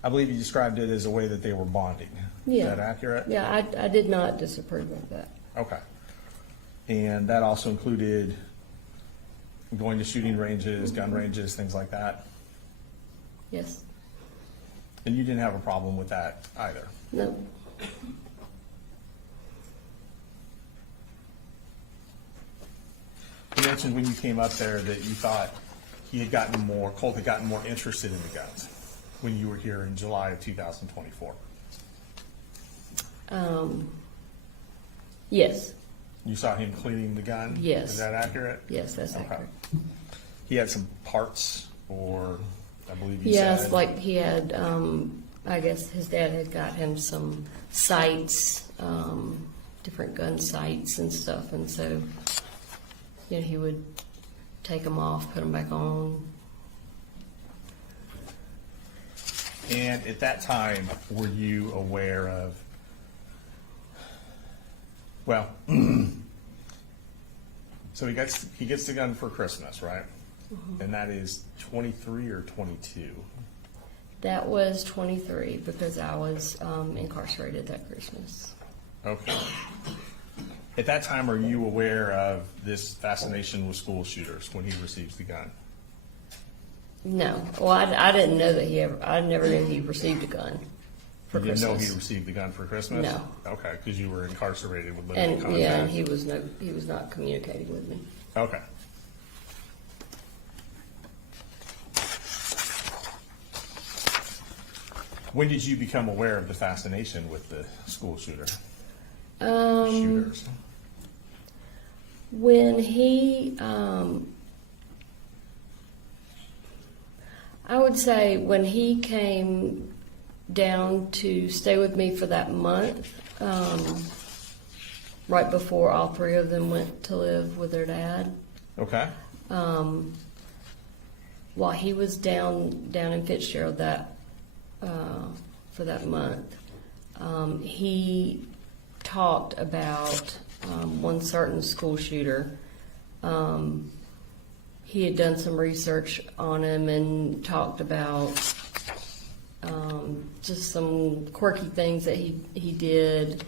I believe you described it as a way that they were bonding. Yeah. Is that accurate? Yeah, I did not disapprove of that. Okay. And that also included going to shooting ranges, gun ranges, things like that? Yes. And you didn't have a problem with that either? No. You mentioned when you came up there that you thought Colt had gotten more interested in the guns when you were here in July of 2024. Yes. You saw him cleaning the gun? Yes. Is that accurate? Yes, that's Okay. accurate. He had some parts, or I believe you Yes, said. like he had, I guess his dad had got him some sights, different gun sights and stuff, and so, he would take them off, put them back on. And at that time, were you aware of, well, so he gets the gun for Christmas, right? Mm-hmm. And that is 23 or 22? That was 23 because I was incarcerated that Christmas. Okay. At that time, are you aware of this fascination with school shooters when he receives the gun? No. Well, I didn't know that I never knew he received a gun for You didn't know Christmas. he received the gun for Christmas? No. Okay, because you were incarcerated with limited And contact. yeah, and he was not communicating with me. Okay. When did you become aware of the fascination with the school shooters? When he, I would say when he came down to stay with me for that month, right before all three of them went to live with their dad, Okay. while he was down in Fitzgerald for that month, he talked about one certain school shooter, he had done some research on him and talked about just some quirky things that he did,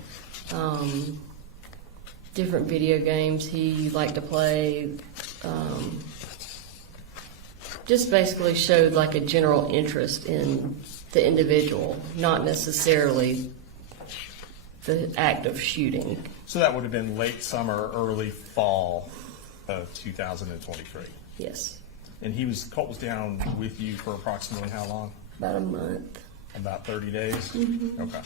different video games he liked to play, just basically showed like a general interest in the individual, not necessarily the act of shooting. So that would have been late summer, early fall of 2023. Yes, And Colt was down with you for approximately how long? about a month. About 30 days? Mm-hmm. Okay.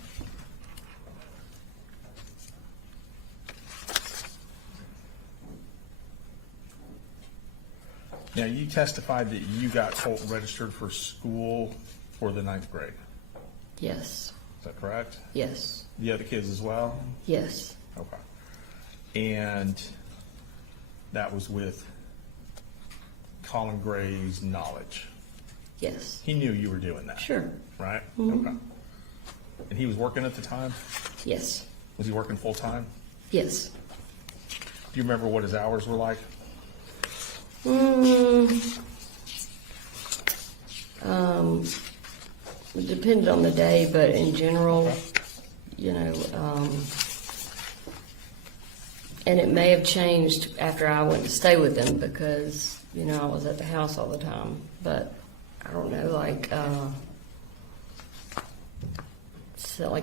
Now, you testified that you got Colt registered for school for the 9th grade. Yes, Is that correct? yes, The other kids as well? yes, Okay. And that was with Colin Gray's knowledge. yes. He knew you were doing that, Sure. right? Mhm. Okay. And he was working at the time? Yes, Was he working full-time? yes. Do you remember what his hours were like? It depended on the day, but in general, and it may have changed after I went to stay with him because, I was at the house all the time. But I don't know, like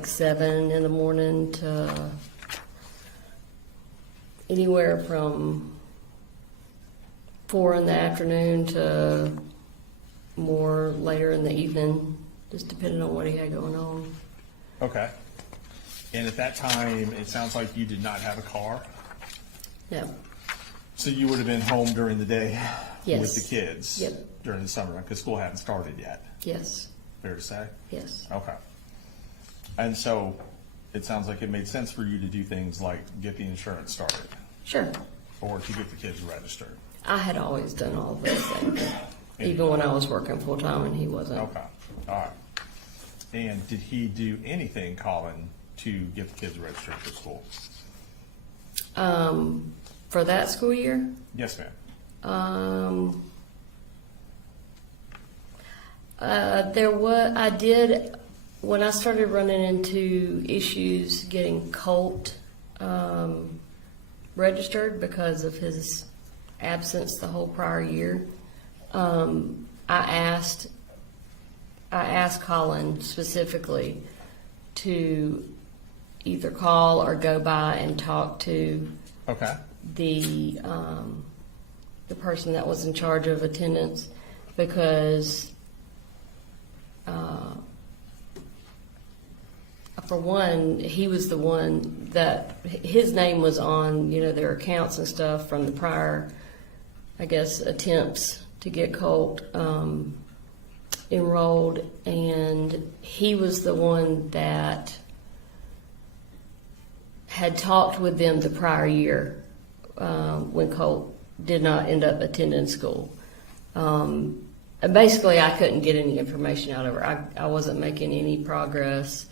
7 in the morning to anywhere from 4 in the afternoon to more later in the evening, just depending on what he had going on. Okay. And at that time, it sounds like you did not have a car? No. So you would have been home during the day Yes. with the kids? Yep. During the summer, because school hadn't started yet, Yes. fair to say? Yes. Okay. And so it sounds like it made sense for you to do things like get the insurance started Sure. or to get the kids registered. I had always done all of those things, even when I was working full time and he wasn't. Okay, all right. And did he do anything, Colin, to get the kids registered for school? For that school year, Yes, ma'am. I did, when I started running into issues getting Colt registered because of his absence the whole prior year, I asked Colin specifically to either call or go by and talk to Okay. the person that was in charge of attendance, because for one, he was the one that his name was on, their accounts and stuff from the prior, I guess, attempts to get Colt enrolled, and he was the one that had talked with them the prior year when Colt did not end up attending school. And basically, I couldn't get any information out of her. I wasn't making any progress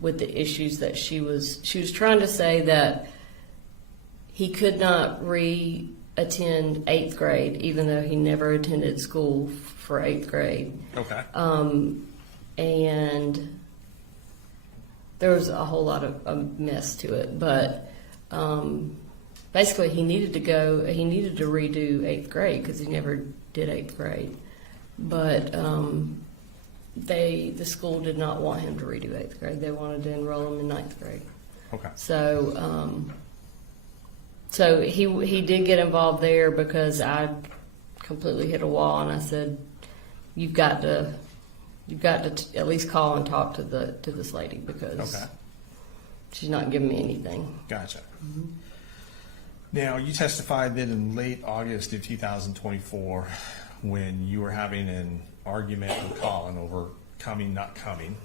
with the issues that she was trying to say that he could not attend 8th grade, even though he never attended school for 8th grade. Okay. And there was a whole lot of a mess to it, but basically he needed to redo 8th grade because he never did 8th grade. But the school did not want him to redo 8th grade. They wanted to enroll him in 9th grade. Okay. So he did get involved there because I completely hit a wall, and I said, "You've got to at least call and talk to this lady because Okay. she's not giving me anything." Gotcha. Now, you testified that in late August of 2024, when you were having an argument with Colin over coming, not coming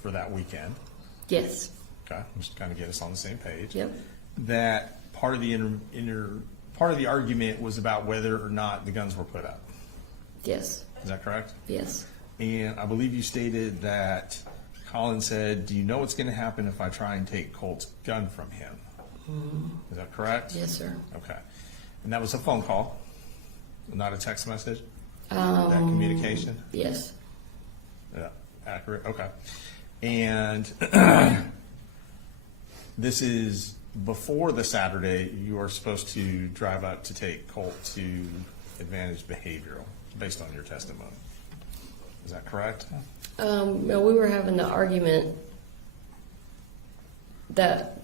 for that weekend, Yes. okay, just to kind of get us on the same page, Yep. that part of the part of the argument was about whether or not the guns were put up. Yes. Is that correct? Yes. And I believe you stated that Colin said, "Do you know what's going to happen if I try and take Colt's gun from him?" Is that correct? Yes, sir. Okay. And that was a phone call? Not a text message? That communication? Yes. Yeah, accurate, okay. And this is before the Saturday, you are supposed to drive up to take Colt to Advantage Behavioral, based on your testimony. Is that correct? No, we were having the argument that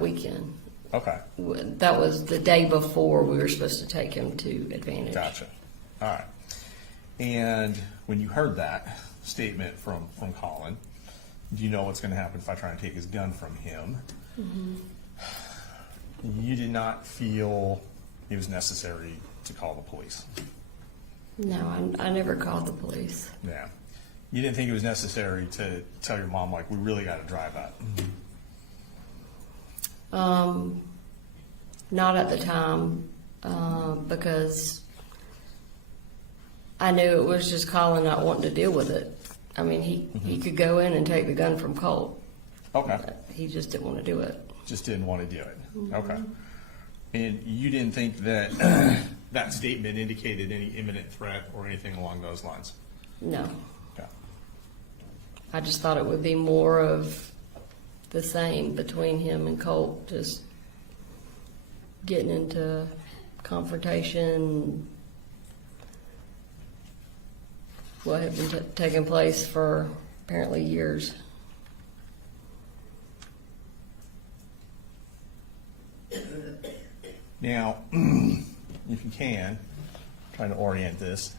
weekend. Okay, That was the day before we were supposed to take him to Advantage. gotcha. All right. And when you heard that statement from Colin, do you know what's going to happen if I try and take his gun from him? Mm-hmm. You did not feel it was necessary to call the police. No, I never called the police. Yeah. You didn't think it was necessary to tell your mom, like, we really got to drive up. Not at the time, because I knew it was just Colin not wanting to deal with it. I mean, he could go in and take the gun from Colt. Okay. But he just didn't want to do it. Just didn't want to do it. Okay. And you didn't think that that statement indicated any imminent threat or anything along those lines? No. Okay. I just thought it would be more of the same between him and Colt, just getting into confrontation, what had been taking place for apparently years. Now, if you can, trying to orient this.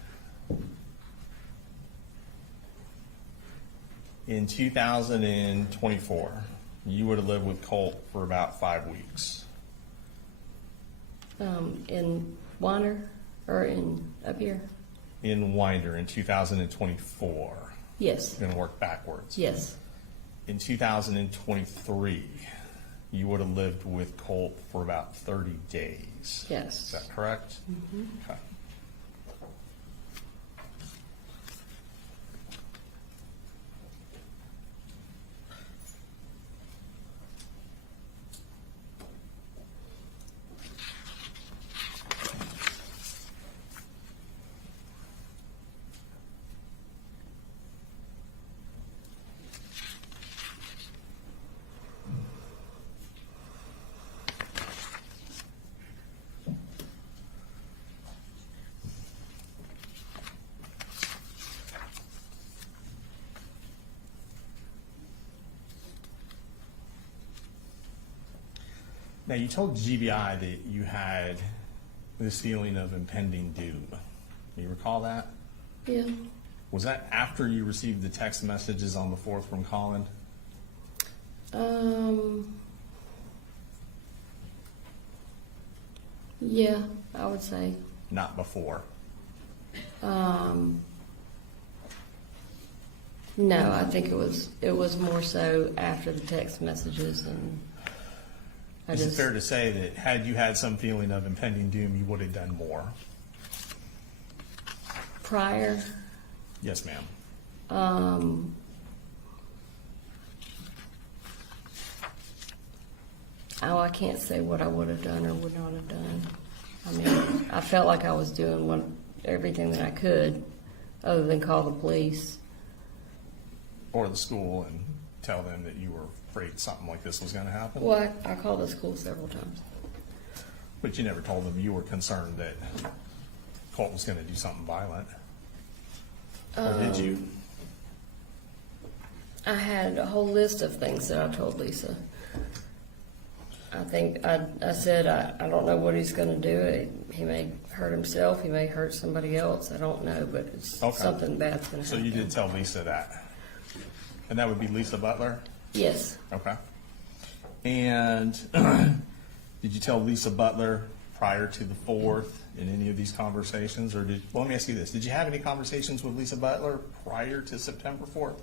In 2024, you would have lived with Colt for about 5 weeks. In Wander or in up here? In Winder in 2024. Yes. You're going to work backwards. Yes. In 2023, you would have lived with Colt for about 30 days. Yes. Is that correct? Okay. Now, you told GBI that you had this feeling of impending doom. Do you recall that? Yeah. Was that after you received the text messages on the 4th from Colin? Yeah, I would say. Not before. No, I think it was more so after the text messages, and Is it fair to say that had you had some feeling of impending doom, you would have done more? prior. Yes, ma'am. Oh, I can't say what I would have done or would not have done. I mean, I felt like I was doing everything that I could, other than call the police. Or the school and tell them that you were afraid something like this was going to happen? Well, I called the school several times. But you never told them you were concerned that Colt was going to do something violent? Or did you? I had a whole list of things that I told Lisa. I think I said, I don't know what he's going to do. He may hurt himself. He may hurt somebody else. I don't know, but it's Okay. something bad's going to So happen. you did tell Lisa that? And that would be Lisa Butler? Yes. Okay. And did you tell Lisa Butler prior to the 4th in any of these conversations? Or well, let me ask you this. Did you have any conversations with Lisa Butler prior to September 4th?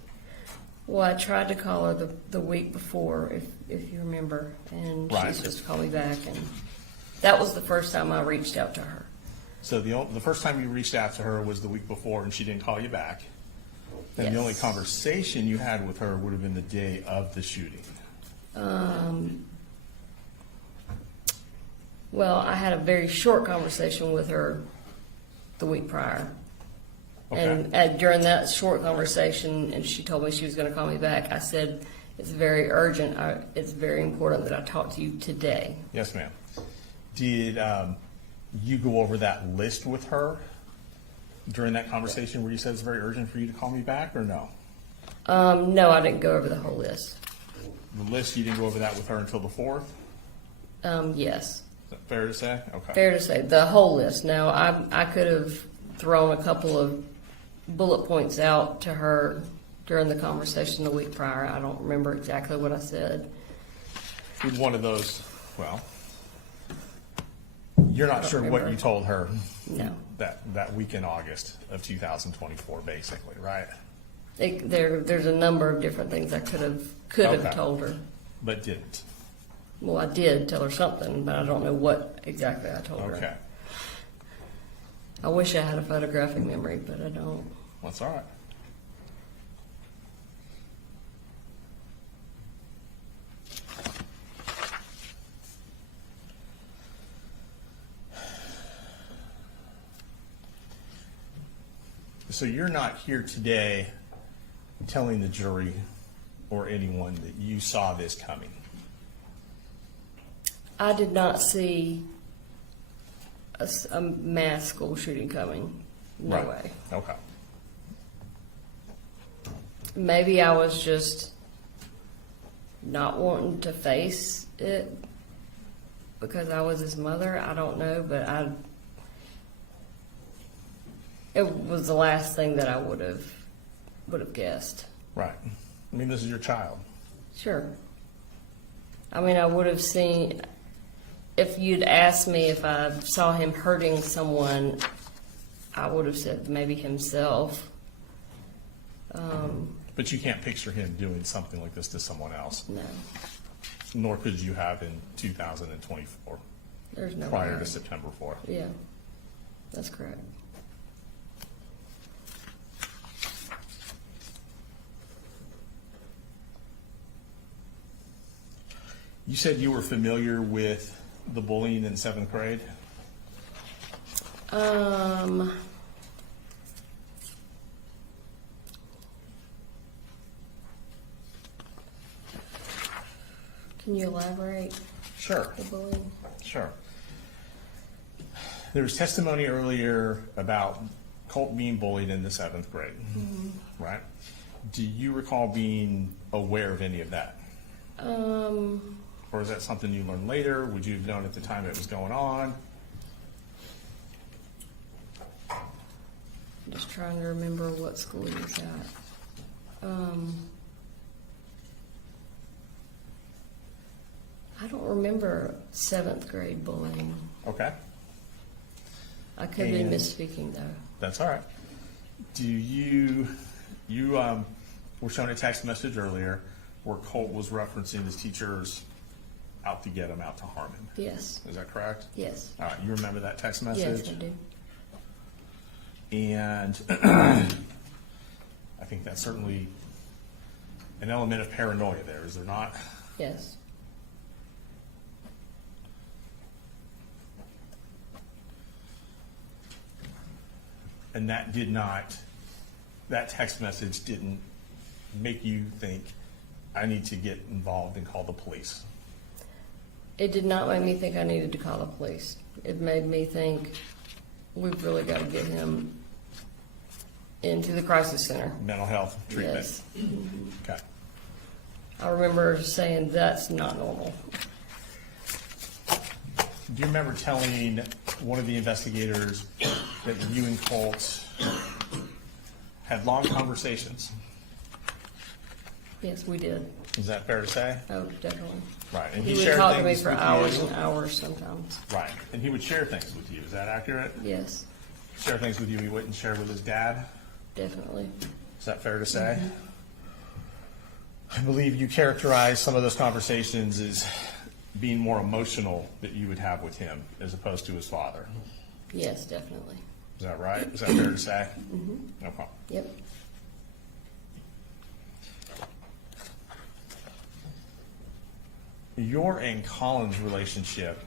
Well, I tried to call her the week before, if you remember, and she Right. was supposed to call me back, and that was the first time I reached out to her. So the first time you reached out to her was the week before and she didn't call you back. And the Yes. only conversation you had with her would have been the day of the shooting. Well, I had a very short conversation with her the week prior. Okay. And during that short conversation, and she told me she was going to call me back, I said, it's very urgent. It's very important that I talk to you today. Yes, ma'am. Did you go over that list with her during that conversation where you said it's very urgent for you to call me back, or no? No, I didn't go over the whole list. The list, you didn't go over that with her until the 4th? Yes. Is that fair to say? Okay. Fair to say, the whole list. Now, I could have thrown a couple of bullet points out to her during the conversation the week prior. I don't remember exactly what I said. With one of those, well, you're not sure what you told her No. that week in August of 2024, basically, right? There's a number of different things I could have Okay. told her. But didn't. Well, I did tell her something, but I don't know what exactly I told her. Okay. I wish I had a photographic memory, but I don't. That's all right. So you're not here today telling the jury or anyone that you saw this coming? I did not see a mass school shooting coming. No Right. way. Okay. Maybe I was just not wanting to face it because I was his mother. I don't know, but it was the last thing that I would have guessed. Right. I mean, this is your child. Sure. I mean, I would have seen, if you'd asked me if I saw him hurting someone, I would have said maybe himself. But you can't picture him doing something like this to someone else, No, nor could you have in 2024, there's no prior way. to September 4th. Yeah, that's correct. You said you were familiar with the bullying in 7th grade? Can you elaborate Sure. the bullying? Sure. There was testimony earlier about Colt being bullied in the 7th grade, right? Do you recall being aware of any of that? Or is that something you learned later? Would you have known at the time it was going on? I'm just trying to remember what school he was at. I don't remember 7th grade bullying. Okay, I could be And- misspeaking though. that's all right. Do you were shown a text message earlier where Colt was referencing his teachers out to get him, out to harm him. Yes, Is that correct? yes, All right, you remember that text yes, message? I do. And I think that's certainly an element of paranoia there, is there not? Yes, And that that text message didn't make you think, I need to get involved and call the police. it did not make me think I needed to call the police. It made me think we've really got to get him into the crisis center. Mental health treatment. Yes, Okay. I remember saying that's not normal. Do you remember telling one of the investigators that you and Colt had long conversations? Yes, we did. Is that fair to say? Oh, definitely. Right. And He he would shared talk to me things for with hours you. and hours sometimes. Right. And he would share things with you. Is that accurate? Yes, Share things with you he wouldn't share with his dad? definitely. Is that fair to say? I believe you characterize some of those conversations as being more emotional that you would have with him as opposed to his father. Yes, definitely. Is that right? Is that fair to say? Okay. Yep. Your and Colin's relationship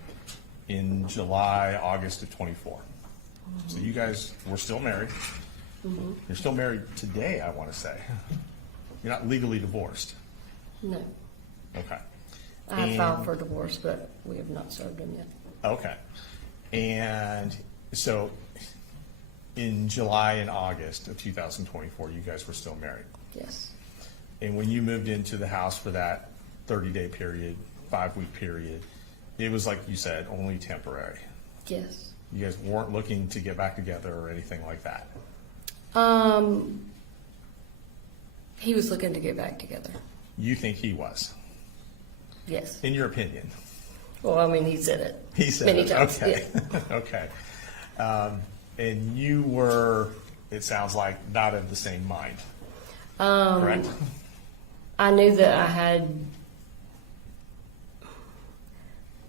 in July, August of 24. So you guys were still married. You're still married today, I want to say. You're not legally divorced. No. Okay. I have And- filed for divorce, but we have not served him yet. Okay. And so in July and August of 2024, you guys were still married. Yes. And when you moved into the house for that 30-day period, 5-week period, it was like you said, only temporary. Yes. You guys weren't looking to get back together or anything like that. He was looking to get back together. You think he was, Yes. in your opinion. Well, I mean, he said it. He said many it. times. Okay. Yeah. Okay. And you were, it sounds like, not of the same mind. Correct? I knew that I had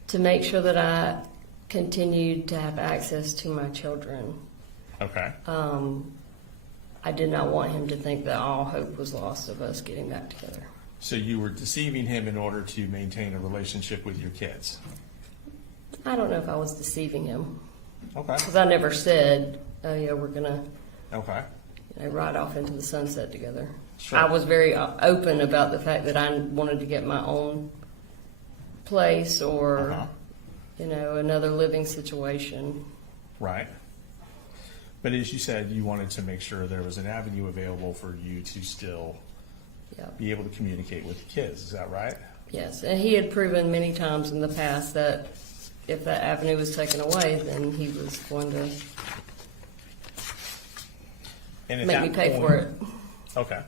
to make sure that I continued to have access to my children. Okay. I did not want him to think that all hope was lost of us getting back together. So you were deceiving him in order to maintain a relationship with your kids. I don't know if I was deceiving him Okay. because I never said, "Oh yeah, we're gonna Okay. ride off into the sunset together." Sure. I was very open about the fact that I wanted to get my own place or, Uh-huh. another living situation. Right. But as you said, you wanted to make sure there was an avenue available for you to still Yeah. be able to communicate with the kids. Is that right? Yes, and he had proven many times in the past that if that avenue was taken away, then he was going to And at make me that pay point- for it. Okay.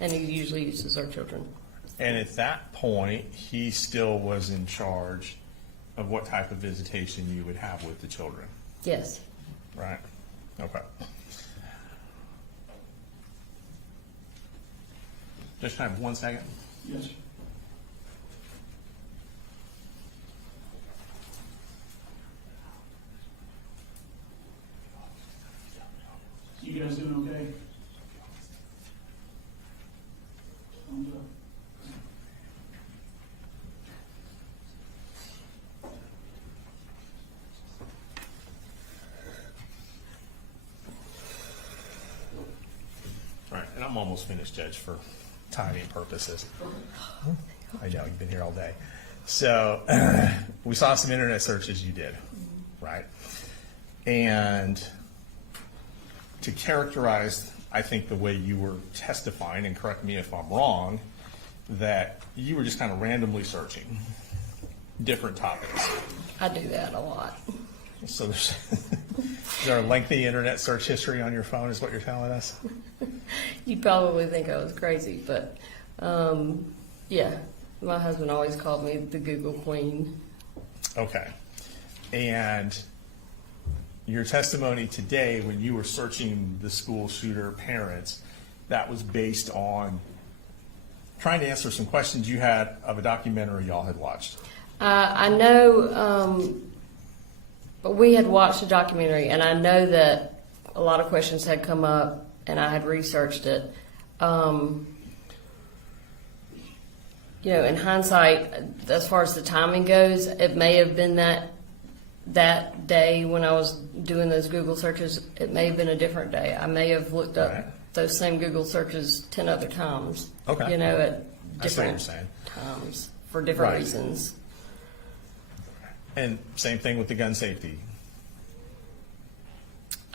And he usually uses our children. And at that point, he still was in charge of what type of visitation you would have with the children, Yes. right? Okay. Just have 1 second. Yes. You guys doing okay? Thumbs up. All right, and I'm almost finished, Judge, for timing purposes. I know, you've been here all day. So, we saw some internet searches you did, right? And to characterize, I think, the way you were testifying, and correct me if I'm wrong, that you were just kind of randomly searching different topics. I do that a lot. So there's, is there a lengthy internet search history on your phone, is what you're telling us? You'd probably think I was crazy, but yeah, my husband always called me the Google Queen. Okay. And your testimony today, when you were searching the school shooter parents, that was based on trying to answer some questions you had of a documentary y'all had watched. I know, but we had watched a documentary, and I know that a lot of questions had come up, and I had researched it. In hindsight, as far as the timing goes, it may have been that day when I was doing those Google searches. It may have been a different day. I may have looked up Right. those same Google searches 10 other times. Okay. At I see what you're different saying. times for different Right. reasons. And same thing with the gun safety.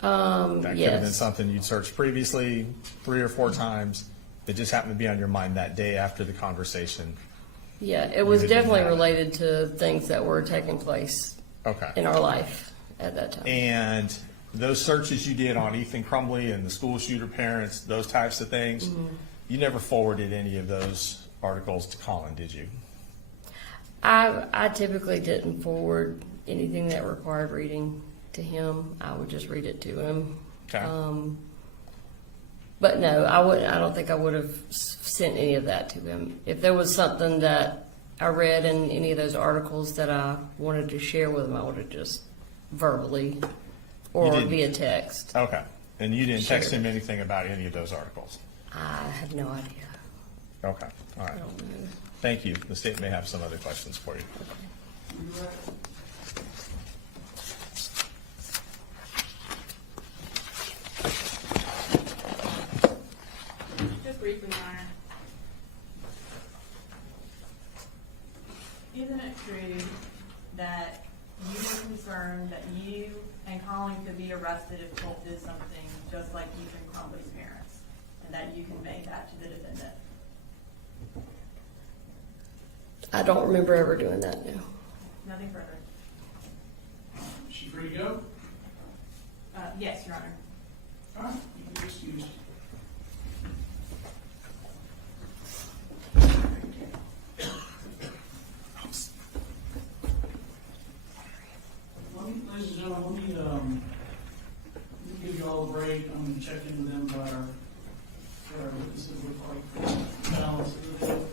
That could have been Yes. something you'd searched previously 3 or 4 times. It just happened to be on your mind that day after the conversation. Yeah, it was You didn't definitely have it. related to things that were taking place Okay. in our life at that time. And those searches you did on Ethan Crumbley and the school shooter parents, those types of things, you never forwarded any of those articles to Colin, did you? I typically didn't forward anything that required reading to him. I would just read it to him. Okay. But no, I don't think I would have sent any of that to him. If there was something that I read in any of those articles that I wanted to share with him, I would have just verbally or didn't? via text. Okay. And you didn't text Sure. him anything about any of those articles? I have no idea. Okay. All right. I don't know. Thank you. The state may have some other questions for you. briefly, Your Honor. Isn't it true that you were concerned that you and Colin could be arrested if Colt did something just like you and Crumley's parents, and that you conveyed that to the defendant? I don't remember ever doing that, no. Nothing further. Is she free to go? Yes, Your Honor. All right, you can be excused. Ladies and gentlemen, let me give you all a break. I'm going to check in with them about our witnesses look like balance of the deal.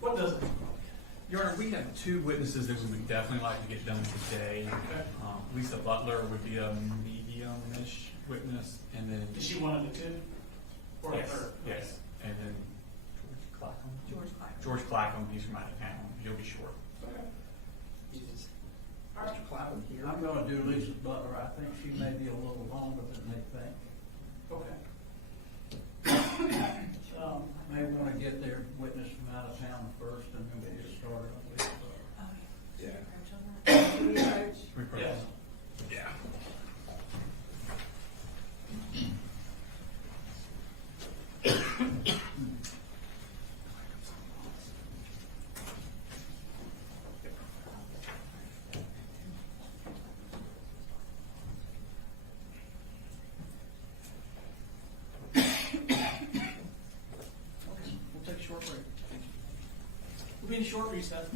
What does it? Your Honor, we have two witnesses that we would definitely like to get done today. Okay. Lisa Butler would be a medium-ish witness, and then. Is she one of the two? Or a Yes, third? yes, and then George Clacker. George Clackham, he's from out of town, he'll be short. Okay. I'm gonna do Lisa Butler. I think she may be a little longer than they think. Okay. May wanna get their witness from out of town first, and then we'll get started on Lisa Butler. Yeah. Yes. Yeah. We'll take a short break. We'll be in a short recess.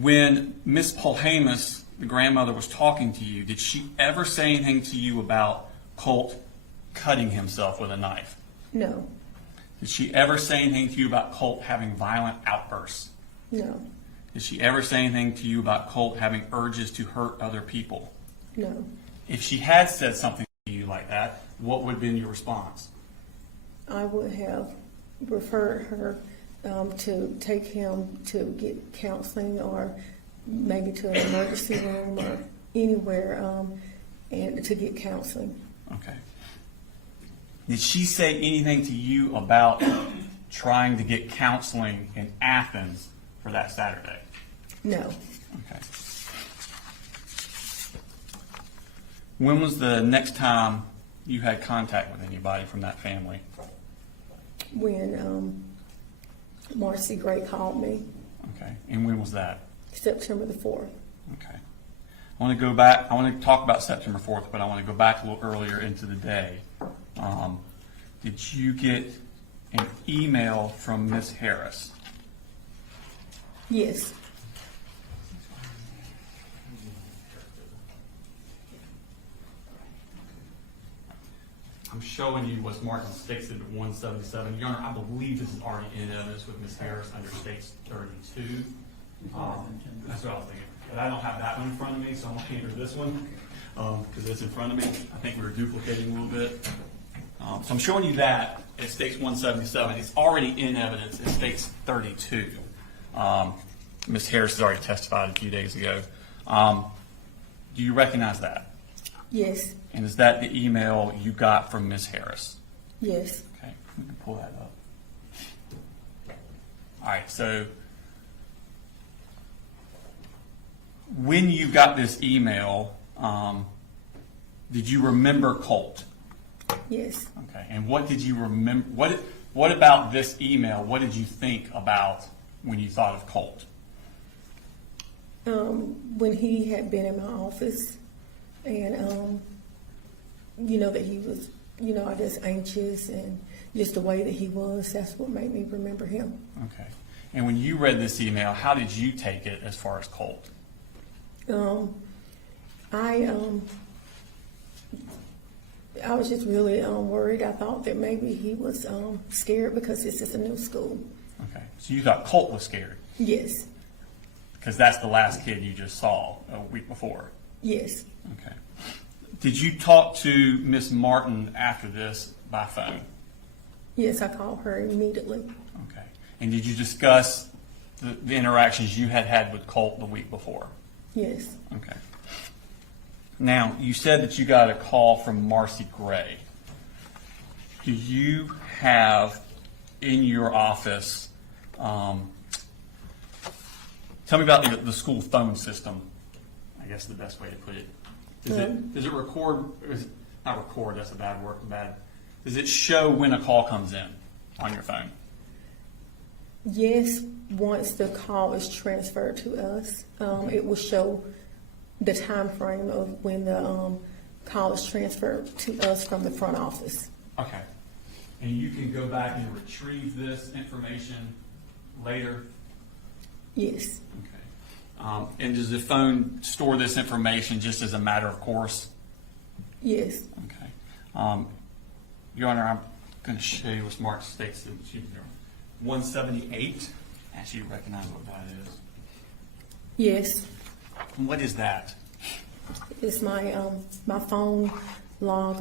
When Miss Polhamus, the grandmother, was talking to you, did she ever say anything to you about Colt cutting himself with a knife? No, Did she ever say anything to you about Colt having violent outbursts? no, Did she ever say anything to you about Colt having urges to hurt other people? no. If she had said something to you like that, what would have been your response? I would have referred her to take him to get counseling, or maybe to an emergency room or anywhere, and to get counseling. Okay. Did she say anything to you about trying to get counseling in Athens for that Saturday? No. Okay. When was the next time you had contact with anybody from that family? When Marcy Gray called me, Okay. And when was that? September the 4th. Okay. I want to go back. I want to talk about September 4th, but I want to go back a little earlier into the day. Did you get an email from Miss Harris? Yes. I'm showing you what's marked in State Exhibit 177. Your Honor, I believe this is already in evidence with Miss Harris under States 32. That's what I was thinking. But I don't have that one in front of me, so I'm going to hand her this one because it's in front of me. I think we were duplicating a little bit. So I'm showing you that it states 177. It's already in evidence. It states 32. Ms. Harris has already testified a few days ago. Do you recognize that? Yes. And is that the email you got from Ms. Harris? Yes. Okay, we can pull that up. All right, so when you got this email, did you remember Colt? Yes. Okay, and what did you remember? What about this email? What did you think about when you thought of Colt? When he had been in my office, and that he was, I guess anxious, and just the way that he was, that's what made me remember him. Okay, and when you read this email, how did you take it as far as Colt? I was just really worried. I thought that maybe he was scared because this is a new school. Okay, so you thought Colt was scared Yes. because that's the last kid you just saw a week before. Yes. Okay. Did you talk to Miss Martin after this by phone? Yes, I called her immediately. Okay. And did you discuss the interactions you had had with Colt the week before? Yes. Okay. Now, you said that you got a call from Marcy Gray. Do you have in your office, tell me about the school phone system, I guess is the best way to put it. Does it record, or is it, not record, that's a bad word, does it show when a call comes in on your phone? Yes, once the call is transferred to us, it will show the time frame of when the call is transferred to us from the front office. Okay. And you can go back and retrieve this information later? Yes. Okay. And does the phone store this information just as a matter of course? Yes. Okay. Your Honor, I'm going to show you what's marked states 178. Actually, you recognize what that is. Yes. What is that? It's my my phone log.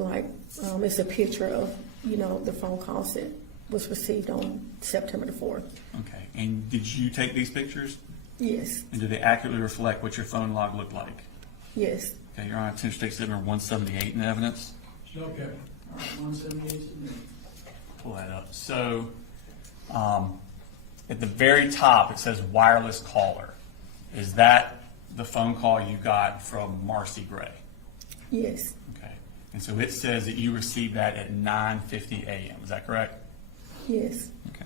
It's a picture of the phone calls that was received on September the 4th. Okay. And did you take these pictures? Yes. And do they accurately reflect what your phone log looked like? Yes. Okay, Your Honor, attention state statement 178 in evidence. Okay. All right, 178. Pull that up. So, at the very top, it says wireless caller. Is that the phone call you got from Marcy Gray? Yes. Okay. And so it says that you received that at 9:50 a.m. Is that correct? Yes. Okay.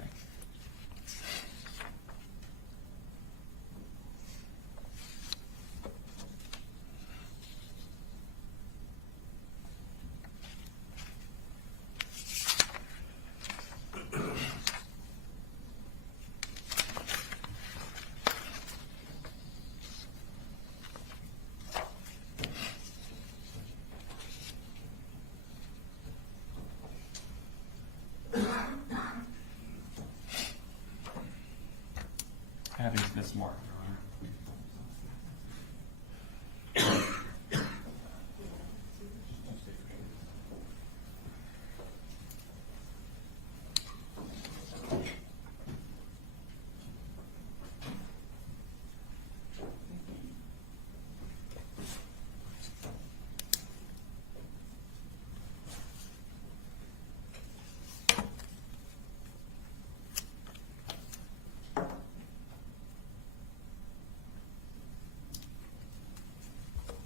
Ms. Martin, Your Honor.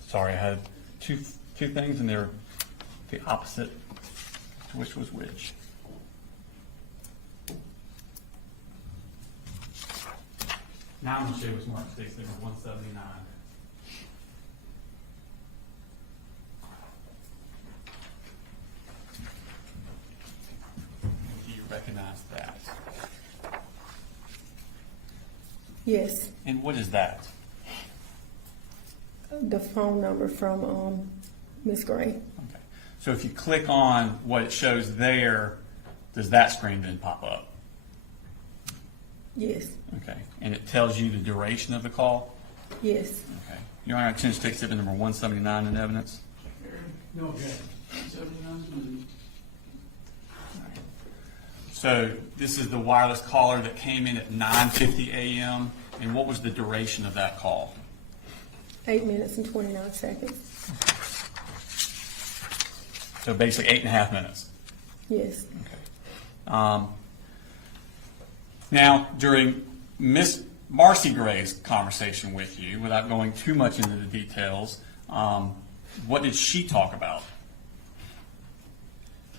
Sorry, I had two things and they're the opposite to which was which. Now I'm going to show you what's March 6th, number 179. Do you recognize that? Yes, And what is that? the phone number from Ms. Gray. Okay. So if you click on what it shows there, does that screen then pop up? Yes, Okay. And it tells you the duration of the call? yes, Okay. Your Honor, I intend to take exhibit number 179 in evidence. No objection. 79. So this is the wireless caller that came in at 9:50 a.m. And what was the duration of that call? 8 minutes and 29 seconds. So basically 8.5 minutes. Yes, Okay. Now, during Miss Marcy Gray's conversation with you, without going too much into the details, what did she talk about?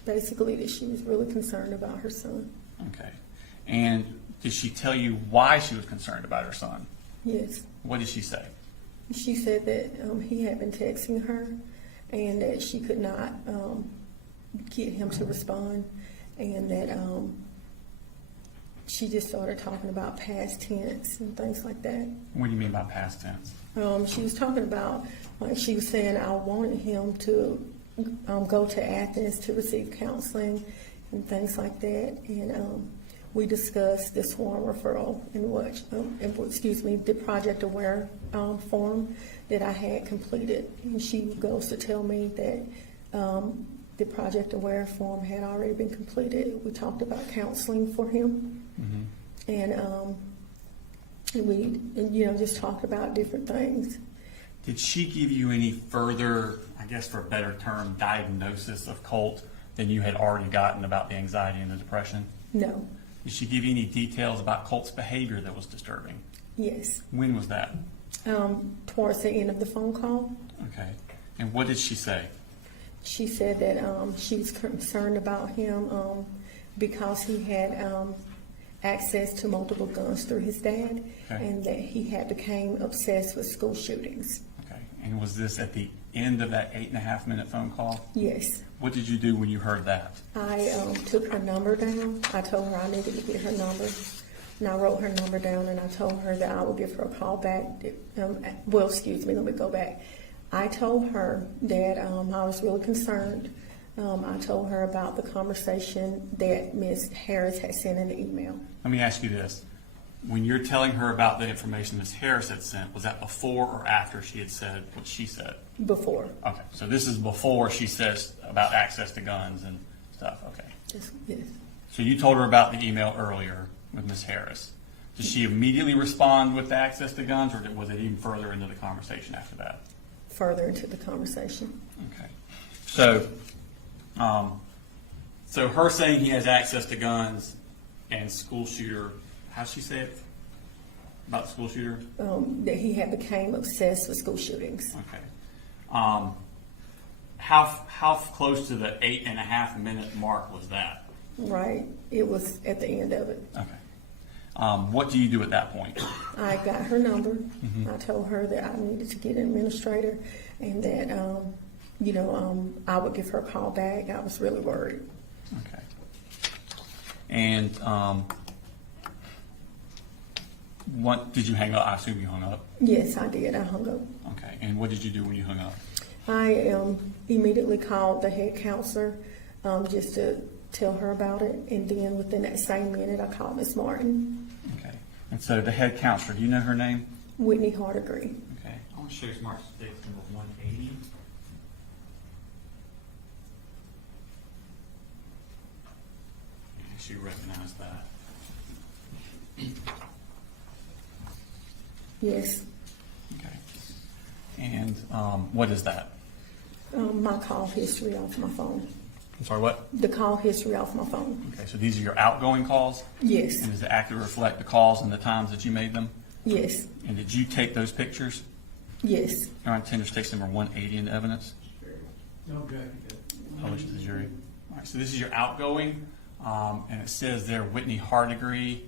basically that she was really concerned about her son. Okay. And did she tell you why she was concerned about her son? Yes. What did she say? She said that he had been texting her and that she could not get him to respond, and that she just started talking about past tense and things like that. What do you mean by past tense? She was talking about, like she was saying, I wanted him to go to Athens to receive counseling and things like that. And we discussed the sworn referral and the Project Aware form that I had completed. And she goes to tell me that the Project Aware form had already been completed. We talked about counseling for him. Mm-hmm. And we just talked about different things. Did she give you any further, I guess for a better term, diagnosis of Colt than you had already gotten about the anxiety and the depression? No. Did she give you any details about Colt's behavior that was disturbing? Yes. When was that? Towards the end of the phone call. Okay. And what did she say? She said that she was concerned about him because he had access to multiple guns through his dad, Okay. and that he had become obsessed with school shootings. Okay. And was this at the end of that 8.5 minute phone call? Yes. What did you do when you heard that? I took her number down. I told her I needed to get her number. And I wrote her number down, and I told her that I would give her a call back. Let me go back. I told her that I was really concerned. I told her about the conversation that Ms. Harris had sent in the email. Let me ask you this. When you're telling her about the information Ms. Harris had sent, was that before or after she had said what she said? Before. Okay, so this is before she says about access to guns and stuff, okay. Yes. So you told her about the email earlier with Ms. Harris. Did she immediately respond with the access to guns, or was it even further into the conversation after that? Further into the conversation. Okay. So her saying he has access to guns and school shooter, how'd she say it about the school shooter? That he had become obsessed with school shootings. Okay. How close to the 8.5 minute mark was that? Right. It was at the end of it. Okay. What do you do at that point? I got her number. I told her that I needed to get an administrator, and that I would give her a call back. I was really worried. Okay. And what did you hang up? I assume you hung up. Yes, I did. I hung up. Okay. And what did you do when you hung up? I immediately called the head counselor just to tell her about it, and then within that same minute, I called Miss Martin. Okay. And so the head counselor, do you know her name? Whitney Hardigree. Okay. I want to show you Smart Sticks number 180. And she recognized that. Yes. Okay. And what is that? My call history off my phone. I'm sorry, what? The call history off my phone. Okay, so these are your outgoing calls? Yes. And does it accurately reflect the calls and the times that you made them? Yes. And did you take those pictures? Yes. Your Honor, Sticks number 180 into evidence? No objection. Published to the jury. All right, so this is your outgoing, and it says there Whitney Hardigree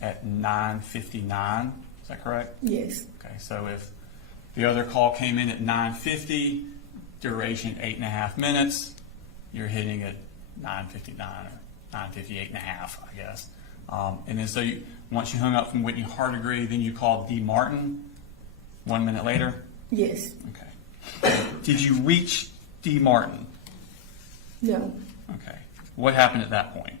at 9:59. Is that correct? Yes. Okay, so if the other call came in at 9:50, duration 8.5 minutes, you're hitting at 9:59 or 9:58.5, I guess. And then so once you hung up from Whitney Hardigree, then you called D. Martin 1 minute later? Yes. Okay. Did you reach D. Martin? No. Okay. What happened at that point?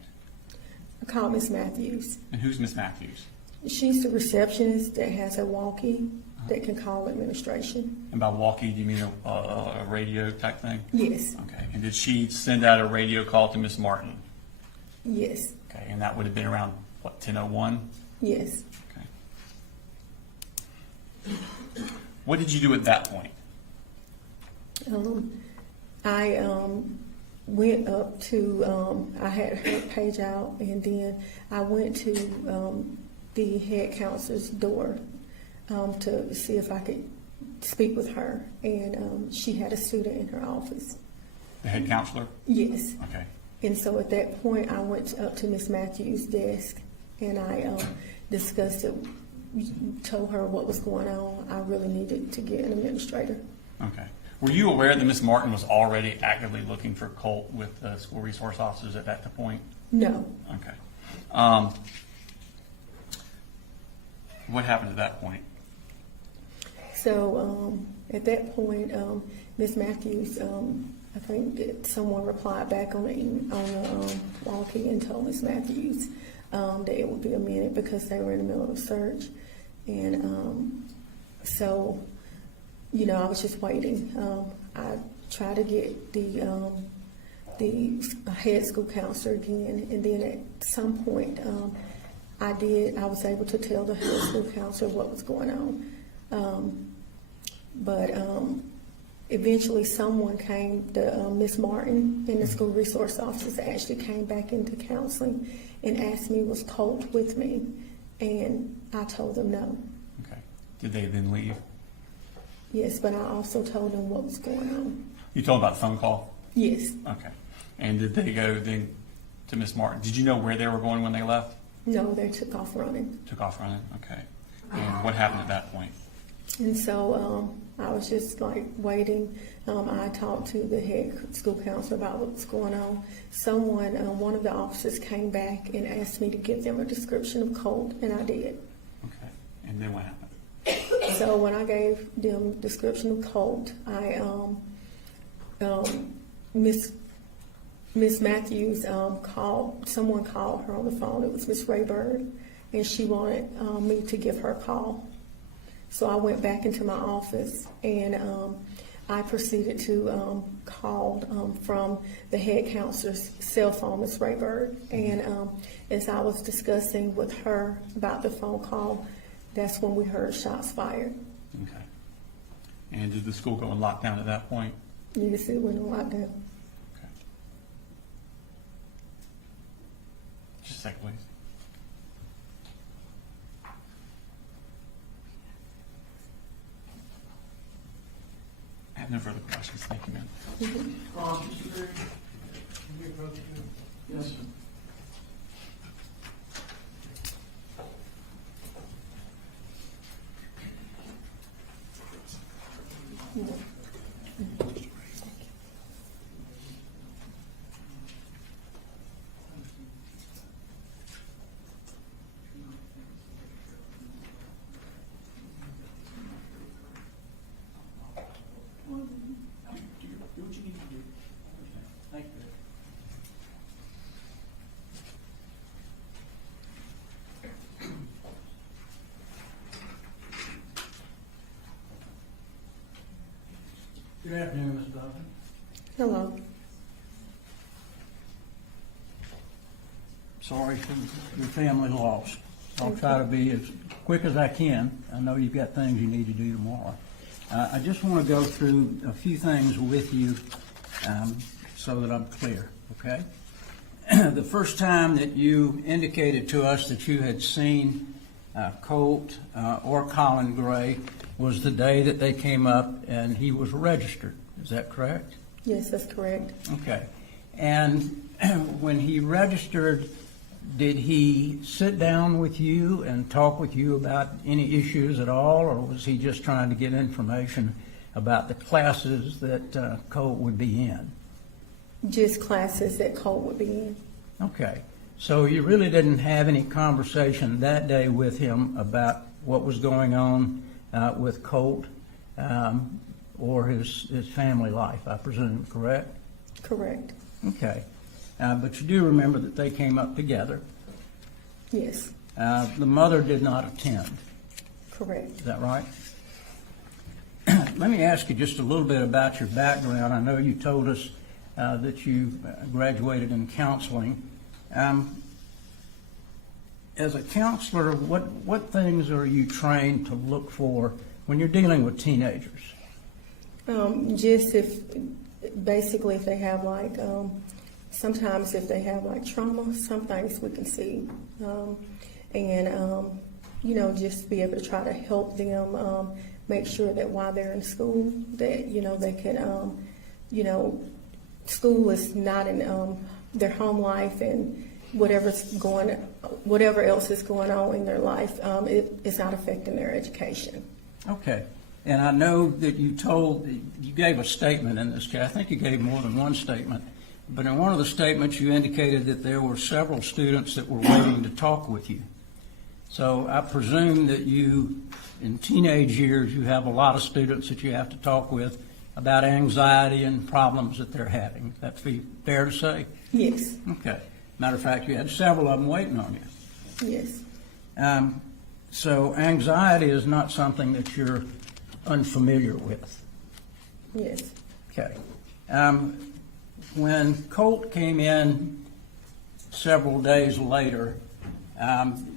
I called Miss Matthews. And who's Miss Matthews? She's the receptionist that has a walkie that can call administration. And by walkie, do you mean a radio type thing? Yes. Okay. And did she send out a radio call to Miss Martin? Yes. Okay. And that would have been around, what, 10:01? Yes. Okay. What did you do at that point? I went up to, I had her page out, and then I went to the head counselor's door to see if I could speak with her, and she had a student in her office. The head counselor? Yes. Okay. And so at that point, I went up to Miss Matthews' desk, and I discussed it, told her what was going on. I really needed to get an administrator. Okay. Were you aware that Miss Martin was already actively looking for Colt with the school resource officers at that point? No. Okay. What happened at that point? So at that point, Miss Matthews, I think that someone replied back on the walkie and told Miss Matthews that it would be a minute because they were in the middle of a search, and so I was just waiting. I tried to get the head school counselor again, and then at some point I was able to tell the head school counselor what was going on. But eventually someone came, Miss Martin and the school resource officers actually came back into counseling and asked me, was Colt with me? And I told them no. Okay. Did they then leave? Yes, but I also told them what was going on. You told them about the phone call? Yes. Okay. And did they go then to Miss Martin? Did you know where they were going when they left? No, they took off running. Took off running? Okay. And what happened at that point? And so I was just like waiting. I talked to the head school counselor about what was going on. One of the officers came back and asked me to give them a description of Colt, and I did. Okay. And then what happened? So when I gave them a description of Colt, Miss Matthews someone called her on the phone. It was Miss Raybird, and she wanted me to give her a call. So I went back into my office, and I proceeded to call from the head counselor's cell phone, Miss Raybird. And as I was discussing with her about the phone call, that's when we heard shots fired. Okay. And did the school go in lockdown at that point? Yes, it went in lockdown. Okay. Just a second, please. I have no further questions. Thank you, ma'am. Mr. Gray, can we approach you? Yes, sir. Do what you need to do. Thank you. Good afternoon, Ms. Buffett. Hello. Sorry for your family loss. I'll try to be as quick as I can. I know you've got things you need to do tomorrow. I just want to go through a few things with you so that I'm clear, okay? The first time that you indicated to us that you had seen Colt or Colin Gray was the day that they came up and he was registered. Is that correct? Yes, that's correct. Okay. And when he registered, did he sit down with you and talk with you about any issues at all, or was he just trying to get information about the classes that Colt would be in? Just classes that Colt would be in. Okay. So you really didn't have any conversation that day with him about what was going on with Colt or his family life, I presume, correct? Correct. Okay. But you do remember that they came up together. Yes. The mother did not attend. Correct. Is that right? Let me ask you just a little bit about your background. I know you told us that you graduated in counseling. As a counselor, what things are you trained to look for when you're dealing with teenagers? Just if they have like, sometimes if they have like trauma, some things we can see. Just be able to try to help them make sure that while they're in school, that, they can, school is not in their home life, and whatever else is going on in their life, it's not affecting their education. Okay. And I know that you gave a statement in this case. I think you gave more than one statement. But in one of the statements, you indicated that there were several students that were waiting to talk with you. So I presume that you, in teenage years, you have a lot of students that you have to talk with about anxiety and problems that they're having. Would that be fair to say? Yes. Okay. Matter of fact, you had several of them waiting on you. Yes. So anxiety is not something that you're unfamiliar with. Yes. Okay. When Colt came in several days later,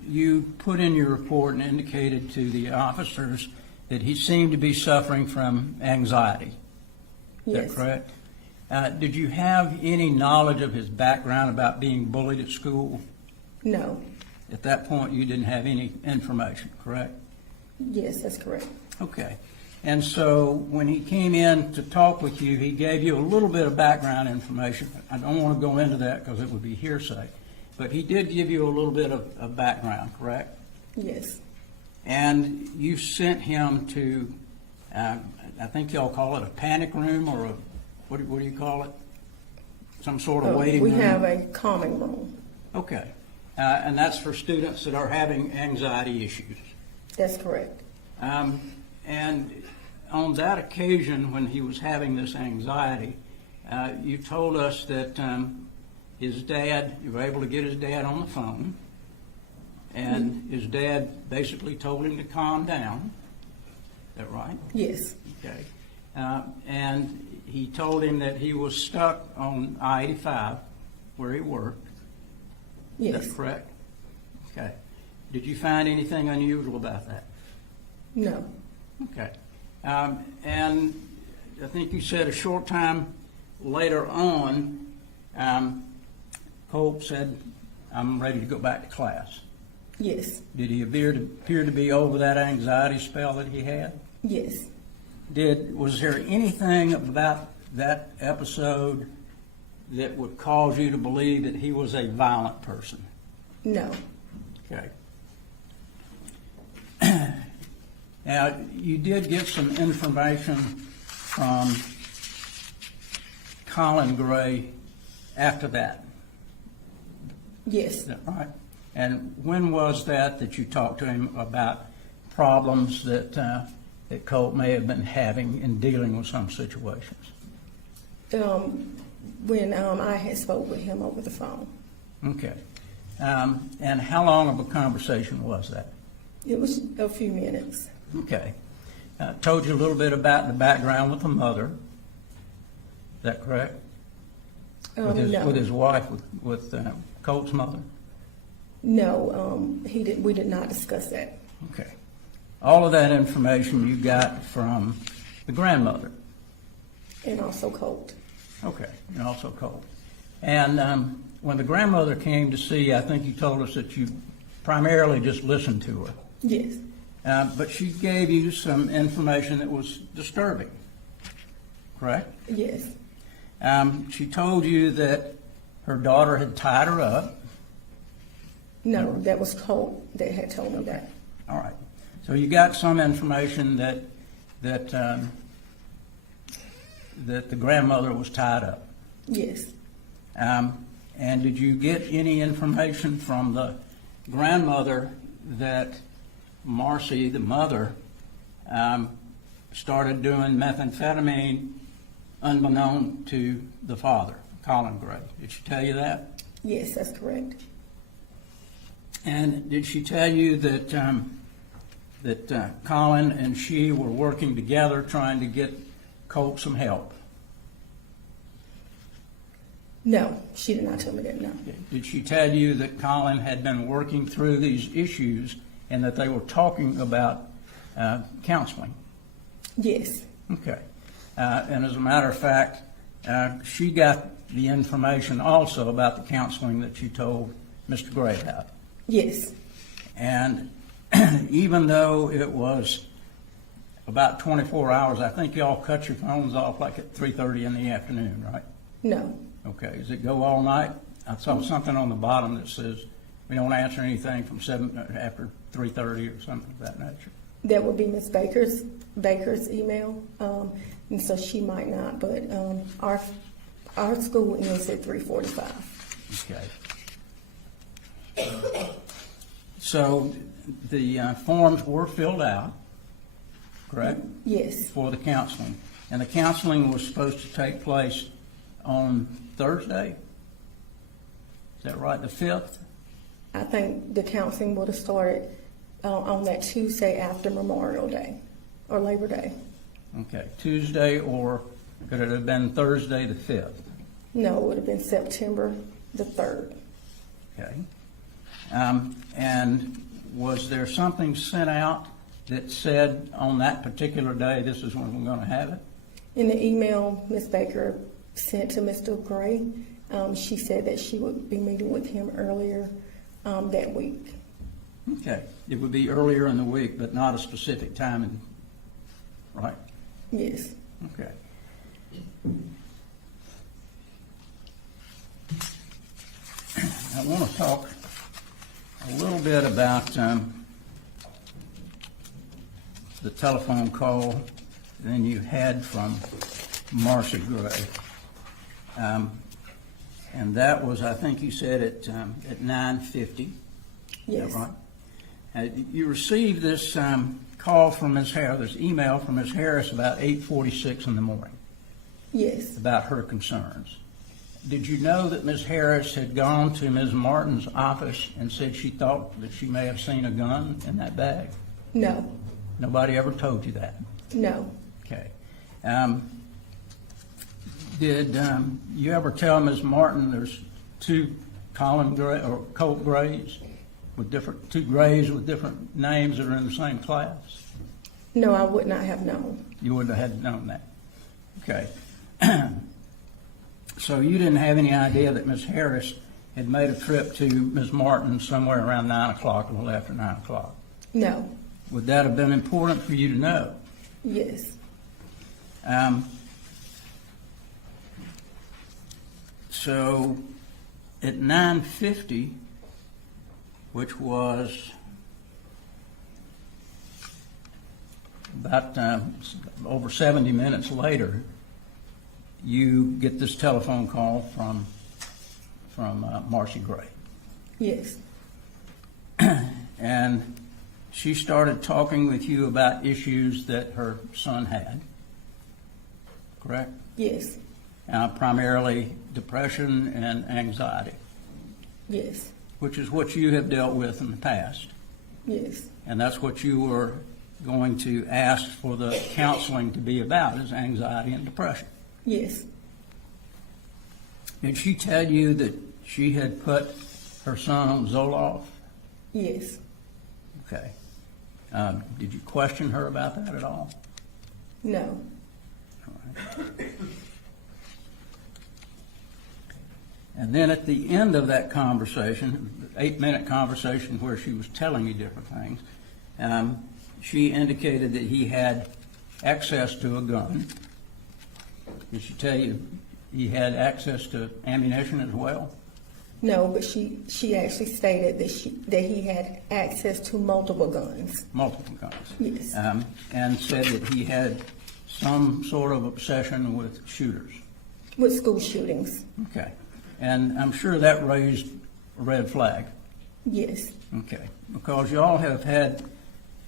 you put in your report and indicated to the officers that he seemed to be suffering from anxiety. Is Yes. that correct? Did you have any knowledge of his background about being bullied at school? No. At that point, you didn't have any information, correct? Yes, that's correct. Okay. And so when he came in to talk with you, he gave you a little bit of background information. I don't want to go into that because it would be hearsay. But he did give you a little bit of background, correct? Yes. And you sent him to, I think y'all call it a panic room, or what do you call it? Some sort of waiting room? We have a calming room. Okay. And that's for students that are having anxiety issues. That's correct. And on that occasion, when he was having this anxiety, you told us that his dad, you were able to get his dad on the phone, and his dad basically told him to calm down. Is that right? Yes. Okay. And he told him that he was stuck on I-85 where he worked. Yes. Is that correct? Okay. Did you find anything unusual about that? No. Okay. And I think you said a short time later on, Colt said, I'm ready to go back to class. Yes. Did he appear to be over that anxiety spell that he had? Yes. Was there anything about that episode that would cause you to believe that he was a violent person? No. Okay. Now, you did get some information from Colin Gray after that. Yes. Is that right? And when was that you talked to him about problems that Colt may have been having in dealing with some situations? When I had spoke with him over the phone. Okay. And how long of a conversation was that? It was a few minutes. Okay. Told you a little bit about the background with the mother. that correct? With No. his wife, with Colt's mother? No, we did not discuss that. Okay. All of that information you got from the grandmother? And also Colt. Okay, and also Colt. And when the grandmother came to see, I think you told us that you primarily just listened to her. Yes. But she gave you some information that was disturbing, correct? Yes. She told you that her daughter had tied her up. No, that was Colt that had told me that. All right. So you got some information that the grandmother was tied up. Yes. And did you get any information from the grandmother that Marcy, the mother, started doing methamphetamine unbeknown to the father, Colin Gray? Did she tell you that? Yes, that's correct. And did she tell you that Colin and she were working together trying to get Colt some help? No, she did not tell me that, no. Did she tell you that Colin had been working through these issues and that they were talking about counseling? Yes. Okay. And as a matter of fact, she got the information also about the counseling that you told Mr. Gray about. Yes. And even though it was about 24 hours, I think y'all cut your phones off like at 3:30 in the afternoon, right? No. Okay. Does it go all night? I saw something on the bottom that says we don't answer anything from after 3:30 or something of that nature. That would be Miss Baker's email, and so she might not. But our school ends at 3:45. Okay. So the forms were filled out, correct? Yes. For the counseling. And the counseling was supposed to take place on Thursday? Is that right, the 5th? I think the counseling would have started on that Tuesday after Memorial Day or Labor Day. Okay, Tuesday, or could it have been Thursday the 5th? No, it would have been September the 3rd. Okay. And was there something sent out that said on that particular day, this is when we're going to have it? In the email Miss Baker sent to Mr. Gray, she said that she would be meeting with him earlier that week. Okay. It would be earlier in the week, but not a specific time, right? Yes. Okay. I want to talk a little bit about the telephone call that you had from Marcy Gray. And that was, I think you said, at 9:50. Yes. Is that right? You received this call from Ms. Harris, this email from Ms. Harris about 8:46 in the morning Yes. about her concerns. Did you know that Ms. Harris had gone to Ms. Martin's office and said she thought that she may have seen a gun in that bag? No. Nobody ever told you that? No. Okay. Did you ever tell Ms. Martin there's two Colin Gray or Colt Grays with two Grays with different names that are in the same class? No, I would not have known. You wouldn't have had known that. Okay. So you didn't have any idea that Ms. Harris had made a trip to Ms. Martin somewhere around 9 o'clock, a little after 9 o'clock? No. Would that have been important for you to know? Yes. So at 9:50, which was about over 70 minutes later, you get this telephone call from Marcy Gray. Yes. And she started talking with you about issues that her son had, correct? Yes. Primarily depression and anxiety, Yes. which is what you have dealt with in the past. Yes. And that's what you were going to ask for the counseling to be about, is anxiety and depression. Yes. Did she tell you that she had put her son on Zoloft? Yes. Okay. Did you question her about that at all? No. All right. And then at the end of that conversation, 8-minute conversation where she was telling you different things, she indicated that he had access to a gun. Did she tell you he had access to ammunition as well? No, but she actually stated that he had access to multiple guns. Multiple guns. Yes. And said that he had some sort of obsession with shooters. With school shootings. Okay. And I'm sure that raised a red flag. Yes. Okay. Because you all have had,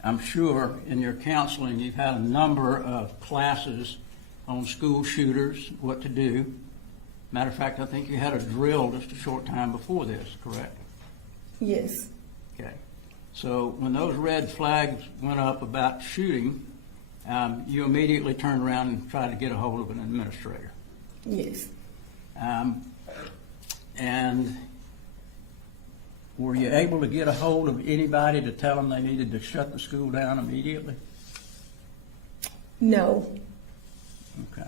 I'm sure, in your counseling, you've had a number of classes on school shooters, what to do. Matter of fact, I think you had a drill just a short time before this, correct? Yes. Okay. So when those red flags went up about shooting, you immediately turned around and tried to get a hold of an administrator. Yes. And were you able to get a hold of anybody to tell them they needed to shut the school down immediately? No. Okay.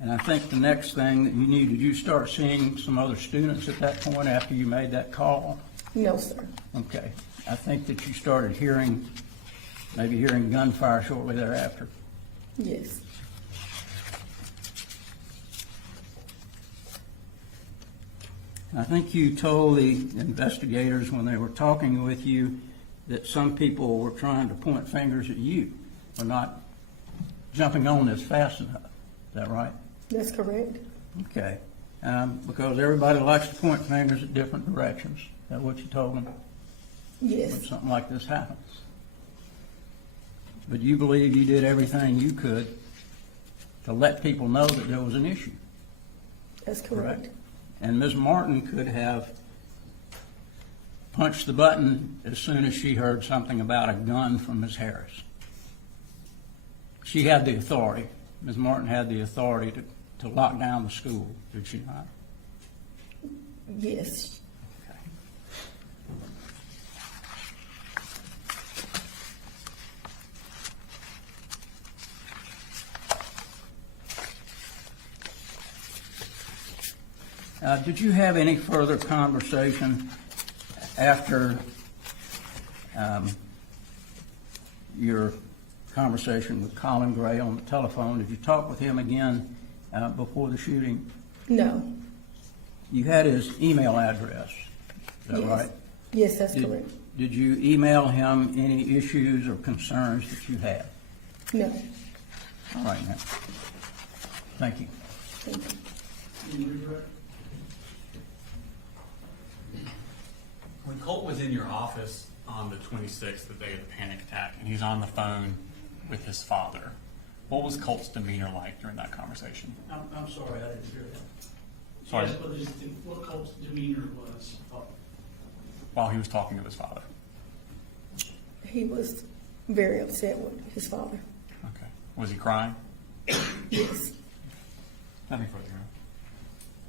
And I think the next thing that you need, did you start seeing some other students at that point after you made that call? No, sir. Okay. I think that you started maybe hearing gunfire shortly thereafter. Yes. I think you told the investigators when they were talking with you that some people were trying to point fingers at you or not jumping on this fast enough. Is that right? That's correct. Okay. Because everybody likes to point fingers at different directions. Is that what you told them Yes. when something like this happens? But you believe you did everything you could to let people know that there was an issue. That's correct. And Ms. Martin could have punched the button as soon as she heard something about a gun from Ms. Harris. She had the authority. Ms. Martin had the authority to lock down the school, did she not? Yes. Okay. Did you have any further conversation after your conversation with Colin Gray on the telephone? Did you talk with him again before the shooting? No. You had his email address, is that Yes. right? Yes, that's correct. Did you email him any issues or concerns that you had? No. All right, now. Thank you. Thank you. Can you redirect? When Colt was in your office on the 26th, the day of the panic attack, and he's on the phone with his father, what was Colt's demeanor like during that conversation? I'm sorry, I didn't hear that. Sorry? Yes, but what Colt's demeanor was. While he was talking to his father? He was very upset with his father. Okay. Was he crying? Yes. Nothing further.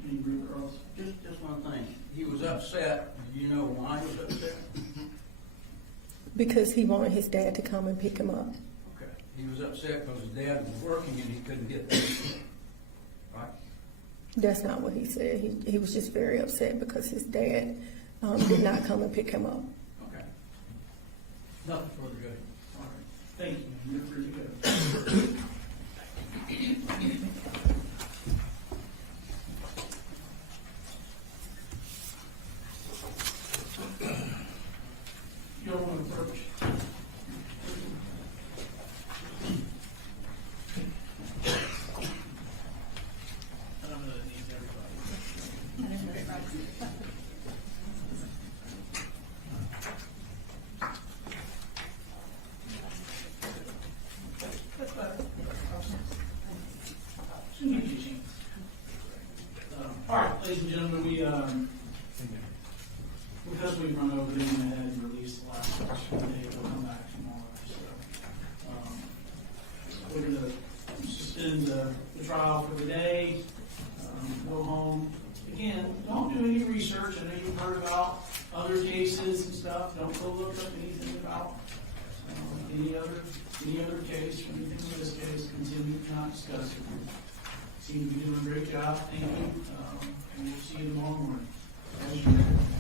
Any referrals? Just one thing. He was upset. Do you know why he was upset? Because he wanted his dad to come and pick him up. Okay. He was upset because his dad was working and he couldn't get there. Right? That's not what he said. He was just very upset because his dad did not come and pick him up. Okay. Nothing further, Judge. All right. Thank you. You're free to go. You don't want to approach. I don't know that it needs everybody. Shouldn't give you a chance. All right, ladies and gentlemen, because we've run over, we went ahead and released the last one today. We'll come back tomorrow. So, we're going to don't go look up anything about any other case or anything in this case. Continue to not discuss it. Seem to be doing a great job. Thank you. And we'll see you tomorrow morning. Thank you.